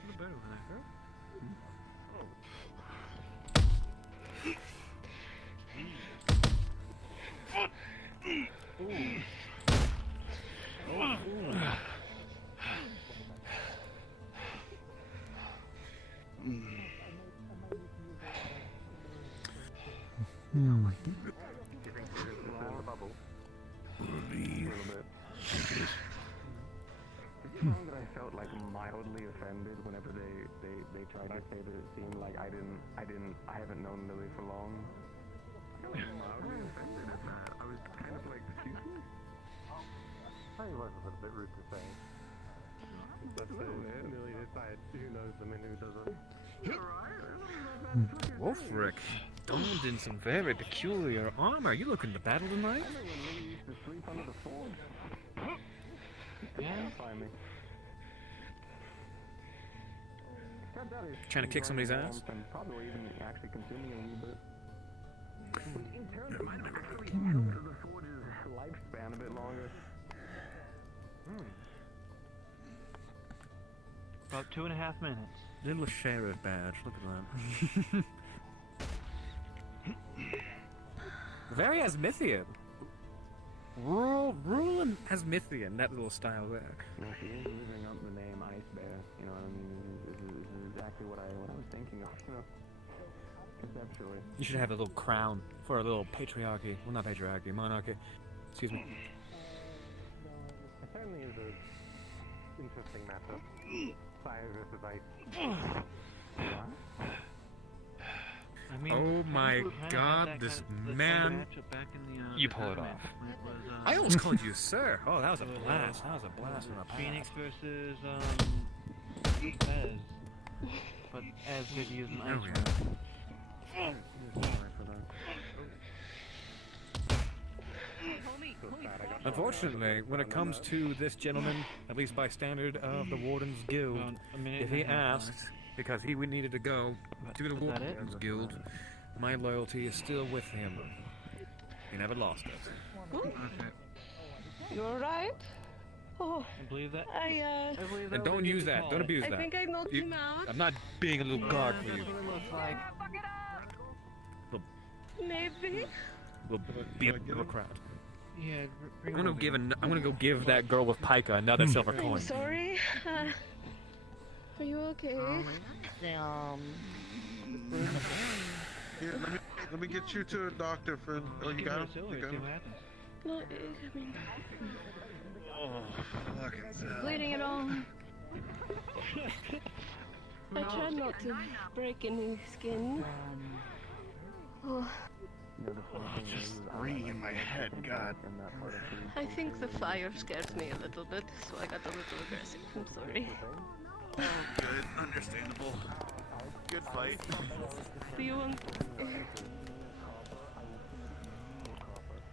There's a bird over there, girl. That I felt like mildly offended whenever they tried to say that it seemed like I haven't known Lily for long. I was mildly offended at that. I was kind of like, excuse me? Probably was a bit rude to say. But man, Lily decides who knows them and who doesn't. Wolfric donned in some very peculiar armor. You looking to battle tonight? I remember when Lily used to sleep under the forge. Yeah? Find me. Trying to kick somebody's ass? Probably even actually consuming a little bit. In terms of the forge's lifespan a bit longer. About 2.5 minutes. Little sheriff badge. Look at that. Very Asmithian. Rural and Asmithian, that little style there. No, she is living up the name Ice Bear. You know what I mean? This is exactly what I was thinking of. You know, conceptually. You should have a little crown for a little patriarchy. Well, not patriarchy, monarchy. Excuse me. It certainly is an interesting matchup. Fire versus ice. I mean, Oh my kind of had god, that this kind of man. matchup back in the, You the pull it Batman off. when it was, I almost called you sir. Oh, that was a blast. That was a blast from the past. Phoenix versus Fez. But as did use an ice Oh, man. yeah. Unfortunately, when it comes to this gentleman, at least by standard of the Wardens Guild, if he asked, because he needed to go to the Wardens Guild, my loyalty is still with him. He never lost it. You alright? Oh, I believe that. And don't use that. Don't abuse that. I think I knocked him out. I'm not being a little guard for you. Maybe. We'll be a little crowd. Yeah, I'm gonna go give that girl with Pika another silver I'm coin. sorry. Are you okay? Here, let me get you to a doctor, friend. Oh, you got him? You got him? No, I mean, Oh, fucking hell. bleeding at all. I tried not to break any skin. Oh. Just ringing in my head, God. I think the fire scared me a little bit, so I got a little aggressive. I'm sorry. Oh, good. Understandable. Good fight. Do you want...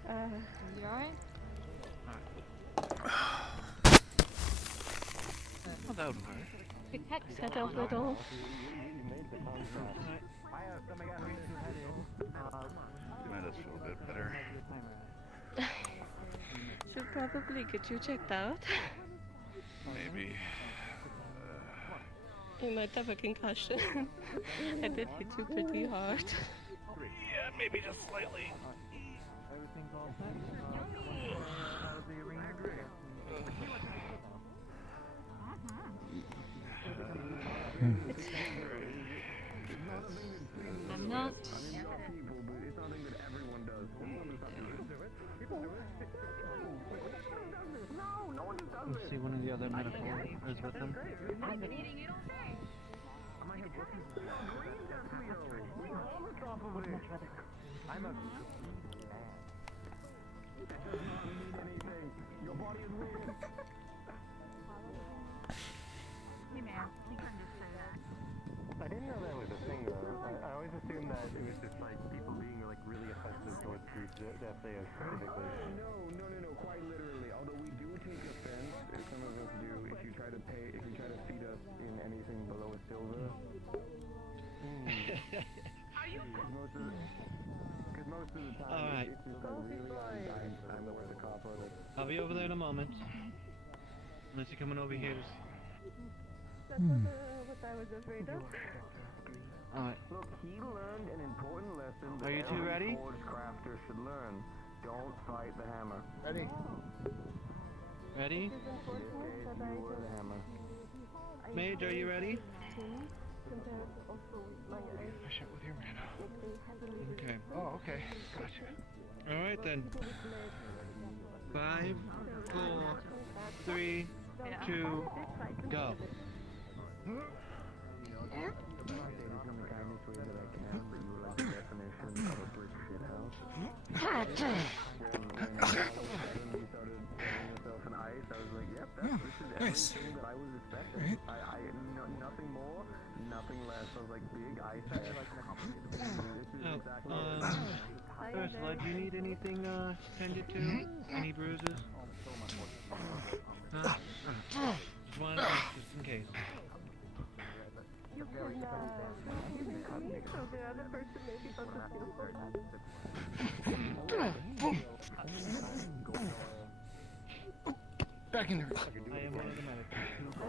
you alright? Oh, that would work. Set up little. Made us feel a bit better. Should probably get you checked out. Maybe. You might have a concussion. I did hit you pretty hard. Yeah, maybe just slightly. Everything's all set. I'm not. Let's see one of the other medical workers with them. Hey man, you can just say that. I didn't know that was a thing though. I always assumed that it was just like people being like really offensive towards groups that they are specifically. No, quite literally. Although we do take offense, if some of us do, if you try to feed us in anything below a silver. Because most of the time, Alright. it's just like really undying time that we're the copper. I'll be over there in a moment. Unless you're coming over here to... That's what I was afraid of. Alright. Look, he learned an important lesson Are you that two every ready? forge crafter should learn. Don't fight the hammer. Ready? Ready? Mage, are you ready? Finish it with your mana. Okay. Oh, okay. Gotcha. Alright then. 5, 4, 3, 2, go. Nice. Right. Nothing more, nothing less. I was like big ice. First of all, do you need anything tended to? Any bruises? Huh? Just one, just in case. You can, so the other person maybe doesn't feel so bad. Back in there. I am one of the medics. I feel very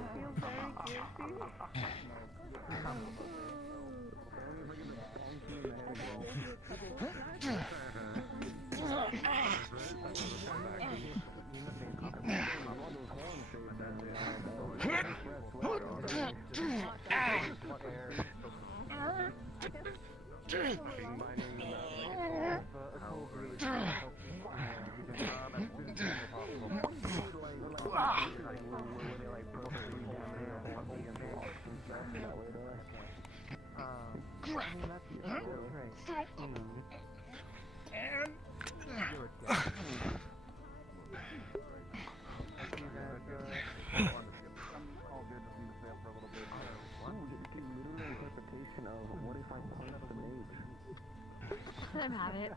Let him have it.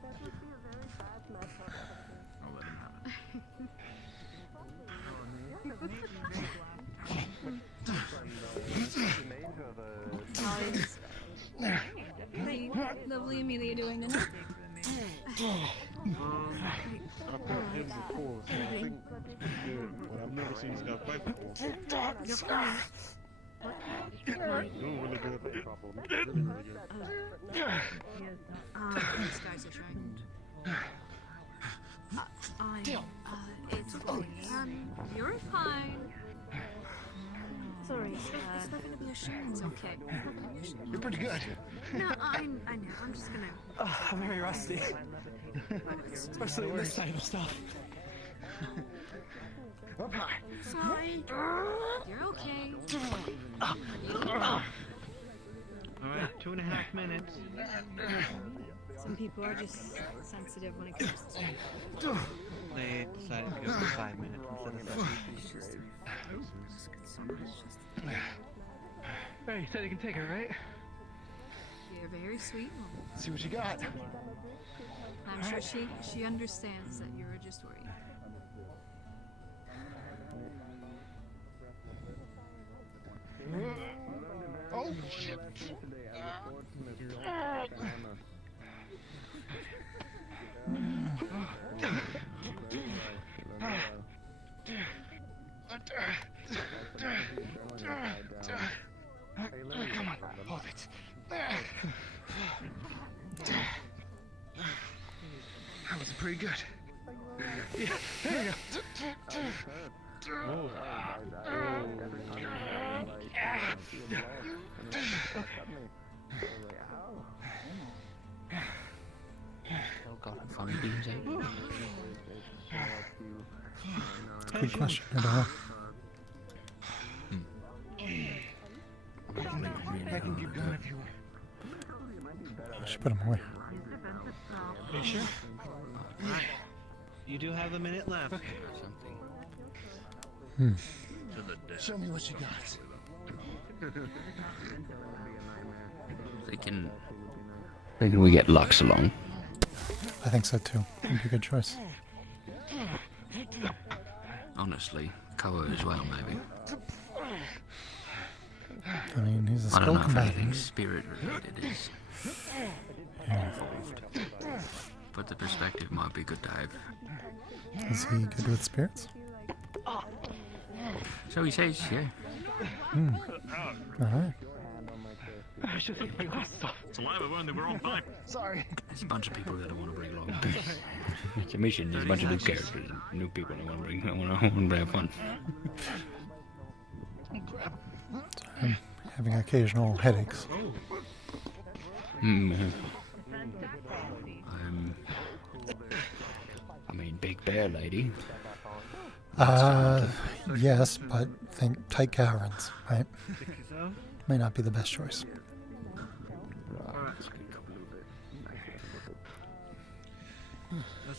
I'll let him have it. Lovely Amelia doing dinner? I've got him before, so I think well, I've never seen this guy fight before. You're fine. Doing really good. Really, really good. These guys are trying. It's you're fine. Sorry, it's not gonna be a shame. It's okay. You're pretty good. No, I know. I'm just gonna. Oh, I'm very rusty. Especially in this type of stuff. Up high. Sorry. You're okay. Alright, 2.5 minutes. Some people are just sensitive when it comes to. They decided to go for 5 minutes instead of 7. Hey, you said you can take her, right? You're very sweet. See what you got. I'm sure she understands that you were just worried. Oh shit! Come on, hold it. That was pretty good. Yeah, there you go. Oh god, I'm funny beams out. It's a good question. I don't know. I can keep going if you want. I should put him away. Are you sure? Alright. You do have a minute left. Show me what you got. Thinking we get Lux along. I think so too. Would be a good choice. Honestly, Koa as well, maybe. I mean, he's a I skilled don't know if anything combatant. spirit related is involved. But the perspective might be good to have. Is he good with spirits? So he says, yeah. Alright. I should take my glasses off. Saliva, we're on time. Sorry. There's a bunch of people that I want to bring along. It's a mission. There's a bunch of new characters, new people I want to bring. I want to have fun. I'm having occasional headaches. I mean, Big Bear Lady. Yes, but think tight caverns, right? May not be the best choice.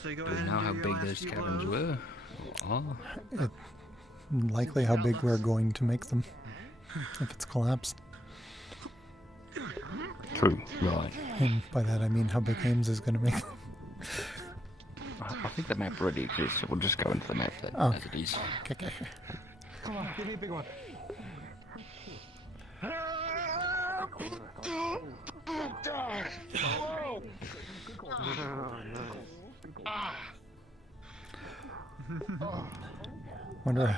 So go Do ahead we know and how do your big last those few caverns blows. were? Likely how big we're going to make them if it's collapsed. True, right. And by that I mean how big Ames is going to make them. I think the map already exists, so we'll just go into the map then, Oh. as it is. Okay. Come on, give me a big one. Wonder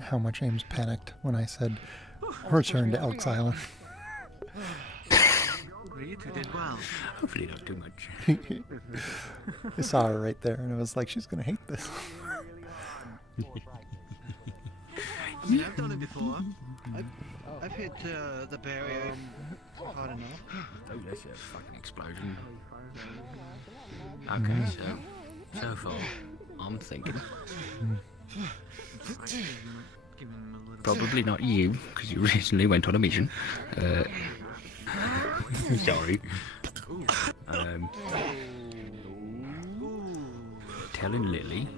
how much Ames panicked when I said return to Elks Island. You two did well. Hopefully not too much. I saw her right there and I was like, she's going to hate this. I mean, I've done it before. I've hit the barrier hard enough. Oh, that's a fucking explosion. Okay, so far, I'm thinking. Probably not you, because you recently went on a mission. Sorry. Telling Lily,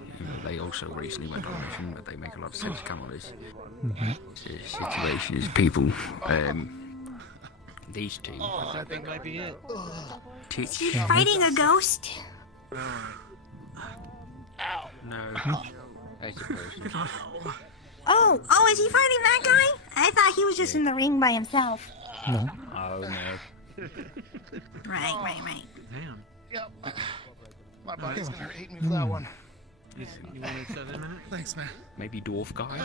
they also recently went on a mission, but they make a lot of sense. Come on, this situation is people. These two. Oh, I think might be it. Teach. You fighting a ghost? No. I suppose. Oh, is he fighting that guy? I thought he was just in the ring by himself. No. Oh no. Right. Damn. Yep. My body's gonna hate me for that one. You wanted 7 minutes? Thanks, man. Maybe dwarf guy.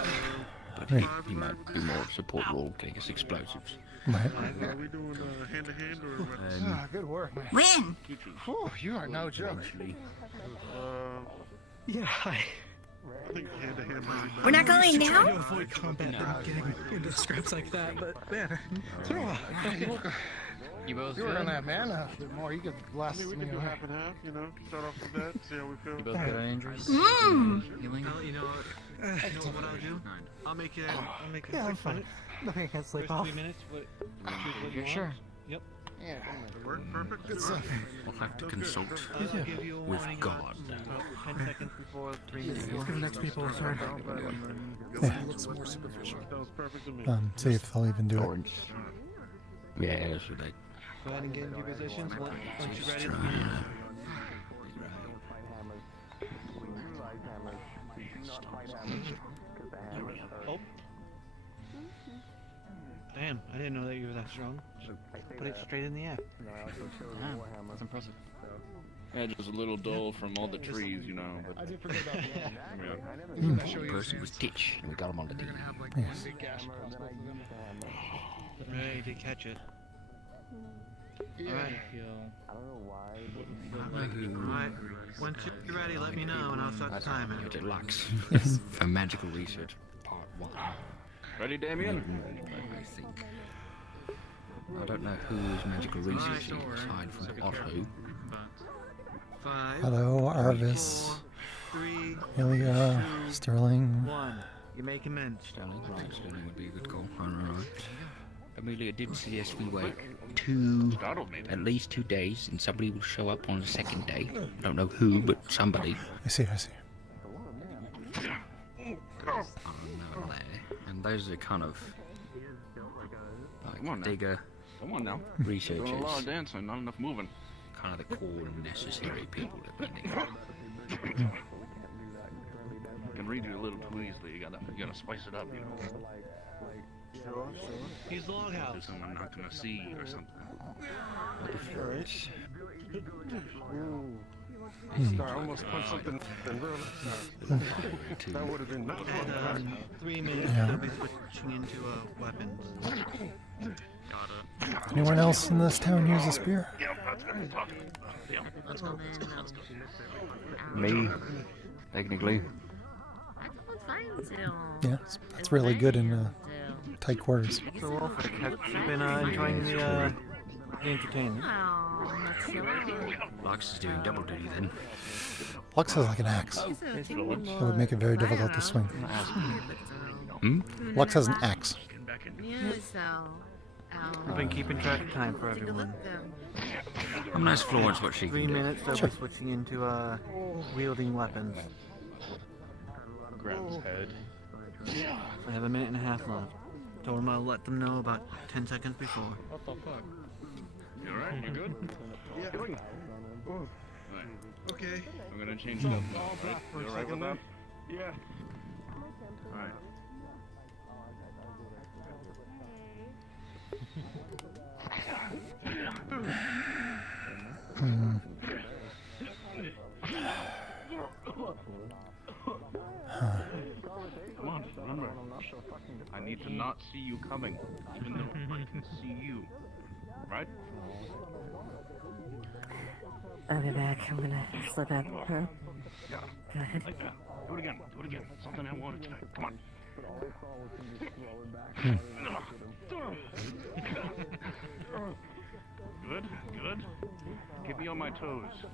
But Right. he might be more of a support role getting us explosives. Right. Are we doing hand to hand or what? Good work, man. Win. Whew, you are no joke. Yeah, hi. I think hand to hand might be We're not going Trying to now? avoid combat and getting into scraps like that, but man, You both were on that, man. The more you could last I mean, we me can do away. half and half, you know, start off with that, see how we feel. You both got any injuries? Healing? You know what I'll do? I'll make it. Yeah, I'm 6 fine. minutes. Nothing I can't sleep First off. 3 minutes. What? You're sure? Yep. Yeah. Perfect. Good stuff. We'll have to consult I'll give you a with warning God. about 10 seconds before 3 minutes. Let's give the next people a turn. Yeah. Looks more superficial. That was perfect to me. See if they'll even do it. Orange. Yeah, that's what they. Go ahead and get into your positions. Once you're ready. Oh. Damn, I didn't know that you were that strong. Just put it straight in the air. Damn, that's impressive. Yeah, just a little dull from all the trees, you know. But... I did forget about that. The person was ditch, and we got him on the team. Yes. Ready to catch it. Alright. Alright. Once you're ready, let me know and I'll start the timer. It lacks for magical research, part 1. Ready, Damien? I think. I don't know who's magical research aside from Otto. 5. Hello, Arvis. 3. Ilya, Sterling. 1. You may commence. Sterling would be a good call. Alright. Amelia did suggest we wait at least 2 days, and somebody will show up on the second day. I don't know who, but somebody. I see. And those are kind of like digger Come on now. researchers. Doing a lot of dancing, not enough moving. Kind of the core and necessary people that we need. I can read you a little too easily. You gotta spice it up, you know. Use the loghouse. Do something I'm not gonna see or something. I almost punched something in real life. That would have been nice. 3 minutes, Yeah. I'll be switching into weapons. Anyone else in this town use a spear? Let's go. Me, technically. Yeah, that's really good in tight quarters. So, Wolf, have you been enjoying the entertainment? Lux is doing double duty then. Lux has like an axe. It would make it very difficult to swing. Lux has an axe. I've been keeping track of time for everyone. I'm nice Florence what she 3 can do. minutes, they'll be switching into wielding weapons. Grab his head. I have 1.5 minutes left. Told him I'll let them know about 10 seconds before. What the fuck? You alright? You good? Yeah. Right. Okay. I'm gonna change it up now, right? You alright with that? Yeah. Alright. Come on, remember. I need to not see you coming, even though I can see you. Right? I'll be back. I'm gonna slip out. Huh? Yeah. Go ahead. Like that. Do it again. Do it again. Something I wanted tonight. Come on. Good, good. Keep me on my toes.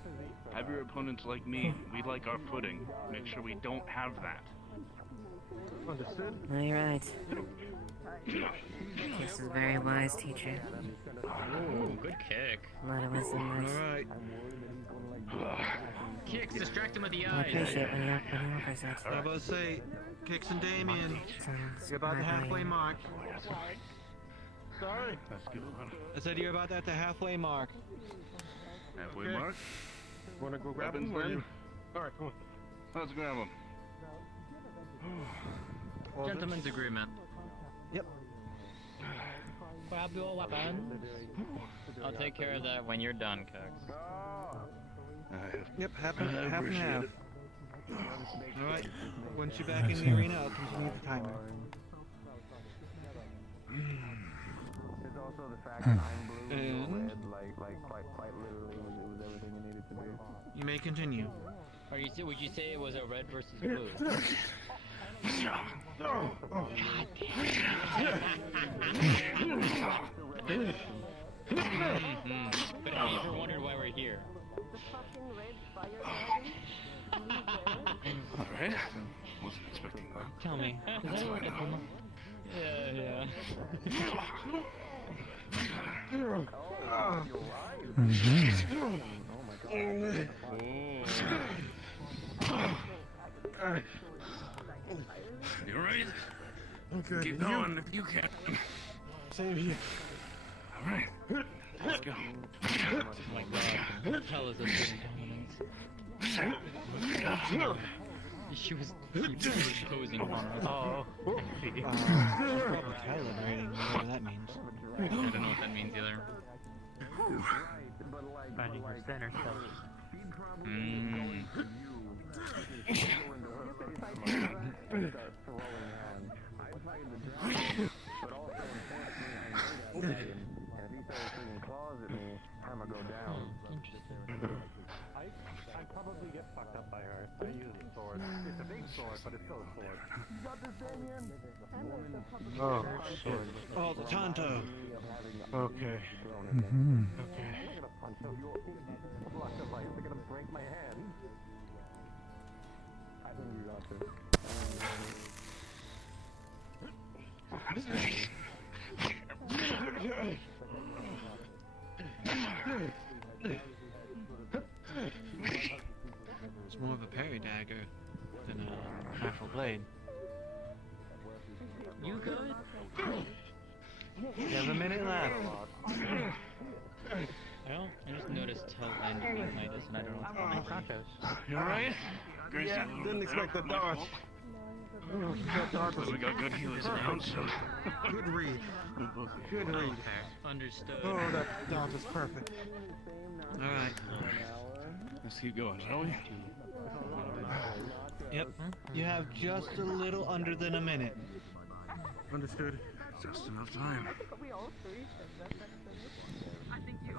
Have your opponents like me. We like our footing. Make sure we don't have that. Understood? No, you're right. This is a very wise teacher. Ooh, good kick. A lot of wisdom there. Alright. Kicks, distract him with the I eyes. appreciate when you offers that. I was about to say, Kicks and Damien. You're about the halfway mark. Sorry. That's good. I said you're about at the halfway mark. Halfway Okay. mark. Wanna go grab Weapons him? ready? Alright, come on. Let's grab him. Gentleman's agreement. Yep. Grab your weapons. I'll take care of that when you're done, Cox. Yep, half and half. appreciate And half. it. Alright, once you're back in the arena, I'll continue the timer. There's also the fact that I'm blue and red, like quite literally, it was everything it needed to be. You may continue. Would you say it was a red versus blue? But have you ever wondered why we're here? Alright. Wasn't expecting that. Tell me, is that like a demo? Yeah. You alright? I'm good. Keep going if you can. Same here. Alright. Let's go. Oh my god. Hell is this dominance? She was posing on us. Oh. Probably calibrating, whatever that means. I don't know what that means either. Finding her center self. I probably get fucked up by her. I use a sword. It's a big sword, but it's still a sword. Oh, shit. Oh, the Tonto. Okay. Mm-hmm. Okay. They're gonna punch him. They're gonna break my hand. I think you got this. It's more of a parry dagger than a powerful blade. You good? You have a minute left. Well, I just noticed how landing like this, and I don't know what's going on. You alright? Yeah, didn't expect the dodge. We got good healers around, so. Good read. Good read. Understood. Oh, that dodge is perfect. Alright. Let's keep going, shall we? Yep. You have just a little under than a minute. Understood. Just enough time. We all three said that. I think you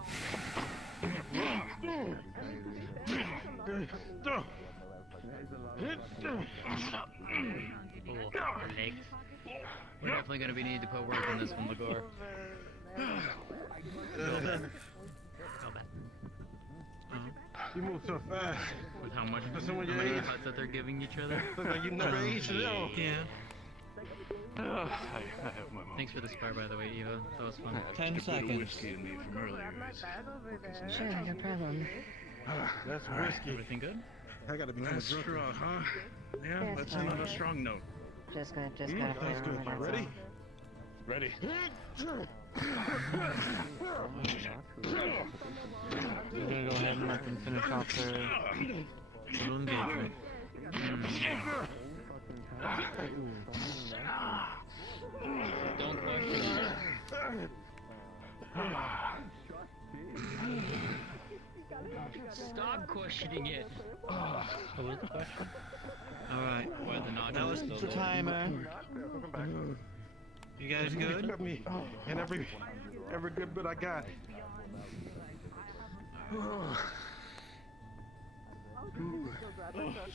Legs. We're definitely gonna be needing to put work on this one, Lagor. You move so fast. With how much For someone your age. cuts that they're giving each other. Look like you never aged at all. Yeah. I have my moment. Thanks for the spar, by the way, Eva. That was fun. 10 Just a bit of seconds. whiskey in me from earlier. Sure, no problem. That's risky. Everything good? I gotta become a That's drunk. straw, huh? Yeah, Yeah, that's fine. another strong note. Just gotta That's play good. around with it, Ready? Ready? We're gonna go ahead and let them finish off their little engagement. Don't question it. Stop questioning it. What was the question? Alright. Why the not That was the timer. You guys good? Cut me. And every good bit I got.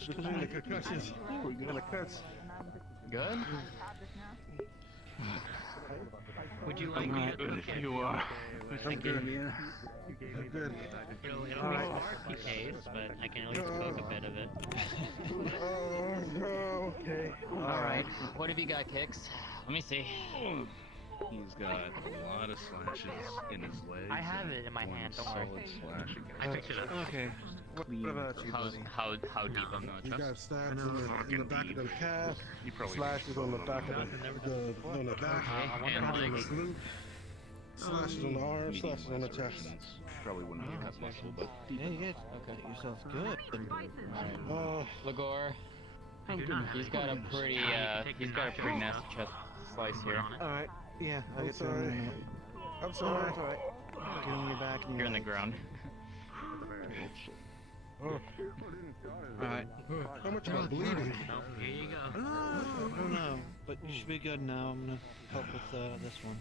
Between the concussions and the cuts. Good? Would you like me to cook it? You are. I'm good. I'm good. It'll be sparky taste, but I can at least cook a bit of it. Oh, okay. Alright, what have you got, Kix? Let me see. He's got a lot of slashes in his legs. I have it in my hand, don't worry. Solid slash I picked it up. Okay. What about you, buddy? How deep I'm not You trust. got stabs in the back of the calf, You probably slashes on the back of the back, And on the legs. glute. Slashes on the arm, slashes on the chest. Probably wouldn't be that muscle, but Yeah, you guys got yourselves good. Oh, Lagor. He's got a pretty nasty chest slice here. Alright, yeah, I'll I'm get to it in a sorry. minute. I'm sorry. It's alright. Get on your back and You're in the ground. Oh. Alright. How much am I bleeding? Here you go. I don't know, but you should be good now. I'm gonna help with this one.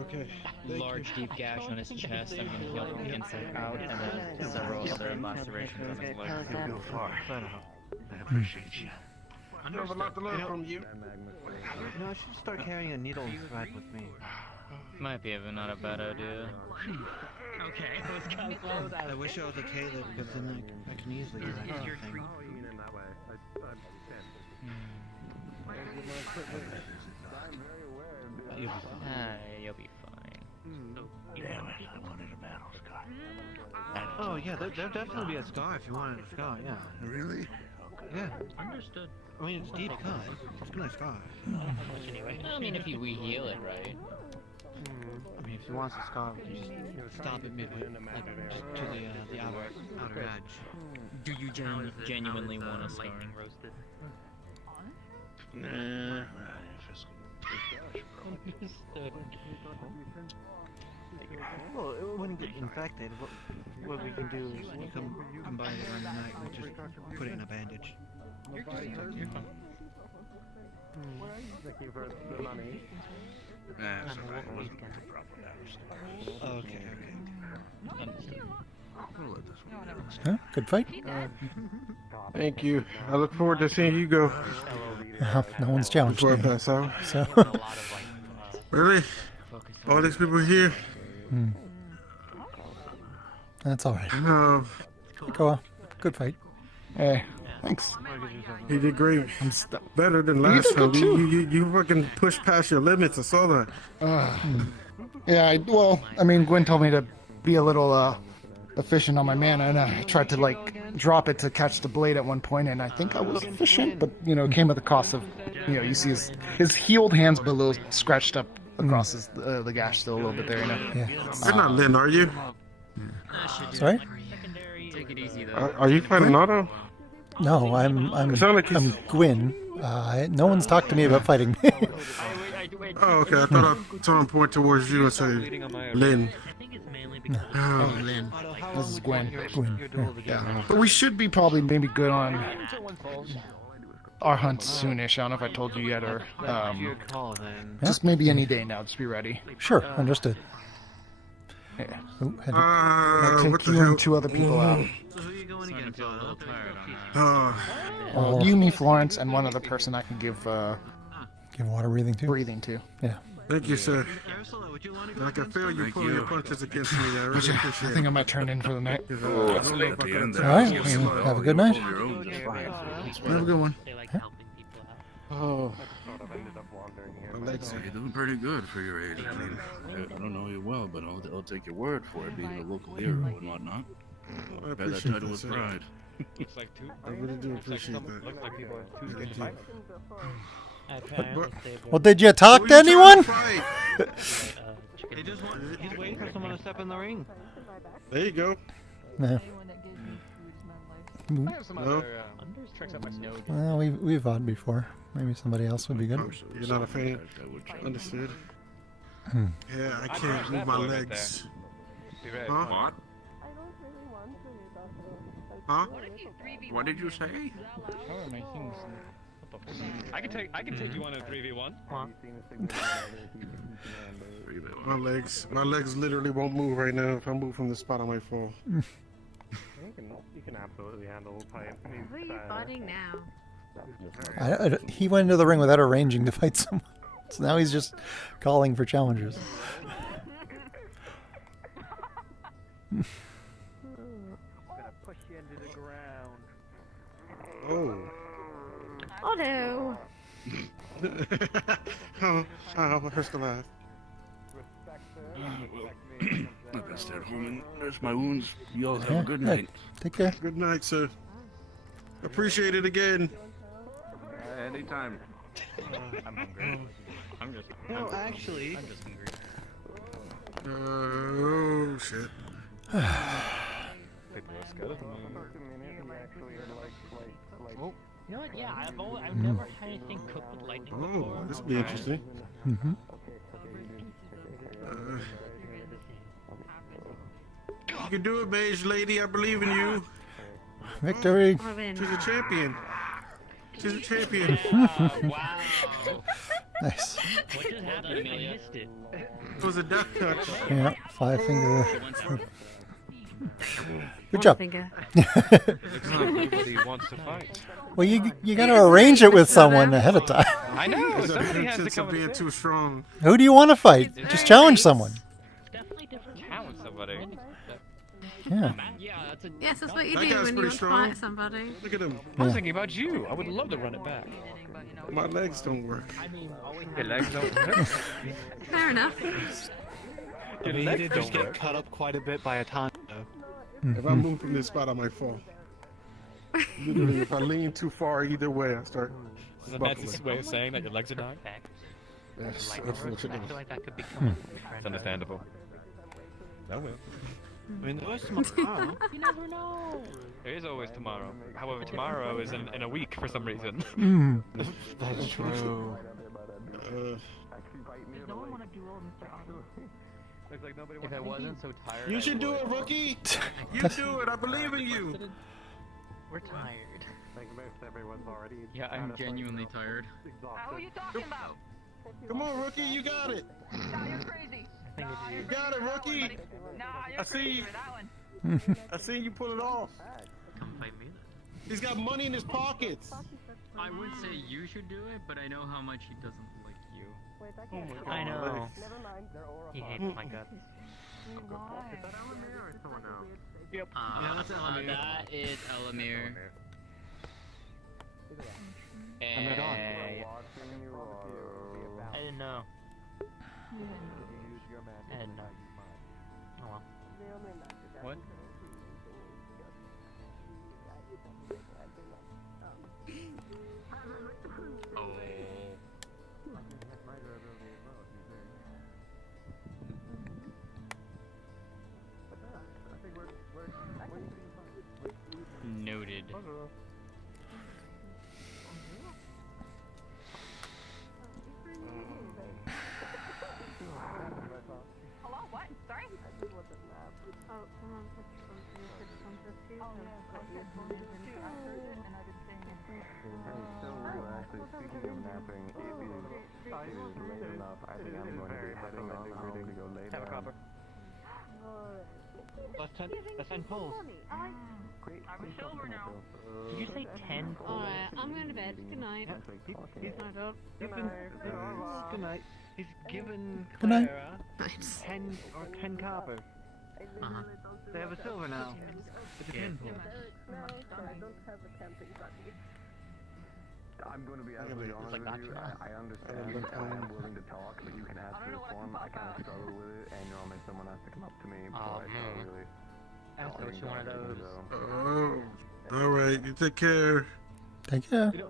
Okay. Large deep gash on his chest. I'm gonna heal from the inside out, and then several other lacerations on his leg. You go far. I appreciate you. I have a lot to learn from you. You know, I should start carrying a needle and thread with me. Might be not a bad idea. Okay, let's go. I wish I was a tailor because then I can easily do that kind of thing. You'll be fine. Damn it, I wanted a battle scar. Oh yeah, there'll definitely be a scar if you wanted a scar, yeah. Really? Yeah. Understood. I mean, it's deep cut. It's gonna scar. Anyway. I mean, if we heal it, right? I mean, if he wants a scar, we can just stop it midway, like, just to the outer edge. Do you genuinely want a scar? Nah. Understood. Well, it wouldn't get infected. What we can do is when you come by during the night, we just put it in a bandage. You're fine. Looking for the money. Okay. Understood. Huh? Good fight. Thank you. I look forward to seeing you go. No one's challenged Before I me. pass out. So. Really? All these people here? That's all right. Go on. Good fight. Hey, thanks. You did great. Better than last time. You fucking pushed past your limits. I saw that. Yeah, well, I mean, Gwyn told me to be a little efficient on my mana, and I tried to, like, drop it to catch the blade at one point, and I think I was efficient, but, you know, it came at the cost of, you know, you see his healed hands, but a little scratched up across the gash still a little bit there, you know. Yeah. You're not Lynn, are you? Sorry? Take it easy, though. Are you fighting Otto? No, I'm like Gwyn. No one's talked to me about fighting me. Oh, okay. I thought I saw him point towards you and say, Lynn. No. Lynn. This is Gwyn. Yeah. But we should be probably maybe good on our hunt soonish. I don't know if I told you yet, or just maybe any day now. Just be ready. Sure, understood. Yeah. Ooh, had I'll what take the you hell? and 2 other people out. So who are you going against? A little tired on that. Well, you, me, Florence, and one other person I can give water breathing to. Breathing to. Yeah. Thank you, sir. I can feel you pulling your punches against me. I really appreciate I it. think I might turn in for the night. Oh, it's late at the end. All right. Well, have a good night. Have a good one. Oh. You're doing pretty good for your age. I mean, I don't know you well, but I'll take your word for it, being a local hero and whatnot. I Bear that appreciate title that, with sir. pride. Looks like two. I really do appreciate that. Looks like people have two Thank skin you. fights. Well, did you talk to anyone? He's waiting for someone to step in the ring. There you go. No. I have some No. other tricks up my nose. Well, we've odd before. Maybe somebody else would be good. You're not a fan? Understood. Hmm. Yeah, I I'd can't push move that my boy right legs. Be very Huh? fun. Huh? What did you say? How are my things? What the fuck? I can take you on a 3v1. My legs literally won't move right now. If I move from the spot, I might fall. You can absolutely handle fight. Who are you fighting now? He went into the ring without arranging to fight someone. So now he's just calling for challengers. I'm gonna push you into the ground. Oh. Oh no! Oh, hurts to laugh. I can stay at home and nurse my wounds. You all have Yeah, a good yeah. night. Take care. Good night, sir. Appreciate it again. Anytime. I'm hungry. No, actually, I'm just hungry. Oh shit. People are scared of me. Oh. You know what? Yeah, I've never had anything cooked with lightning before. Oh, this will be interesting. Mm-hmm. You can do it, beige lady. I believe in you. Victory. She's a champion. She's a champion. Wow. Nice. What just happened? I missed it. It was a duck touch. Yeah, 5 finger. Good One job. finger. Looks like nobody wants to fight. Well, you gotta arrange it with someone ahead of time. I know. Is Somebody has to that come being and too strong? Who do you want to fight? Just challenge someone. Definitely different. challenge somebody. Yeah. Yes, that's what you That do guy's when you pretty want to strong. fight somebody. Look at him. I was thinking about you. I would love to run it back. My legs don't work. Your legs don't work. Fair enough. I mean, he did just get cut up quite a bit by a ton. If I move from this spot, I might fall. Literally, if I lean too far either way, I start. Is that Nancy's way of saying that your legs are dying? Yes, unfortunately. I feel like that could become It's understandable. That will. I mean, there was tomorrow. You never know. There is always tomorrow. However, tomorrow is in a week for some reason. That's true. No one want to duel Mr. Otto. Looks like nobody If I wasn't so tired, You should do it, rookie. You do it. I believe in you. We're tired. Like most everyone's already. Yeah, I'm genuinely tired. Exhausted. Who are you talking about? Come on, rookie. You got it. Nah, you're crazy. Nah, You got it, rookie. Nah, you're I see crazy you. for that one. I seen you pull it off. Come fight me He's got money in his pockets. I would say you should do it, but I know how much he doesn't like you. I know. Never mind. They're He hates my guts. Is that Elamir or someone else? Yep. That's Elamir. That is Elamir. And they're gone. I didn't know. I didn't know. Oh well. What? Oh. Noted. Hello, what? Sorry? Oh, someone put some too. Oh, yeah, I heard it and I didn't say anything. Actually, speaking of napping, it is late enough. I think I'm going to be heading on home to go lay down. Have a copper. That's 10 pulls. I'm a silver now. Did you say 10 pulls? Alright, I'm going to bed. Good night. Good night. He's given Good night. Clara 10 copper. They have a silver now. With the 10 pulls. I'm going to be absolutely honest with you. I understand and I am willing to talk, but you can ask for this form. I kind of struggle with it, and normally someone has to come up to me. Oh, man. Really I have to go to one of those. Oh, all right. You take care. Take care. You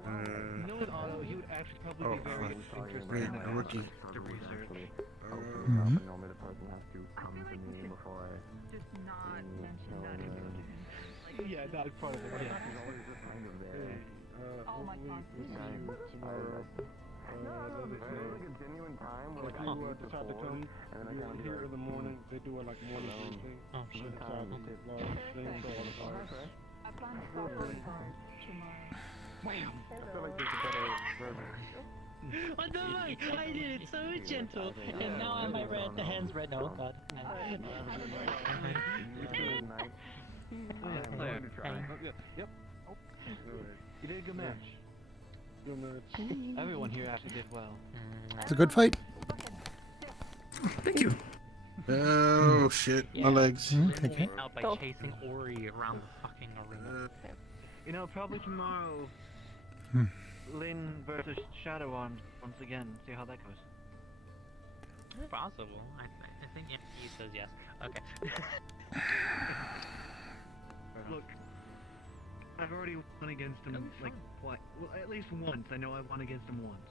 know what, Otto? He would actually probably be very interested Wait, in rookie. the research. Normally the person has to come to me before I. Just not mention that again. Yeah, not in front of him. He's always just kind of there. Oh my god. Tomorrow. There's like a genuine time where like I do it decide to before, come. and then I kind of Here in the morning, they do it like morning thing. Oh, shit. Large thing, so all the time. I plan to stop working hard tomorrow. Wham! I feel like there's a better version. What the fuck? I did it so gentle, and now I might red the hands red. No, God. Yep. You did a good match. Good match. Everyone here actually did well. It's a good fight. Thank you. Oh shit, my legs. Take care. Out by chasing Ori around the fucking arena. You know, probably tomorrow, Lynn versus Shadow Arms once again. See how that goes. Possible. I think if he says yes. Okay. Look, I've already won against him like well, at least once. I know I won against him once.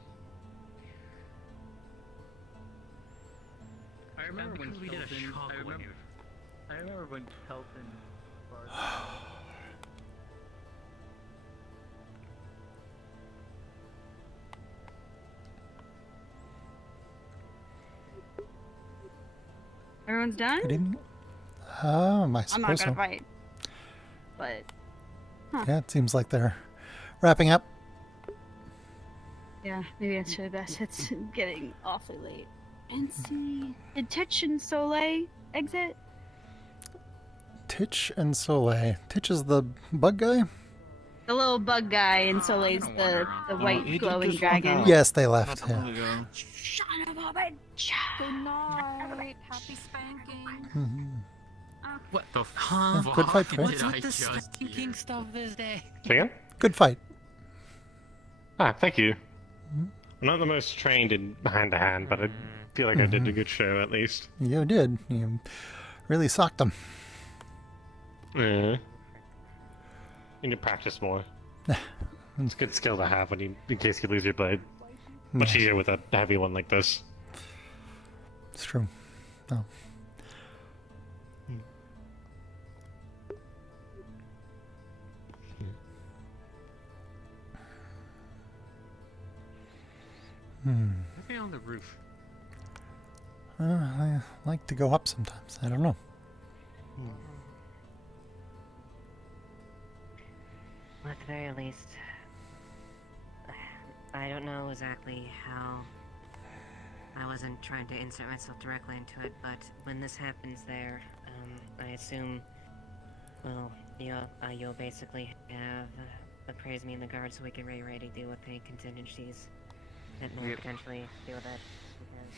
I remember when we did a Shelton. shock one year. I remember when Pelton. Everyone's done? Good evening. I I'm not suppose gonna so. fight. But. Huh. Yeah, it seems like they're wrapping up. Yeah, maybe it's for the best. It's getting awfully late. And see. Did Titch and Soleil exit? Titch and Soleil. Titch is the bug guy? The little bug guy, and Soleil's the white glowing dragon. Yes, they left. Yeah. Son of a bitch! Good night. Happy spanking. Mhm. What the Yeah, fuck? good fight, Trey. What's with the spanking stuff this day? Say again? Good fight. Ah, thank you. I'm not the most trained in hand-to-hand, but I feel like I did a good show at least. You did. You really socked them. Yeah. You need to practice more. It's a good skill to have when you, in case you lose your blade. Much easier with a heavy one like this. It's true. Oh. Maybe on the roof. I like to go up sometimes. I don't know. At the very least, I don't know exactly how. I wasn't trying to insert myself directly into it, but when this happens there, I assume, well, you'll basically have appraise me in the guard so we can ready to deal with any contingencies that may potentially deal with that. Because